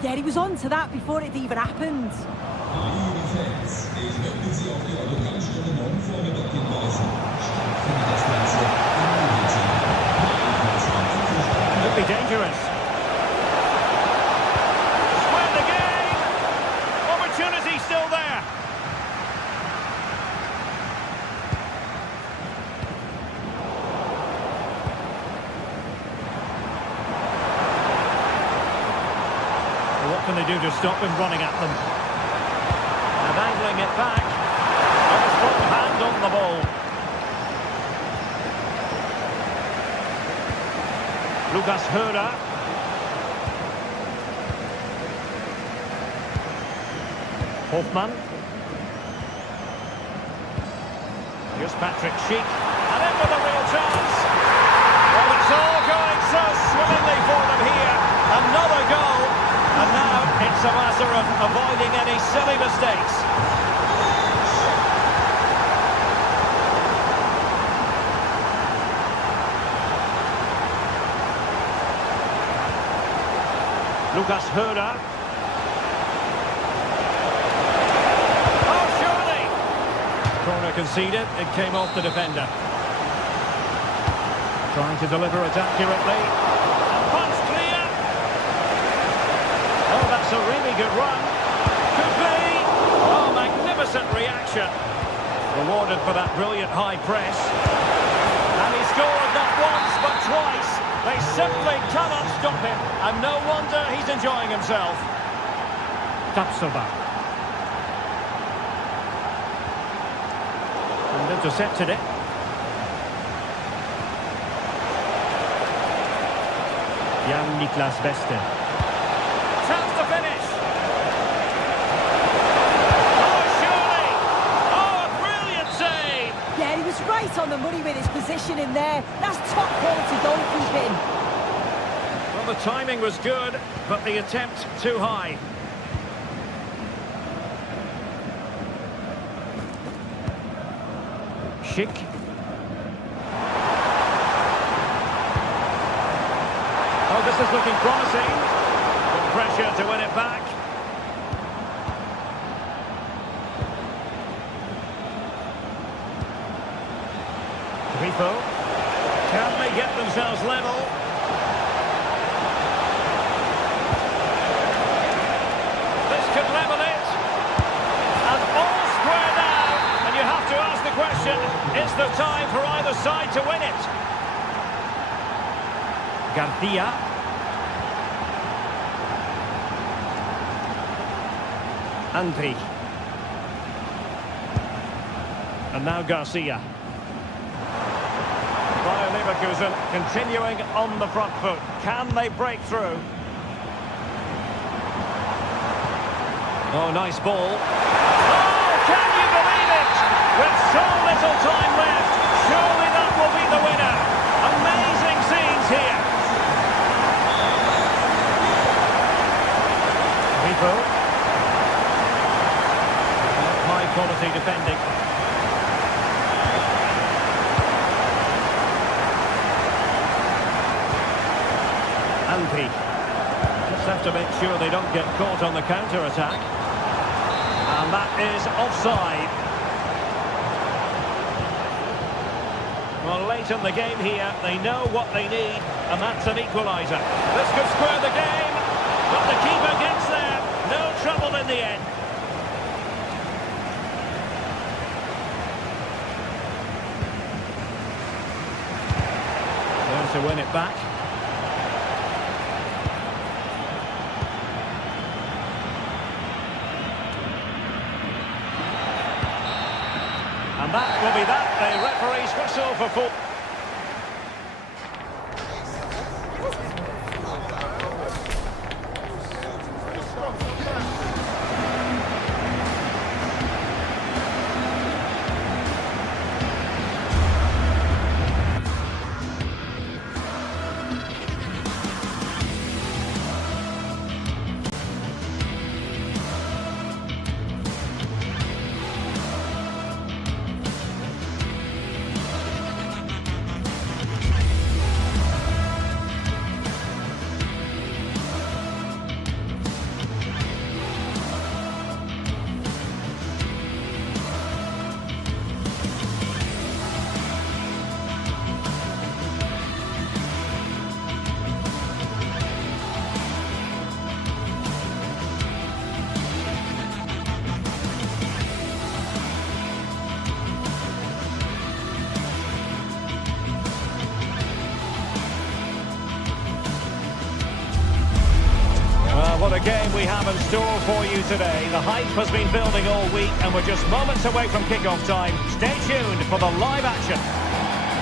Yeah, he was on to that before it even happened. Could be dangerous. Square the game. Opportunity still there. Well, what can they do to stop him running at them? And angling it back. A strong hand on the ball. Lucas Höra. Hoffmann. Here's Patrick Schick. And in with a real chance. Well, it's all going so swimmingly for them here. Another goal. And now it's a matter of avoiding any silly mistakes. Lucas Höra. Oh, surely! Corner conceded, it came off the defender. Trying to deliver it accurately. And punch clear! Oh, that's a really good run. Could be! Oh, magnificent reaction. Rewarded for that brilliant high press. And he scored not once, but twice. They simply cannot stop him, and no wonder he's enjoying himself. Tapsoba. And intercepted it. Jan-Niklas Beste. Chance to finish. Oh, surely! Oh, a brilliant save! Yeah, he was right on the money with his position in there. That's top quality goalkeeping. Well, the timing was good, but the attempt too high. Schick. Oh, this is looking promising. Good pressure to win it back. Grifo. Can they get themselves level? This could level it. And all square now. And you have to ask the question, is there time for either side to win it? Garcia. Andri. And now Garcia. Bayer Leverkusen continuing on the front foot. Can they break through? Oh, nice ball. Oh, can you believe it? With so little time left, surely that will be the winner. Amazing scenes here. Grifo. High quality defending. Andri. Just have to make sure they don't get caught on the counter-attack. And that is offside. Well, late in the game here, they know what they need, and that's an equaliser. This could square the game, but the keeper gets there. No trouble in the end. There to win it back. And that will be that. The referee's whistle for full. What a game we have in store for you today. The hype has been building all week and we're just moments away from kick-off time. Stay tuned for the live action.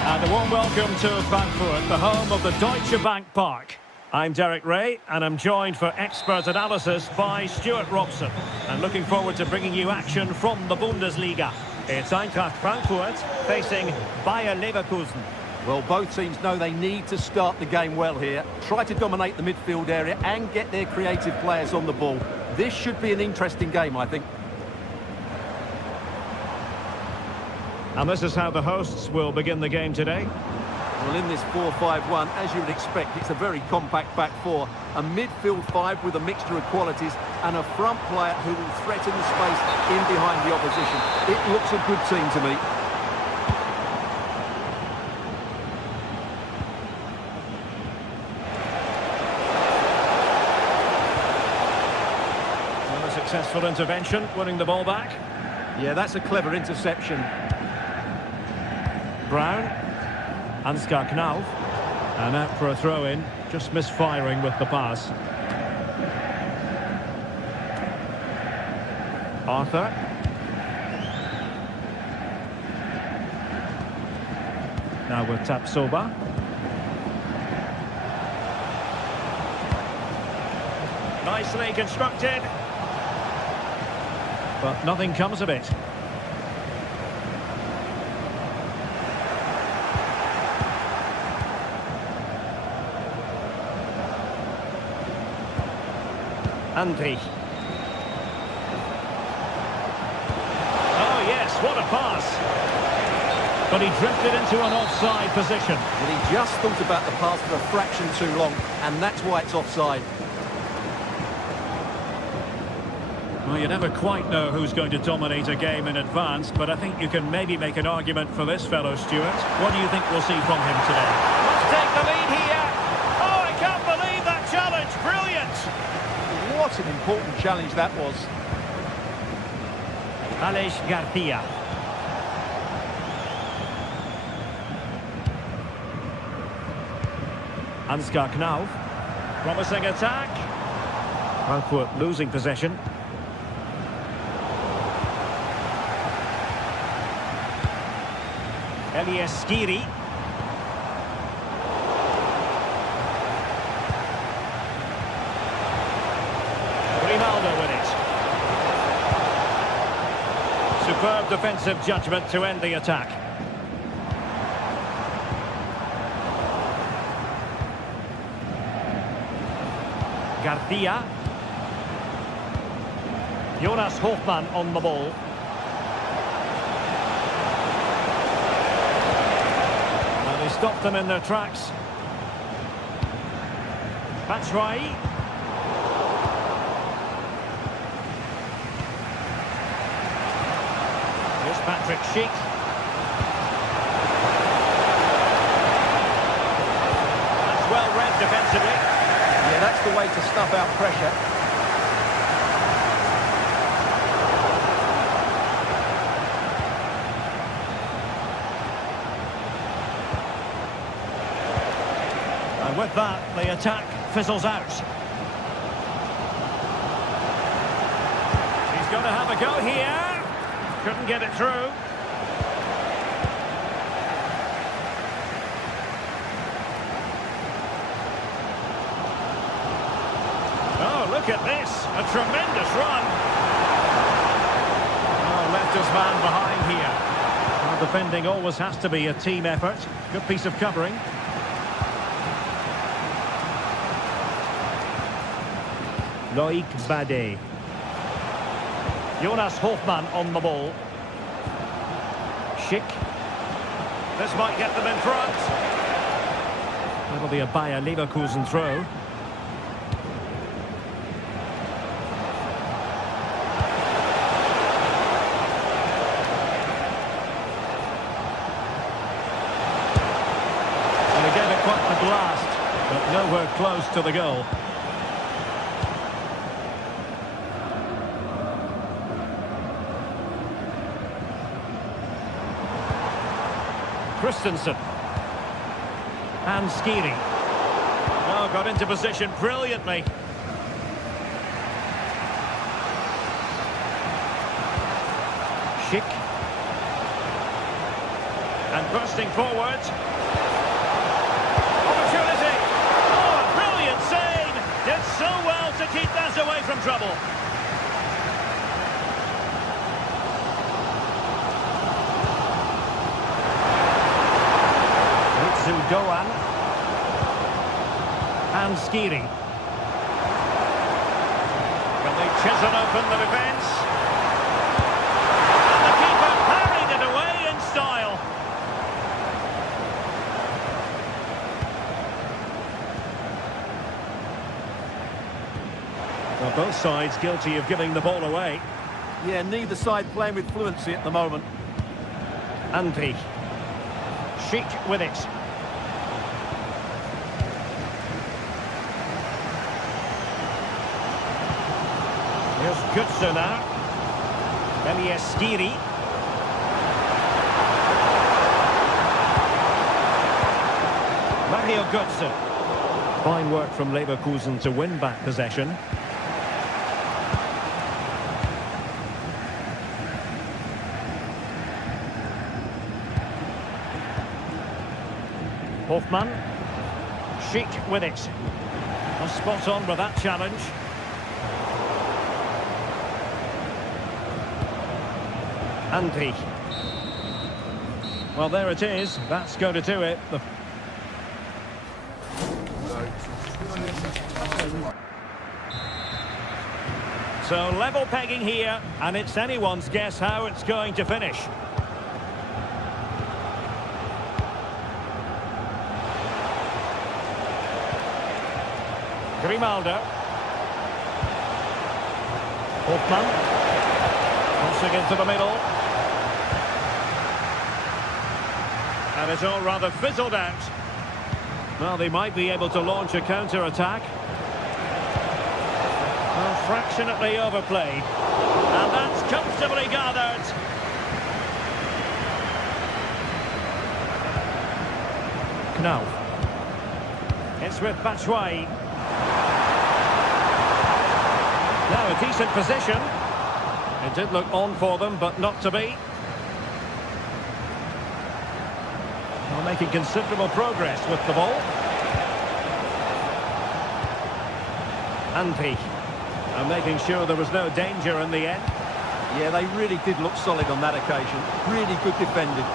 And a warm welcome to Frankfurt, the home of the Deutsche Bank Park. I'm Derek Ray and I'm joined for expert analysis by Stuart Robson. And looking forward to bringing you action from the Bundesliga. It's Eintracht Frankfurt facing Bayer Leverkusen. Well, both teams know they need to start the game well here. Try to dominate the midfield area and get their creative players on the ball. This should be an interesting game, I think. And this is how the hosts will begin the game today. Well, in this 4-5-1, as you would expect, it's a very compact back four. A midfield five with a mixture of qualities and a front player who will threaten the space in behind the opposition. It looks a good team to me. Successful intervention, winning the ball back. Yeah, that's a clever interception. Brown. Ansgar Knauf. And out for a throw-in. Just misfiring with the pass. Arthur. Now with Tapsoba. Nicely constructed. But nothing comes of it. Andri. Oh yes, what a pass. But he drifted into an offside position. Well, he just thought about the pass for a fraction too long, and that's why it's offside. Well, you never quite know who's going to dominate a game in advance, but I think you can maybe make an argument for this fellow, Stuart. What do you think we'll see from him today? Let's take the lead here. Oh, I can't believe that challenge. Brilliant. What an important challenge that was. Alex Garcia. Ansgar Knauf. Promising attack. Frankfurt losing possession. Elias Skiri. Grimaldo with it. Superb defensive judgment to end the attack. Garcia. Jonas Hofmann on the ball. They stopped them in their tracks. Batshuayi. Here's Patrick Schick. That's well read defensively. Yeah, that's the way to snuff out pressure. And with that, the attack fizzles out. He's going to have a go here. Couldn't get it through. Oh, look at this. A tremendous run. Oh, left his man behind here. Well, defending always has to be a team effort. Good piece of covering. Loic Bade. Jonas Hofmann on the ball. Schick. This might get them in front. That'll be a Bayer Leverkusen throw. And he gave it quite the blast, but nowhere close to the goal. Christensen. And Skiri. Oh, got into position brilliantly. Schick. And bursting forward. Opportunity. Oh, a brilliant save. Did so well to keep that away from trouble. Doan and Skiri. Can they chisel open the defence? And the keeper parried it away in style. Well, both sides guilty of giving the ball away. Yeah, neither side playing with fluency at the moment. Andri. Schick with it. Here's Götze now. Elias Skiri. Mario Götze. Fine work from Leverkusen to win back possession. Hofmann. Schick with it. A spot on with that challenge. Andri. Well, there it is. That's going to do it. So level pegging here, and it's anyone's guess how it's going to finish. Grimaldo. Hofmann. Crossing into the middle. And it's all rather fizzled out. Well, they might be able to launch a counter-attack. Well, fractionately overplayed. And that's comfortably gathered. Knauf. It's with Batshuayi. Now a decent position. It did look on for them, but not to be. Well, making considerable progress with the ball. Antti. And making sure there was no danger in the end. Yeah, they really did look solid on that occasion. Really good defending.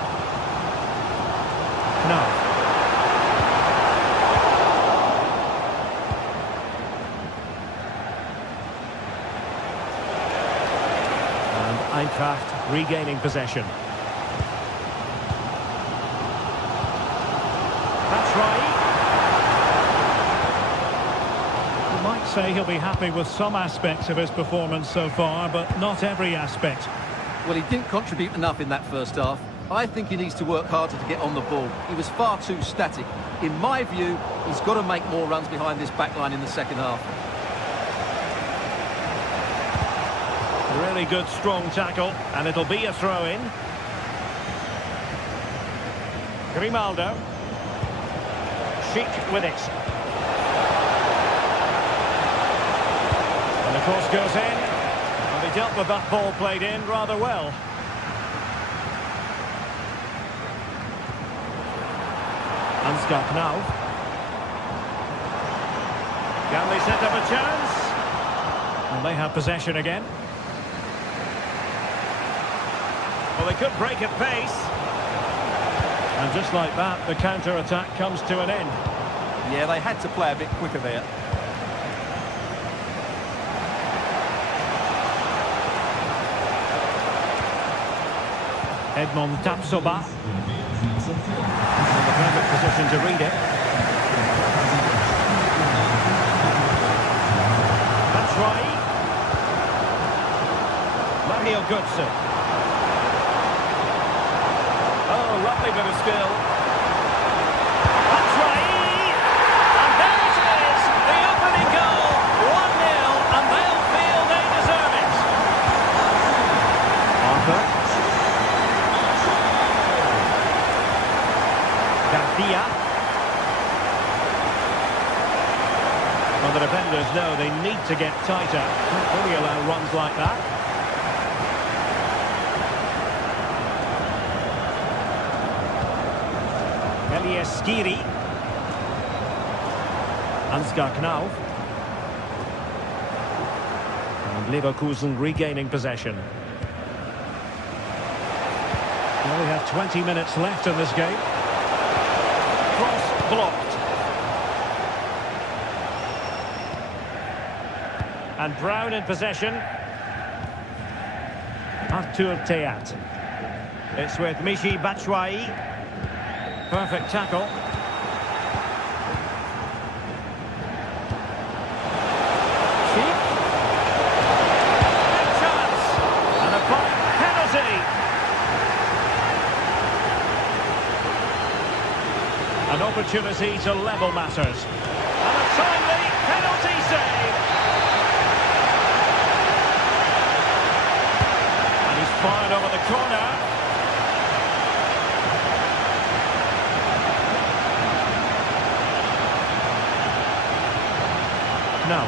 Knauf. Eintracht regaining possession. That's right. You might say he'll be happy with some aspects of his performance so far, but not every aspect. Well, he didn't contribute enough in that first half. I think he needs to work harder to get on the ball. He was far too static. In my view, he's got to make more runs behind this back line in the second half. Really good, strong tackle, and it'll be a throw-in. Grimaldo. Chic with it. And the cross goes in. And he dealt with that ball played in rather well. Ansgar Knauf. Can they set up a chance? And they have possession again. Well, they could break at pace. And just like that, the counter-attack comes to an end. Yeah, they had to play a bit quicker there. Edmond Tapsoba. In the perfect position to read it. That's right. Mario Götze. Oh, lovely bit of skill. That's right. And there it is, the opening goal. 1-0, and they'll feel they deserve it. Arthur. Garcia. Well, the defenders know they need to get tighter. Can't really allow runs like that. Skiri. Ansgar Knauf. And Leverkusen regaining possession. Well, we have 20 minutes left in this game. Cross blocked. And Brown in possession. Artur Teat. It's with Michy Batshuayi. Perfect tackle. Cheek. Chance. And a penalty. An opportunity to level matters. And a timely penalty save. And he's fired over the corner. Now.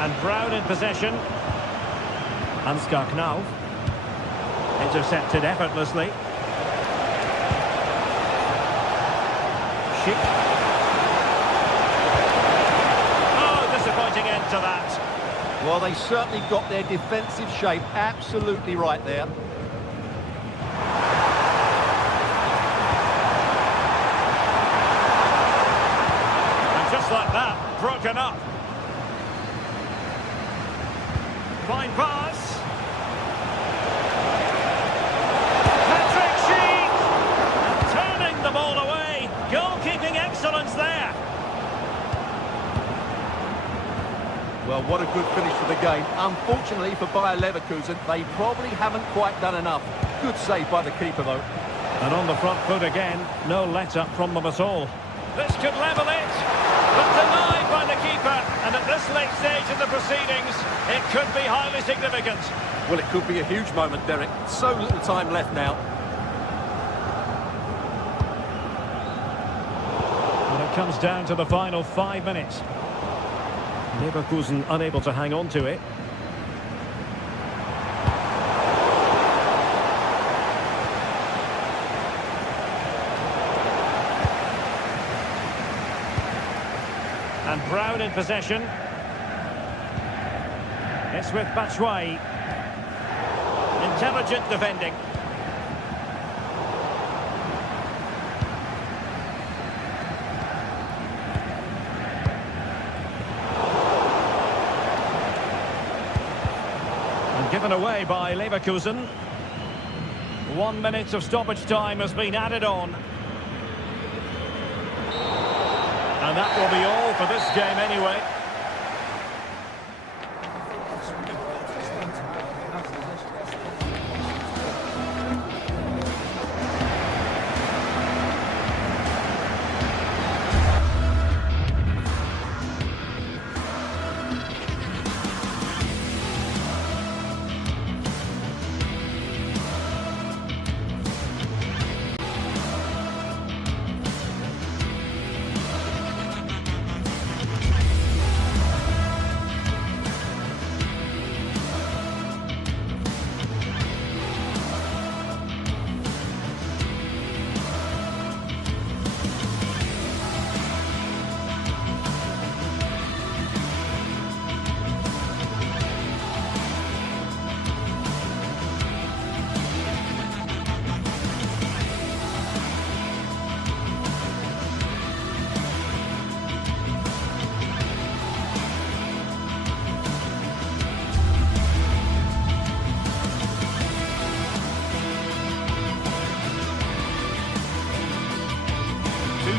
And Brown in possession. Ansgar Knauf. Intercepted effortlessly. Chic. Oh, disappointing end to that. Well, they certainly got their defensive shape absolutely right there. Like that, broken up. Fine pass. Patrick Schick turning the ball away. Goalkeeping excellence there. Well, what a good finish for the game. Unfortunately for Bayer Leverkusen, they probably haven't quite done enough. Good save by the keeper, though. And on the front foot again, no let-up from them at all. This could level it, but denied by the keeper. And at this late stage in the proceedings, it could be highly significant. Well, it could be a huge moment, Derek. So little time left now. And it comes down to the final 5 minutes. Leverkusen unable to hang on to it. And Brown in possession. It's with Batshuayi. Intelligent defending. And given away by Leverkusen. 1 minute of stoppage time has been added on. And that will be all for this game anyway.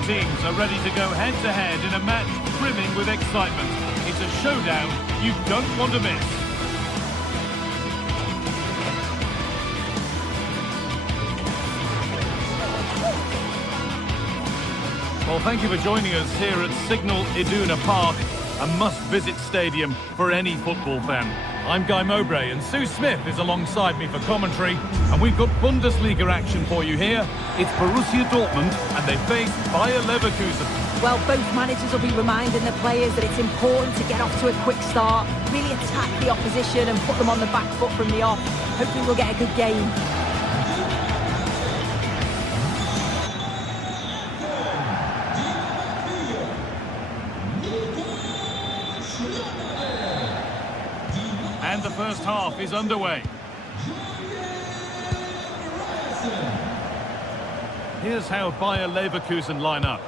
Teams are ready to go head-to-head in a match brimming with excitement. It's a showdown you don't want to miss. Well, thank you for joining us here at Signal Iduna Park, a must-visit stadium for any football fan. I'm Guy Mowbray and Sue Smith is alongside me for commentary, and we've got Bundesliga action for you here. It's Borussia Dortmund and they face Bayer Leverkusen. Well, both managers will be reminding the players that it's important to get off to a quick start, really attack the opposition and put them on the back foot from the off. Hopefully we'll get a good game. And the first half is underway. Here's how Bayer Leverkusen line up.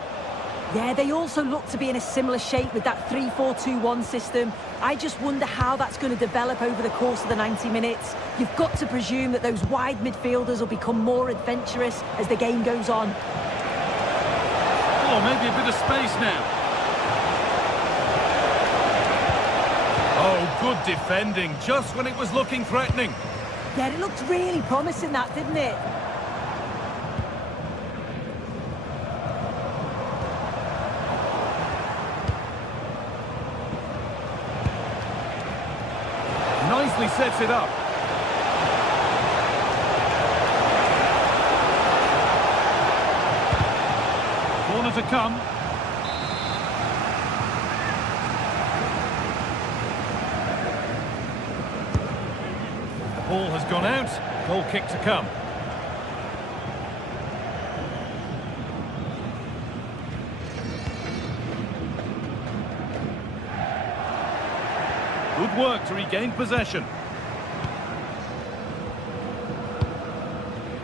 Yeah, they also look to be in a similar shape with that 3-4-2-1 system. I just wonder how that's going to develop over the course of the 90 minutes. You've got to presume that those wide midfielders will become more adventurous as the game goes on. Oh, maybe a bit of space now. Oh, good defending, just when it was looking threatening. Yeah, it looked really promising, that, didn't it? Nicely sets it up. Corner to come. Ball has gone out, goal kick to come. Good work to regain possession.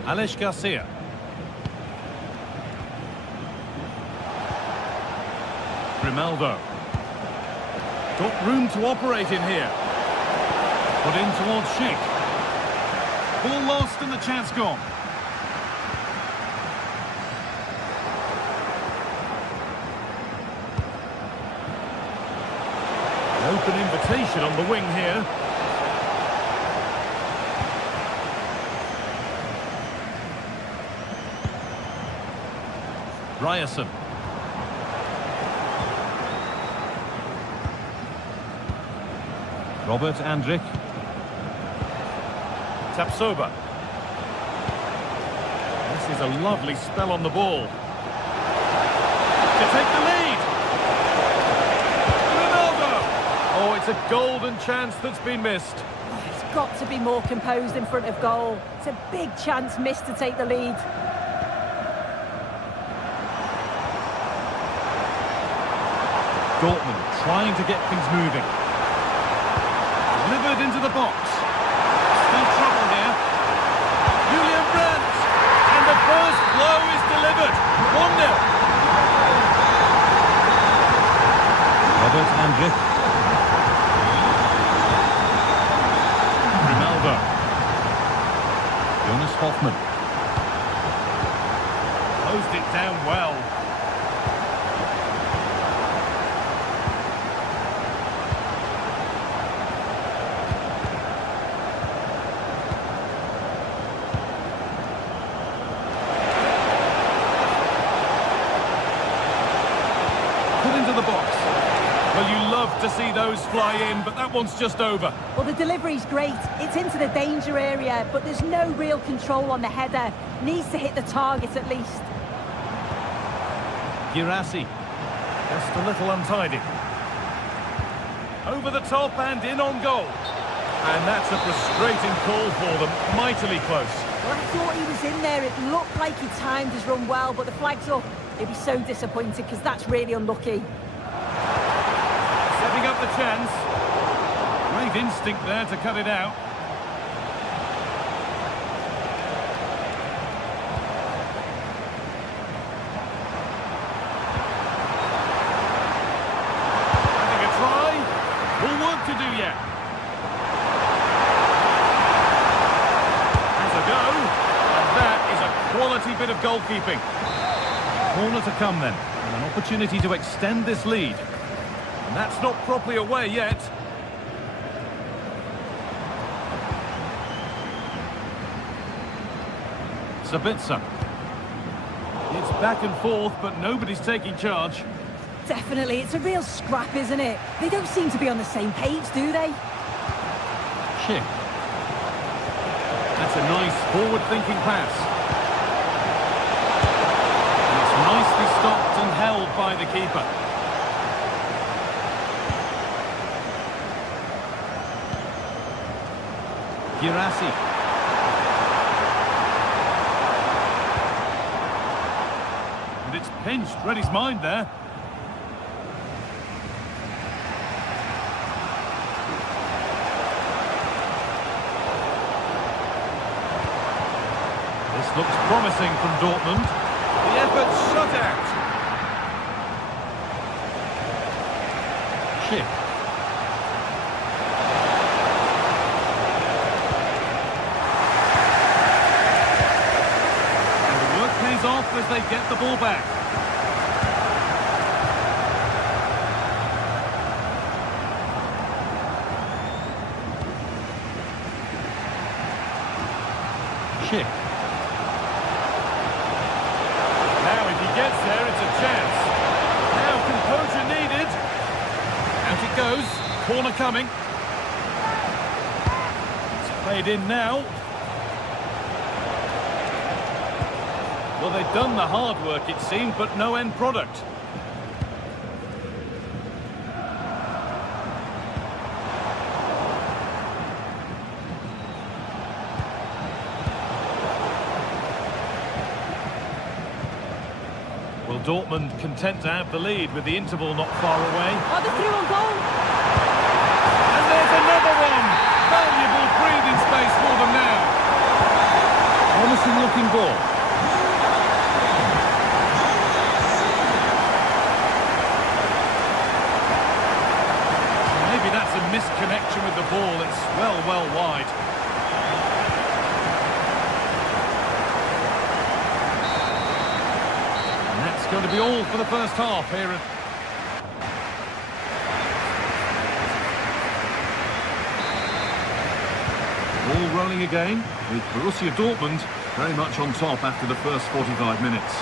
Alex Garcia. Grimaldo. Got room to operate in here. Put in towards Schick. Ball lost and the chance gone. Open invitation on the wing here. Ryerson. Robert Andrik. Tapsoba. This is a lovely spell on the ball. To take the lead. Ronaldo. Oh, it's a golden chance that's been missed. He's got to be more composed in front of goal. It's a big chance missed to take the lead. Dortmund trying to get things moving. Delivered into the box. Still trouble here. Julian Brandt. And the first blow is delivered. 1-0. Robert Andrik. Ronaldo. Jonas Hoffmann. Closed it down well. Into the box. Well, you love to see those fly in, but that one's just over. Well, the delivery's great. It's into the danger area, but there's no real control on the header. Needs to hit the target at least. Girassi. Just a little untidy. Over the top and in on goal. And that's a frustrating call for them. Mightily close. Well, I thought he was in there. It looked like he timed his run well, but the flag's up. He'll be so disappointed because that's really unlucky. Setting up the chance. Great instinct there to cut it out. Having a try. More work to do yet. Has a go. And that is a quality bit of goalkeeping. Corner to come then, and an opportunity to extend this lead. And that's not properly away yet. Sabitzer. It's back and forth, but nobody's taking charge. Definitely, it's a real scrap, isn't it? They don't seem to be on the same page, do they? Schick. That's a nice forward-thinking pass. Nicely stopped and held by the keeper. Girassi. And it's pinched, read his mind there. This looks promising from Dortmund. The effort's shut out. Schick. And the work pays off as they get the ball back. Schick. Gets there, it's a chance. Now composure needed. Out it goes. Corner coming. It's played in now. Well, they've done the hard work, it seemed, but no end product. Well, Dortmund content to have the lead with the interval not far away. Oh, they're through on goal. And there's another one. Valuable breathing space for them now. Promising looking ball. Maybe that's a misconnection with the ball. It's well wide. Going to be all for the first half here. rolling again, with Borussia Dortmund very much on top after the first 45 minutes.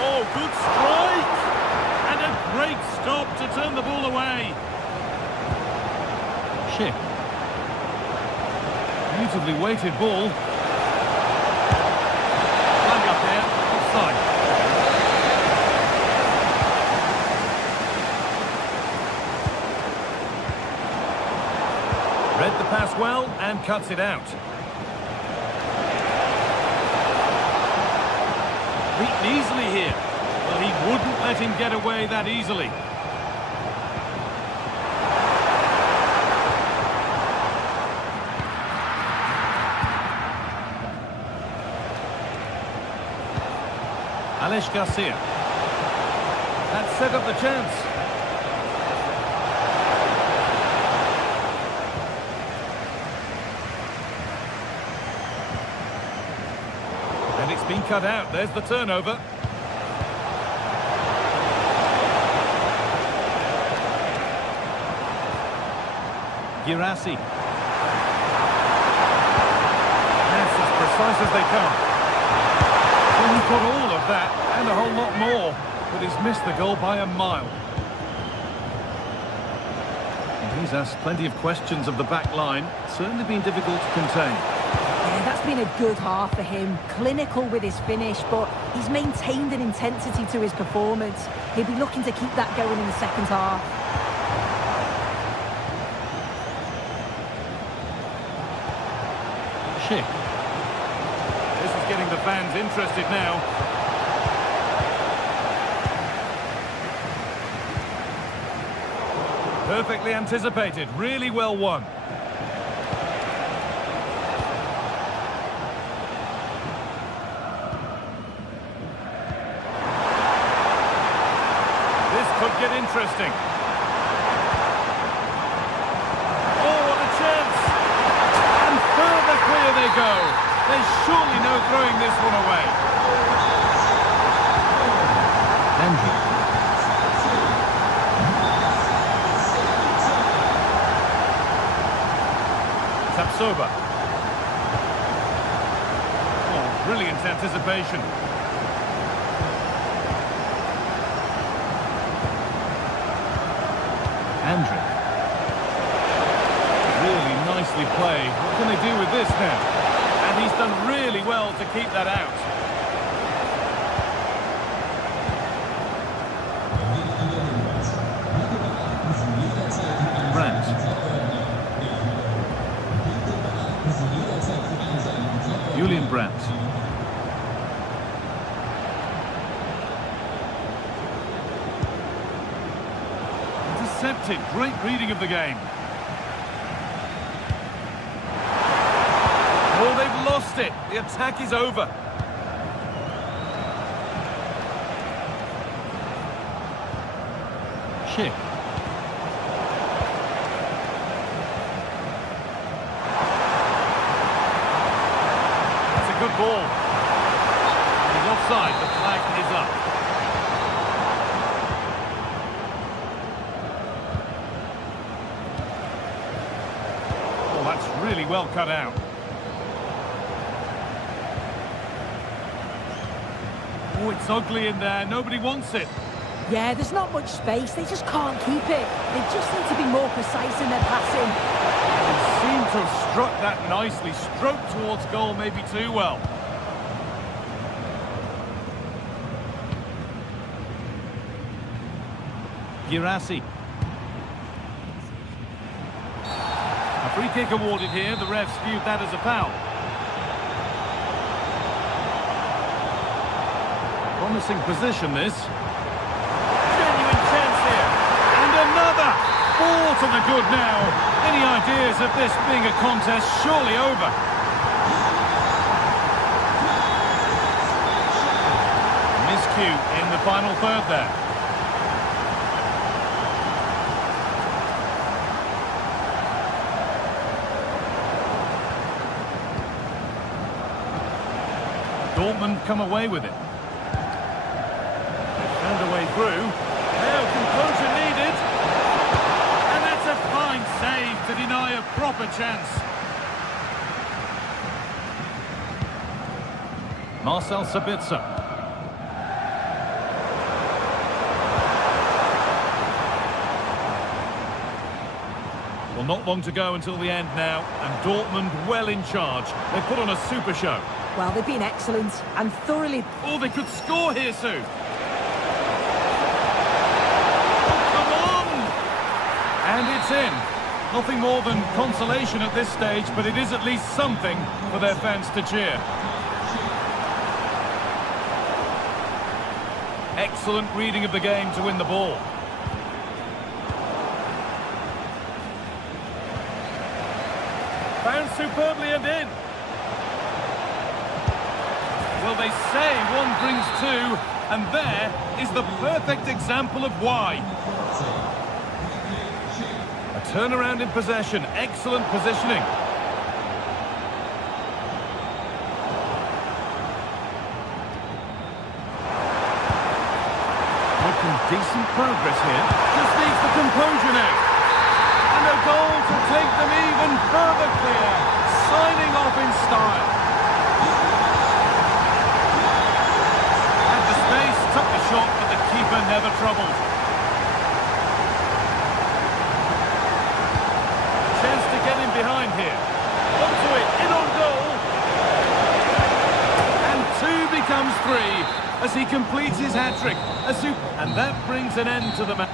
Oh, good strike! And a great stop to turn the ball away. Schick. Beautifully weighted ball. Flag up here, offside. Read the pass well and cuts it out. Beaten easily here. Well, he wouldn't let him get away that easily. Alex Garcia. That set up the chance. And it's been cut out. There's the turnover. Girassi. That's as precise as they come. Well, he's got all of that and a whole lot more, but he's missed the goal by a mile. And he's asked plenty of questions of the back line. Certainly been difficult to contain. Yeah, that's been a good half for him. Clinical with his finish, but he's maintained an intensity to his performance. He'll be looking to keep that going in the second half. Schick. This is getting the fans interested now. Perfectly anticipated, really well won. This could get interesting. Oh, what a chance! And further clear they go. There's surely no throwing this one away. Andrew. Tapsoba. Oh, brilliant anticipation. Andrew. Really nicely played. What can they do with this now? And he's done really well to keep that out. Brandt. Julian Brandt. Intercepted. Great reading of the game. Oh, they've lost it. The attack is over. Schick. That's a good ball. He's offside. The flag is up. Oh, that's really well cut out. Oh, it's ugly in there. Nobody wants it. Yeah, there's not much space. They just can't keep it. They just need to be more precise in their passing. They seem to have struck that nicely. Stroked towards goal maybe too well. Girassi. A free kick awarded here. The refs viewed that as a foul. Promising position, this. Genuine chance here. And another! Ball to the good now. Any ideas of this being a contest? Surely over. Miscue in the final third there. Dortmund come away with it. They've found a way through. Now composure needed. And that's a fine chance. Marcel Sabitzer. Well, not long to go until the end now, and Dortmund well in charge. They put on a super show. Well, they've been excellent and thoroughly... Oh, they could score here, Sue. Come on! And it's in. Nothing more than consolation at this stage, but it is at least something for their fans to cheer. Excellent reading of the game to win the ball. Found superbly and in. Well, they say one brings two, and there is the perfect example of why. A turnaround in possession, excellent positioning. Making decent progress here. Just needs the composure now. And a goal to take them even further clear. Signing off in style. Had the space, took the shot, but the keeper never troubled. Chance to get in behind here. Onto it, in on goal. And two becomes three as he completes his hat-trick. And that brings an end to the match.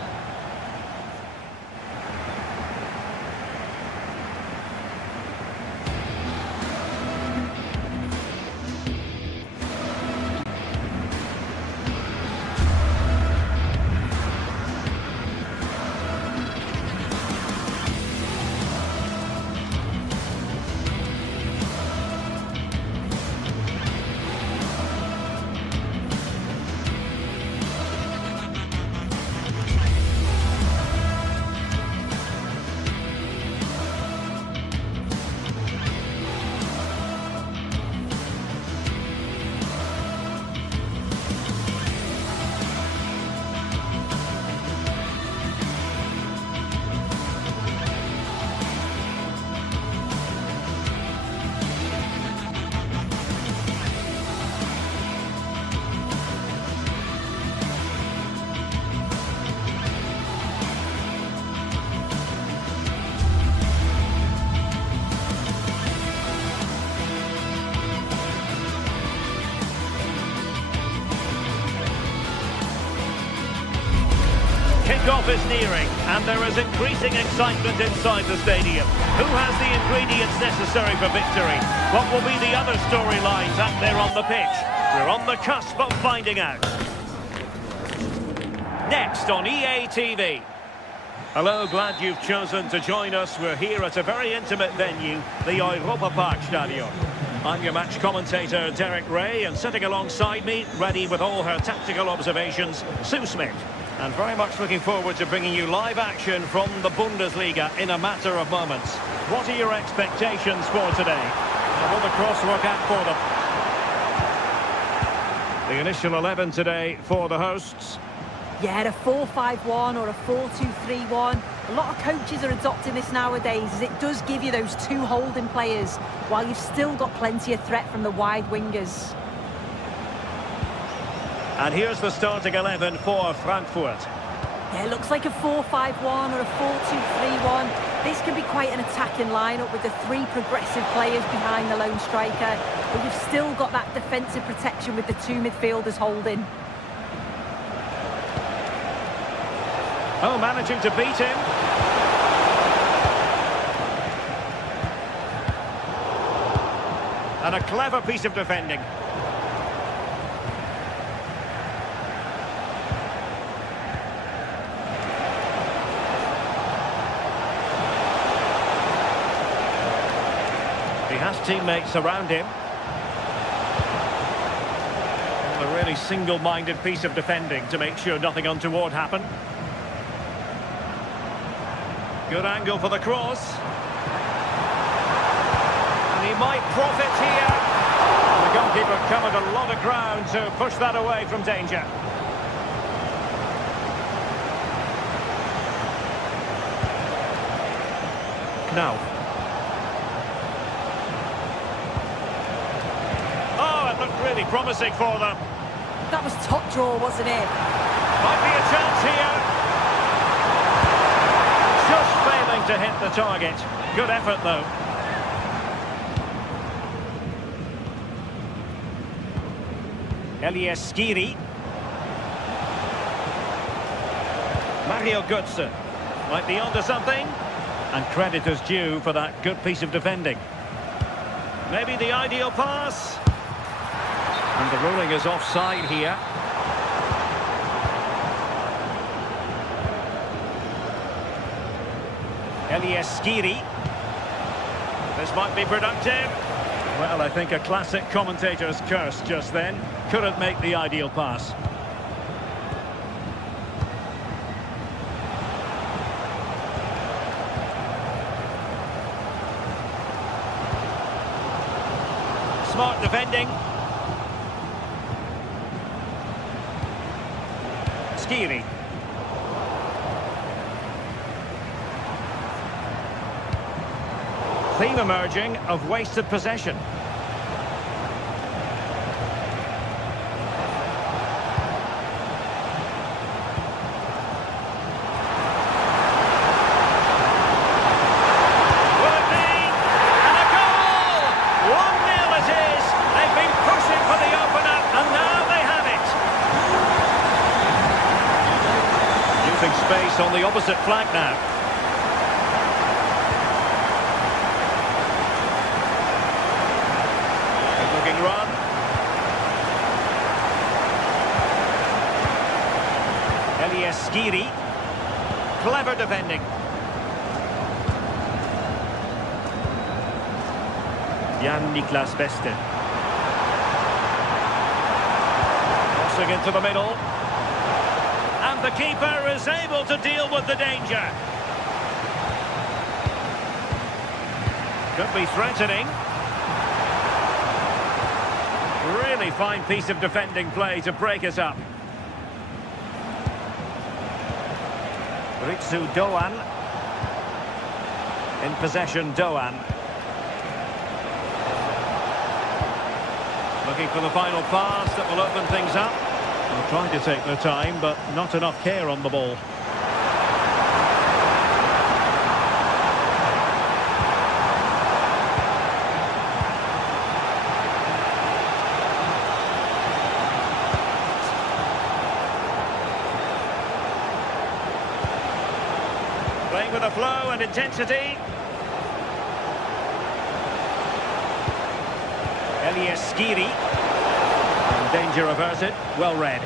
Kick-off is nearing, and there is increasing excitement inside the stadium. Who has the ingredients necessary for victory? What will be the other storylines out there on the pitch? We're on the cusp of finding out. Next on EA TV. Hello, glad you've chosen to join us. We're here at a very intimate venue, the Europa Park Stadium. I'm your match commentator, Derek Ray, and sitting alongside me, ready with all her tactical observations, Sue Smith. And very much looking forward to bringing you live action from the Bundesliga in a matter of moments. What are your expectations for today? And will the cross work out for them? The initial 11 today for the hosts. Yeah, a 4-5-1 or a 4-2-3-1. A lot of coaches are adopting this nowadays, as it does give you those two holding players, while you've still got plenty of threat from the wide wingers. And here's the starting 11 for Frankfurt. Yeah, it looks like a 4-5-1 or a 4-2-3-1. This can be quite an attacking lineup with the three progressive players behind the lone striker, but you've still got that defensive protection with the two midfielders holding. Oh, managing to beat him. And a clever piece of defending. He has teammates around him. A really single-minded piece of defending to make sure nothing untoward happened. Good angle for the cross. And he might profit here. The goalkeeper covered a lot of ground to push that away from danger. Now. looked really promising for them. That was top draw, wasn't it? Might be a chance here. Just failing to hit the target. Good effort, though. Elias Skiri. Mario Götze might be onto something. And credit is due for that good piece of defending. Maybe the ideal pass. And the ruling is offside here. Elias Skiri. This might be productive. Well, I think a classic commentator's curse just then. Couldn't make the ideal pass. Smart defending. Skiri. Theme emerging of wasted possession. Space on the opposite flank now. Good looking run. Elias Skiri. Clever defending. Jan-Niklas Beste. Crossing into the middle. And the keeper is able to deal with the danger. Could be threatening. Really fine piece of defending play to break us up. Ritsu Doan. In possession, Doan. Looking for the final pass that will open things up. They're trying to take their time, but not enough care on the ball. Playing with a flow and intensity. Elias Skiri. Danger averted, well read.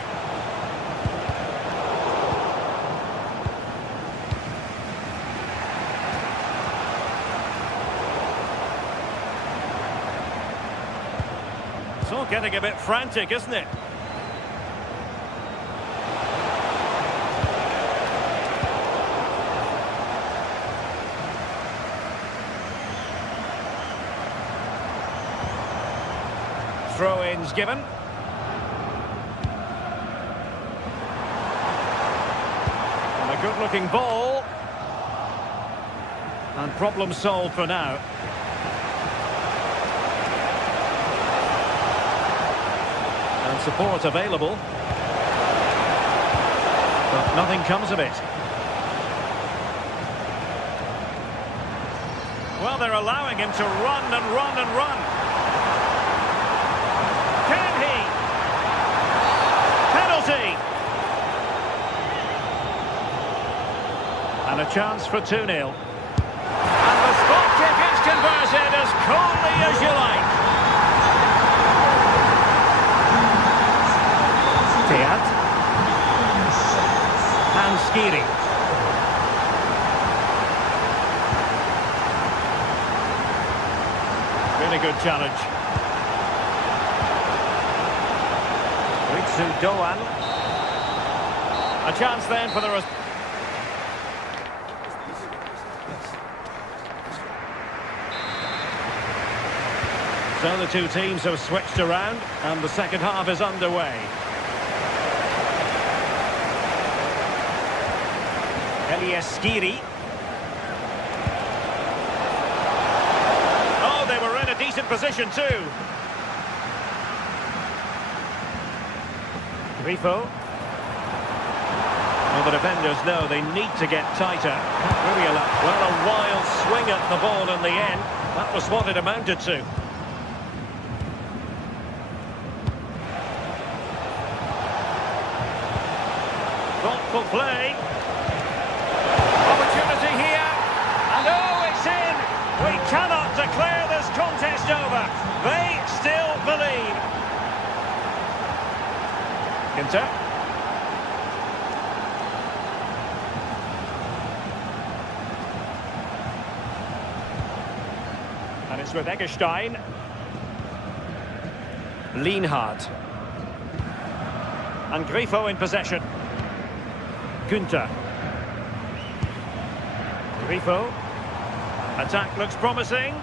It's all getting a bit frantic, isn't it? Throw-ins given. Good-looking ball. And problem solved for now. And support available. But nothing comes of it. Well, they're allowing him to run and run and run. Can he? Penalty! And a chance for 2-0. And the spot kick is converted as coolly as you like. Teat. And Skiri. Really good challenge. Ritsu Doan. A chance then for the... So the two teams have switched around and the second half is underway. Elias Skiri. Oh, they were in a decent position too. Grifo. Well, the defenders know they need to get tighter. Really well, a wild swing at the ball in the end. That was what it amounted to. Thoughtful play. Opportunity here. And oh, it's in! We cannot declare this contest over. They still believe. Ginter. And it's with Eggestein. Lienhard. And Grifo in possession. Günther. Grifo. Attack looks promising.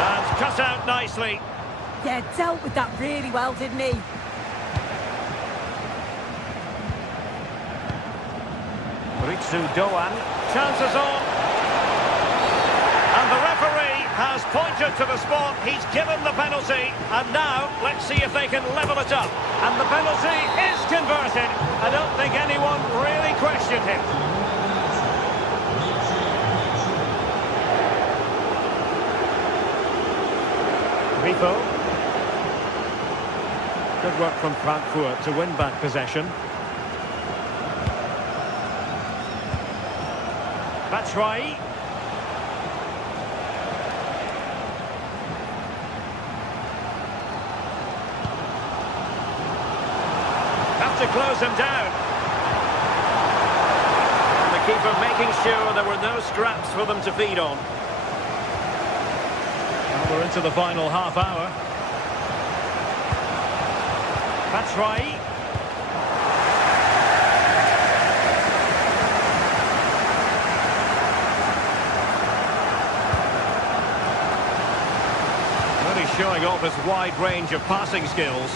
And cut out nicely. Yeah, dealt with that really well, didn't he? Ritsu Doan. Chances on. And the referee has pointed to the spot. He's given the penalty. And now, let's see if they can level it up. And the penalty is converted. I don't think anyone really questioned him. Grifo. Good work from Frankfurt to win back possession. Batshuayi. Have to close him down. And the keeper making sure there were no scraps for them to feed on. Well, we're into the final half hour. Batshuayi. Showing off his wide range of passing skills.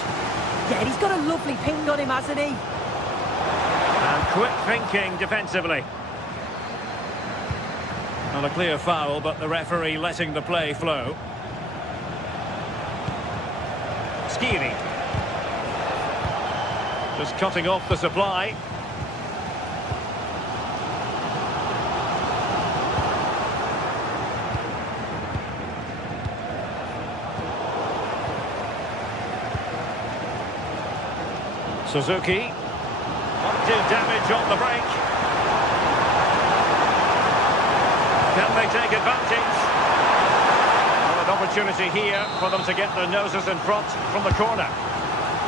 Yeah, he's got a lovely ping on him, hasn't he? And quick thinking defensively. Not a clear foul, but the referee letting the play flow. Skiri. Just cutting off the supply. Suzuki. Not do damage on the break. Can they take advantage? Well, an opportunity here for them to get their noses in front from the corner.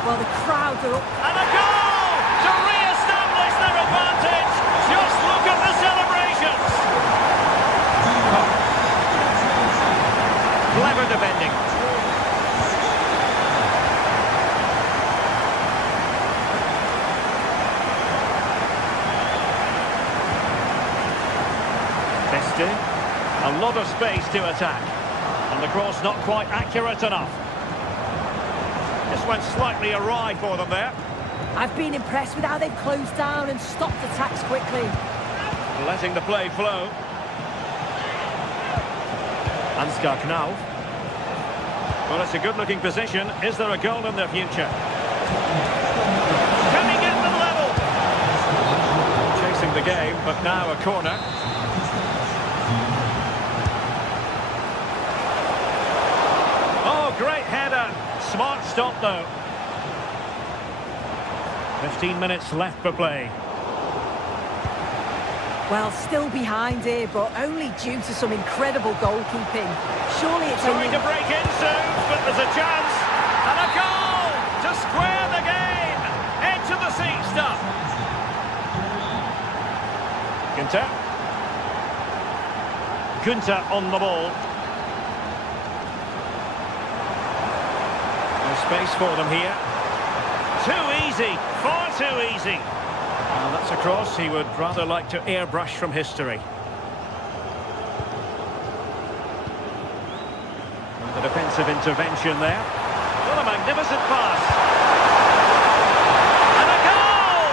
Well, the crowds are up. And a goal to re-establish their advantage. Just look at the celebrations. Clever defending. A lot of space to attack. And the cross not quite accurate enough. This went slightly awry for them there. I've been impressed with how they've closed down and stopped attacks quickly. Letting the play flow. Ansgar Knauf. Well, it's a good-looking position. Is there a goal in their future? Can he get them level? Chasing the game, but now a corner. Great header. Smart stop, though. 15 minutes left for play. Well, still behind here, but only due to some incredible goalkeeping. Surely it's trying to break in soon, but there's a chance. And a goal to square the game. Edge of the seat stuff. Günther on the ball. Space for them here. Too easy, far too easy. And that's a cross he would rather like to airbrush from history. And the defensive intervention there. What a magnificent pass. And a goal!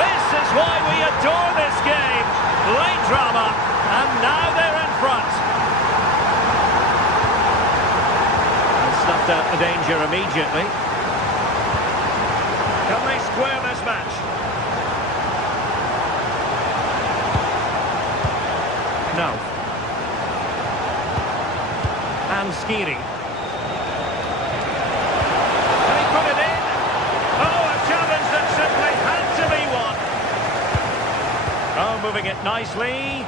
This is why we adore this game. Late drama, and now they're in front. out the danger immediately. Can they square this match? No. And Skiri. Can he put it in? Oh, a challenge that simply had to be won. Oh, moving it nicely.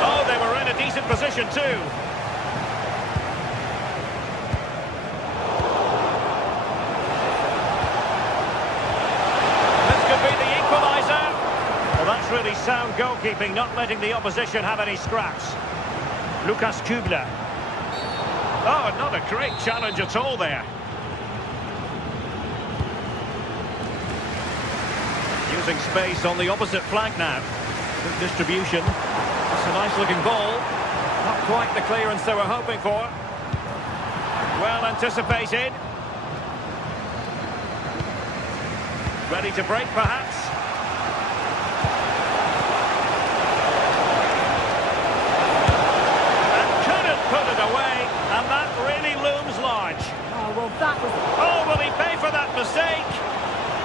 Oh, they were in a decent position too. This could be the equaliser. Well, that's really sound goalkeeping, not letting the opposition have any scraps. Lucas Kübler. Oh, not a great challenge at all there. Using space on the opposite flank now. Good distribution. That's a nice looking ball. Not quite the clearance they were hoping for. Well anticipated. Ready to break perhaps. And couldn't put it away. And that really looms large. Oh, well, that was... Oh, will he pay for that mistake?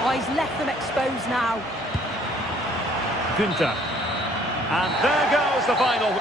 Oh, he's left them exposed now. Günther. And there goes the final.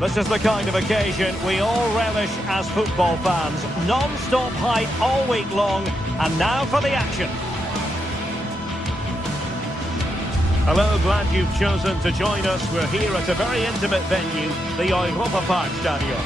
This is the kind of occasion we all relish as football fans. Non-stop hype all week long, and now for the action. Hello, glad you've chosen to join us. We're here at a very intimate venue, the Europa Park Stadium.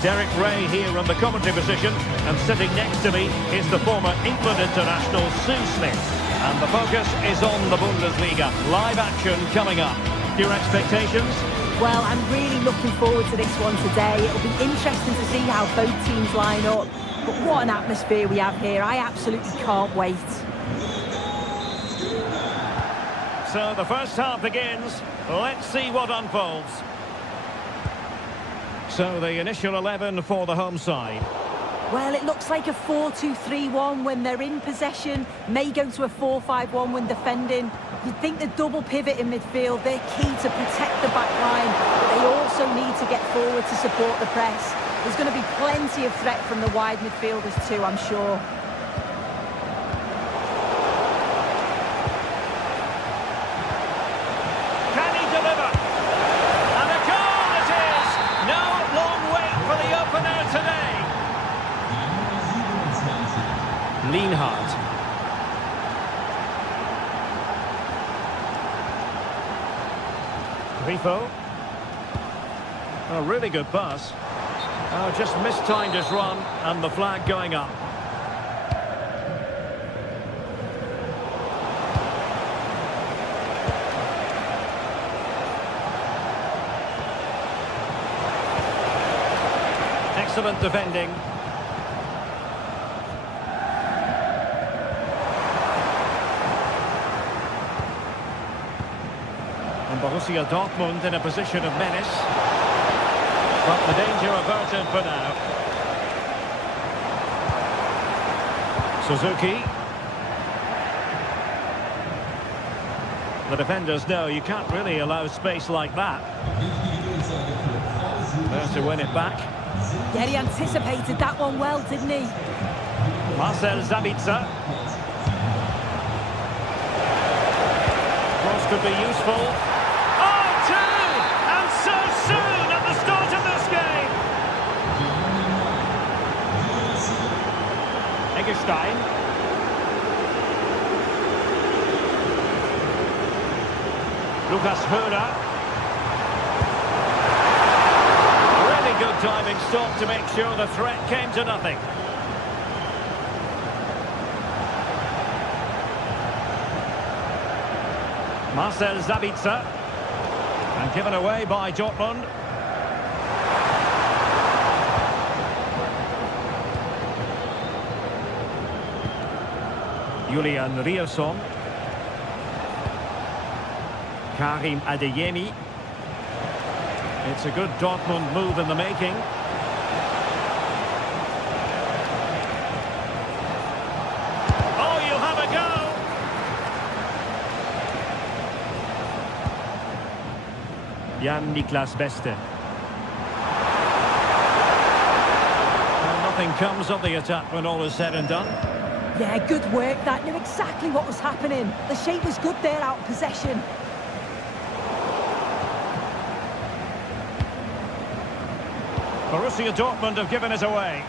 Derek Ray here on the commentary position, and sitting next to me is the former England international Sue Smith. And the focus is on the Bundesliga. Live action coming up. Your expectations? Well, I'm really looking forward to this one today. It'll be interesting to see how both teams line up. But what an atmosphere we have here. I absolutely can't wait. So the first half begins. Let's see what unfolds. So the initial 11 for the home side. Well, it looks like a 4-2-3-1 when they're in possession. May go to a 4-5-1 when defending. You'd think the double pivot in midfield, they're key to protect the back line, but they also need to get forward to support the press. There's going to be plenty of threat from the wide midfielders too, I'm sure. Can he deliver? And a goal it is! No long wait for the opener today. Lienhard. Grifo. A really good pass. Oh, just mistimed his run, and the flag going up. Excellent defending. And Borussia Dortmund in a position of menace. But the danger averted for now. Suzuki. The defenders know you can't really allow space like that. There to win it back. Yeah, he anticipated that one well, didn't he? Marcel Sabitzer. Cross could be useful. Oh, two! And so soon at the start of this game. Eggestein. Lucas Höra. Really good timing stop to make sure the threat came to nothing. Marcel Sabitzer. And given away by Dortmund. Julian Rierson. Karim Adeyemi. It's a good Dortmund move in the making. Oh, you have a go! Jan-Niklas Beste. Well, nothing comes of the attack when all is said and done. Yeah, good work. That knew exactly what was happening. The shape was good there out of possession. Borussia Dortmund have given it away.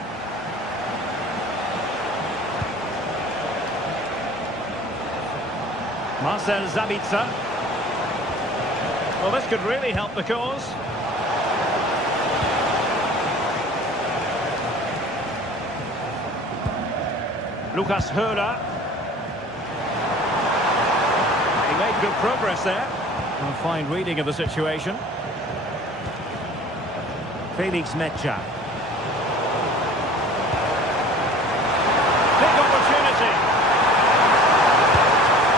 Marcel Sabitzer. Well, this could really help the cause. Lucas Höra. He made good progress there. A fine reading of the situation. Felix Mecha. Big opportunity.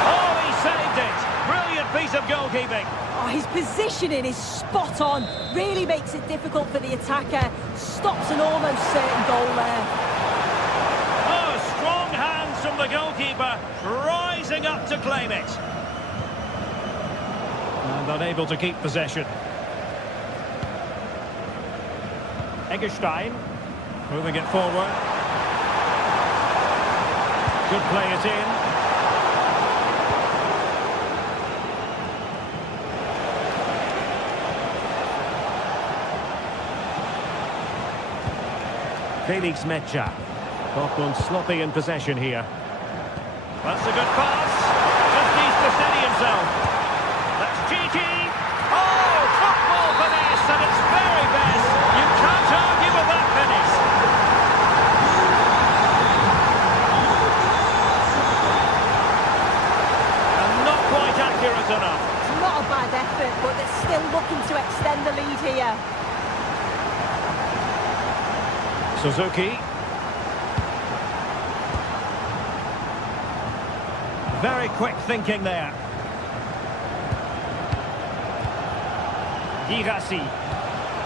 Oh, he saved it. Brilliant piece of goalkeeping. Oh, his positioning is spot on. Really makes it difficult for the attacker. Stops an almost certain goal there. Oh, strong hands from the goalkeeper, rising up to claim it. And unable to keep possession. Eggestein, moving it forward. Good play it in. Felix Mecha. Dortmund sloppy in possession here. That's a good pass. Just needs to steady himself. That's GT. Oh, football finesse at its very best. You can't argue with that finish. And not quite accurate enough. It's not a bad effort, but they're still looking to extend the lead here. Suzuki. Very quick thinking there. Girassi.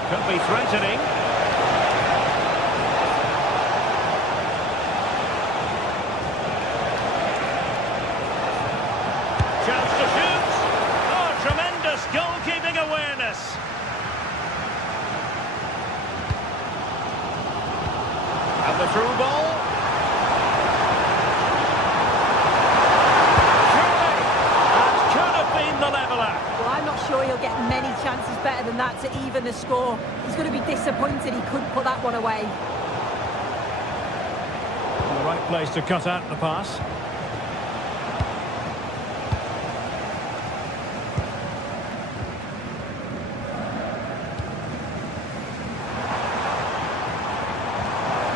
Could be threatening. Chance to shoot. Oh, tremendous goalkeeping awareness. And the through ball. Surely, that could have been the leveller. Well, I'm not sure he'll get many chances better than that to even the score. He's going to be disappointed he couldn't put that one away. The right place to cut out the pass.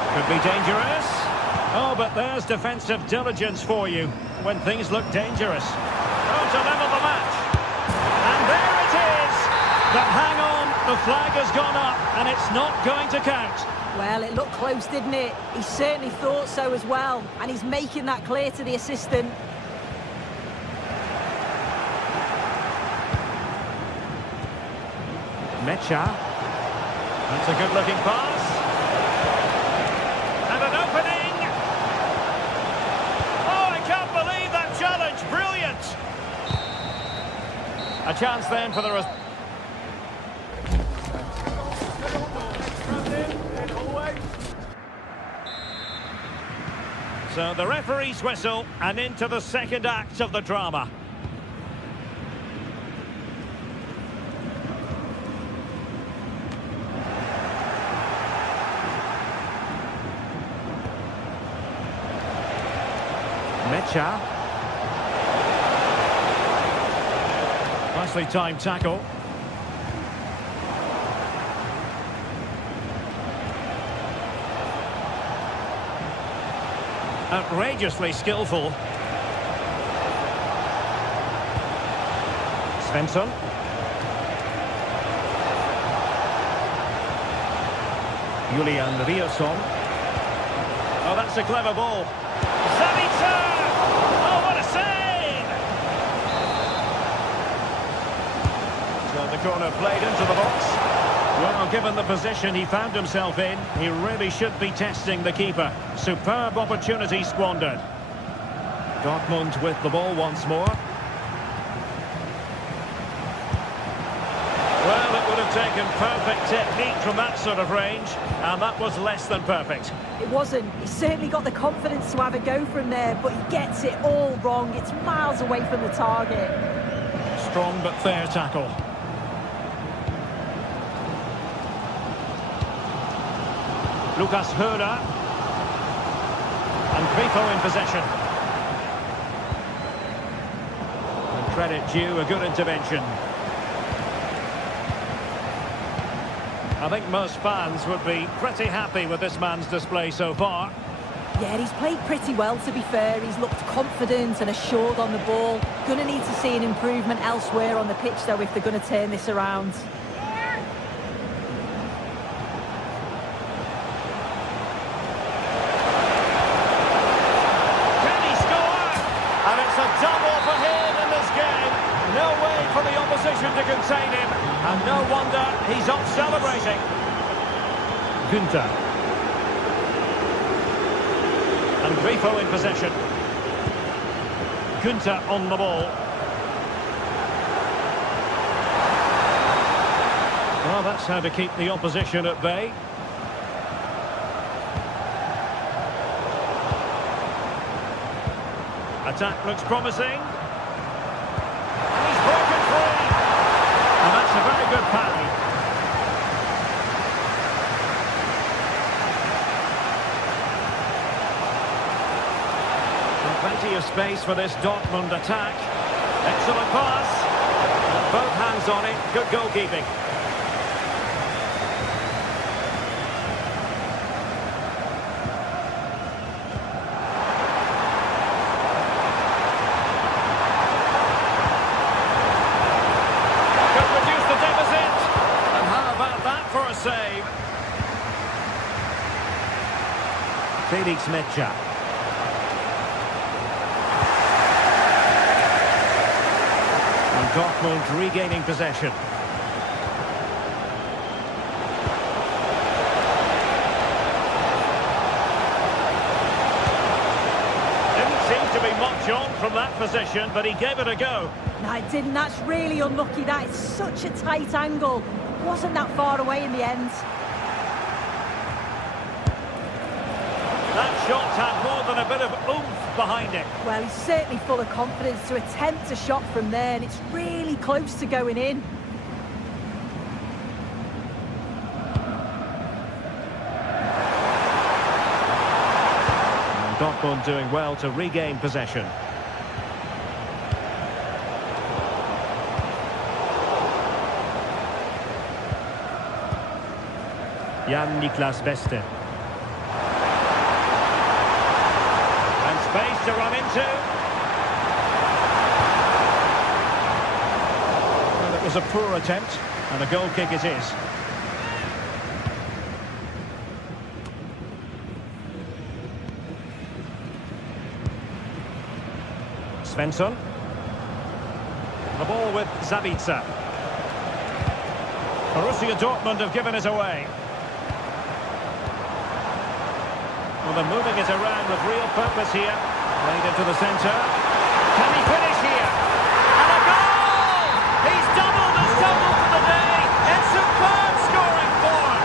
Could be dangerous. Oh, but there's defensive diligence for you when things look dangerous. Oh, to level the match. And there it is. But hang on, the flag has gone up and it's not going to count. Well, it looked close, didn't it? He certainly thought so as well. And he's making that clear to the assistant. Mecha. That's a good-looking pass. And an opening. Oh, I can't believe that challenge. Brilliant. A chance then for the rest. So the referee's whistle and into the second act of the drama. Mecha. nicely timed tackle. Outrageously skillful. Svensson. Julian Riosson. Oh, that's a clever ball. Zabica! Oh, what a save! So the corner played into the box. Well, given the position he found himself in, he really should be testing the keeper. Superb opportunity squandered. Dortmund with the ball once more. Well, it would have taken perfect technique from that sort of range, and that was less than perfect. It wasn't. He certainly got the confidence to have a go from there, but he gets it all wrong. It's miles away from the target. Strong but fair tackle. Lucas Höhler. And Grifo in possession. And credit due, a good intervention. I think most fans would be pretty happy with this man's display so far. Yeah, he's played pretty well, to be fair. He's looked confident and assured on the ball. Gonna need to see an improvement elsewhere on the pitch, though, if they're going to turn this around. Can he score? And it's a double for him in this game. No way for the opposition to contain him. And no wonder he's off celebrating. Günther. And Grifo in possession. Günther on the ball. Well, that's how to keep the opposition at bay. Attack looks promising. And he's broken free. And that's a very good parry. And plenty of space for this Dortmund attack. Excellent pass. And both hands on it. Good goalkeeping. Save. Felix Metscher. And Dortmund regaining possession. Didn't seem to be much on from that position, but he gave it a go. No, it didn't. That's really unlucky. That is such a tight angle. Wasn't that far away in the end. That shot had more than a bit of oomph behind it. Well, he's certainly full of confidence to attempt a shot from there, and it's really close to going in. And Dortmund doing well to regain possession. Jan-Niklas Beste. And space to run into. Well, it was a poor attempt, and a goal kick it is. Svensson. The ball with Zabica. Borussia Dortmund have given it away. Well, they're moving it around with real purpose here. Played into the centre. Can he finish here? And a goal! He's doubled his total for the day. It's superb scoring form.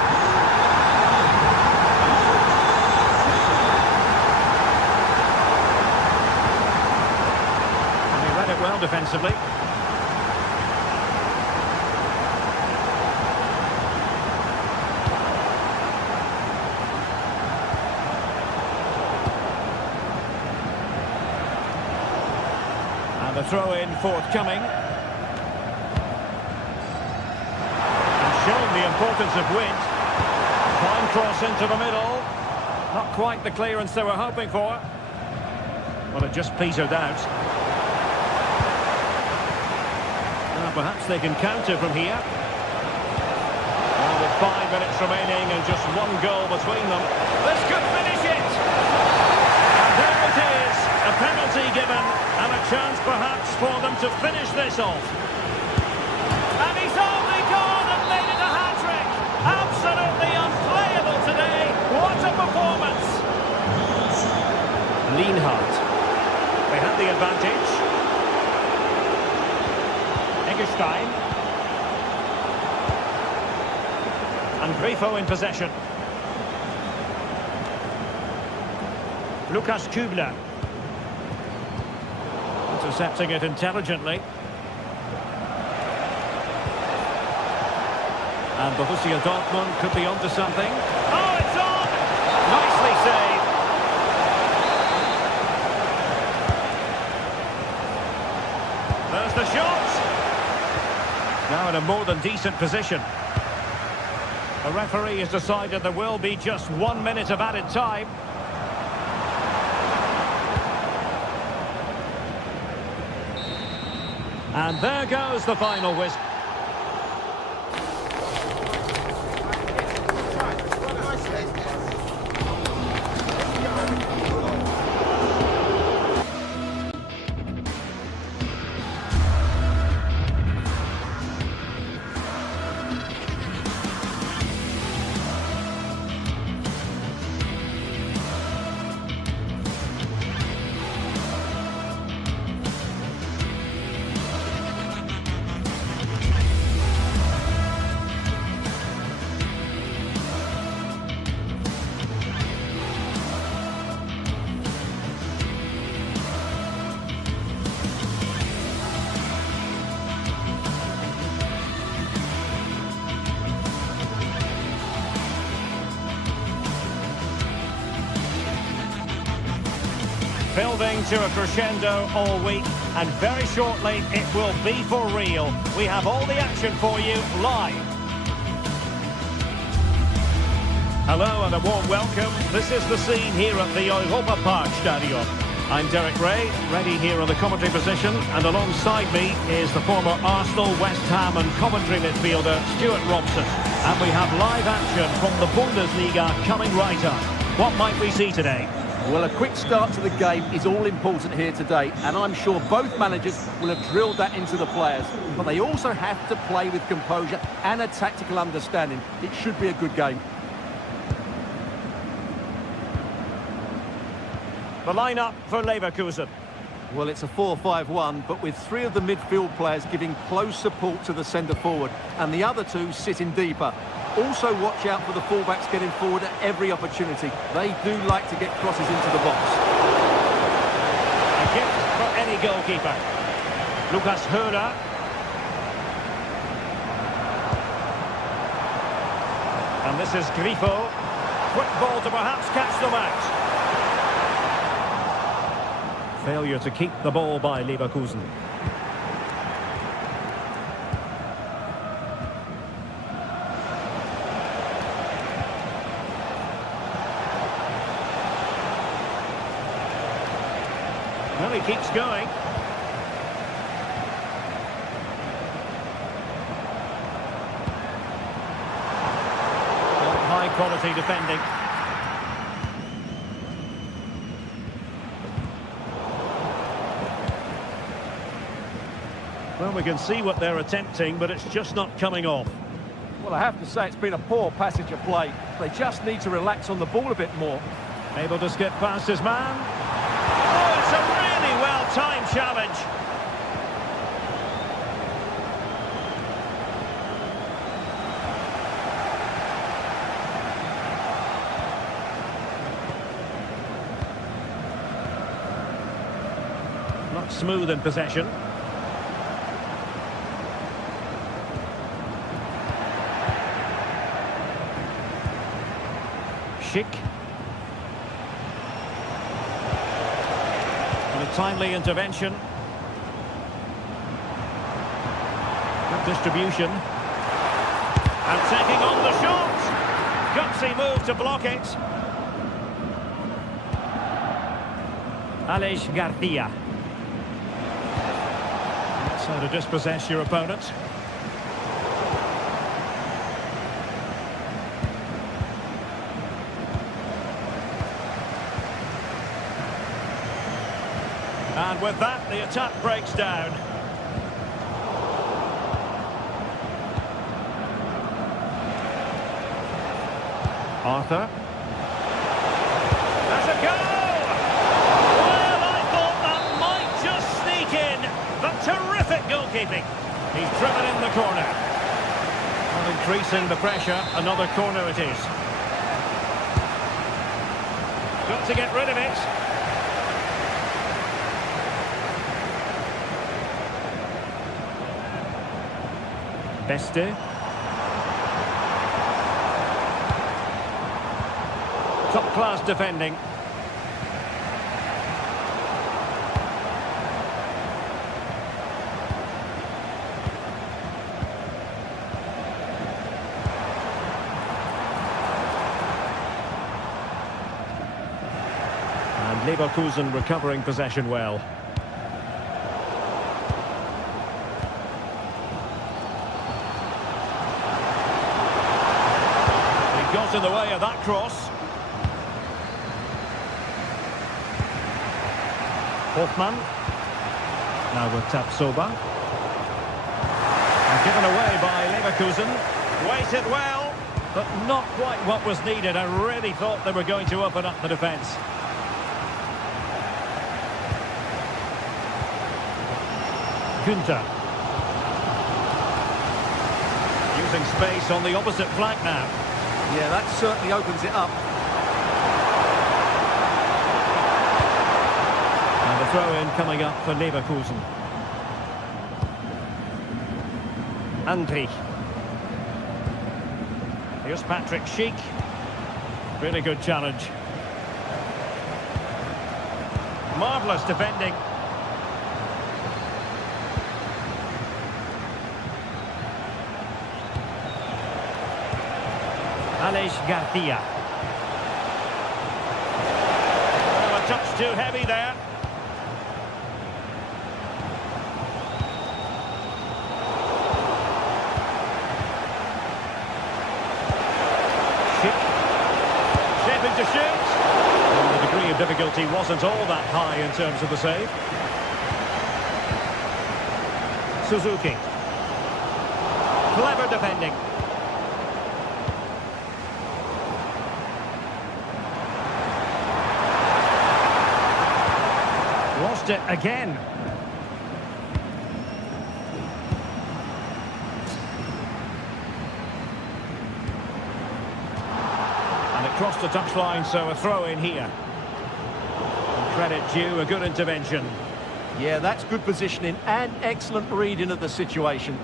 And he read it well defensively. The throw-in forthcoming. shown the importance of width. Fine cross into the middle. Not quite the clearance they were hoping for. Well, it just petered out. Now, perhaps they can counter from here. Well, with 5 minutes remaining and just one goal between them. This could finish it! And there it is. A penalty given and a chance perhaps for them to finish this off. And he's only gone and made it a hat-trick. Absolutely unplayable today. What a performance. Lienhardt. They had the advantage. Eggestein. And Grifo in possession. Lukas Kübler. Intercepting it intelligently. And Borussia Dortmund could be onto something. Oh, it's on! Nicely saved. There's the shot. Now in a more than decent position. The referee has decided there will be just 1 minute of added time. And there goes the final whistle. Building to a crescendo all week, and very shortly it will be for real. We have all the action for you live. Hello and a warm welcome. This is the scene here at the Europa Park Stadion. I'm Derek Ray, ready here on the commentary position, and alongside me is the former Arsenal, West Ham and commentary midfielder Stuart Robson. And we have live action from the Bundesliga coming right up. What might we see today? Well, a quick start to the game is all important here today, and I'm sure both managers will have drilled that into the players. But they also have to play with composure and a tactical understanding. It should be a good game. The lineup for Leverkusen. Well, it's a 4-5-1, but with 3 of the midfield players giving close support to the centre-forward, and the other 2 sitting deeper. Also watch out for the fullbacks getting forward at every opportunity. They do like to get crosses into the box. A gift for any goalkeeper. Lukas Höhler. And this is Grifo. Quick ball to perhaps catch them out. Failure to keep the ball by Leverkusen. Well, he keeps going. High quality defending. Well, we can see what they're attempting, but it's just not coming off. Well, I have to say it's been a poor passage of play. They just need to relax on the ball a bit more. Able to skip past his man. Oh, it's a really well-timed challenge. Not smooth in possession. Schick. And a timely intervention. Good distribution. And taking on the shot. Gutsy move to block it. Aleix Garcia. That's how to dispossess your opponent. And with that, the attack breaks down. Arthur. That's a goal! Well, I thought that might just sneak in, but terrific goalkeeping. He's driven in the corner. Well, increasing the pressure, another corner it is. Got to get rid of it. Beste. Top-class defending. And Leverkusen recovering possession well. He got in the way of that cross. Hoffmann. Now with Tapsoba. And given away by Leverkusen. Waited well, but not quite what was needed. I really thought they were going to open up the defence. Günther. Using space on the opposite flank now. Yeah, that certainly opens it up. The throw-in coming up for Leverkusen. Andrich. Here's Patrick Schick. Really good challenge. Marvellous defending. Aleix Garcia. Oh, a touch too heavy there. Shaping to shoot. And the degree of difficulty wasn't all that high in terms of the save. Suzuki. Clever defending. Lost it again. Across the touchline, so a throw in here. And credit due, a good intervention. Yeah, that's good positioning and excellent reading of the situation.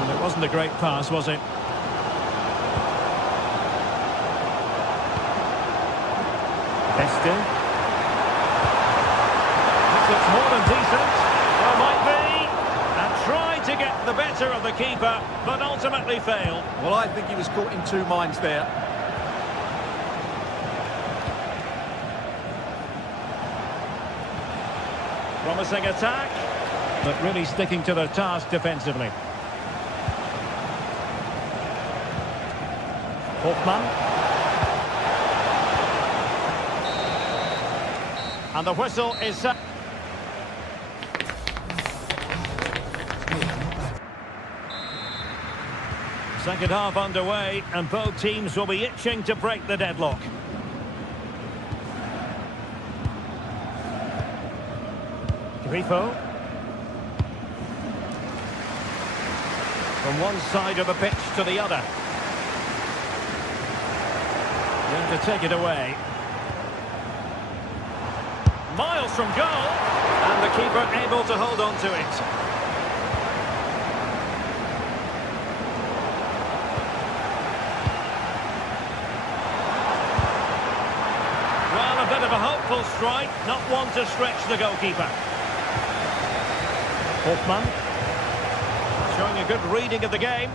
And it wasn't a great pass, was it? Beste. This looks more than decent. Well, might be. And tried to get the better of the keeper, but ultimately failed. Well, I think he was caught in two minds there. Promising attack, but really sticking to their task defensively. Hoffmann. And the whistle is set. Second half underway, and both teams will be itching to break the deadlock. Grifo. From one side of the pitch to the other. Going to take it away. Miles from goal, and the keeper able to hold on to it. Well, a bit of a hopeful strike, not one to stretch the goalkeeper. Hoffmann showing a good reading of the game.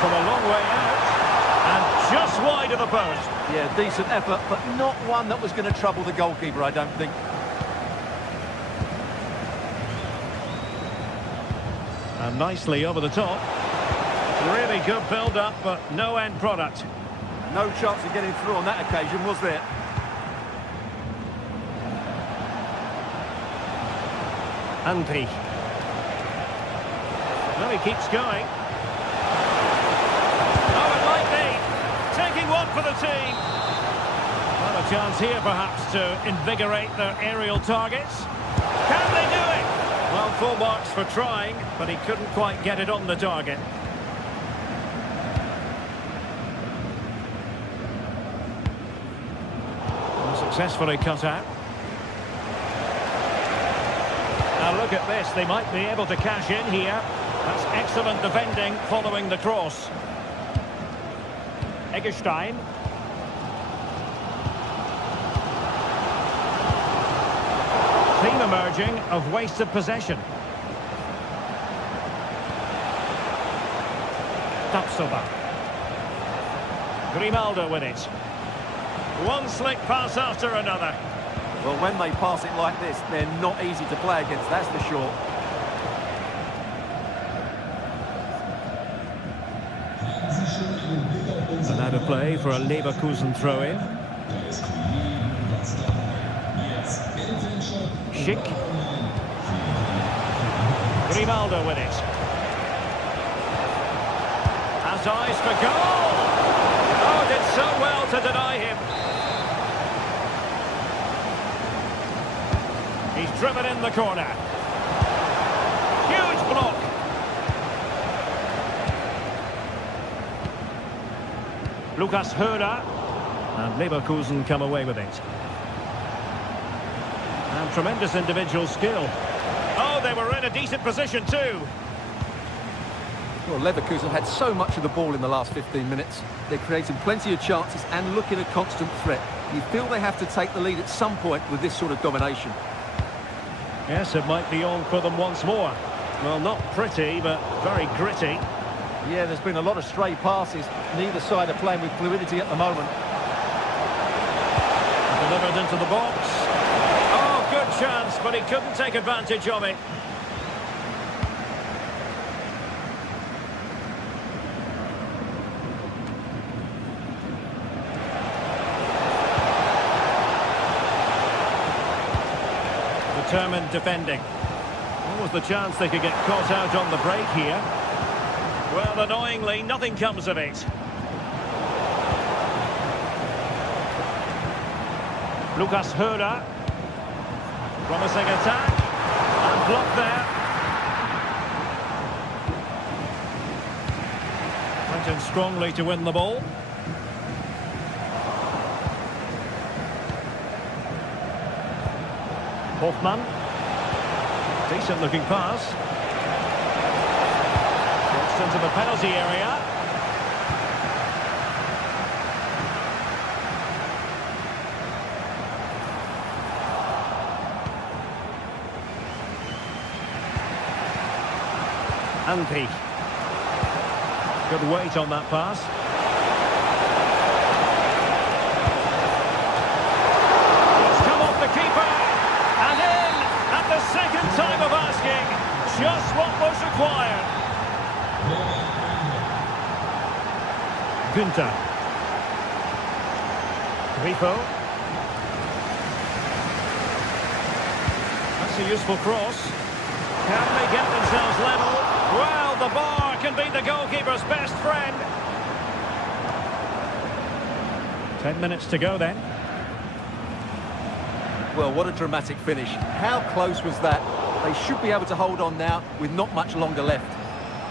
From a long way out, and just wide of the post. Yeah, decent effort, but not one that was going to trouble the goalkeeper, I don't think. And nicely over the top. Really good build-up, but no end product. No chance of getting through on that occasion, was there? Andri. Well, he keeps going. Oh, it might be. Taking one for the team. Well, a chance here, perhaps, to invigorate their aerial targets. Can they do it? Well, full marks for trying, but he couldn't quite get it on the target. Successfully cut out. Now look at this, they might be able to cash in here. That's excellent defending following the cross. Eggestein. Theme emerging of wasted possession. Tapsoba. Grimaldo with it. One slick pass after another. Well, when they pass it like this, they're not easy to play against, that's for sure. And out of play for a Leverkusen throw-in. Schick. Grimaldo with it. Has eyes for goal! Oh, did so well to deny him. He's driven in the corner. Huge block. Lucas Höder. And Leverkusen come away with it. And tremendous individual skill. Oh, they were in a decent position too. Well, Leverkusen had so much of the ball in the last 15 minutes. They're creating plenty of chances and looking a constant threat. You feel they have to take the lead at some point with this sort of domination. Yes, it might be on for them once more. Well, not pretty, but very gritty. Yeah, there's been a lot of stray passes. Neither side are playing with fluidity at the moment. Delivered into the box. Oh, good chance, but he couldn't take advantage of it. Determined defending. What was the chance they could get caught out on the break here? Well, annoyingly, nothing comes of it. Lucas Höder. Promising attack. And blocked there. Went in strongly to win the ball. Hoffmann. Decent looking pass. Gets into the penalty area. Andri. Good weight on that pass. It's come off the keeper. And in at the second time of asking. Just what was required. Günther. Grifo. That's a useful cross. Can they get themselves level? Well, the bar can be the goalkeeper's best friend. 10 minutes to go then. Well, what a dramatic finish. How close was that? They should be able to hold on now with not much longer left.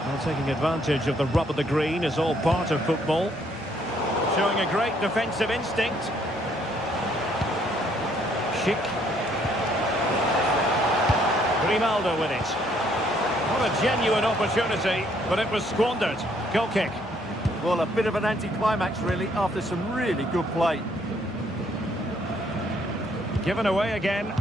Well, taking advantage of the rub of the green is all part of football. Showing a great defensive instinct. Schick. Grimaldo with it. What a genuine opportunity, but it was squandered. Goal kick. Well, a bit of an anticlimax, really, after some really good play. Given away again.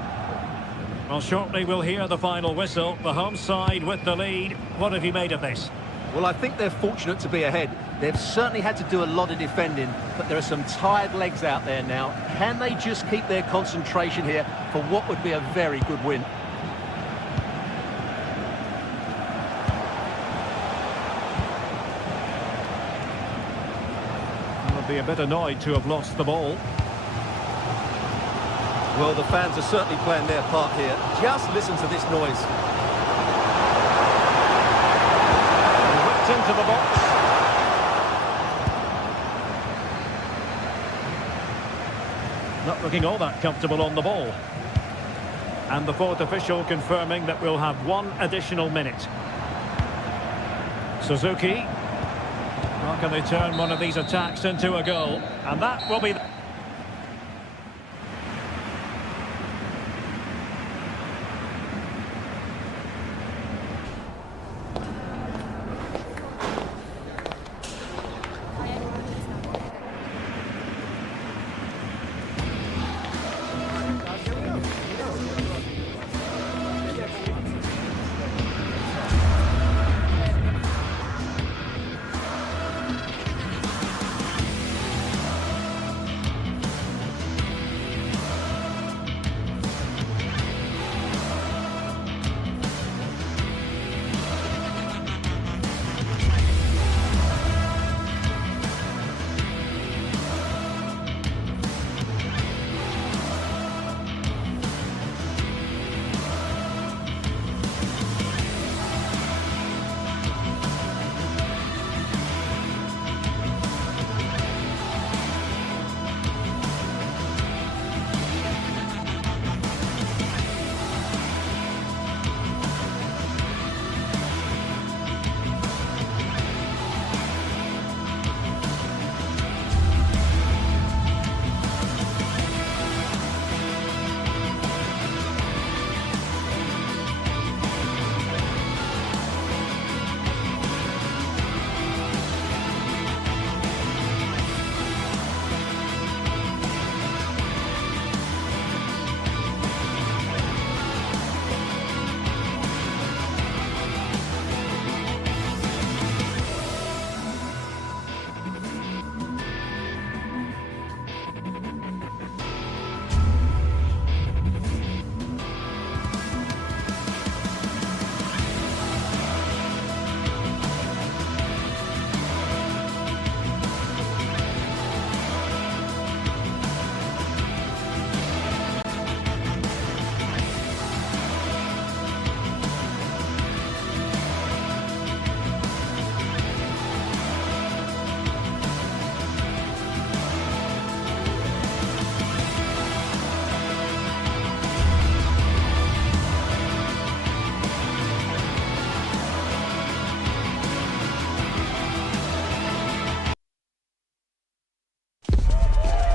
Well, shortly we'll hear the final whistle. The home side with the lead. What have you made of this? Well, I think they're fortunate to be ahead. They've certainly had to do a lot of defending, but there are some tired legs out there now. Can they just keep their concentration here for what would be a very good win? They'll be a bit annoyed to have lost the ball. Well, the fans are certainly playing their part here. Just listen to this noise. Whipped into the box. Not looking all that comfortable on the ball. And the fourth official confirming that we'll have one additional minute. Suzuki. How can they turn one of these attacks into a goal? And that will be...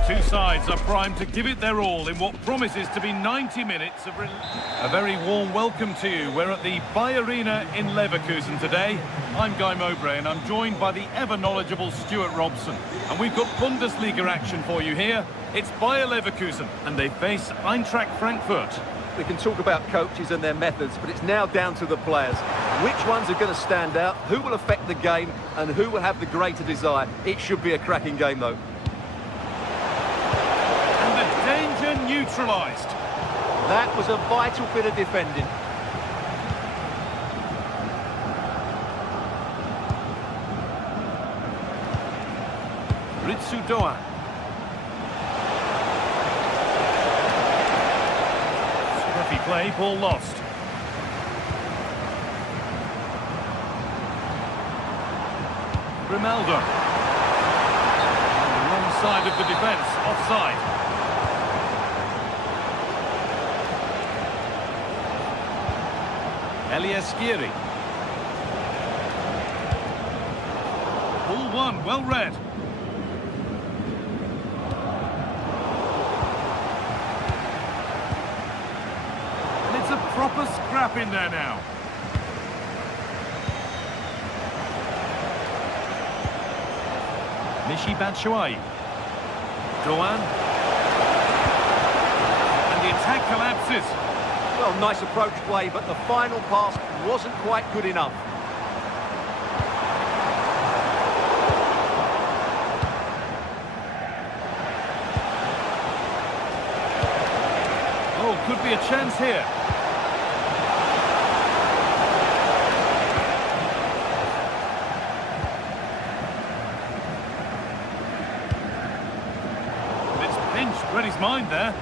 Two sides are primed to give it their all in what promises to be 90 minutes of... A very warm welcome to you. We're at the Bayer Arena in Leverkusen today. I'm Guy Mowbray and I'm joined by the ever-knowledgeable Stuart Robson. And we've got Bundesliga action for you here. It's Bayer Leverkusen and they face Eintracht Frankfurt. We can talk about coaches and their methods, but it's now down to the players. Which ones are going to stand out, who will affect the game, and who will have the greater desire. It should be a cracking game, though. And the danger neutralised. That was a vital bit of defending. Ritsu Doan. Scruffy play, ball lost. Grimaldo. On the wrong side of the defence, offside. Eliaskiri. Ball one, well read. And it's a proper scrap in there now. Michy Batshuayi. Doan. And the attack collapses. Well, nice approach play, but the final pass wasn't quite good enough. Oh, could be a chance here. It's pinched, read his mind there.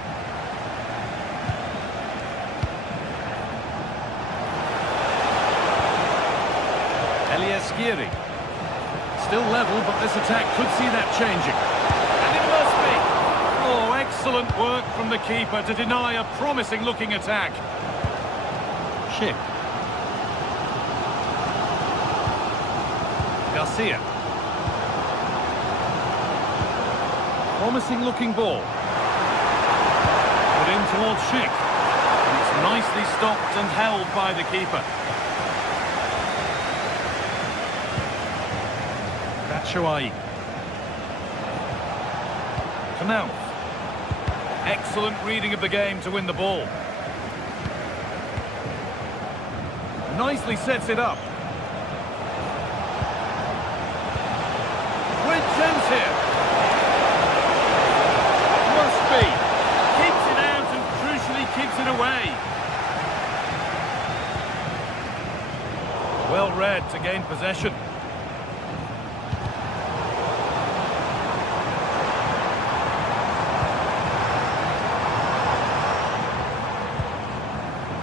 Skiri. Still level, but this attack could see that changing. And it must be. Oh, excellent work from the keeper to deny a promising-looking attack. Schick. Garcia. Promising-looking ball. Put in towards Schick. And it's nicely stopped and held by the keeper. Batshuayi. Knauf. Excellent reading of the game to win the ball. Nicely sets it up. Great chance here. Must be. Keeps it out and crucially keeps it away. Well read to gain possession.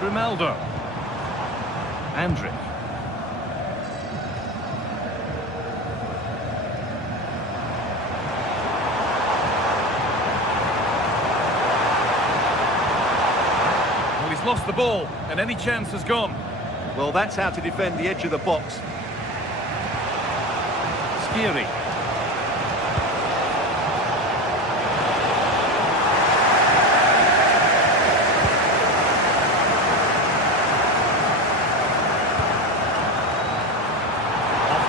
Grimaldo. Andrick. Well, he's lost the ball, and any chance has gone. Well, that's how to defend the edge of the box. Skiri.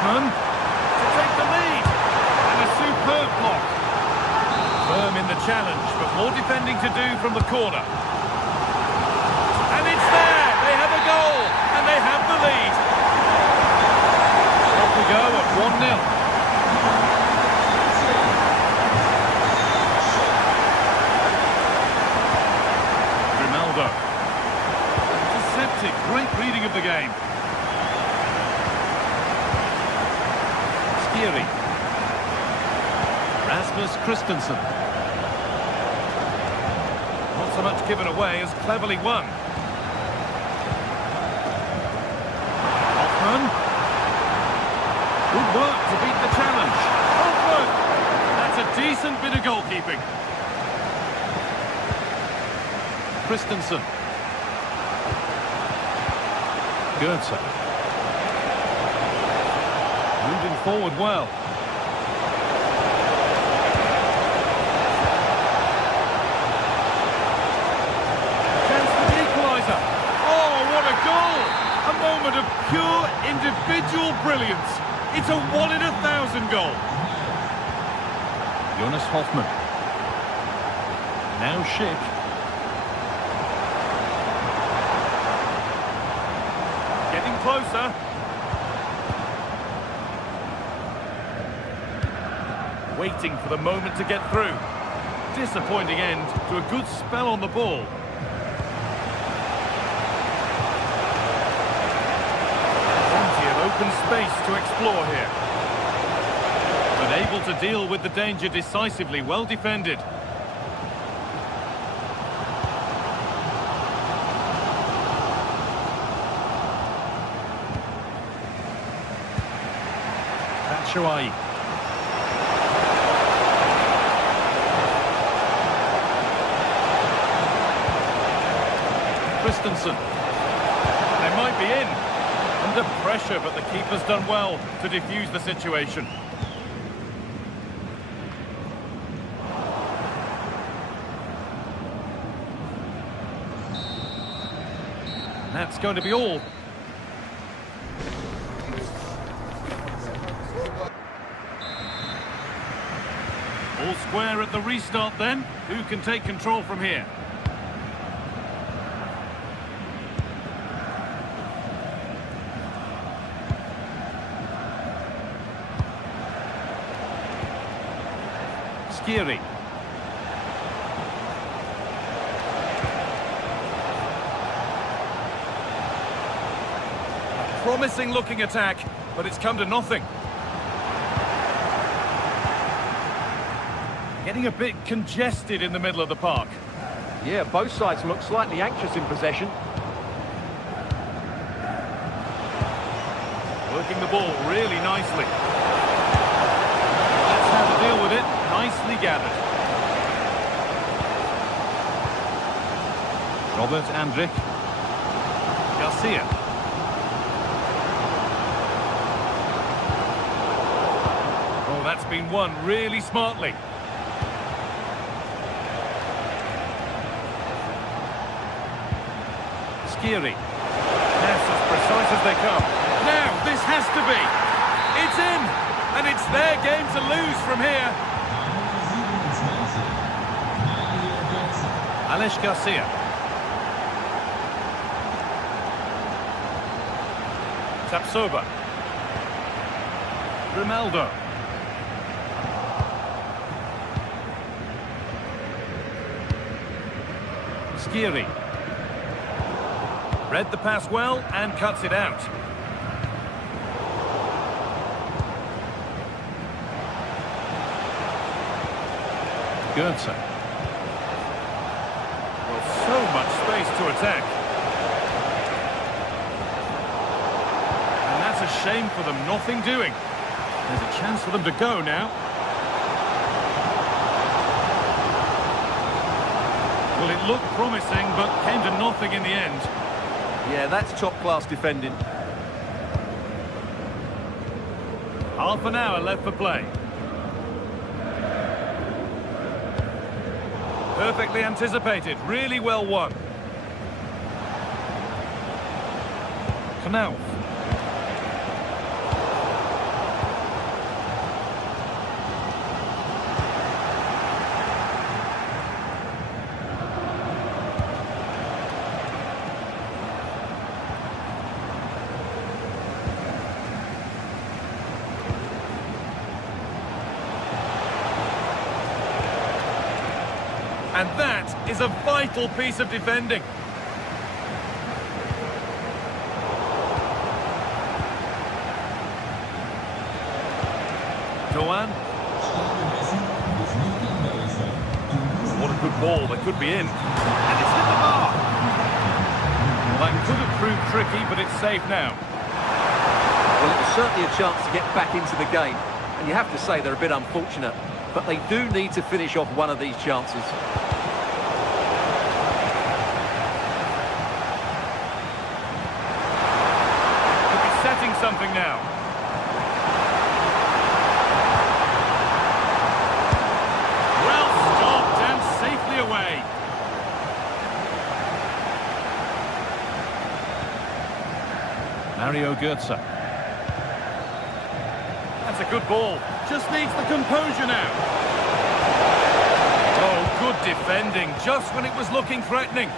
To take the lead, and a superb block. Firm in the challenge, but more defending to do from the corner. And it's there, they have a goal, and they have the lead. Off we go at 1-0. Grimaldo. Deceptive, great reading of the game. Rasmus Christensen. Not so much given away as cleverly won. Hoffman. Good work to beat the challenge. Hoffman! That's a decent bit of goalkeeping. Christensen. Goetze. Moving forward well. Chance for the equaliser. Oh, what a goal! A moment of pure individual brilliance. It's a 1 in 1,000 goal. Jonas Hoffman. Now Schick. Getting closer. Waiting for the moment to get through. Disappointing end to a good spell on the ball. Plenty of open space to explore here. But able to deal with the danger decisively, well defended. Batshuayi. Christensen. They might be in. Under pressure, but the keeper's done well to defuse the situation. That's going to be all. All square at the restart then. Who can take control from here? Skiri. A promising looking attack, but it's come to nothing. Getting a bit congested in the middle of the park. Yeah, both sides look slightly anxious in possession. Working the ball really nicely. That's how to deal with it. Nicely gathered. Robert Andrik. Garcia. Oh, that's been won really smartly. Skiri. Yes, as precise as they come. Now, this has to be. It's in, and it's their game to lose from here. Alex Garcia. Tapsoba. Grimaldo. Skiri. Read the pass well and cuts it out. Goetze. Well, so much space to attack. And that's a shame for them, nothing doing. There's a chance for them to go now. Well, it looked promising, but came to nothing in the end. Yeah, that's top-class defending. Half an hour left for play. Perfectly anticipated, really well won. Knauf. And that is a vital piece of defending. Doan. What a good ball, they could be in. And it's hit the bar. Well, that could have proved tricky, but it's safe now. Well, it was certainly a chance to get back into the game. And you have to say they're a bit unfortunate. But they do need to finish off one of these chances. Could be setting something now. Well stopped and safely away. Mario Goetze. That's a good ball. Just needs the composure now. Oh, good defending, just when it was looking threatening.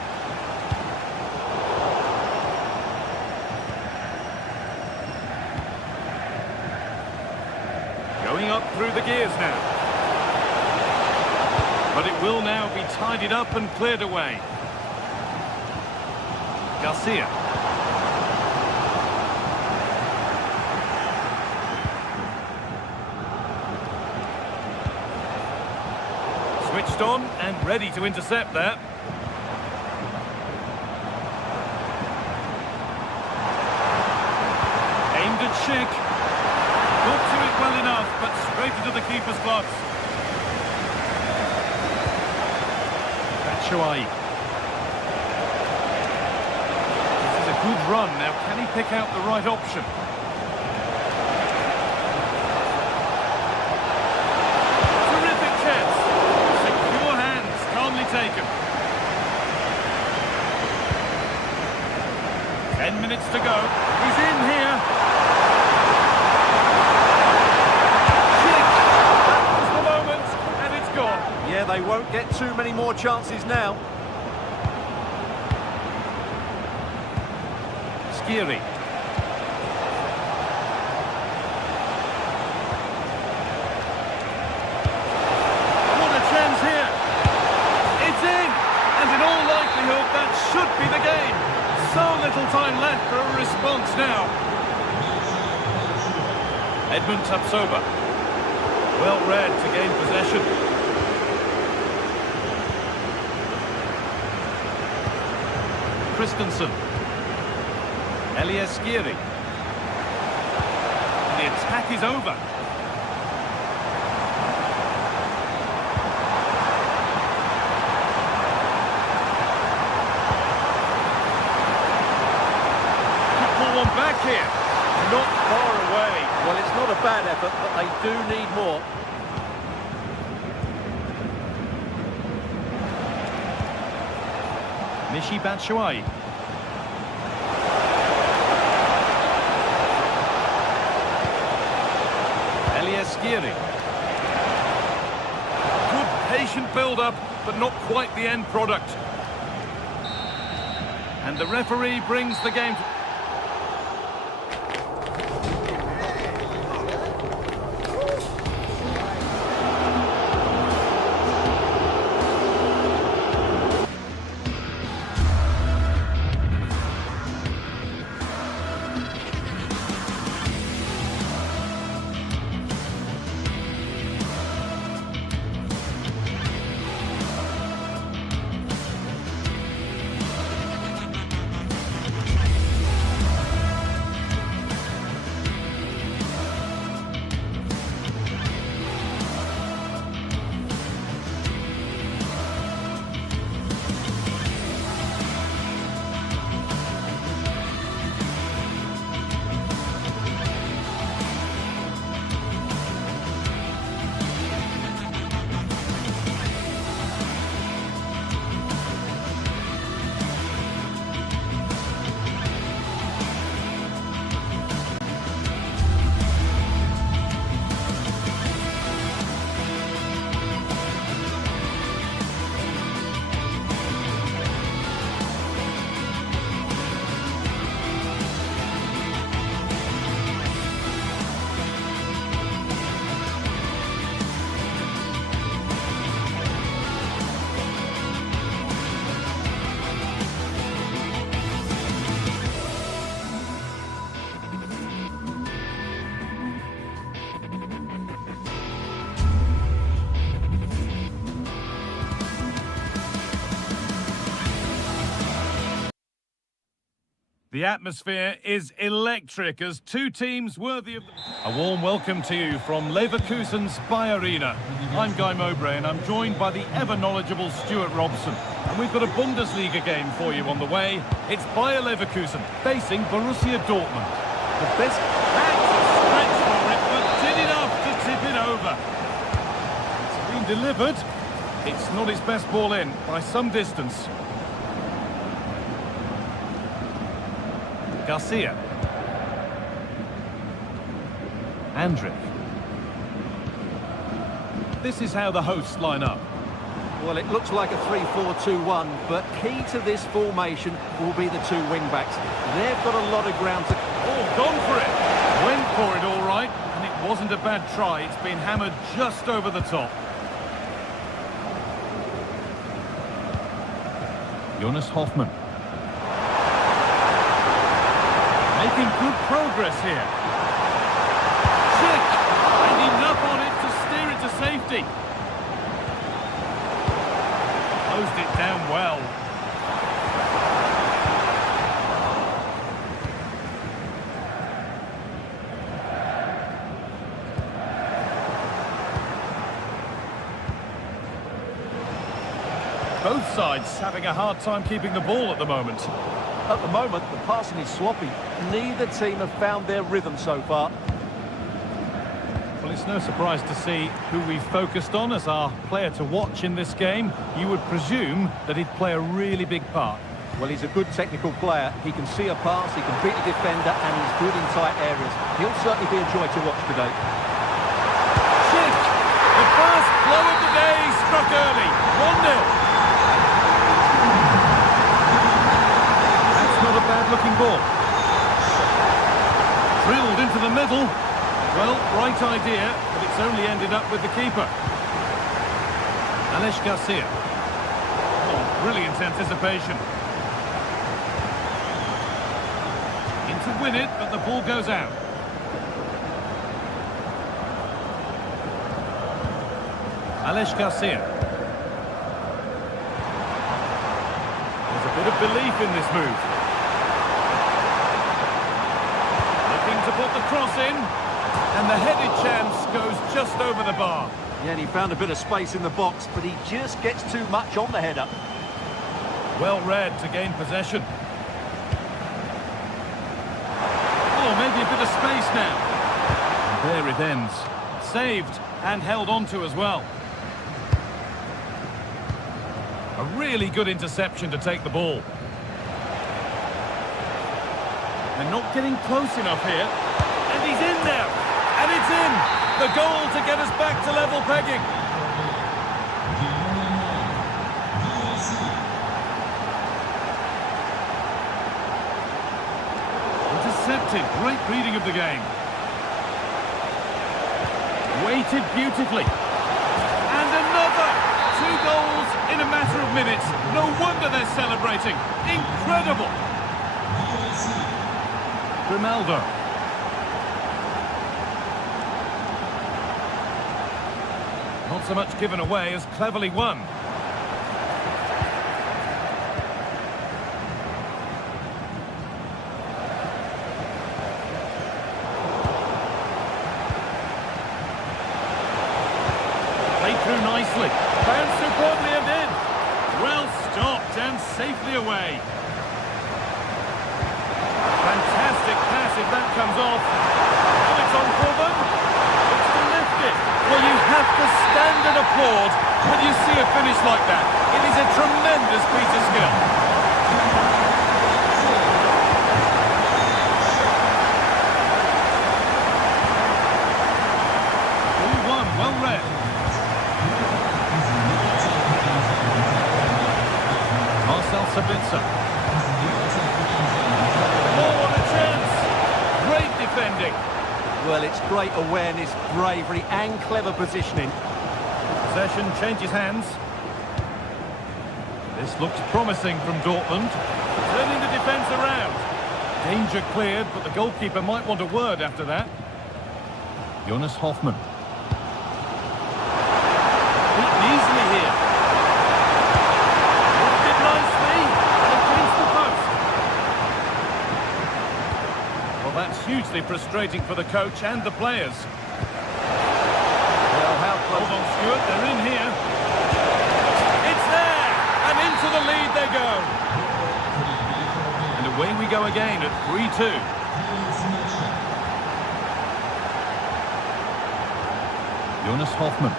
Going up through the gears now. But it will now be tidied up and cleared away. Garcia. Switched on and ready to intercept there. Aimed at Schick. Got to it well enough, but straight into the keeper's gloves. Batshuayi. This is a good run. Now, can he pick out the right option? Terrific chance. Secure hands, calmly taken. 10 minutes to go. He's in here. Schick. That was the moment, and it's get too many more chances now. Skiri. What a chance here. It's in. And in all likelihood, that should be the game. So little time left for a response now. Edmund Tapsoba. Well read to gain possession. Christensen. Elias Skiri. The attack is over. Could pull one back here. Not far away. Well, it's not a bad effort, but they do need more. Michy Batshuayi. Elias Skiri. Good patient build-up, but not quite the end product. And the referee brings the game to... The atmosphere is electric as two teams worthy of... A warm welcome to you from Leverkusen's Bayer Arena. I'm Guy Mowbray and I'm joined by the ever-knowledgeable Stuart Robson. And we've got a Bundesliga game for you on the way. It's Bayer Leverkusen facing Borussia Dortmund. The best... That's a stretch for it, but did enough to tip it over. It's been delivered. It's not his best ball in by some distance. Garcia. Andrick. This is how the hosts line up. Well, it looks like a 3-4-2-1, but key to this formation will be the two wing-backs. They've got a lot of ground to... Oh, gone for it. Went for it all right, and it wasn't a bad try. It's been hammered just over the top. Jonas Hoffmann. Making good progress here. Chick! And enough on it to steer it to safety. Closed it down well. Both sides having a hard time keeping the ball at the moment. At the moment, the passing is sloppy. Neither team have found their rhythm so far. Well, it's no surprise to see who we've focused on as our player to watch in this game. You would presume that he'd play a really big part. Well, he's a good technical player. He can see a pass, he can beat a defender, and he's good in tight areas. He'll certainly be a joy to watch today. Chick! The first blow of the day struck early. 1-0. That's not a bad-looking ball. Drilled into the middle. Well, right idea, but it's only ended up with the keeper. Alex Garcia. Oh, brilliant anticipation. In to win it, but the ball goes out. Alex Garcia. There's a bit of belief in this move. Looking to put the cross in. And the headed chance goes just over the bar. Yeah, and he found a bit of space in the box, but he just gets too much on the header. Well read to gain possession. Oh, maybe a bit of space now. And there it ends. Saved and held on to as well. A really good interception to take the ball. They're not getting close enough here. And he's in there. And it's in. The goal to get us back to level pegging. Intercepted. Great reading of the game. Weighted beautifully. And another. 2 goals in a matter of minutes. No wonder they're celebrating. Incredible. Grimaldo. Not so much given away as cleverly won. Played through nicely. Found superbly and in. Well stopped and safely away. Fantastic pass if that comes off. And it's on for them. It's to lift it. Well, you have to stand and applaud when you see a finish like that. It is a tremendous piece of skill. Well read. Marcel Sabitzer. Oh, what a chance! Great defending. Well, it's great awareness, bravery and clever positioning. Possession changes hands. This looks promising from Dortmund. Turning the defence around. Danger cleared, but the goalkeeper might want a word after that. Jonas Hoffmann. Beaten easily here. Lifted it nicely and against the post. Well, that's hugely frustrating for the coach and the players. Well, how close? Hold on, Stuart, they're in here. It's there! And into the lead they go. And away we go again at 3-2. Jonas Hoffmann.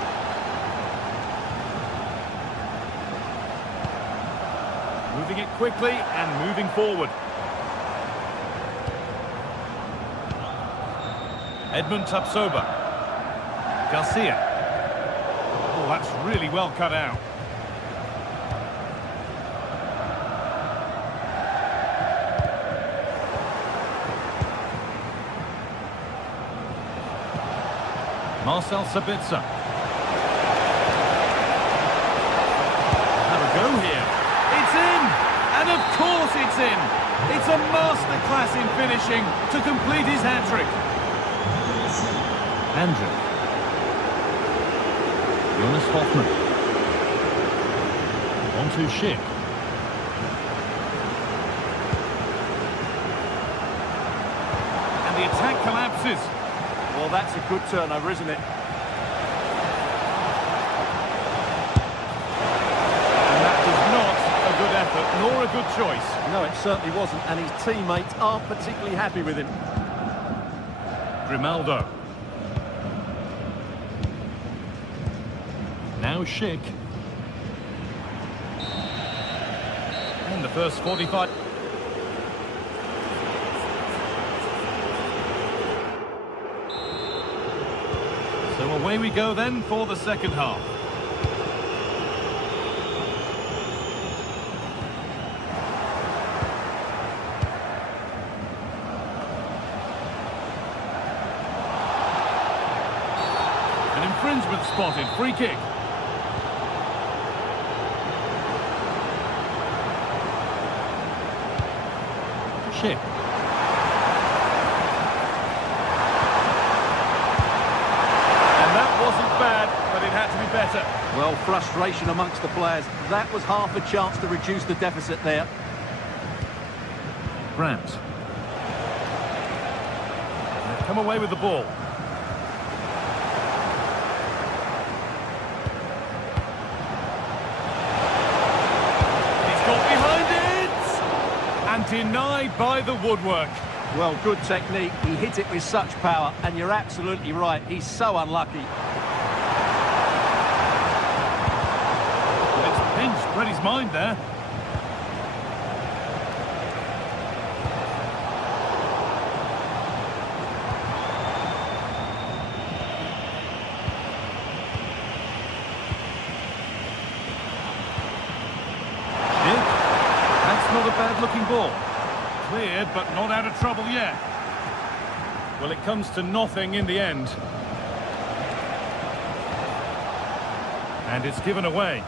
Moving it quickly and moving forward. Edmund Tapsoba. Garcia. Oh, that's really well cut out. Marcel Sabitzer. Have a go here. It's in! And of course it's in! It's a masterclass in finishing to complete his hat-trick. Andrew. Jonas Hoffmann. On to Schick. And the attack collapses. Well, that's a good turnover, isn't it? And that was not a good effort, nor a good choice. No, it certainly wasn't, and his teammates aren't particularly happy with him. Grimaldo. Now Schick. And the first 45. So away we go then for the second half. An infringement spotted. Free kick. Chip. And that wasn't bad, but it had to be better. Well, frustration amongst the players. That was half a chance to reduce the deficit there. Brandt. They've come away with the ball. He's got behind it! And denied by the woodwork. Well, good technique. He hit it with such power, and you're absolutely right. He's so unlucky. It's pinched Freddie's mind there. That's not a bad-looking ball. Cleared, but not out of trouble yet. Well, it comes to nothing in the end. And it's given away.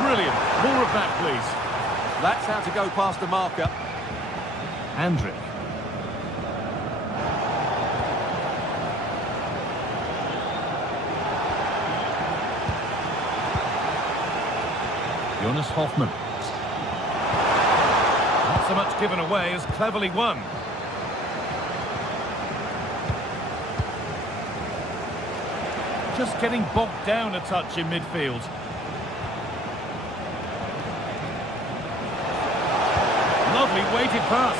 Brilliant. More of that, please. That's how to go past the marker. Andrick. Jonas Hoffmann. Not so much given away as cleverly won. Just getting bogged down a touch in midfield. Lovely weighted pass.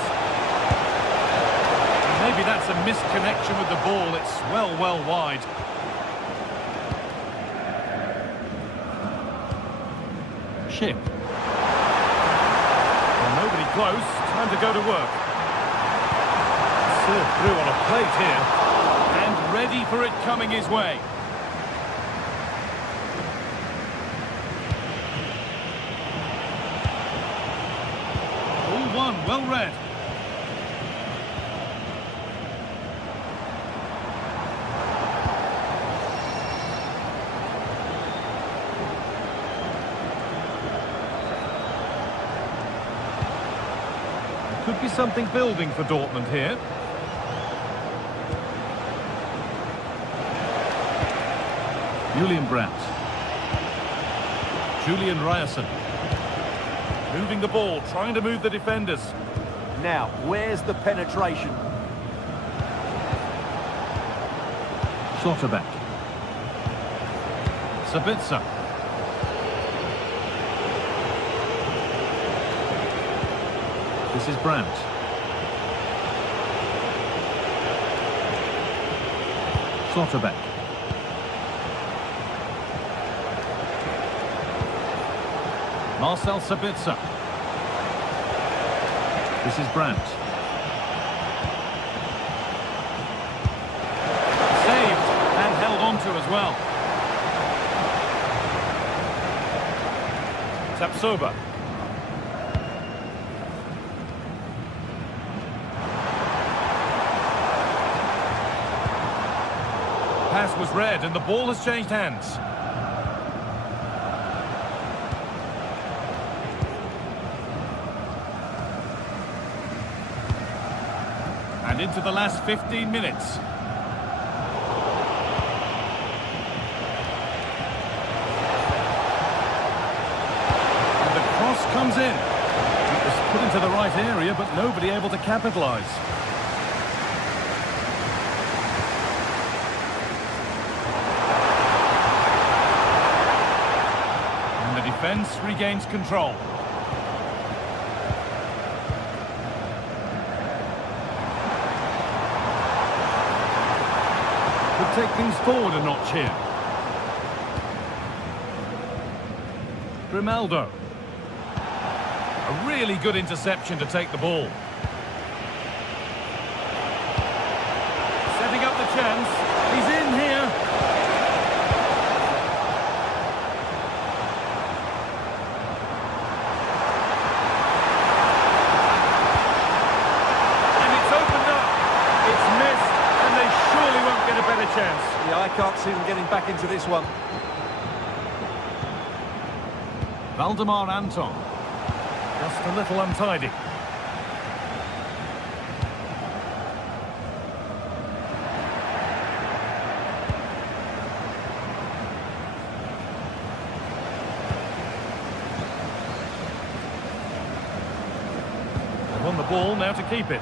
Maybe that's a misconnection with the ball. It's well wide. Chip. Well, nobody close. Time to go to work. Served through on a plate here. And ready for it coming his way. All one, well read. Could be something building for Dortmund here. Julian Brandt. Julian Ryerson. Moving the ball, trying to move the defenders. Now, where's the penetration? Schlotterbeck. Sabitzer. This is Brandt. Schlotterbeck. Marcel Sabitzer. This is Brandt. Saved and held on to as well. Tapsoba. Pass was read and the ball has changed hands. And into the last 15 minutes. And the cross comes in. It was put into the right area, but nobody able to capitalise. And the defence regains control. Take things forward a notch here. Grimaldo. A really good interception to take the ball. Setting up the chance. He's in here. And it's opened up. It's missed, and they should chance. Yeah, I can't see them getting back into this one. Valdemar Anton. Just a little untidy. They've won the ball, now to keep it.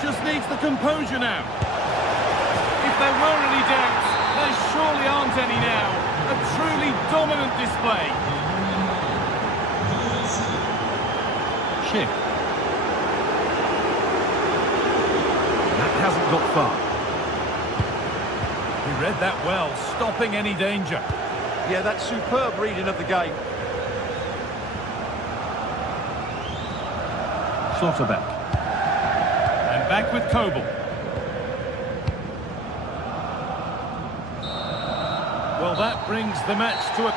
Just needs the composure now. If there were any doubts, there surely aren't any now. A truly dominant display. Chip. That hasn't got far. He read that well, stopping any danger. Yeah, that's superb reading of the game. Schlotterbeck. And back with Kobel. Well, that brings the match to a...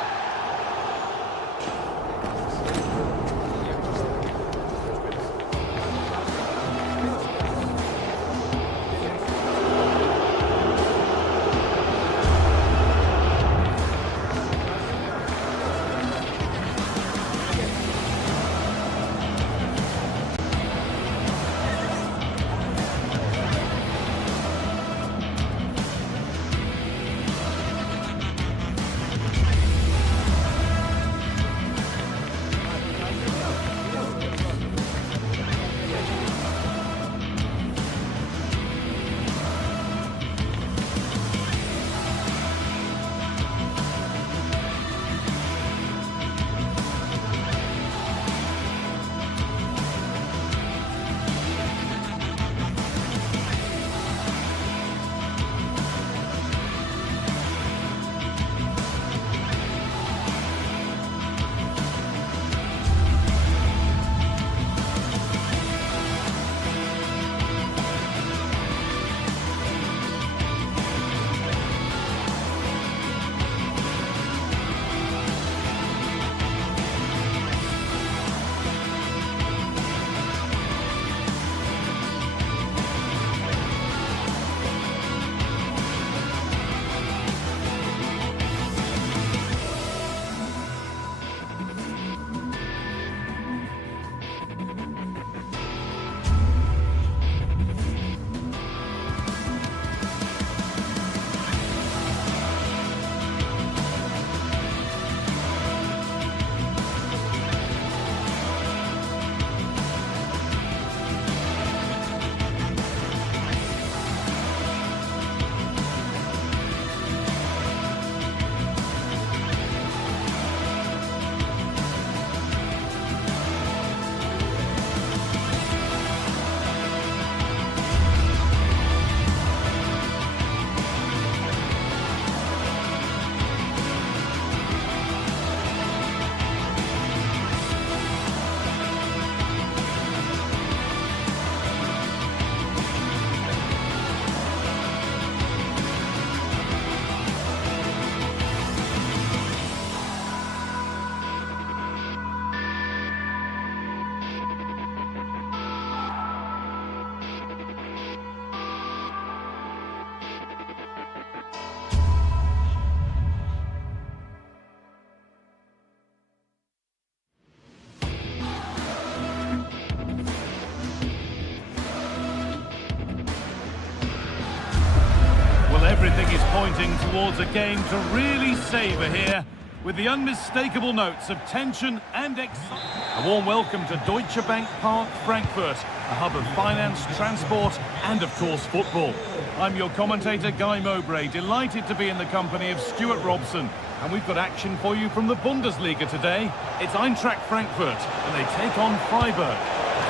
Everything is pointing towards a game to really savour here, with the unmistakable notes of tension and excitement. A warm welcome to Deutsche Bank Park, Frankfurt, a hub of finance, transport and, of course, football. I'm your commentator, Guy Mowbray, delighted to be in the company of Stuart Robson. And we've got action for you from the Bundesliga today. It's Eintracht Frankfurt, and they take on Freiburg.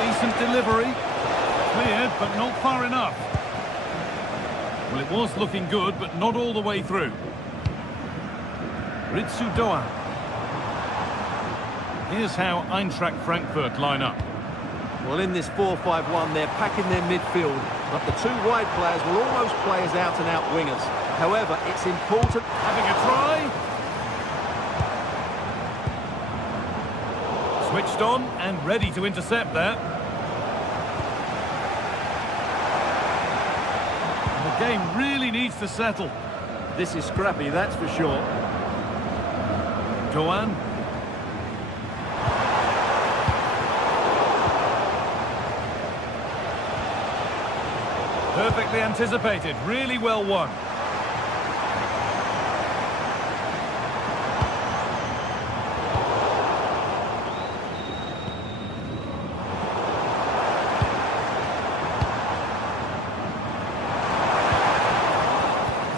Decent delivery, cleared, but not far enough. Well, it was looking good, but not all the way through. Ritsu Doan. Here's how Eintracht Frankfurt line up. Well, in this 4-5-1, they're packing their midfield, but the two wide players will almost play as out-and-out wingers. However, it's important... Having a try. Switched on and ready to intercept there. The game really needs to settle. This is scrappy, that's for sure. Doan. Perfectly anticipated, really well won.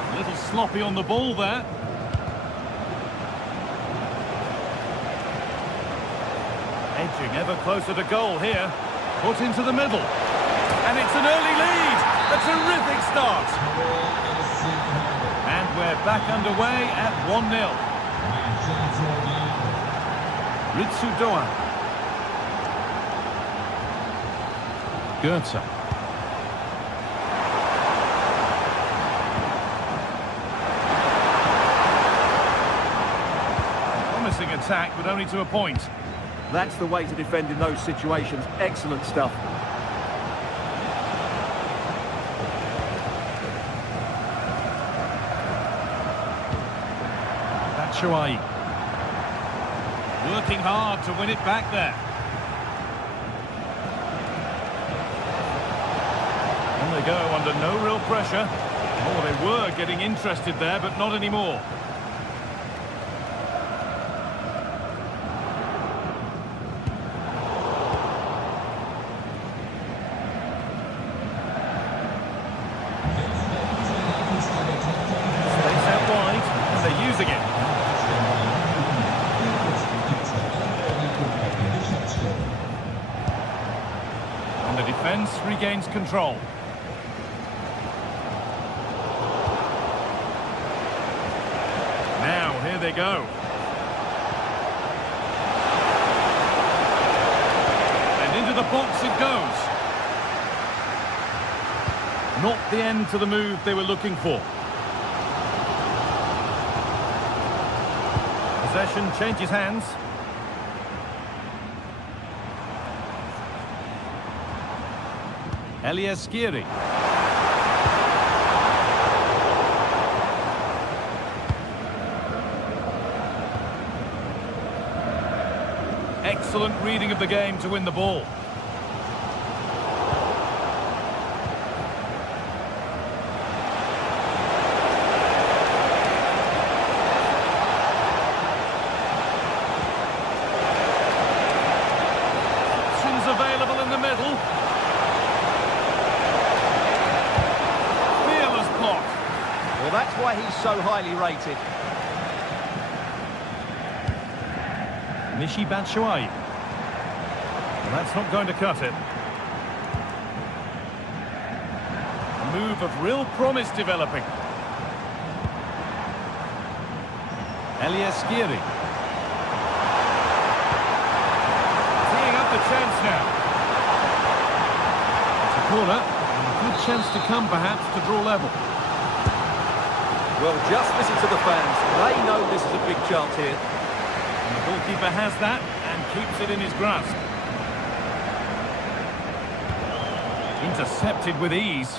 A little sloppy on the ball there. Edging ever closer to goal here. Put into the middle. And it's an early lead. A terrific start. And we're back underway at 1-0. Ritsu Doan. Goetze. Promising attack, but only to a point. That's the way to defend in those situations. Excellent stuff. Batshuayi. Working hard to win it back there. On they go under no real pressure. Oh, they were getting interested there, but not anymore. Space out wide, and they're using it. And the defence regains control. Now, here they go. And into the box it goes. Not the end to the move they were looking for. Possession changes hands. Elias Skiri. Excellent reading of the game to win the ball. Options available in the middle. Fearless block. Well, that's why he's so highly rated. Michy Batshuayi. Well, that's not going to cut it. A move of real promise developing. Elias Skiri. Teeing up the chance now. It's a corner. A good chance to come, perhaps, to draw level. Well, just listen to the fans. They know this is a big chance here. And the goalkeeper has that and keeps it in his grasp. Intercepted with ease.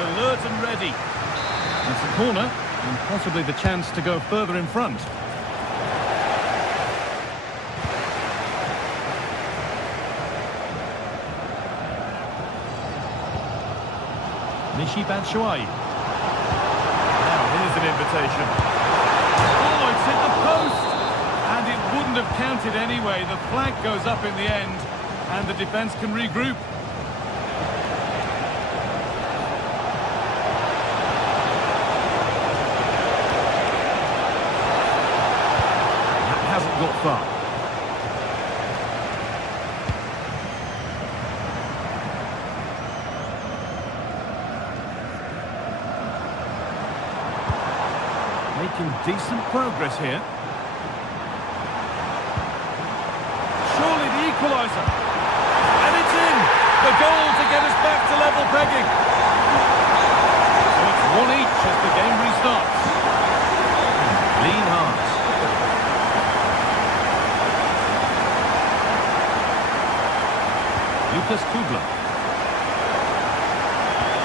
Alert and ready. It's a corner and possibly the chance to go further in front. Michy Batshuayi. Now here's an invitation. Oh, it's hit the post! And it wouldn't have counted anyway. The flag goes up in the end and the defence can regroup. Hasn't got far. Making decent progress here. Surely the equaliser. And it's in! The goal to get us back to level pegging. So it's 1 each as the game restarts. Lean hearts. Lucas Kubler.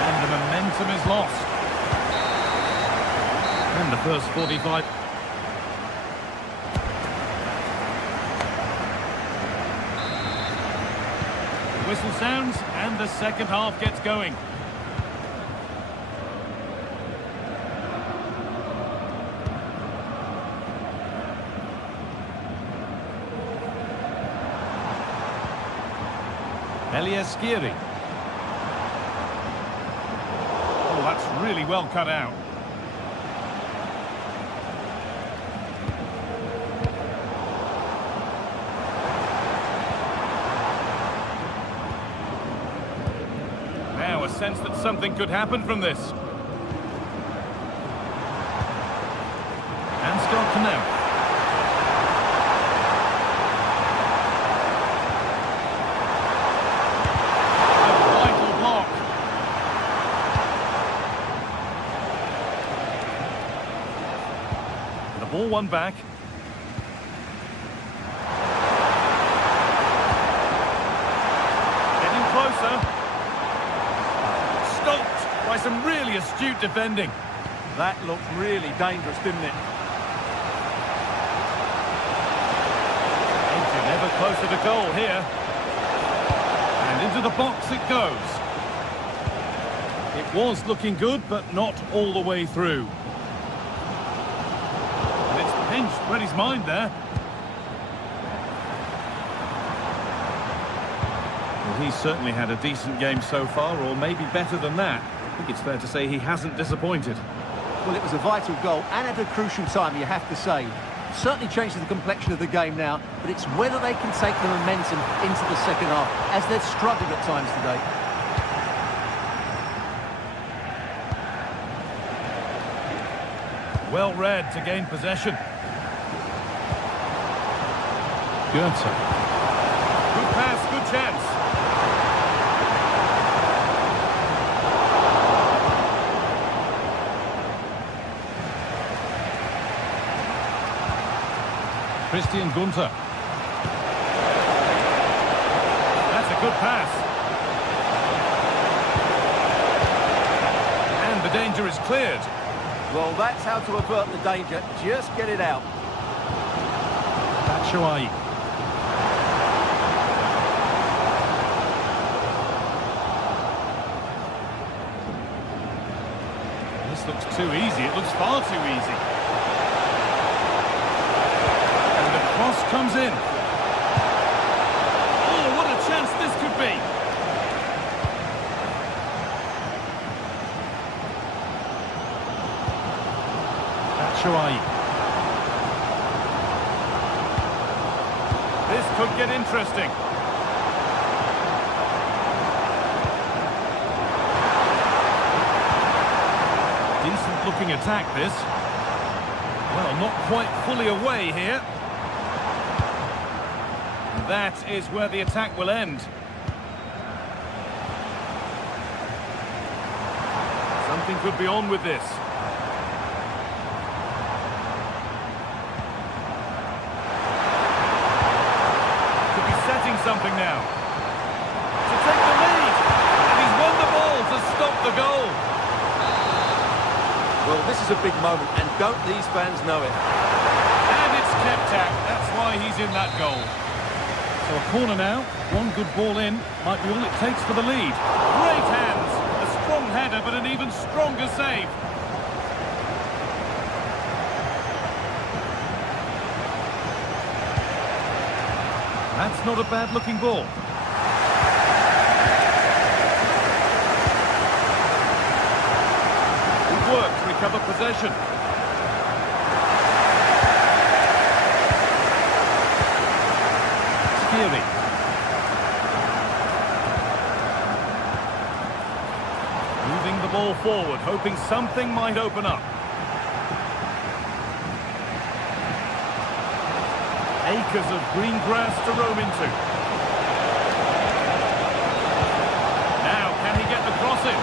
And the momentum is lost. And the first 45. The whistle sounds and the second half gets going. Elias Skiri. Oh, that's really well cut out. Now a sense that something could happen from this. And Scott Canal. Ball one back. Getting closer. Stopped by some really astute defending. That looked really dangerous, didn't it? Edging ever closer to goal here. And into the box it goes. It was looking good, but not all the way through. Read his mind there. Well, he's certainly had a decent game so far, or maybe better than that. I think it's fair to say he hasn't disappointed. Well, it was a vital goal, and at a crucial time, you have to say. Certainly changes the complexion of the game now, but it's whether they can take the momentum into the second half, as they've struggled at times today. Well read to gain possession. Good pass, good chance. Christian Gunther. That's a good pass. And the danger is cleared. Well, that's how to avert the danger. Just get it out. Batshuayi. This looks too easy. It looks far too easy. And the cross comes in. Oh, what a chance this could be. Batshuayi. This could get interesting. Decent looking attack this. Well, not quite fully away here. And that is where the attack will end. Something could be on with this. Something now to take the lead, and he's won the ball to stop the goal. Well, this is a big moment, and don't these fans know it? And it's kept out. That's why he's in that goal. So a corner now. One good ball in might be all it takes for the lead. Great hands, a strong header, but an even stronger save. That's not a bad-looking ball. Good work to recover possession. Skiri. Moving the ball forward, hoping something might open up. acres of green grass to roam into. Now, can he get the cross in?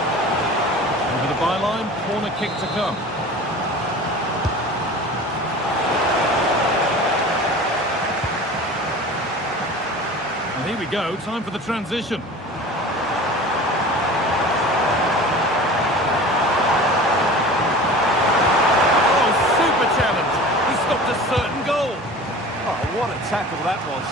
Over the byline, corner kick to come. And here we go, time for the transition. A certain goal. Oh, what a tackle that was.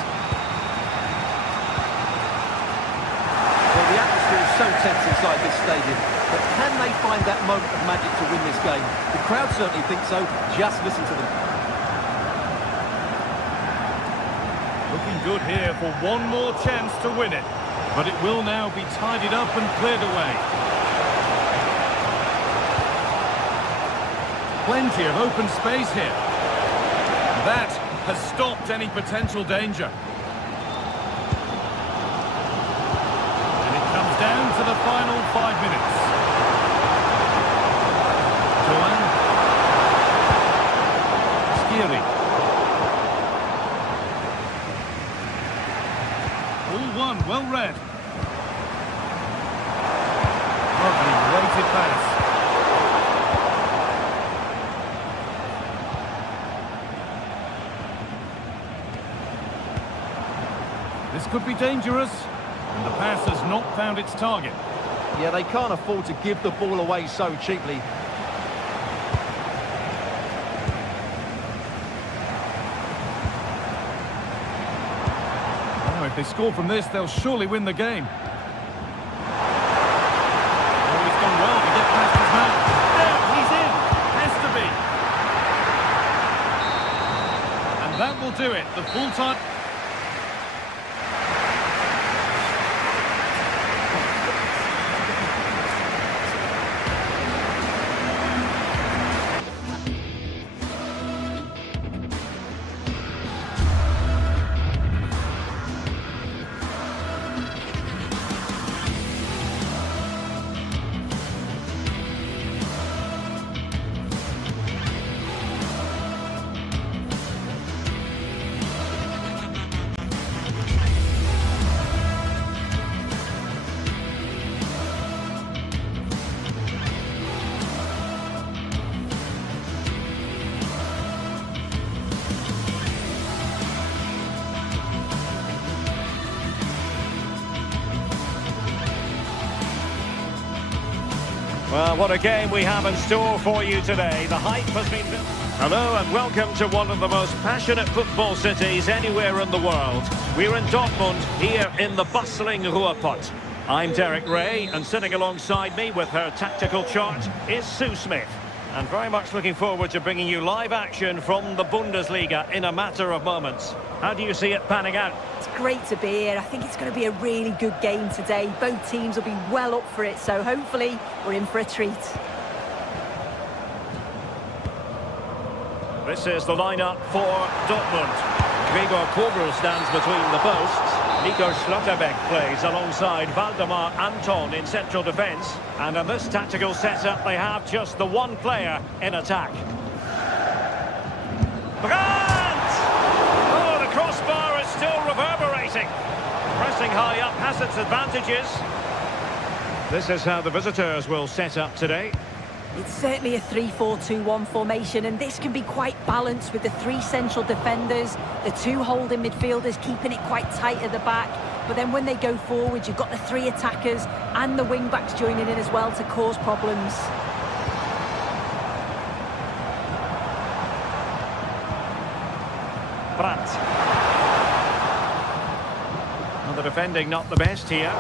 Well, the atmosphere is so tense inside this stadium, but can they find that moment of magic to win this game? The crowd certainly think so. Just listen to them. Looking good here for one more chance to win it, but it will now be tidied up and cleared away. Plenty of open space here. That has stopped any potential danger. And it comes down to the final 5 minutes. Tuan. Skiri. All one, well read. Lovely weighted pass. This could be dangerous, and the pass has not found its target. Yeah, they can't afford to give the ball away so cheaply. Oh, if they score from this, they'll surely win the game. Oh, he's done well to get past his man. There, he's in. Has to be. And that will do it. The full time... Well, what a game we have in store for you today. The hype has been built. Hello and welcome to one of the most passionate football cities anywhere in the world. We're in Dortmund, here in the bustling Ruhrpott. I'm Derek Ray, and sitting alongside me with her tactical chart is Sue Smith. And very much looking forward to bringing you live action from the Bundesliga in a matter of moments. How do you see it panning out? It's great to be here. I think it's going to be a really good game today. Both teams will be well up for it, so hopefully we're in for a treat. This is the lineup for Dortmund. Gregor Kobel stands between the posts. Nico Schlotterbeck plays alongside Valdemar Anton in central defence. And in this tactical setup, they have just the one player in attack. Brandt! Oh, the crossbar is still reverberating. Pressing high up has its advantages. This is how the visitors will set up today. It's certainly a 3-4-2-1 formation, and this can be quite balanced with the three central defenders, the two holding midfielders keeping it quite tight at the back. But then when they go forward, you've got the three attackers and the wing-backs joining in as well to cause problems. Brandt. Well, the defending not the best here.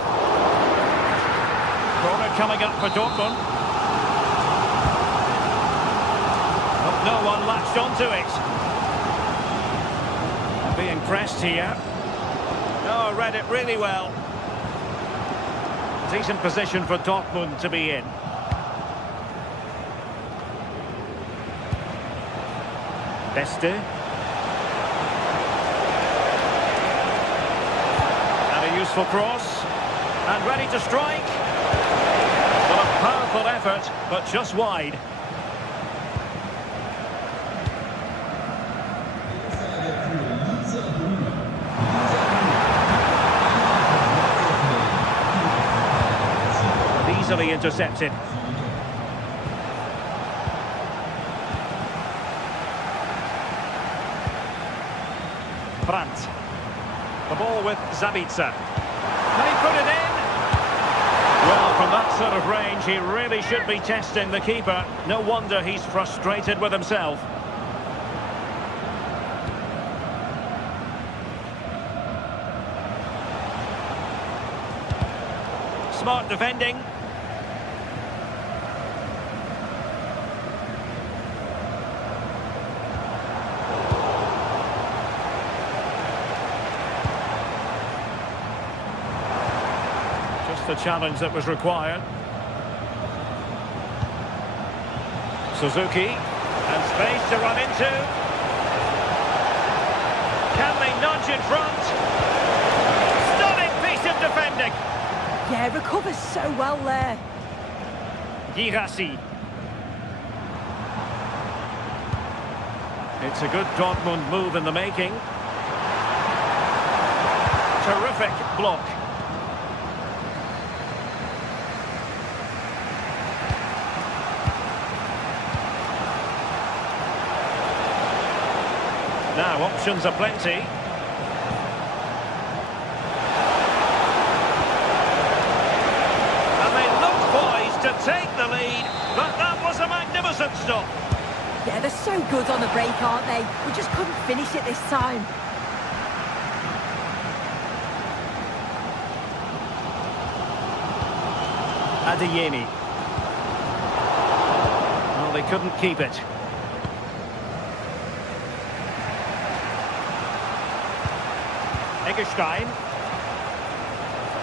Corner coming up for Dortmund. No one latched onto it. Being pressed here. No, read it really well. Decent position for Dortmund to be in. Beste. And a useful cross. And ready to strike. Well, a powerful effort, but just wide. Easily intercepted. Brandt. The ball with Zabitzer. Can he put it in? Well, from that sort of range, he really should be testing the keeper. No wonder he's frustrated with himself. Smart defending. Just the challenge that was required. Suzuki, and space to run into. Can they nudge in front? Stunning piece of defending. Yeah, recovers so well there. Girassi. It's a good Dortmund move in the making. Terrific block. Now, options are plenty. And they look poised to take the lead, but that was a magnificent stop. Yeah, they're so good on the break, aren't they? We just couldn't finish it this time. Adeyemi. Well, they couldn't keep it. Eggestein.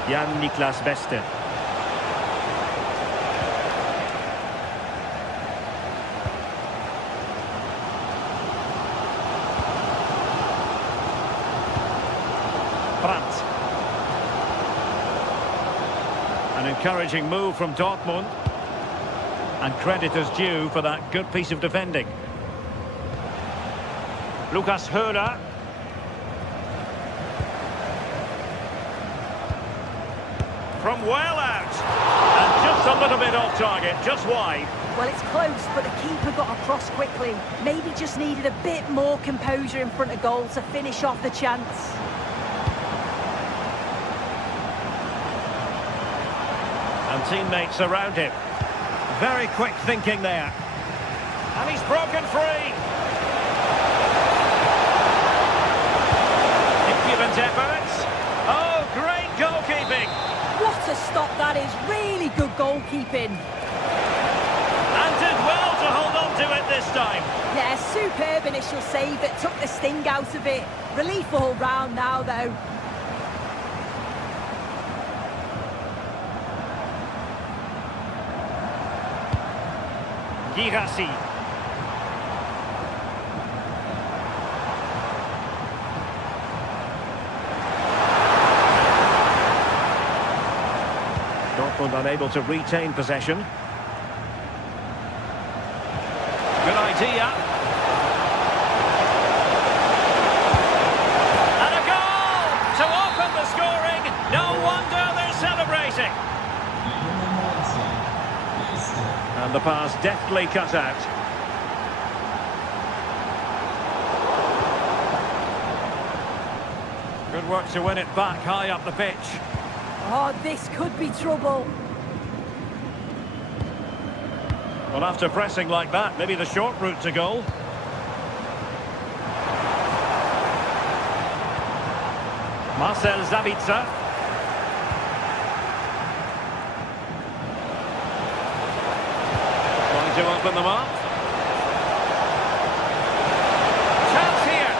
Jan-Niklas Beste. Brandt. An encouraging move from Dortmund. And credit is due for that good piece of defending. Lucas Höhler. From well out. And just a little bit off target, just wide. Well, it's close, but the keeper got across quickly. Maybe just needed a bit more composure in front of goal to finish off the chance. And teammates around him. Very quick thinking there. And he's broken free. Impudent efforts. Oh, great goalkeeping. What a stop that is. Really good goalkeeping. And did well to hold on to it this time. Yeah, superb initial save that took the sting out of it. Relief all round now, though. Girassi. Dortmund unable to retain possession. Good idea. And a goal to open the scoring. No wonder they're celebrating. And the pass deftly cut out. Good work to win it back high up the pitch. Oh, this could be trouble. Well, after pressing like that, maybe the short route to goal. Marcel Zabitzer. Trying to open them up. Chance here.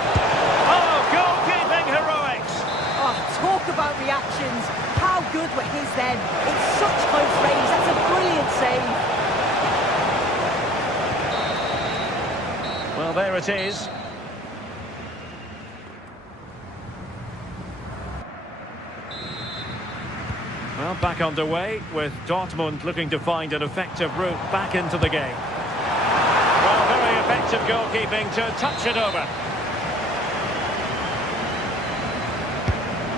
Oh, goalkeeping heroics. Oh, talk about reactions. How good were his then? It's such close range. That's a brilliant save. Well, there it is. Well, back underway with Dortmund looking to find an effective route back into the game. Well, very effective goalkeeping to touch it over.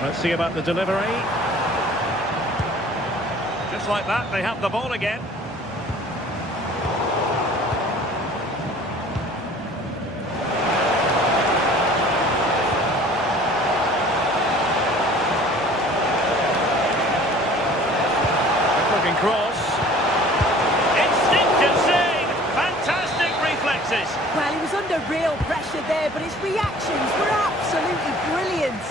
Let's see about the delivery. Just like that, they have the ball again. Looking cross. Instinctive save. Fantastic reflexes. Well, he was under real pressure there, but his reactions were absolutely brilliant.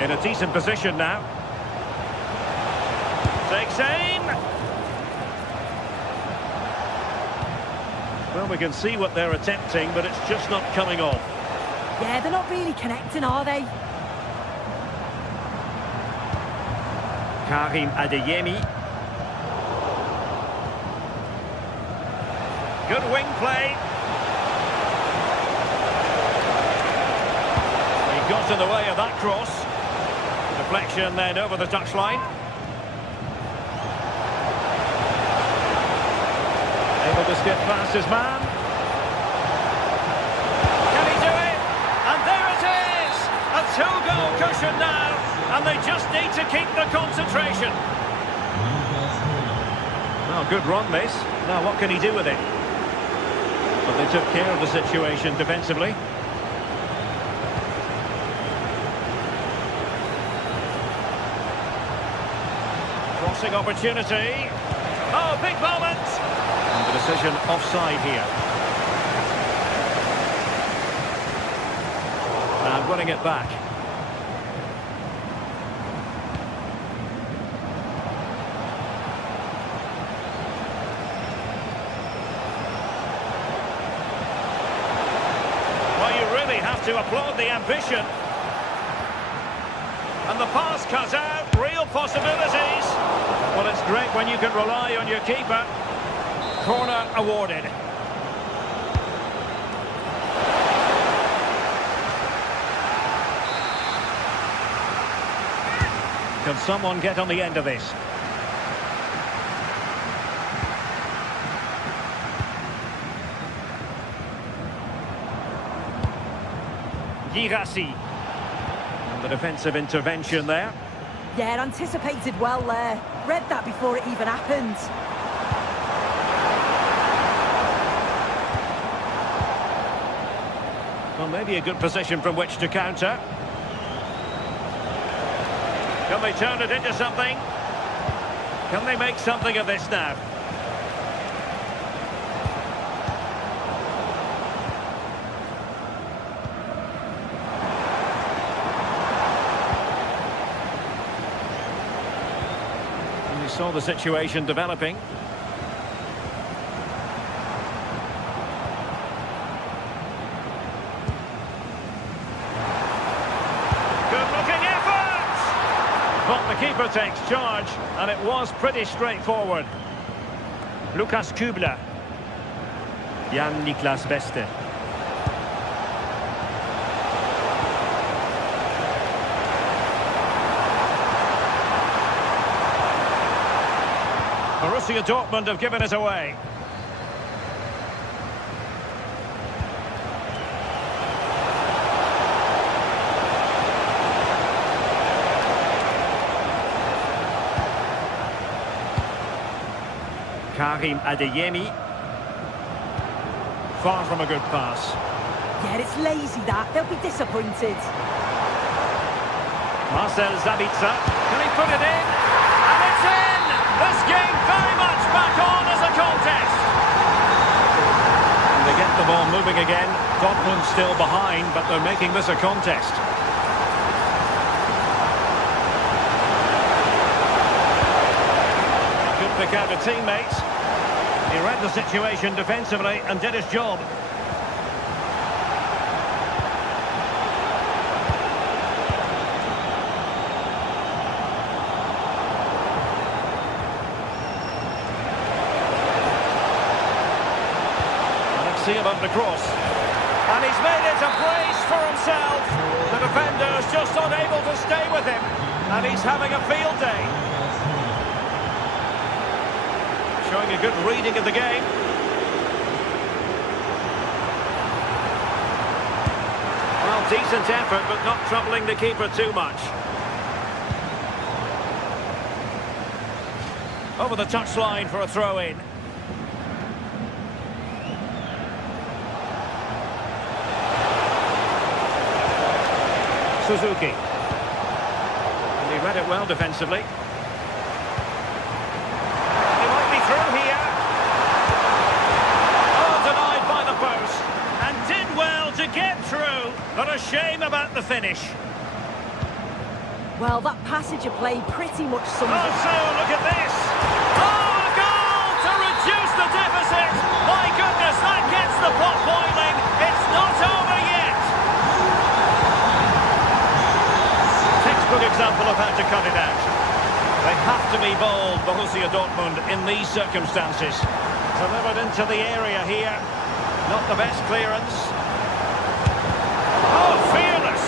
In a decent position now. Takes aim. Well, we can see what they're attempting, but it's just not coming off. Yeah, they're not really connecting, are they? Karim Adeyemi. Good wing play. He got in the way of that cross. Deflection then over the touchline. Able to skip past his man. Can he do it? And there it is! A two-goal cushion now, and they just need to keep the concentration. Well, good run this. Now what can he do with it? But they took care of the situation defensively. Crossing opportunity. Oh, big moment! And the decision offside here. And winning it back. Well, you really have to applaud the ambition. And the pass cut out, real possibilities. Well, it's great when you can rely on your keeper. Corner awarded. Can someone get on the end of this? Girassi. The defensive intervention there. Yeah, anticipated well there. Read that before it even happened. Well, maybe a good position from which to counter. Can they turn it into something? Can they make something of this now? You saw the situation developing. Good-looking effort! But the keeper takes charge, and it was pretty straightforward. Lukas Kübler. Jan-Niklas Beste. Borussia Dortmund have given it away. Karim Adeyemi. Far from a good pass. Yeah, it's lazy that. They'll be disappointed. Marcel Sabitzer. Can he put it in? And it's in! This game very much back on as a contest. And they get the ball moving again. Dortmund still behind, but they're making this a contest. Good pick out a teammate. He read the situation defensively and did his job. See about the cross, and he's made it a place for himself. The defender's just unable to stay with him, and he's having a field day. Showing a good reading of the game. Well, decent effort, but not troubling the keeper too much. Over the touchline for a throw-in. Suzuki. And he read it well defensively. He might be through here. Oh, denied by the post. And did well to get through, but a shame about the finish. Well, that passage of play pretty much sums Oh, it. so look at this. Oh, a goal to reduce the deficit. My goodness, that gets the pot boiling. It's not over yet. Textbook example of how to cut it out. They have to be bold, Borussia Dortmund, in these circumstances. Delivered into the area here. Not the best clearance. Oh, fearless.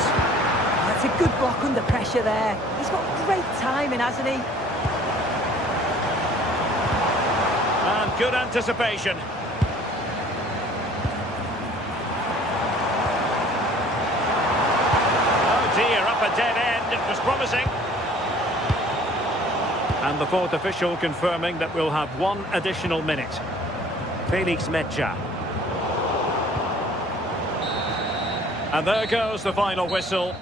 That's a good block under pressure there. He's got great timing, hasn't he? And good anticipation. Oh dear, up a dead end. It was promising. And the fourth official confirming that we'll have one additional minute. Felix Mecha. And there goes the final whistle.